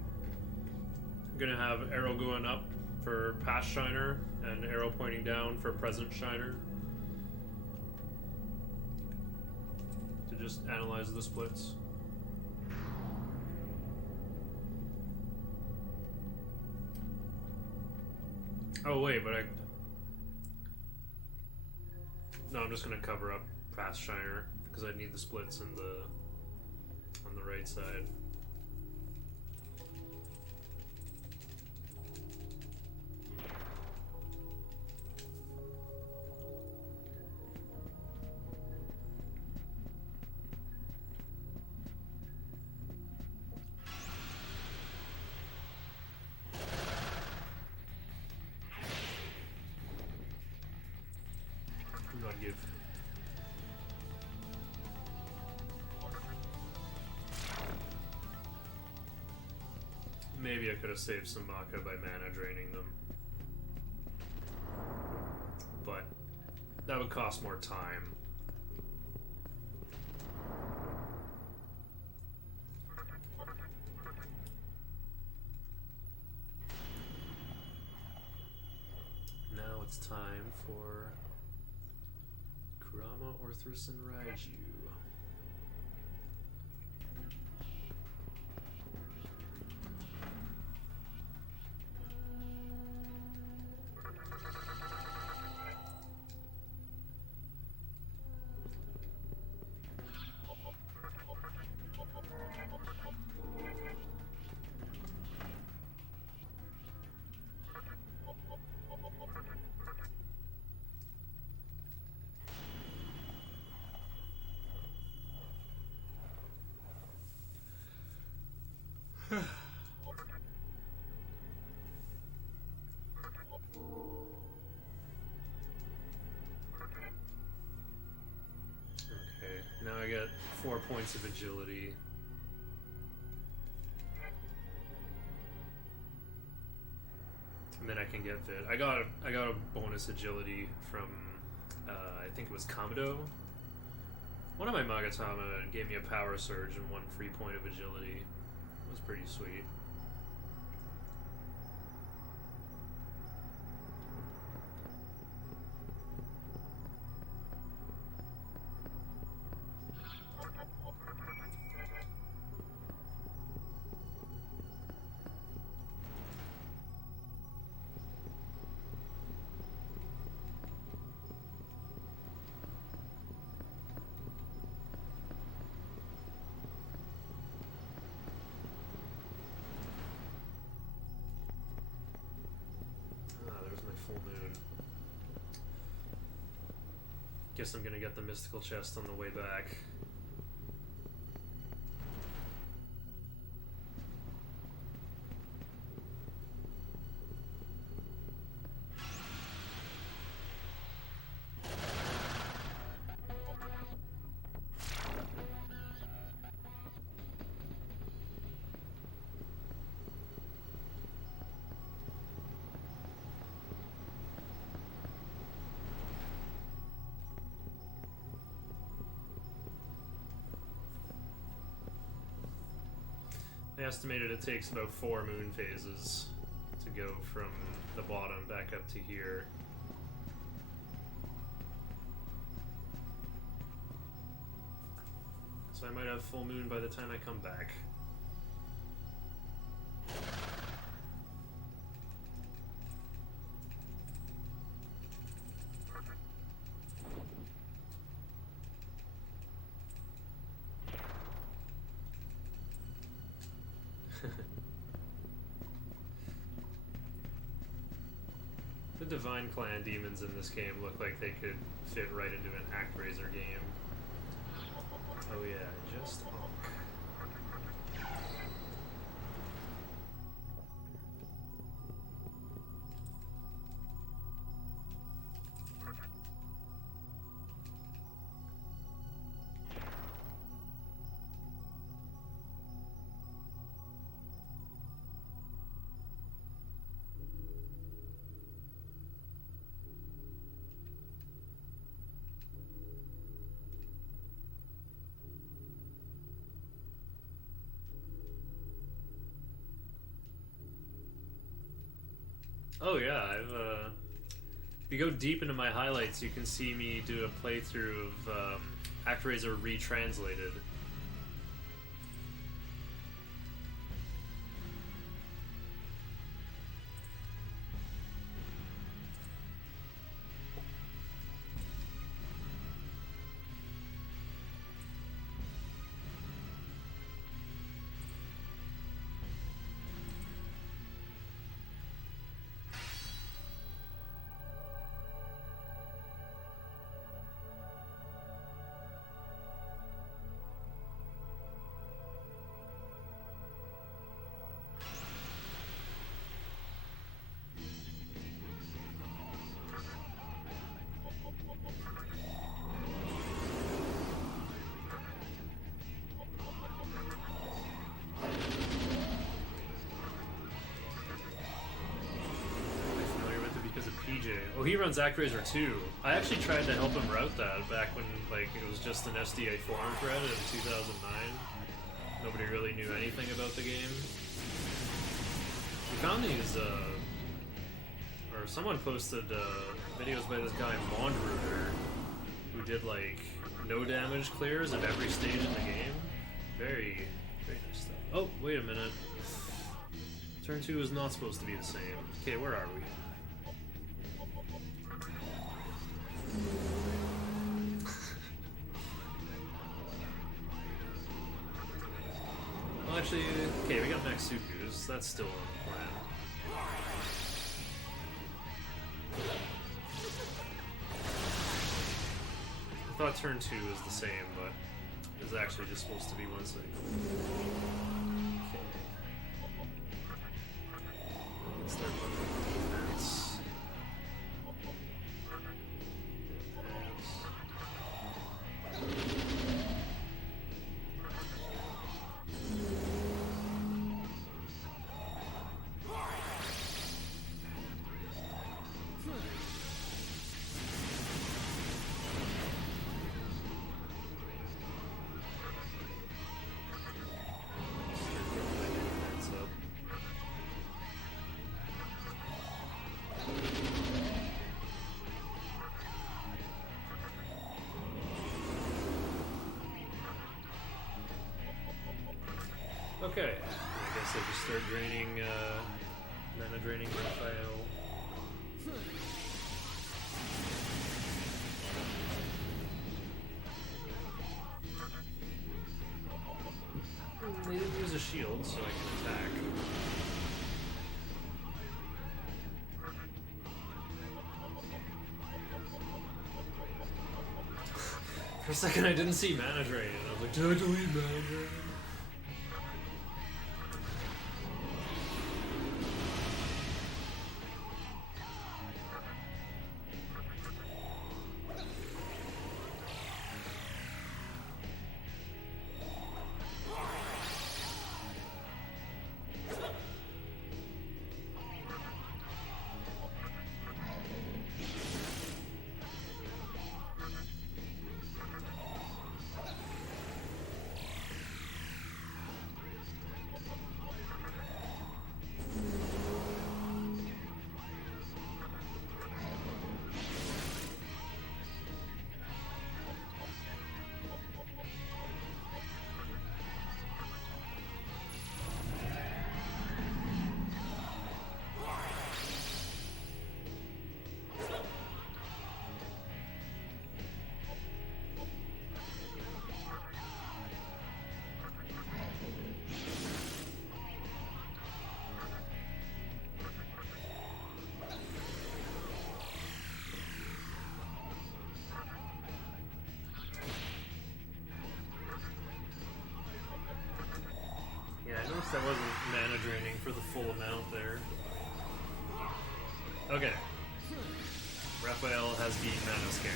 I'm gonna have arrow going up for past Shiner and arrow pointing down for present Shiner. To just analyze the splits. Oh wait, but no, I'm just gonna cover up past Shiner because I need the splits in the on the right side. Do not give. Maybe I could have saved some Maka by mana draining them. But that would cost more time. Now it's time for Kurama, Orthrus, and Raiju. Okay, now I get 4 points of agility. And then I can get fit. I got a bonus agility from I think it was Kamado. One of my Magatama gave me a power surge and 1 free point of agility. It was pretty sweet. Guess I'm gonna get the mystical chest on the way back. I estimated it takes about 4 moon phases to go from the bottom back up to here. So I might have full moon by the time I come back. The Divine Clan demons in this game look like they could fit right into an ActRaiser game. Oh yeah, just Onk. Oh yeah, if you go deep into my highlights, you can see me do a playthrough of ActRaiser retranslated. Oh, he runs ActRaiser too. I actually tried to help him route that back when like it was just an SDA forum thread in 2009. Nobody really knew anything about the game. We found these, or someone posted videos by this guy Mondruder, who did like no damage clears at every stage in the game. Very, very nice stuff. Oh, wait a minute. Turn 2 is not supposed to be the same. Okay, where are we? Well, actually, okay, we got Maxuku's. That's still on the plan. I thought turn 2 was the same, but it was actually just supposed to be one cycle. Okay. start bumping defense. Okay, I guess I just start draining, mana draining Raphael. They didn't use a shield, so I can attack. For a second I didn't see mana drain, and I was like, did I delete mana drain? Yeah, I noticed that wasn't mana draining for the full amount there. Okay. Raphael has beat mana scan.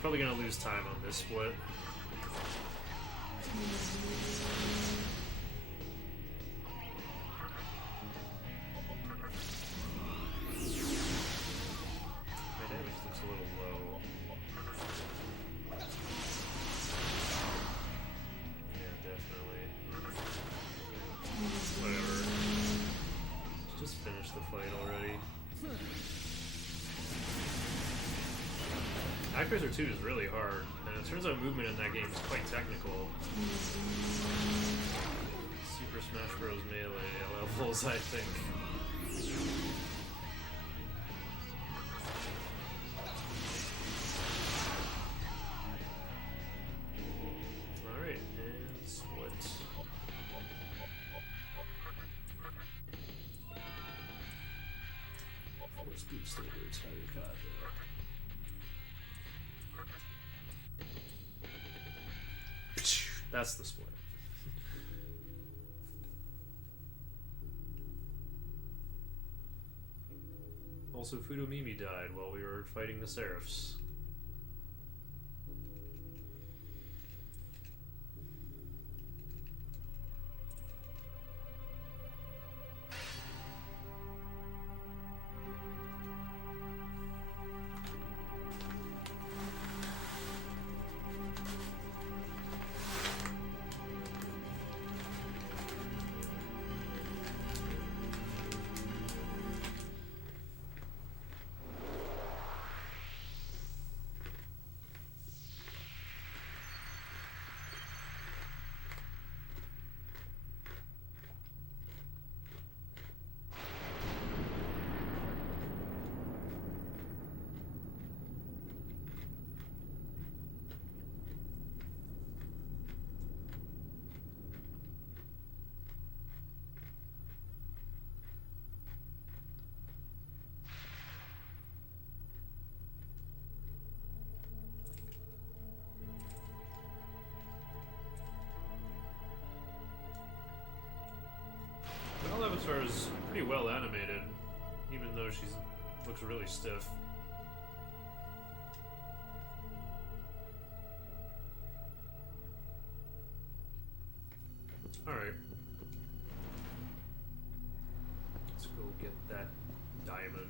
Probably gonna lose time on this split. My damage looks a little low. Yeah, definitely. Whatever. Let's just finish the fight already. Actraiser 2 is really hard, and it turns out movement in that game is quite technical. Super Smash Bros. Melee levels, I think. Alright, and split. Force Beat Standards, Harikata. That's the split. Also, Fudomimi died while we were fighting the Seraphs. Avatar is pretty well animated, even though she looks really stiff. Alright. Let's go get that diamond.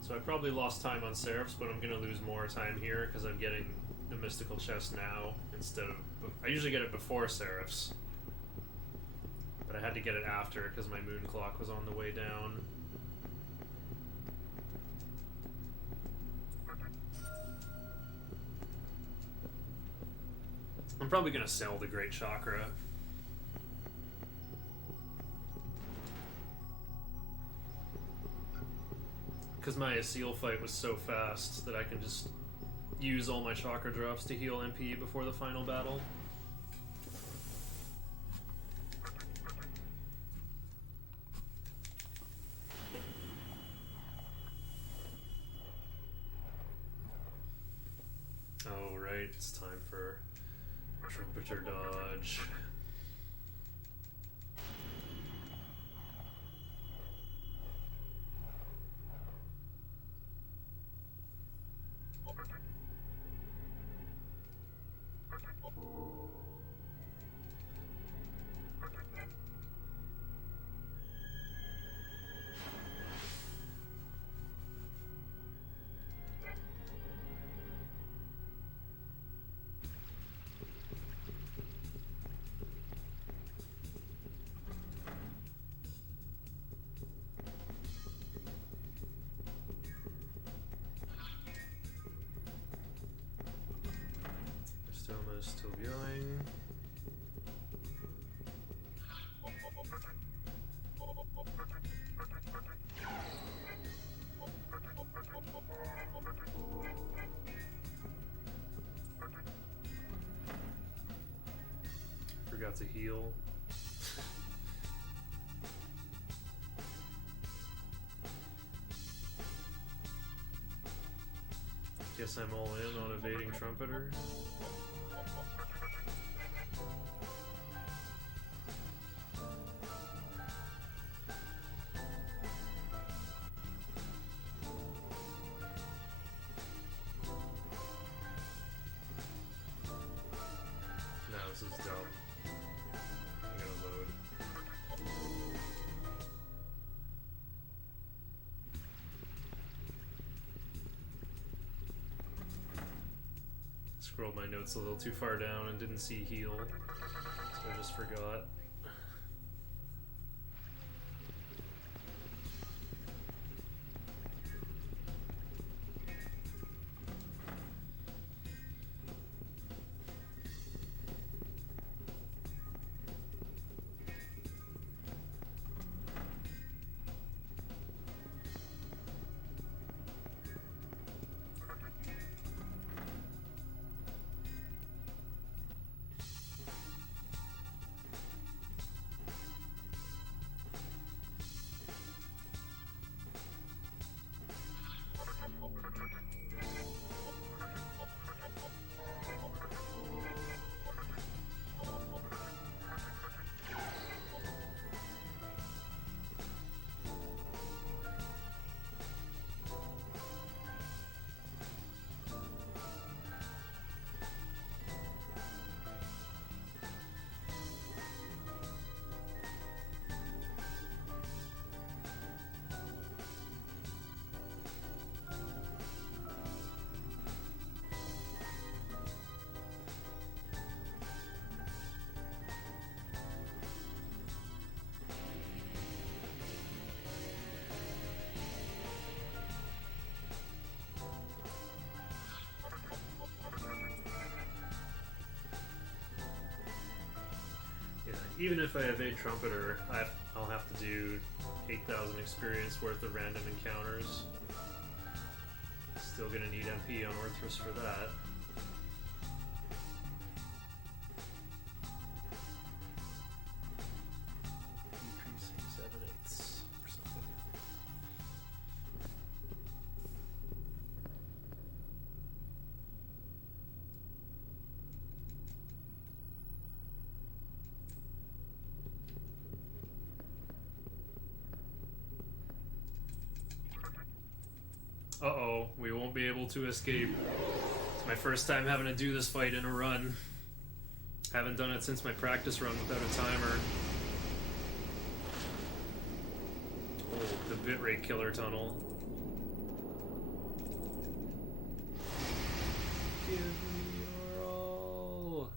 So I probably lost time on Seraphs, but I'm going to lose more time here because I'm getting the mystical chest now instead of... I usually get it before Seraphs, but I had to get it after because my moon clock was on the way down. I'm probably going to sell the Great Chakra. Because my Seal fight was so fast that I can just use all my chakra drops to heal MP before the final battle. Oh, right, it's time for Trumpeter dodge. Still going. Forgot to heal. Guess I'm all in on evading Trumpeter. This is dumb. I'm gonna load. Scrolled my notes a little too far down and didn't see heal, so I just forgot. even if I have a trumpeter, I'll have to do 8,000 experience worth of random encounters. Still gonna need MP on Orthrus for that. Decreasing 7/8 or something. Uh-oh, we won't be able to escape. It's my first time having to do this fight in a run. Haven't done it since my practice run without a timer. Oh, the bitrate killer tunnel. Give me your all.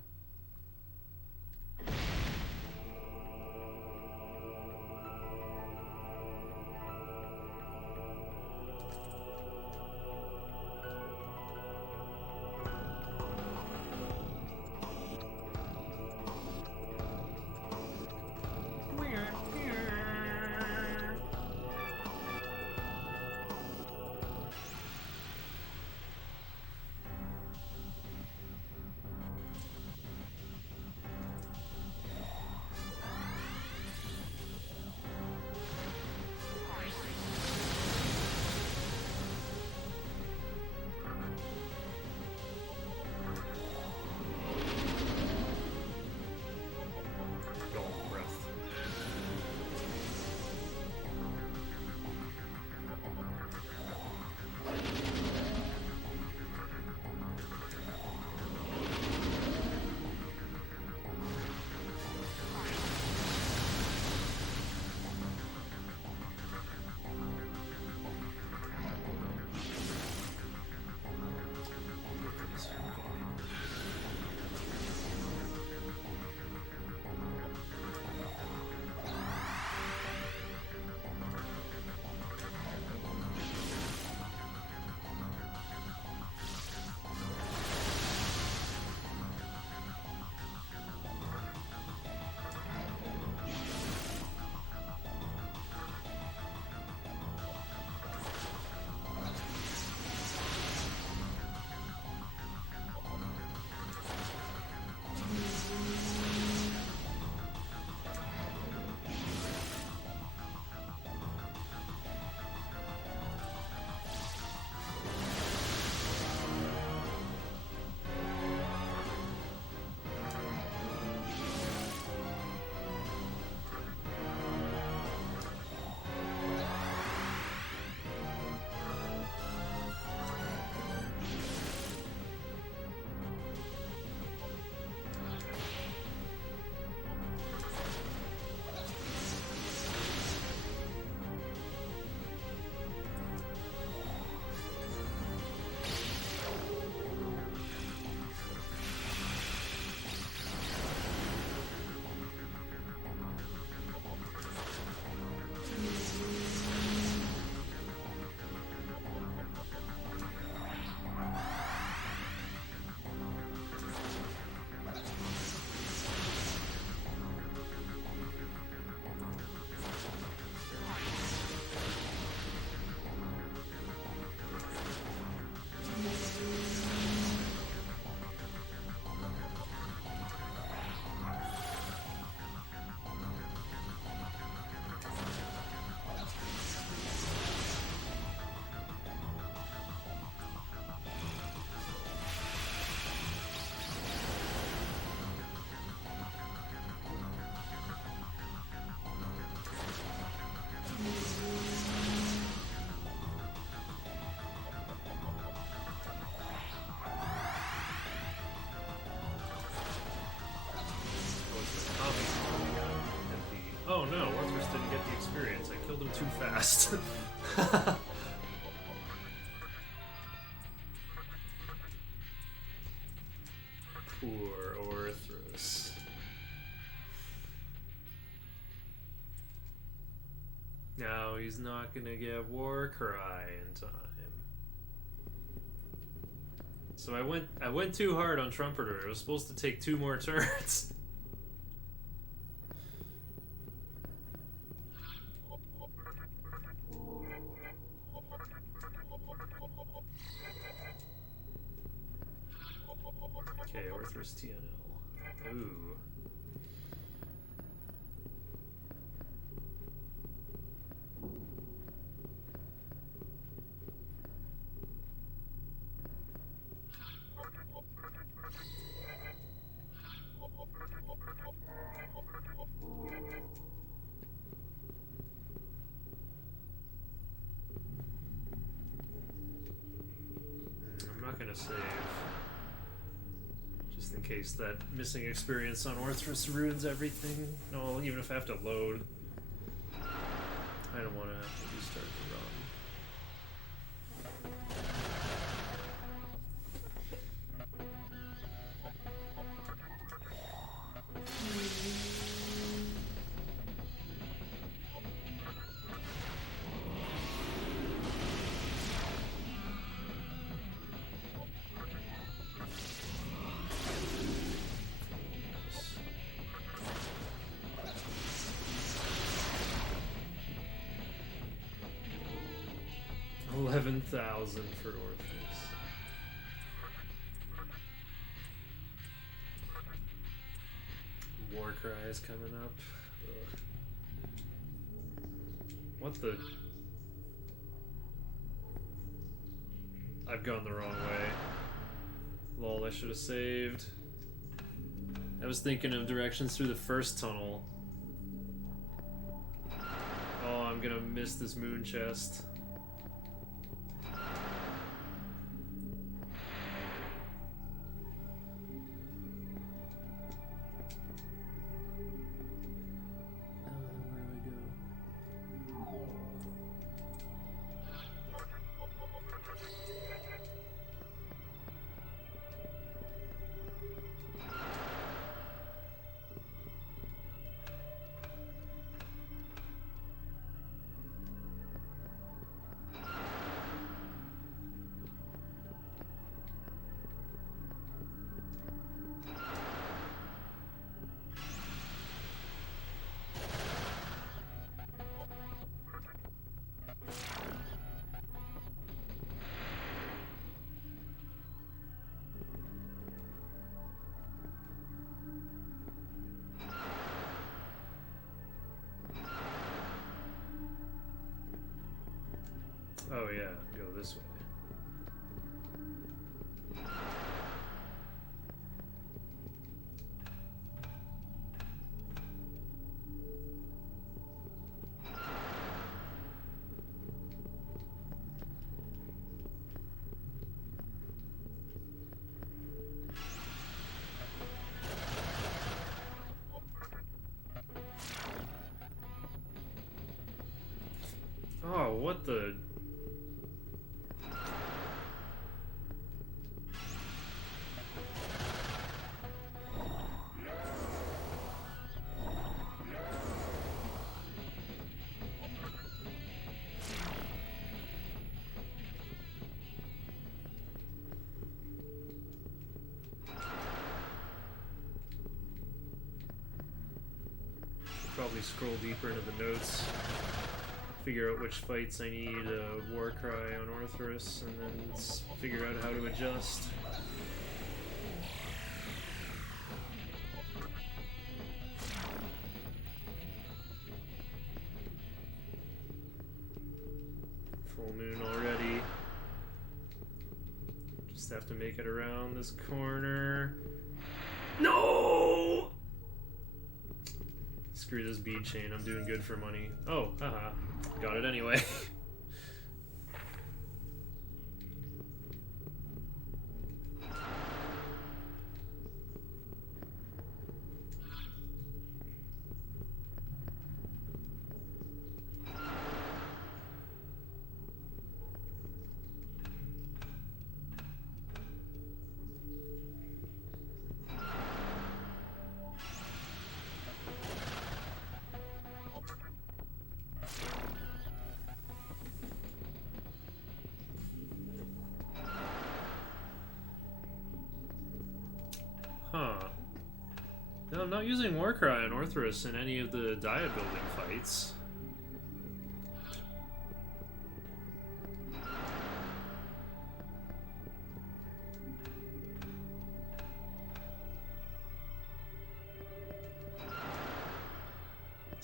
Oh no, Orthrus didn't get the experience. I killed him too fast. Poor Orthrus. Now he's not gonna get Warcry in time. So I went too hard on Trumpeter. It was supposed to take 2 more turns. Force TNL. Ooh. I'm not gonna save. Just in case that missing experience on Orthrus ruins everything. No, even if I have to load. I don't want to have to restart the run. $11,000 for Orthrus. Warcry is coming up. Ugh. What the? I've gone the wrong way. Lol, I should have saved. I was thinking of directions through the first tunnel. Oh, I'm gonna miss this moon chest. Oh yeah, go this way. Oh, what the? Probably scroll deeper into the notes, figure out which fights I need a Warcry on Orthrus, and then figure out how to adjust. Full moon already. Just have to make it around this corner. No! Screw this bead chain, I'm doing good for money. Oh, haha. Got it anyway. Huh. No, I'm not using Warcry on Orthrus in any of the dia building fights.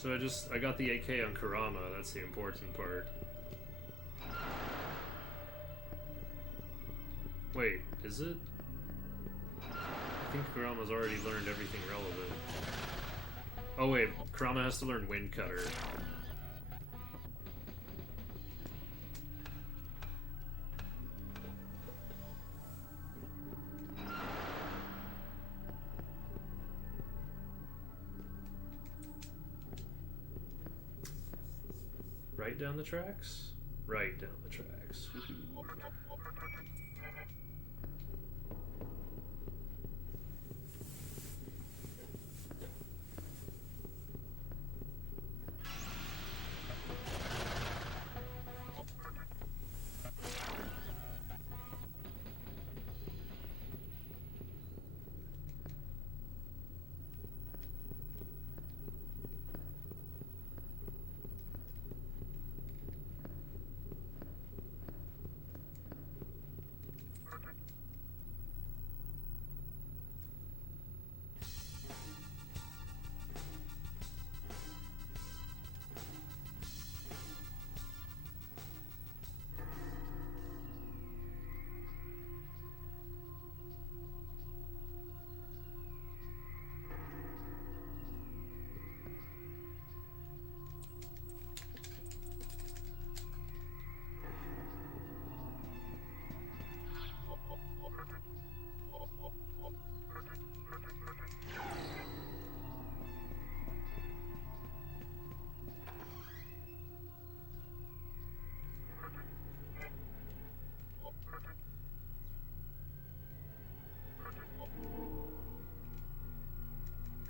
So I got the AK on Kurama, that's the important part. Wait, is it? I think Kurama's already learned everything relevant. Oh wait, Kurama has to learn Wind Cutter. Right down the tracks? Right down the tracks. Woohoo.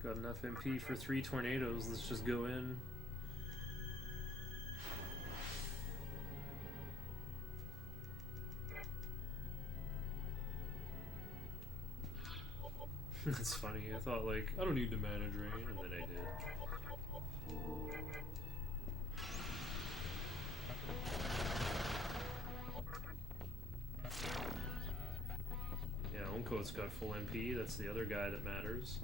Got enough MP for 3 tornadoes, let's just go in. That's funny, I thought like, I don't need to mana drain, and then I did. Yeah, Onko's got full MP, that's the other guy that matters.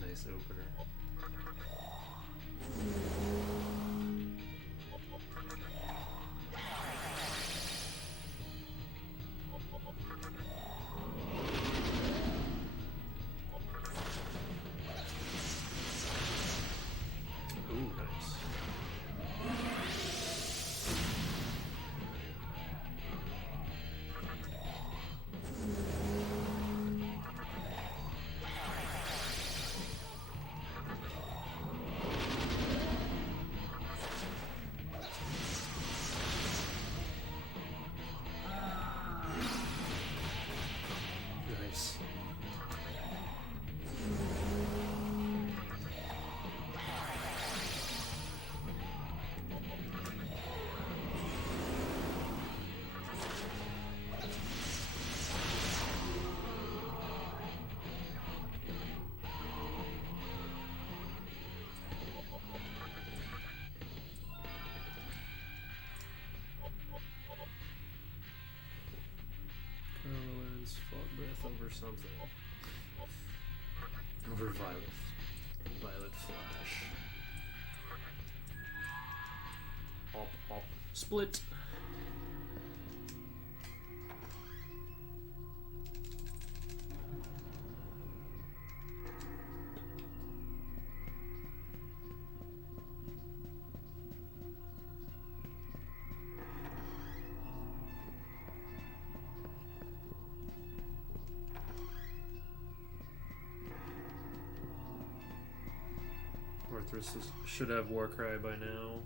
Nice opener. Ooh, nice. Nice. Colorless, fog breath over something. Over violet. Violet flash. Hop, hop, split. Orthrus should have Warcry by now.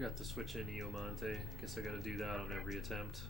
Forgot to switch in Iomante. Guess I gotta do that on every attempt.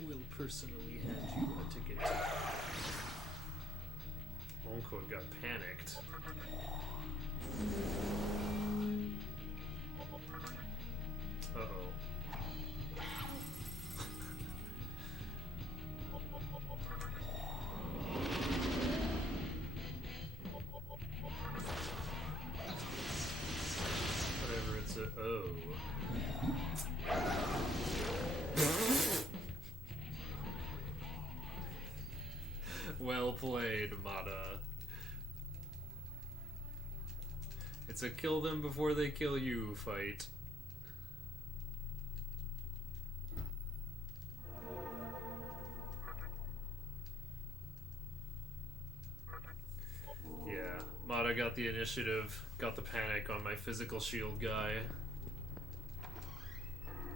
Will personally hand you a ticket. Onko got panicked. Uh-oh. Whatever, it's a... oh. Well played, Mata. It's a kill them before they kill you fight. Yeah, Mata got the initiative, got the panic on my physical shield guy.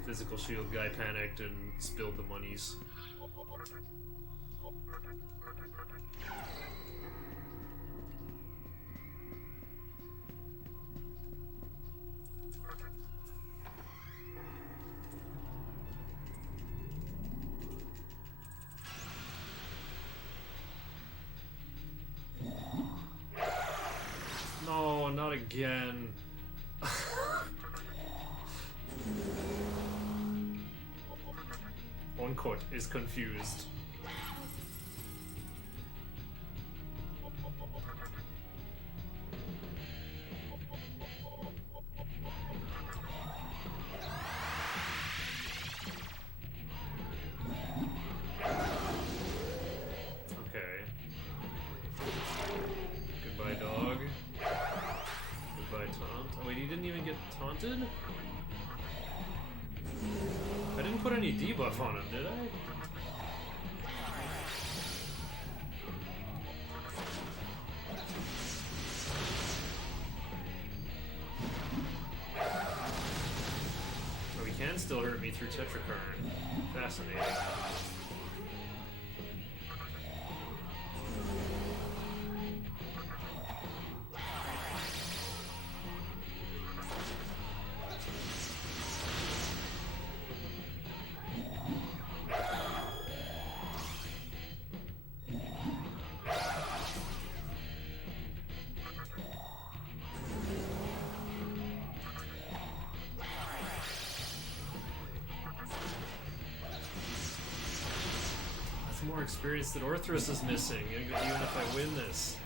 Physical shield guy panicked and spilled the monies. No, not again. Oncourt is confused. Okay. Goodbye, dog. Goodbye, taunt. Oh wait, he didn't even get taunted? I didn't put any debuff on him, did I? Oh, he can still hurt me through Tetrakarn. Fascinating. More experience that Orthrus is missing, even if I win this.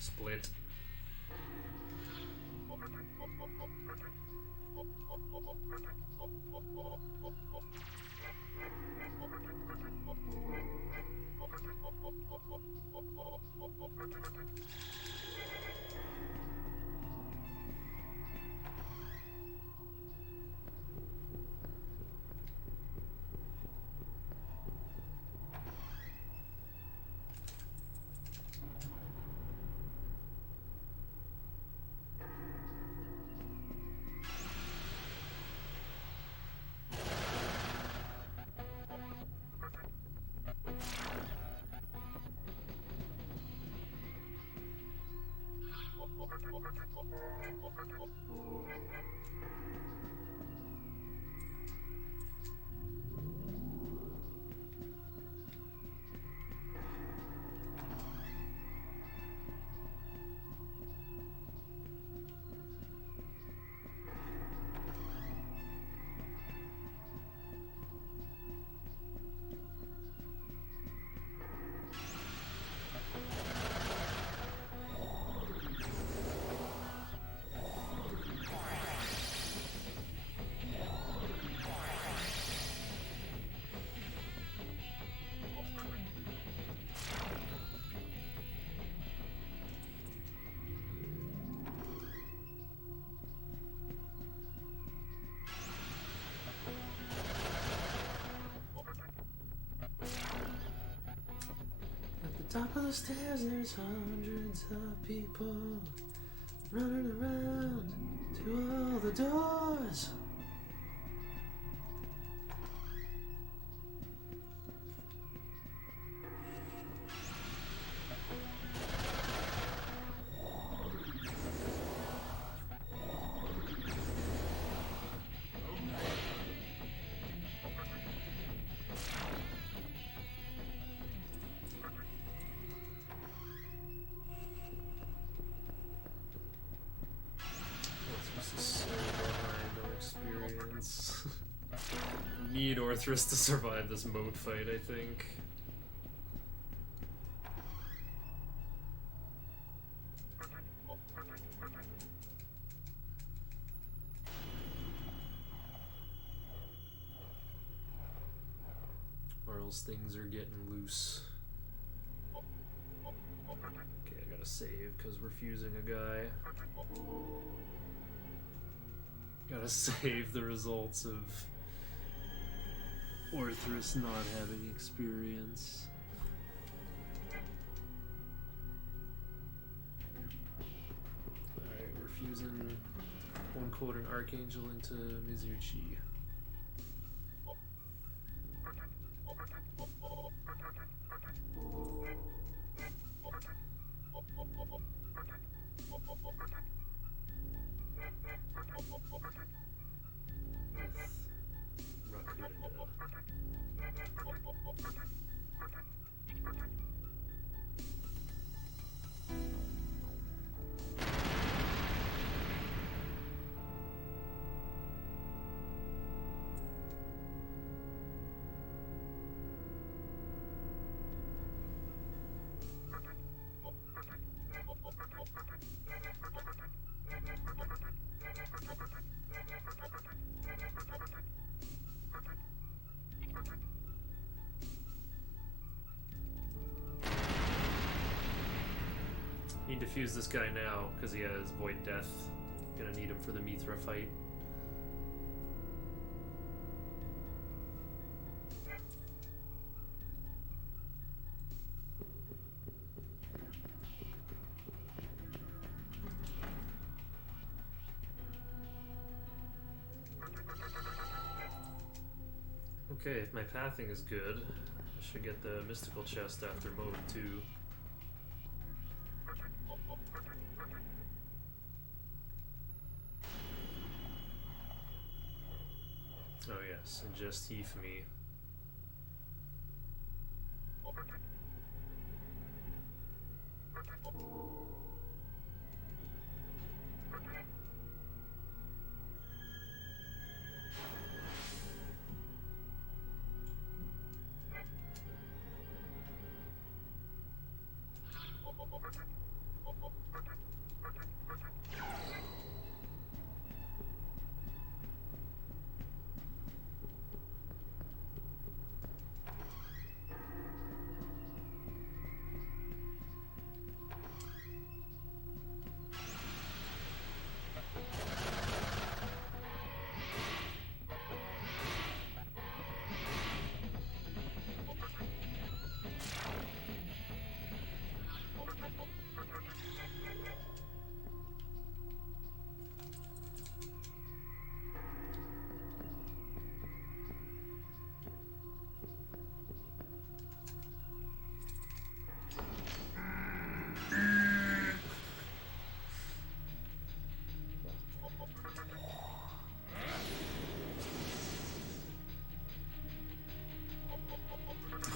Split. top of the stairs, there's hundreds of people running around to all the doors. Need Orthrus to survive this mode fight, I think. Or else things are getting loose. Okay, I gotta save because we're fusing a guy. Gotta save the results of Orthrus not having experience. Alright, we're fusing one quarter Archangel into Mizuchi. Need to fuse this guy now, because he has Void Death. Gonna need him for the Mithra fight. Okay, if my pathing is good, I should get the mystical chest after mode 2. Oh yes, and just heath me.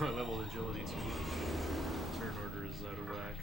My level of agility too much. Turn order is out of whack.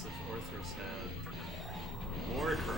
nice if Orthros had War Cry.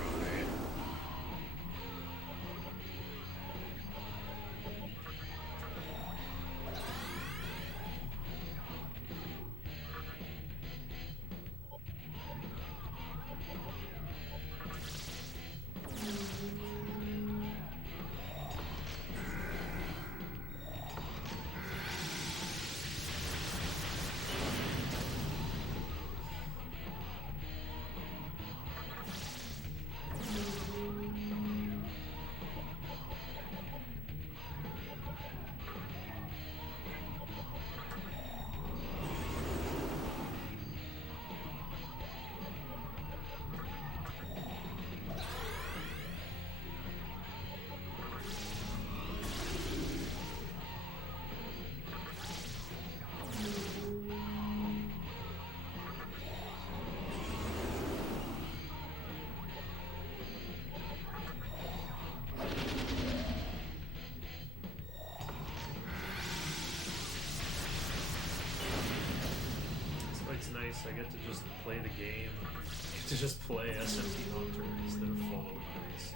It's nice, I get to just play the game. I get to just play SMT Nocturne instead of following things.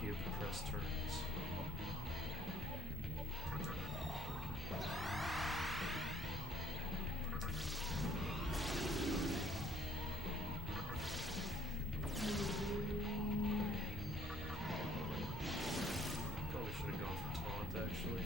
Give press turns. Probably should have gone for taunt actually.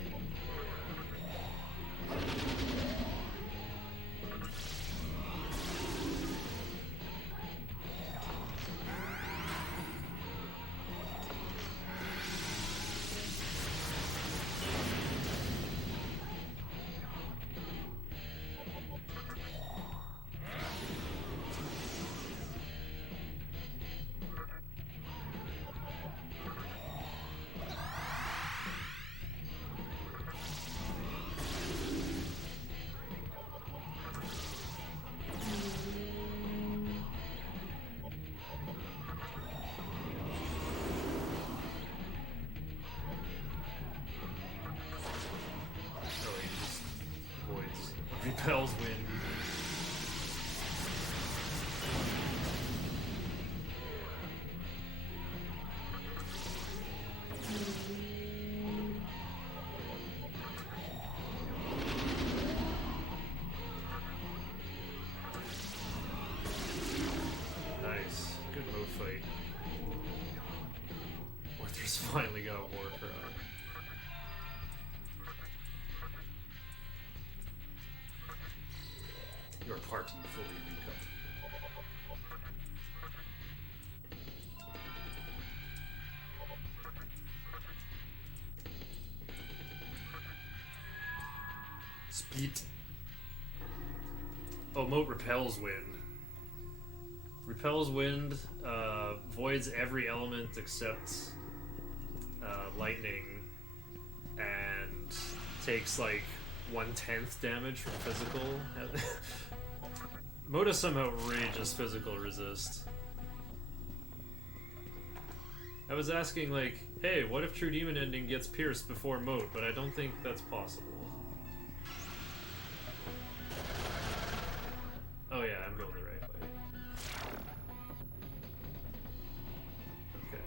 Repels wind. Nice. Good move fight. Orthros finally got a War Cry. Your party fully recovered. Split. Oh, Moat repels wind. Repels wind, voids every element except lightning, and takes like 1/10 damage from physical. Moat has some outrageous physical resist. I was asking like, hey, what if True Demon Ending gets pierced before Moat, but I don't think that's possible. Oh yeah, I'm going the right way. Okay.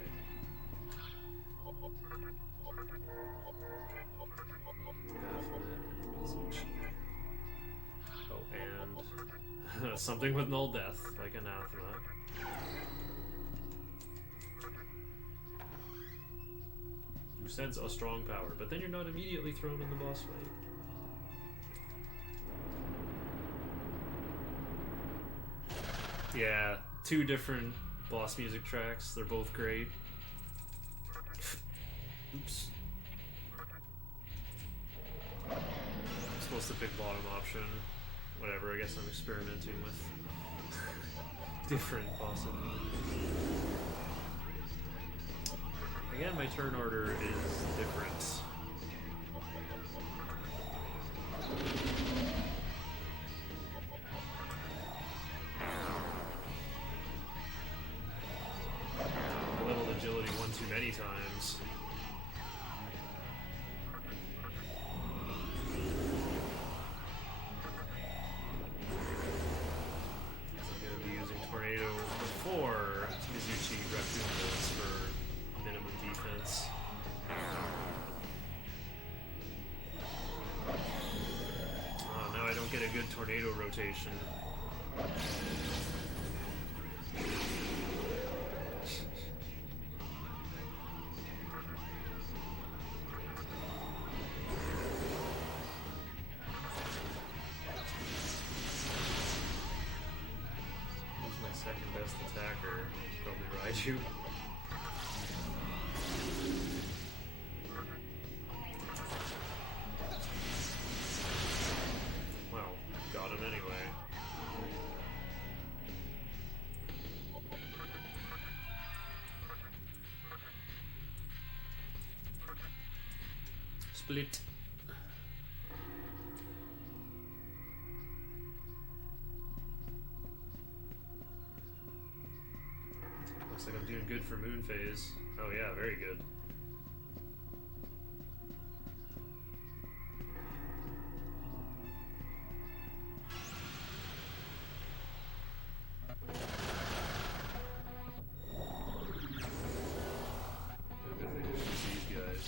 Oh, and something with null death, like Anathema. You sense a strong power, but then you're not immediately thrown in the boss fight. Yeah, 2 different boss music tracks. They're both great. Oops. I'm supposed to pick bottom option. Whatever, I guess I'm experimenting with different possibilities. Again, my turn order is different. Level agility one too many times. good tornado rotation. Who's my second best attacker? Probably Raiju. Well, got him anyway. Split. Looks like I'm doing good for moon phase. Oh yeah, very good. Good thing it's just these guys.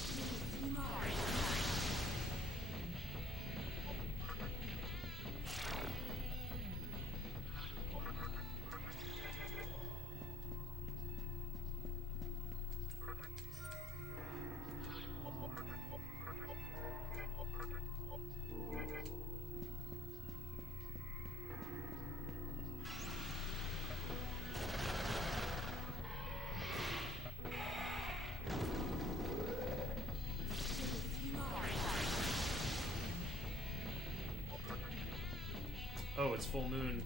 Oh, it's full moon.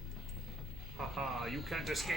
Haha, you can't escape.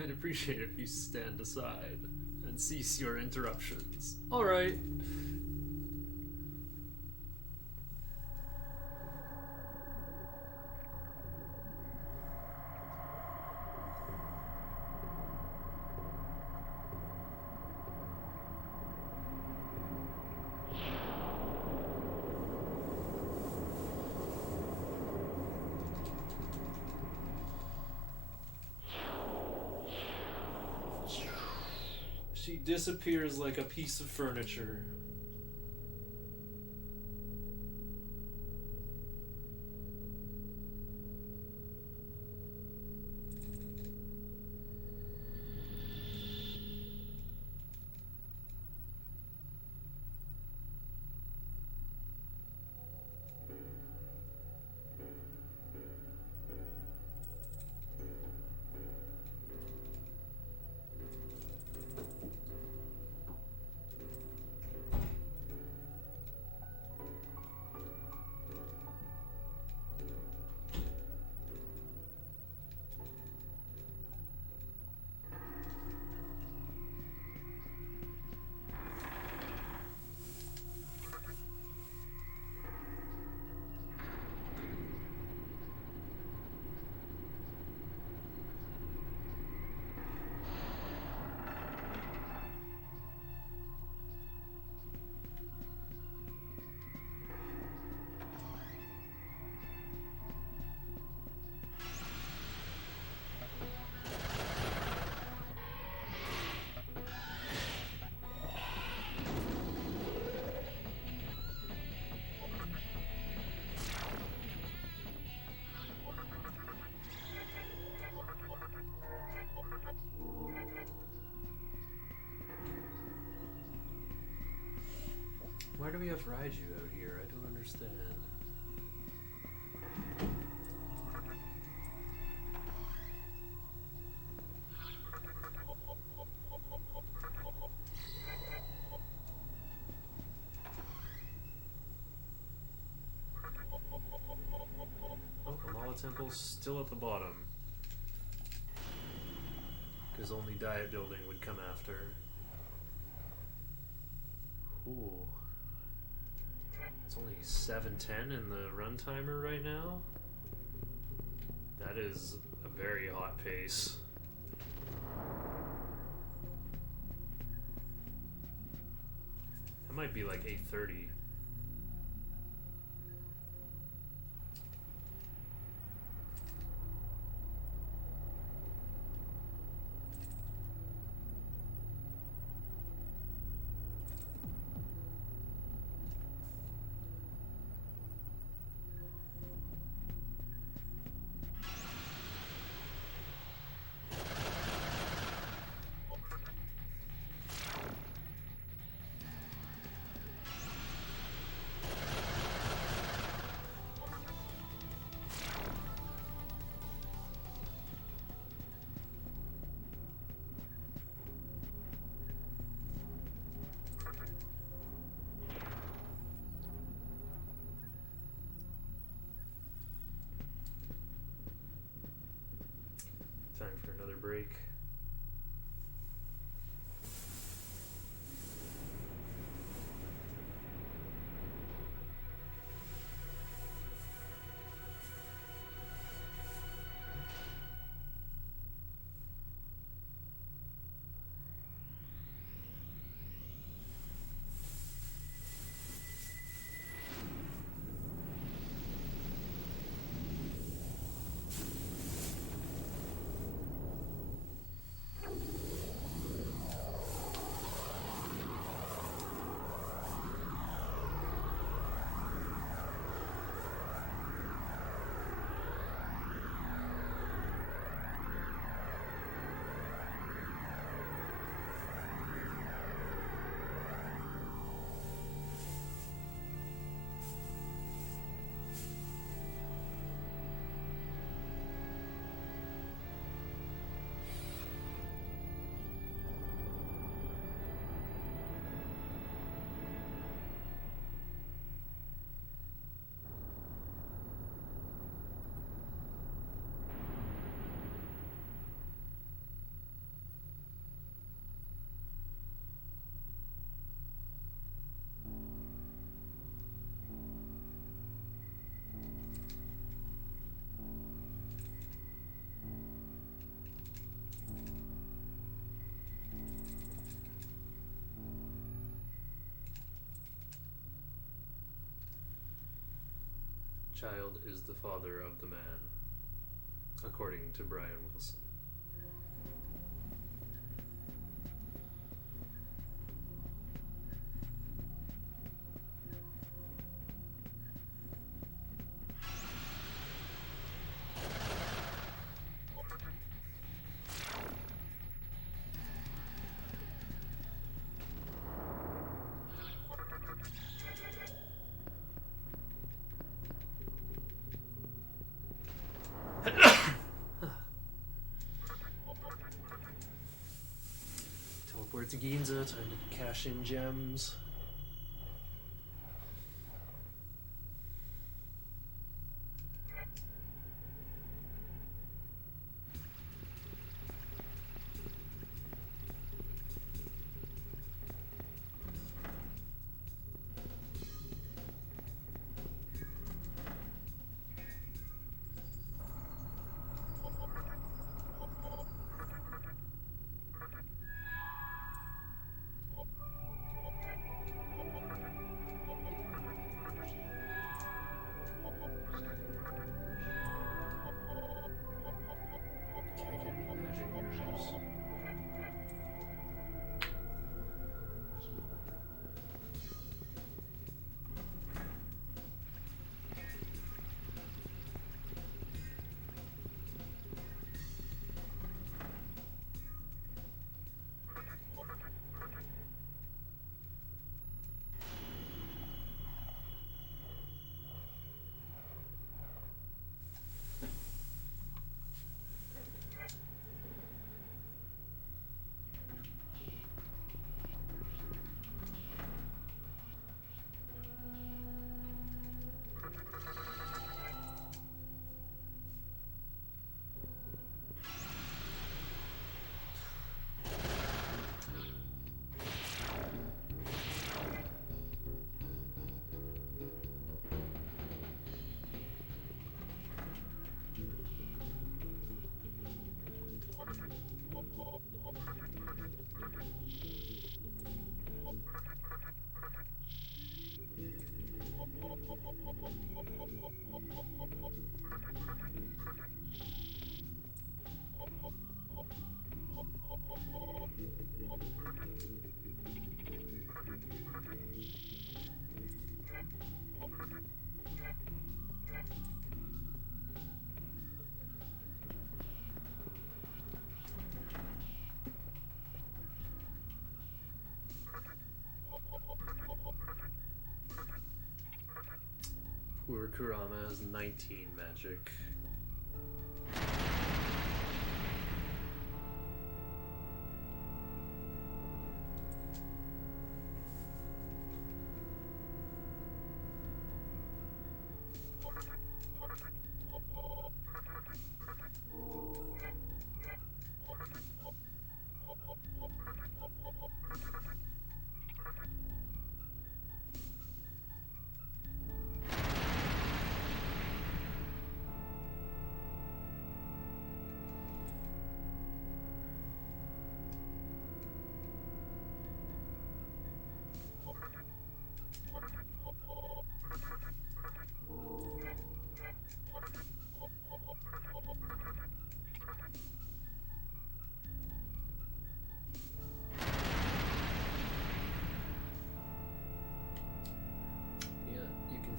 I'd appreciate it if you stand aside and cease your interruptions. Alright. She disappears like a piece of furniture. Why do we have Raiju out here? I don't understand. Oh, Amala Temple's still at the bottom. Because only diet building would come after. Ooh. It's only 7:10 in the run timer right now. That is a very hot pace. That might be like 8:30. Time for another break. Child is the father of the man, according to Brian Wilson. Teleport to Ginza, time to cash in gems. Kurama has 19 magic.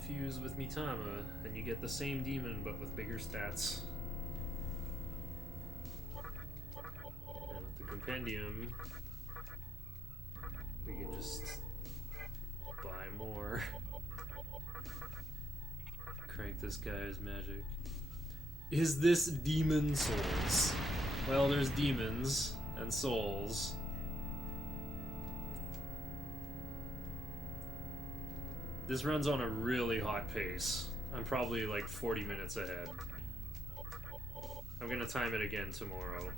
Fuse with Mitama, and you get the same demon but with bigger stats. And with the compendium, we can just buy more. Crank this guy's magic. Is this demon souls? Well, there's demons and souls. This runs on a really hot pace. I'm probably like 40 minutes ahead. I'm gonna time it again tomorrow.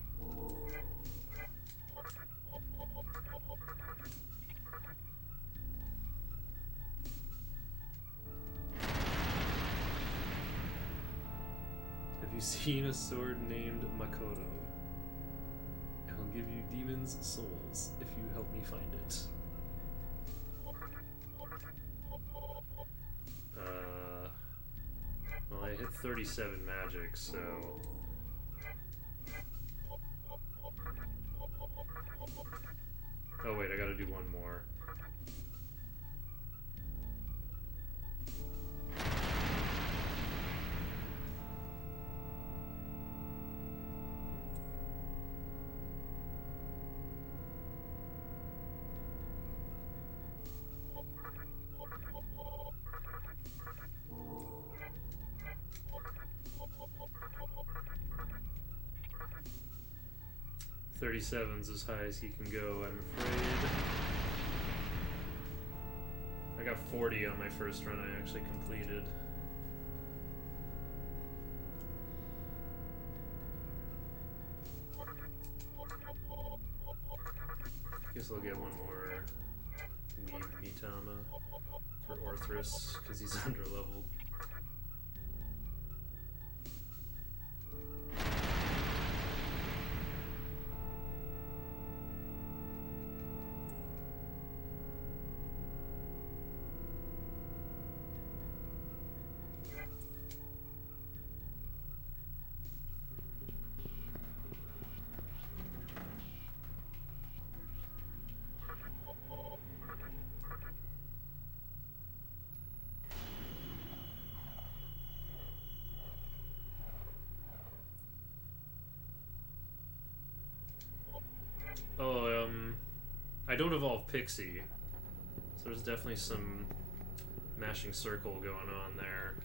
Have you seen a sword named Makoto? I'll give you demons' souls if you help me find it. Well, I hit 37 magic, so... Oh wait, I gotta do one more. .37's as high as he can go, I'm afraid. I got 40 on my first run I actually completed. Guess I'll get one more Weeb Mitama for Orthrus, because he's underleveled. Oh, I don't evolve Pixie, so there's definitely some mashing circle going on there.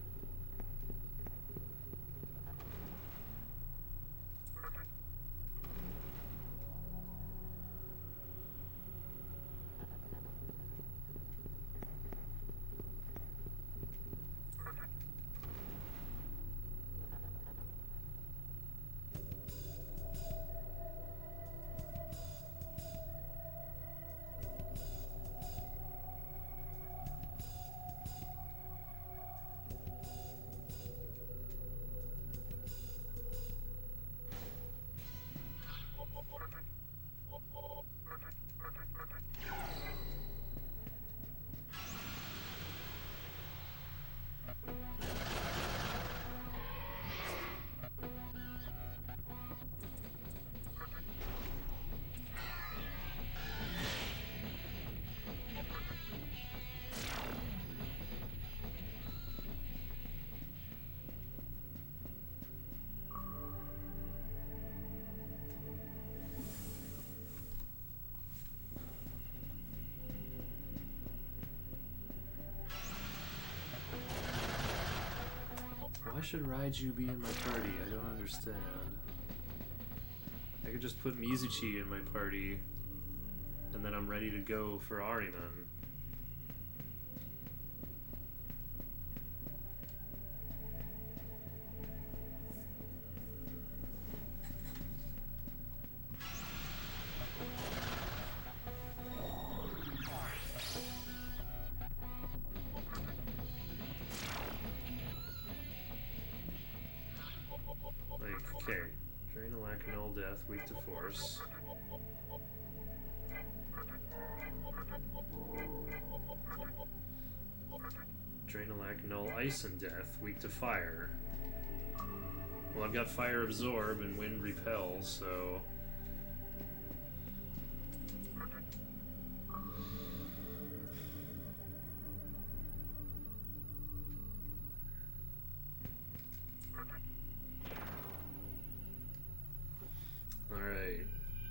Why should Raiju be in my party? I don't understand. I could just put Mizuchi in my party, and then I'm ready to go for Ariman. Okay, drain a lack null death, weak to force. Drain a lack null ice and death, weak to fire. Well, I've got fire absorb and wind repel, so alright,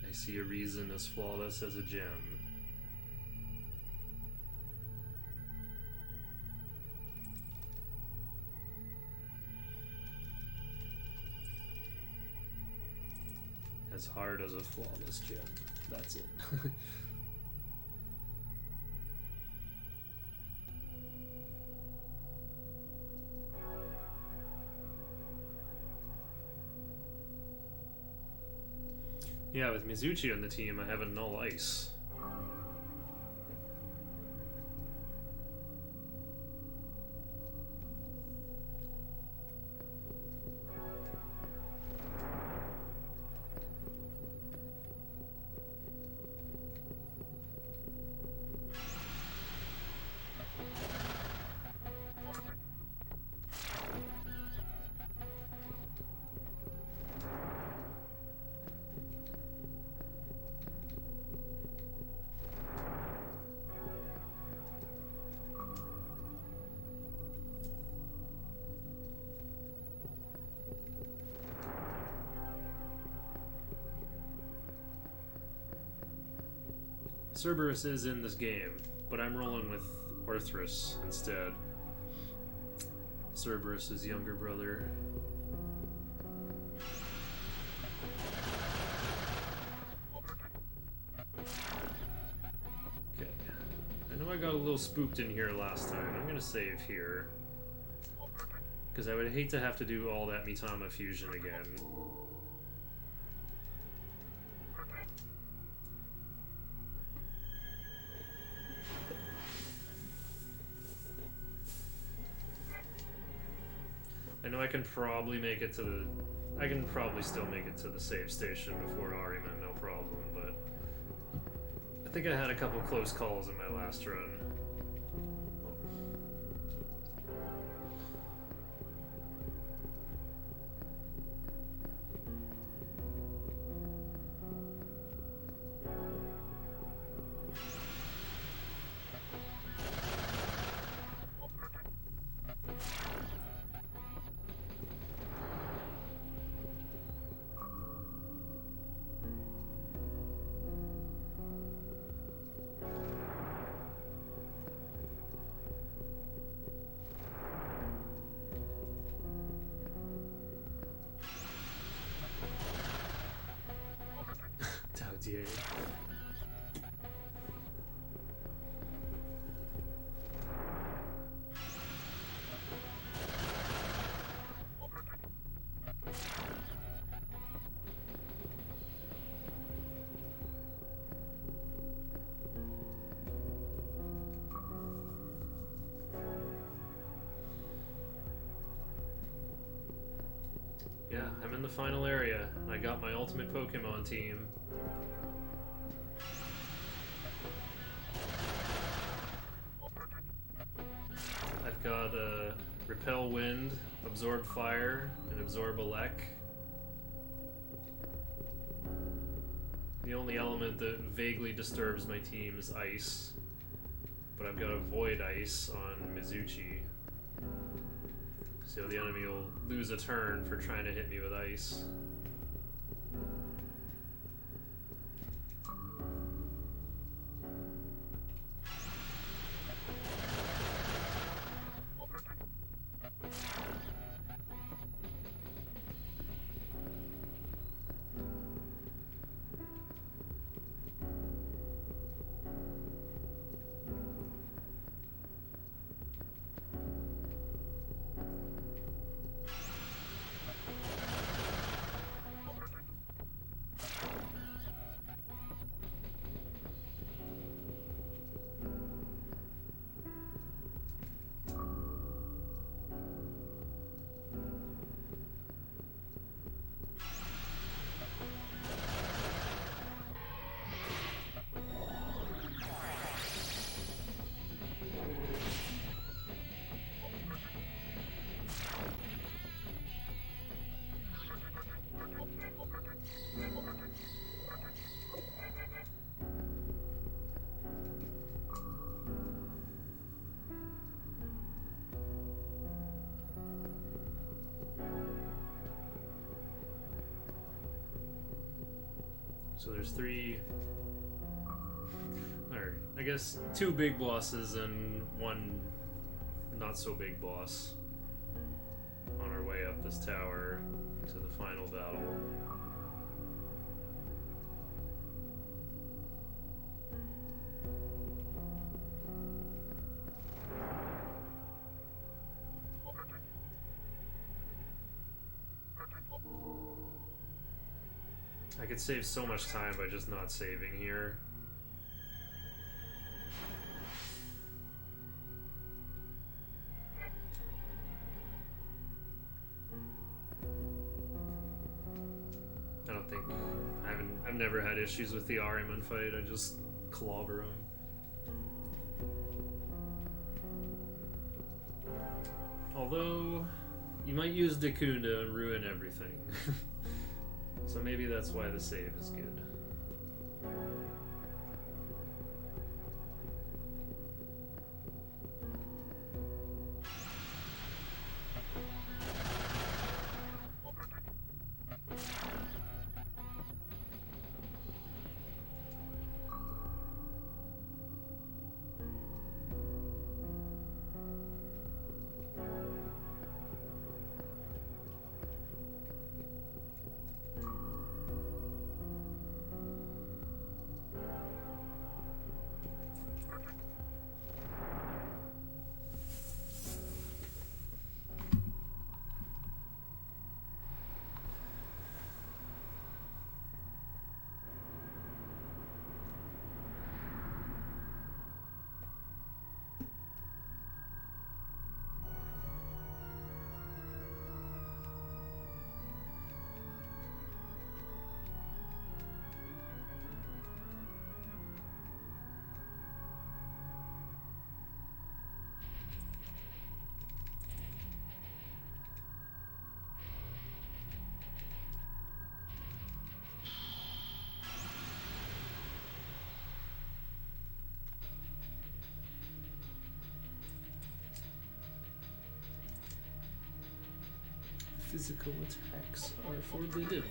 I see a reason as flawless as a gem. As hard as a flawless gem. That's it. Yeah, with Mizuchi on the team, I have a null ice. Cerberus is in this game, but I'm rolling with Orthrus instead. Cerberus' younger brother. Okay. I know I got a little spooked in here last time. I'm gonna save here. Because I would hate to have to do all that Mitama fusion again. I know I can probably make it to the... I can probably still make it to the save station before Ariman, no problem, but... I think I had a couple close calls in my last run. Yeah. Yeah, I'm in the final area. I got my ultimate Pokemon team. I've got Repel Wind, Absorb Fire, and Absorb Elec. The only element that vaguely disturbs my team is Ice. But I've got a Void Ice on Mizuchi. So the enemy will lose a turn for trying to hit me with Ice. So there's 3, or I guess 2 big bosses and 1 not so big boss on our way up this tower to the final battle. I could save so much time by just not saving here. I don't think I've never had issues with the Ahriman fight. I just clobber him. Although you might use Dakunda and ruin everything. So maybe that's why the save is good. Physical attacks are forbidden.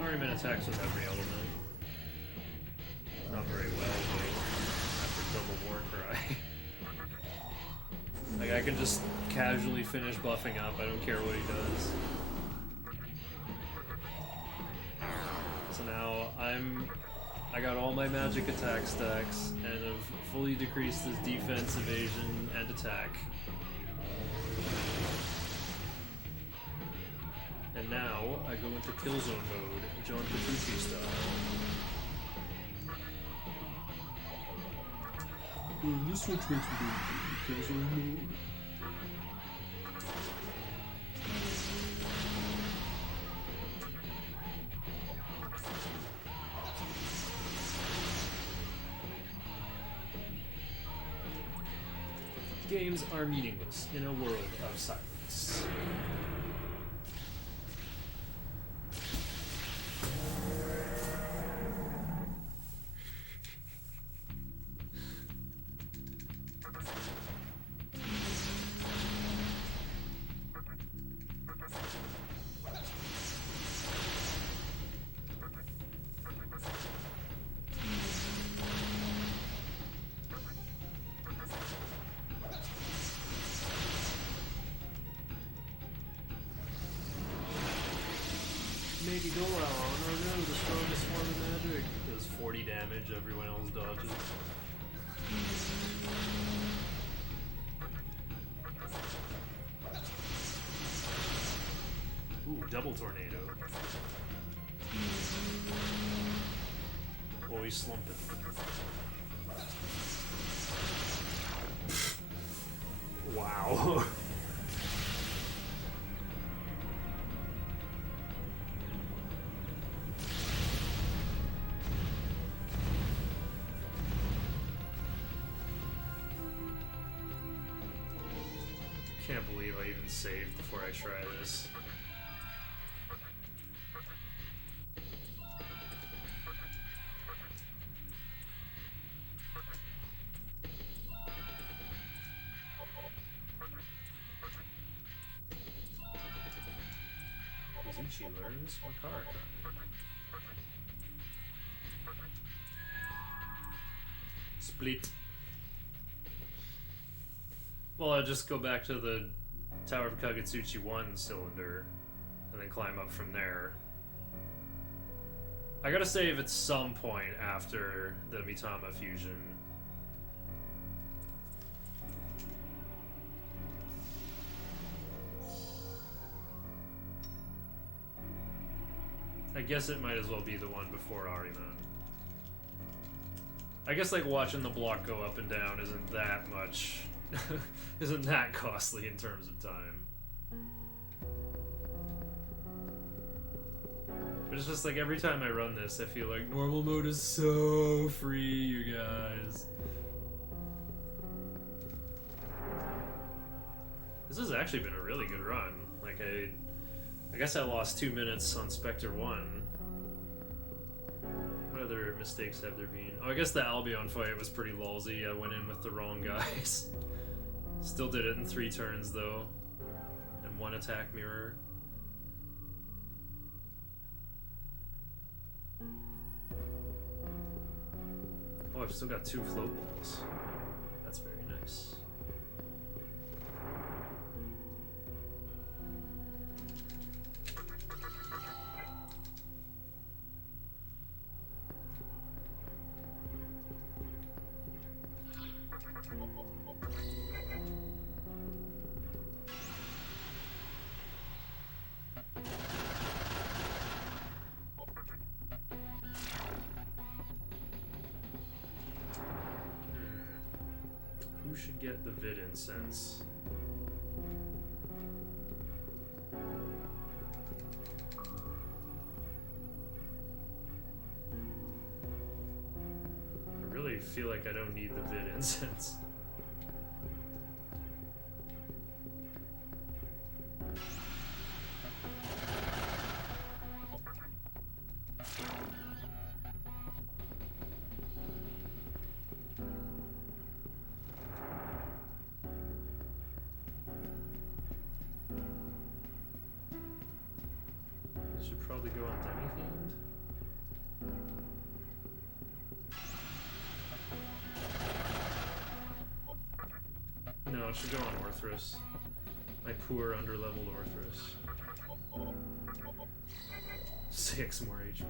Ahriman attacks with every element. Not very well, but after double war cry. Like, I can just casually finish buffing up, I don't care what he does. So now I got all my magic attack stacks and have fully decreased his defense, evasion, and attack. And now I go into Killzone mode, John Petrucci style. This one takes me to Killzone mode. Games are meaningless in a world of silence. Maybe go on, or no, the strong does 40 damage, everyone else dodges. Ooh, double tornado. Oh, he's slumping. Wow. Can't believe I even saved before I try this. Mizuchi learns Makara. Split. Well, I'll just go back to the Tower of Kagetsuchi 1 cylinder and then climb up from there. I gotta save at some point after the Mitama fusion. I guess it might as well be the one before Ariman. I guess like watching the block go up and down isn't that much, isn't that costly in terms of time. But it's just like every time I run this, I feel like normal mode is so free, you guys. This has actually been a really good run. Like I guess I lost 2 minutes on Spectre 1. What other mistakes have there been? Oh, I guess the Albion fight was pretty lolsy. I went in with the wrong guys. Still did it in 3 turns though. And 1 attack mirror. Oh, I've still got 2 float balls. That's very nice. Who should get the vid incense? I really feel like I don't need the vid incense. Should probably go on Demi-themed. No, it should go on Orthrus. My poor underleveled Orthrus. 6 more HP.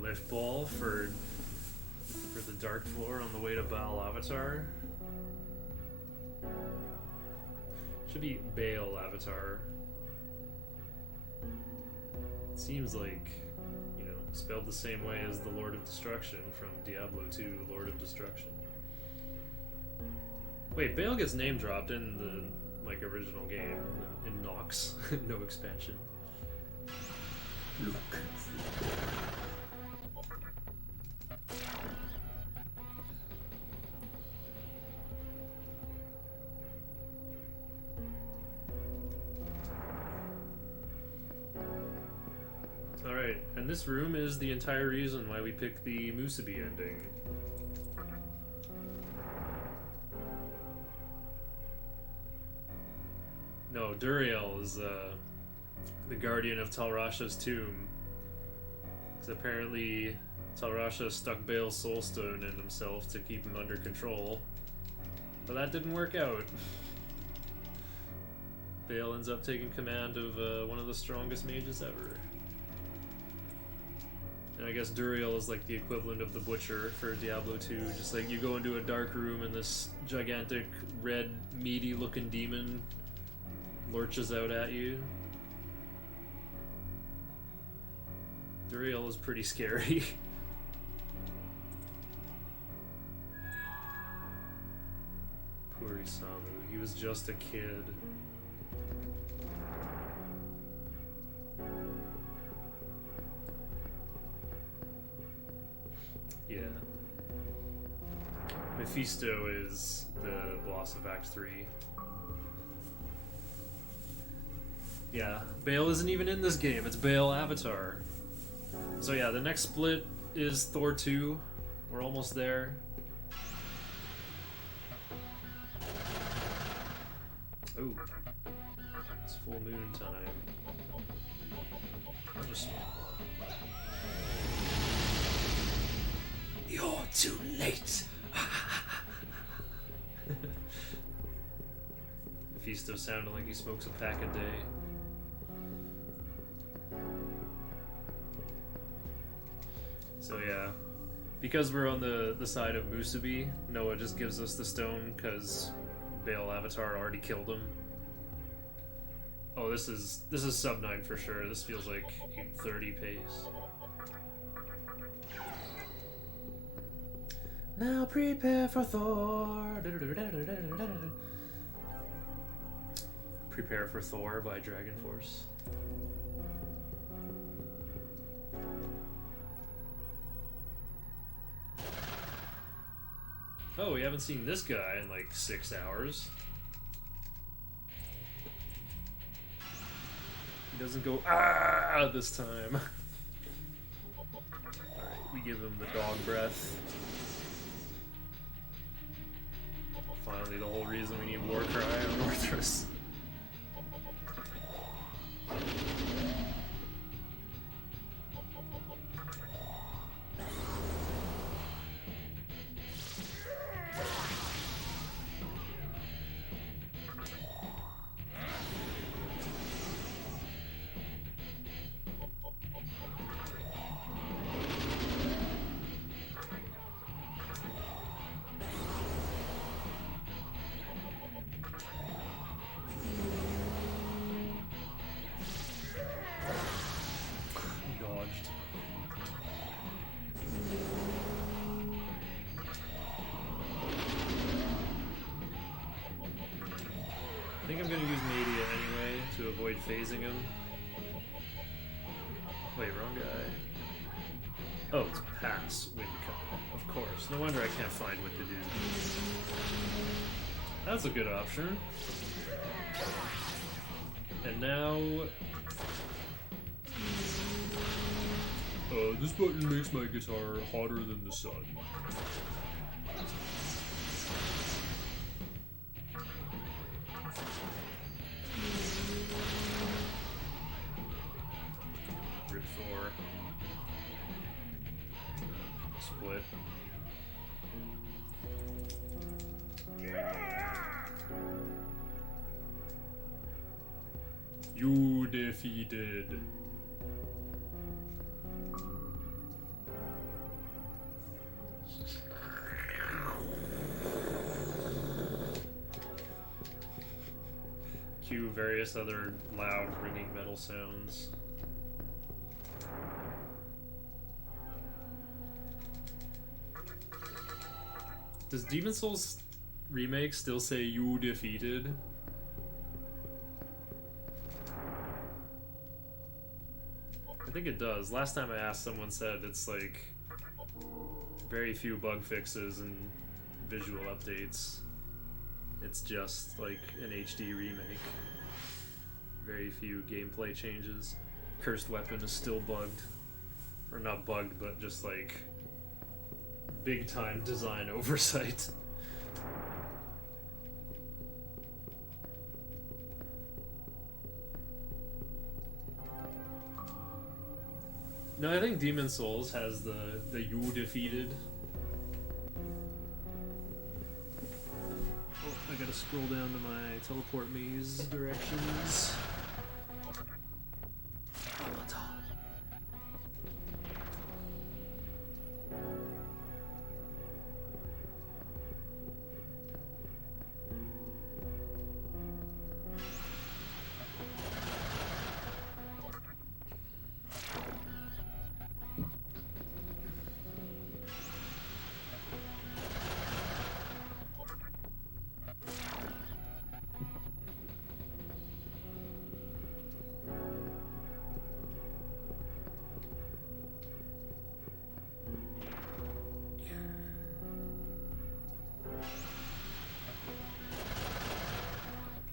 Lift ball for the dark floor on the way to Baal Avatar. Should be Baal Avatar. It seems like, you know, spelled the same way as the Lord of Destruction from Diablo 2, Lord of Destruction. Wait, Baal gets name dropped in the like original game in Nox, no expansion. Luke. And this room is the entire reason why we picked the Musubi ending. No, Duriel is the guardian of Talrasha's tomb. Because apparently Talrasha stuck Bale's soulstone in himself to keep him under control. But that didn't work out. Bale ends up taking command of one of the strongest mages ever. And I guess Duriel is like the equivalent of the Butcher for Diablo 2. Just like you go into a dark room and this gigantic, red, meaty looking demon lurches out at you. Duriel is pretty scary. Poor Isamu, he was just a kid. Yeah. Mephisto is the boss of Act 3. Yeah, Bale isn't even in this game, it's Bale Avatar. So yeah, the next split is Thor 2. We're almost there. Ooh. It's full moon time. I'll just... You're too late! Mephisto sounded like he smokes a pack a day. So yeah, because we're on the side of Musubi, Noah just gives us the stone because Bale Avatar already killed him. Oh, this is sub 9 for sure. This feels like 8:30 pace. Now prepare for Thor. Prepare for Thor by Dragon Force. Oh, we haven't seen this guy in like 6 hours. He doesn't go ah this time. Alright, we give him the dog breath. Finally, the whole reason we need Warcry on Orthrus. I think I'm gonna use Media anyway to avoid phasing him. Wait, wrong guy. Oh, it's pass wind cut. Of course. No wonder I can't find what to do. That's a good option. And now... this button makes my guitar hotter than the sun. Rip Thor. Split. You defeated. Cue various other loud ringing metal sounds. Does Demon Souls remake still say you defeated? I think it does. Last time I asked, someone said it's like very few bug fixes and visual updates. It's just like an HD remake. Very few gameplay changes. Cursed Weapon is still bugged. Or not bugged, but just like big time design oversight. No, I think Demon Souls has the you defeated. Oh, I gotta scroll down to my teleport maze directions.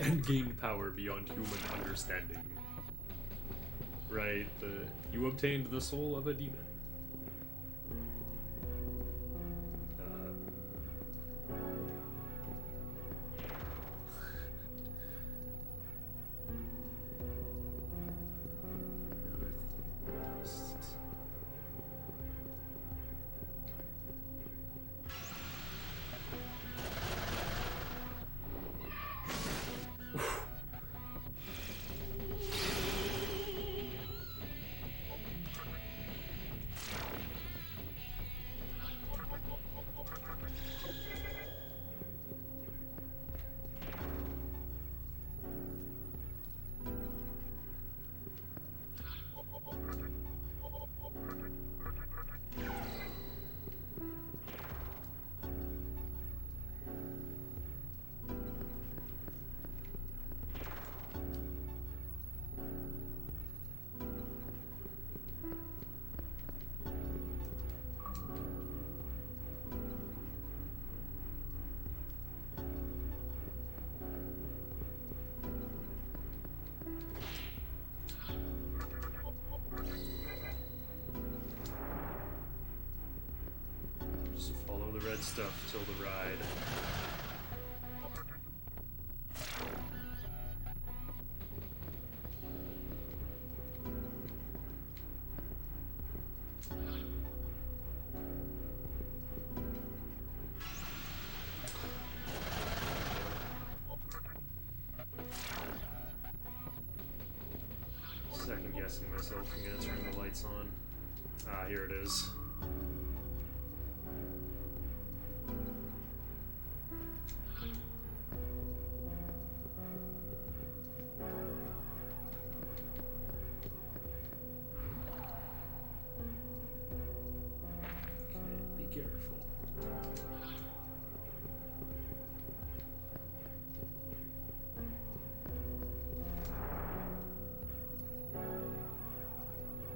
And gained power beyond human understanding. Right, you obtained the soul of a demon. Just follow the red stuff till the ride. Second guessing myself, I'm gonna turn the lights on. Ah, here it is.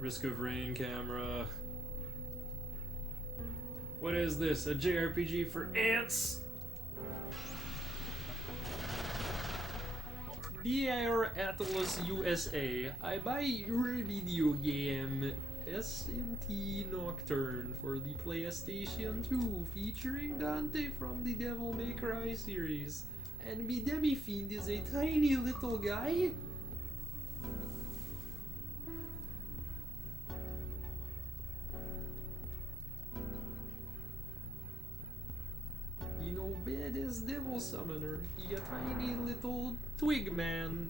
Risk of Rain camera. What is this? A JRPG for ants? Dear Atlas USA, I buy your video game SMT Nocturne for the PlayStation 2 featuring Dante from the Devil May Cry series. And me demi-fiend is a tiny little guy? Bad as Devil Summoner, he a tiny little twig man.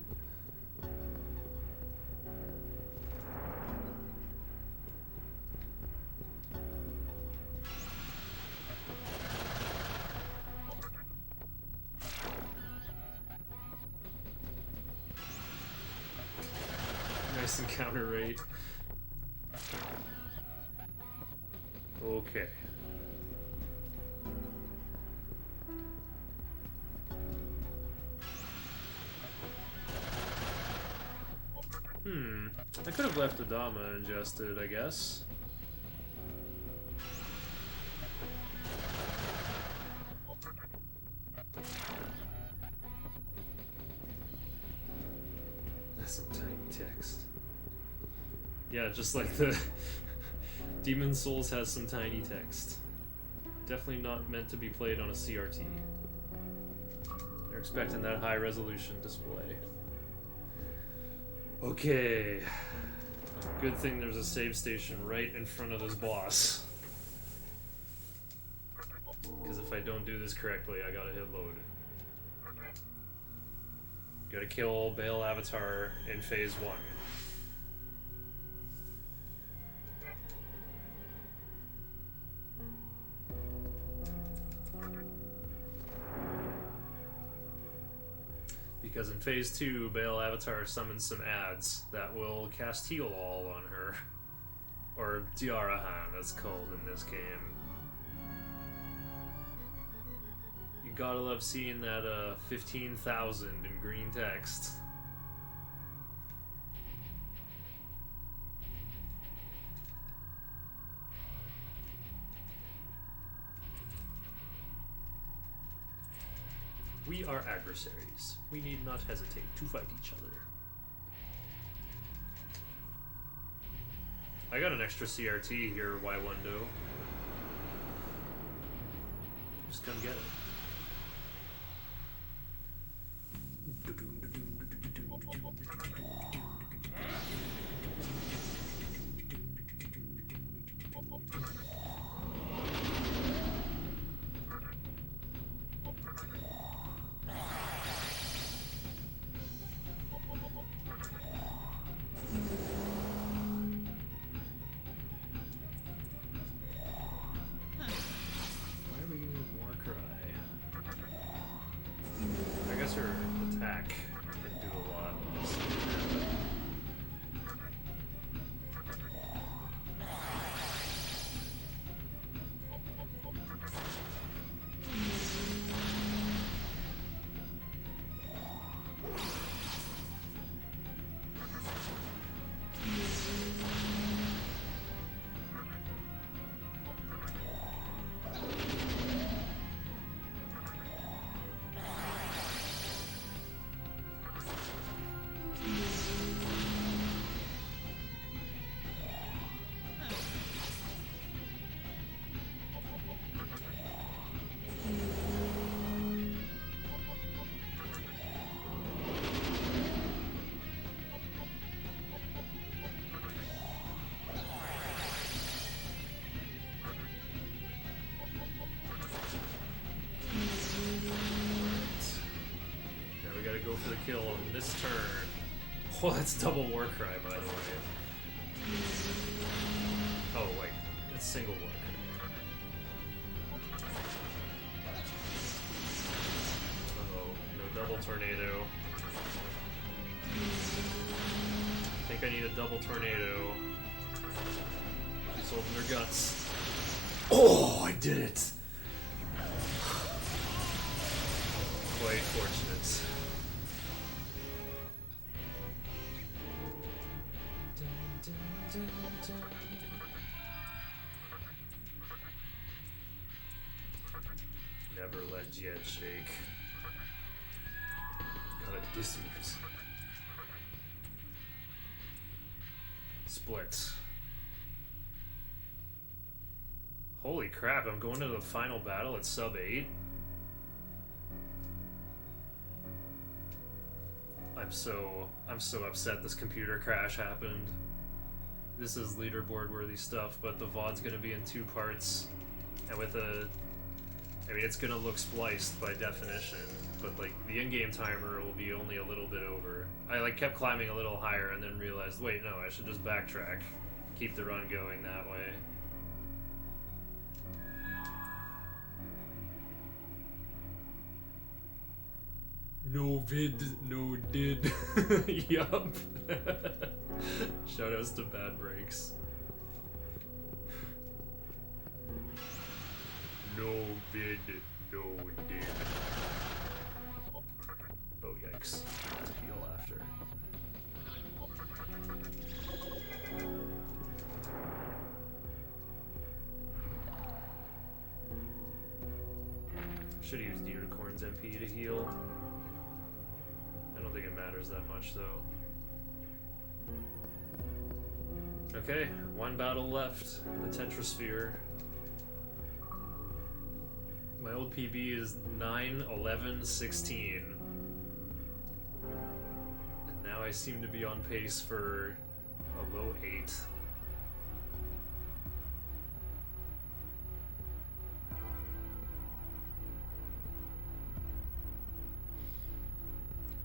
Nice encounter rate. Okay. I could have left Adama ingested, I guess. That's some tiny text. Yeah, just like the Demon Souls has some tiny text. Definitely not meant to be played on a CRT. They're expecting that high resolution display. Okay. Good thing there's a save station right in front of this boss. Because if I don't do this correctly, I gotta hit load. Gotta kill Baal Avatar in phase 1. Because in phase 2, Baal Avatar summons some ads that will cast Heal All on her. Or Diarahan, as called in this game. You gotta love seeing that 15,000 in green text. We are adversaries. We need not hesitate to fight each other. I got an extra CRT here, Wywundo. Just come get it. For the kill on this turn. Oh, that's double war cry, by the way. Oh, wait. It's single war cry. Uh-oh. No double tornado. I think I need a double tornado. She's holding her guts. Oh, I did it! Quite fortunate. Never let Jed shake. Gotta dismute. Split. Holy crap, I'm going to the final battle at sub 8? I'm so upset this computer crash happened. This is leaderboard worthy stuff, but the VOD's gonna be in 2 parts. And with it's gonna look spliced by definition, but like the in-game timer will be only a little bit over. I kept climbing a little higher and then realized, wait, no, I should just backtrack. Keep the run going that way. No vid, no did. Yup. Shoutouts to Bad Breaks. No vid, no did. Oh yikes. Heal after. Should have used Unicorn's MP to heal. I don't think it matters that much though. Okay, one battle left. The Tetrasphere. My old PB is 9-11-16. And now I seem to be on pace for a low 8.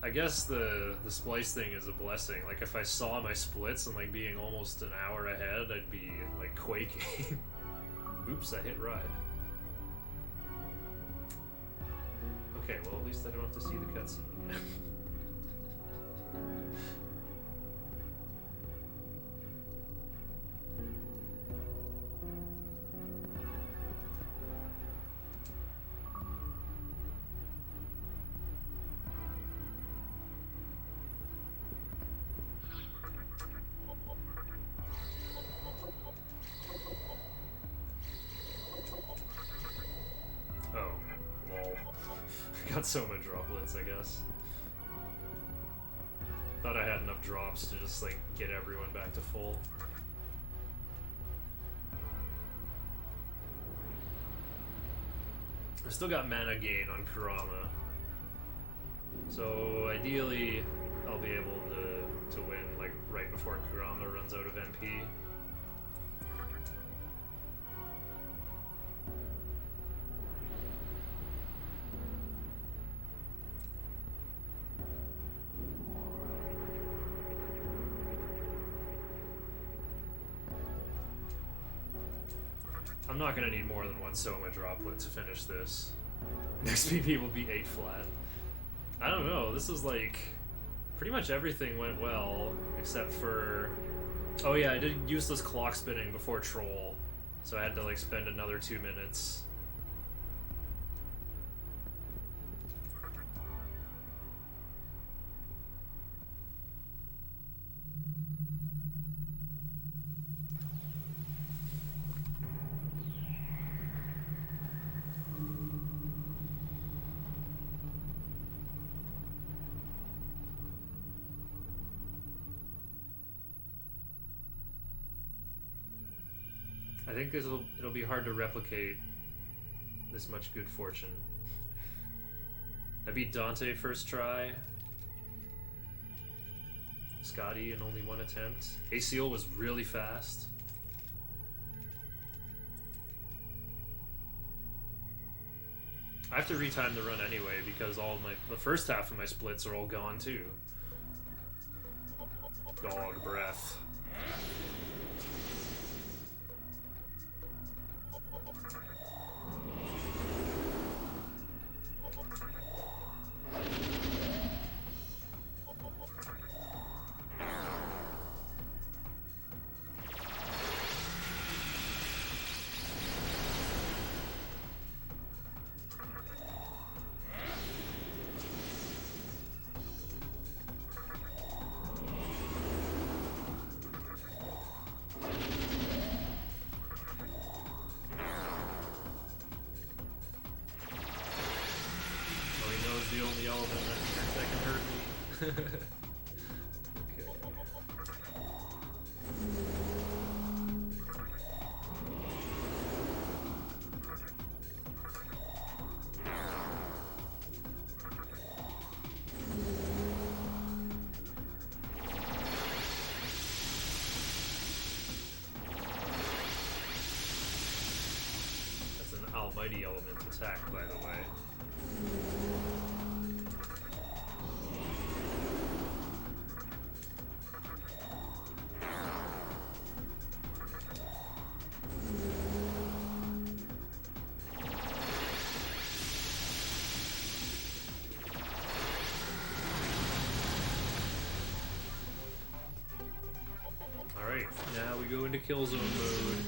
I guess the splice thing is a blessing. Like, if I saw my splits and like being almost an hour ahead, I'd be like quaking. Oops, I hit ride. Okay, well at least I don't have to see the cutscene again. Got so much droplets, I guess. Thought I had enough drops to just like get everyone back to full. I still got mana gain on Kurama, so ideally I'll be able to win like right before Kurama runs out of MP. I'm not gonna need more than one Soma droplet to finish this. Next PP will be 8 flat. I don't know, this is like... pretty much everything went well, except for... oh yeah, I did useless clock spinning before Troll, so I had to like spend another 2 minutes. I think it'll be hard to replicate this much good fortune. I beat Dante first try. Scotty in only one attempt. ACL was really fast. I have to retime the run anyway because the first half of my splits are all gone too. Dog breath. The only element that can hurt me. Okay. That's an almighty element attack, by the way. Alright, now we go into kill zone mode.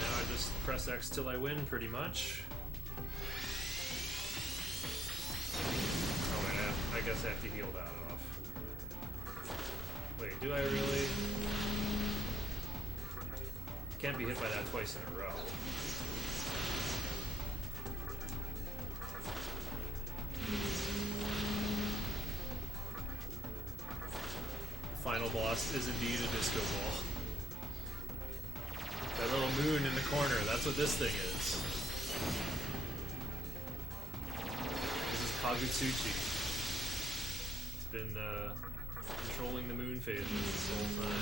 Now I just press X till I win, pretty much. Oh yeah, I guess I have to heal that off. Wait, do I really? can't be hit by that twice in a row. The final boss is indeed a disco ball. That little moon in the corner, that's what this thing is. This is Kagutsuchi. It's been controlling the moon phases this whole time.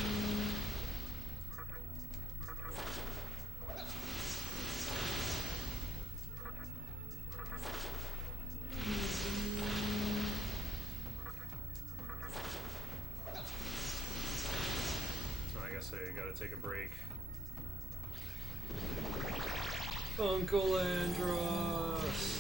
So I guess I gotta take a break. Uncle Andros!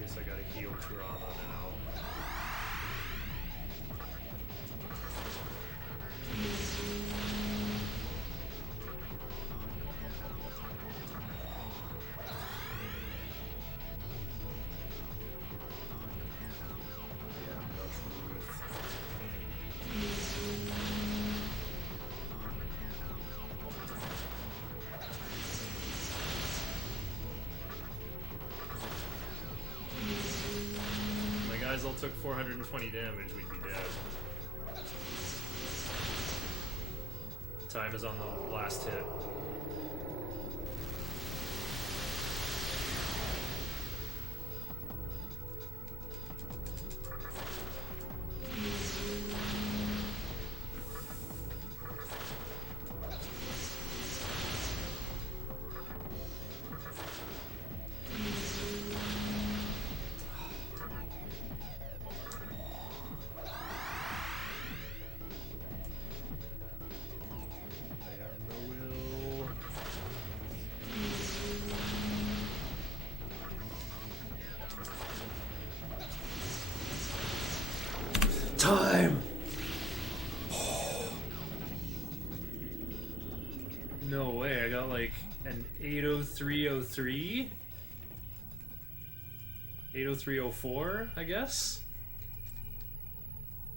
Guess I gotta heal Kurama now. Yeah, no truth. My guys all took 420 damage, we'd be dead. Time is on the last hit. Time! No way, I got like an 80303? 80304, I guess?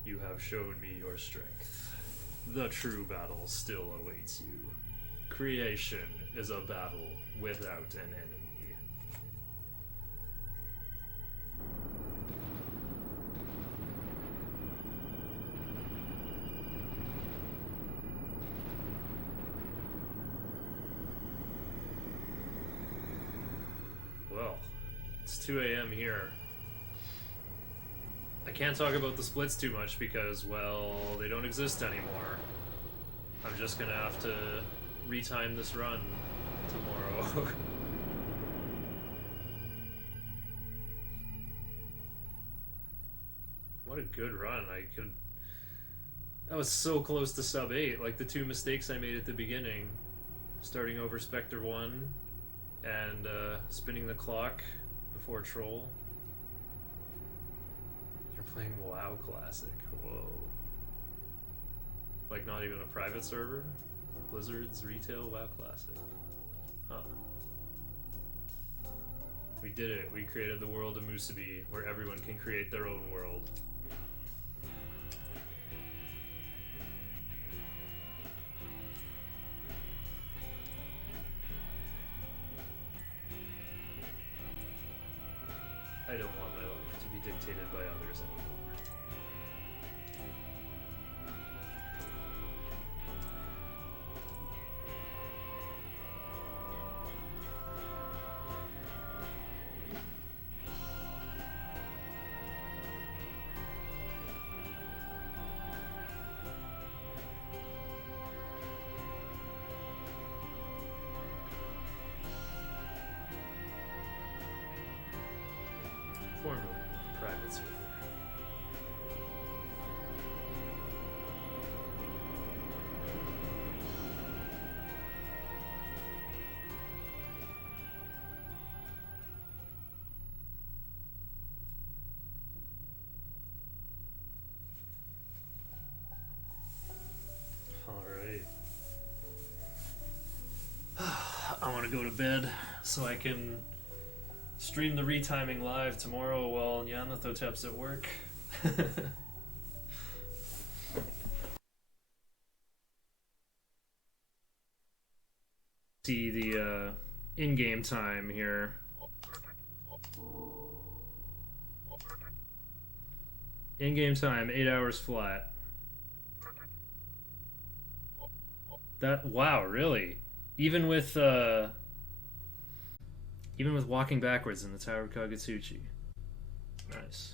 You have shown me your strength. The true battle still awaits you. Creation is a battle without an enemy. Well, it's 2 a.m. here. I can't talk about the splits too much because, well, they don't exist anymore. I'm just gonna have to retime this run tomorrow. What a good run. That was so close to sub 8. Like the two mistakes I made at the beginning, starting over Spectre 1 and spinning the clock before Troll. You're playing WoW Classic. Whoa. Like not even a private server? Blizzard's retail WoW Classic. Huh. We did it. We created the world of Musubi, where everyone can create their own world. I don't want my life to be dictated by others anymore. want to go to bed so I can stream the retiming live tomorrow while Nyanathotep's at work. See the in-game time here. In-game time, 8 hours flat. That, wow, really? Even with walking backwards in the Tower of Kagetsuchi. Nice.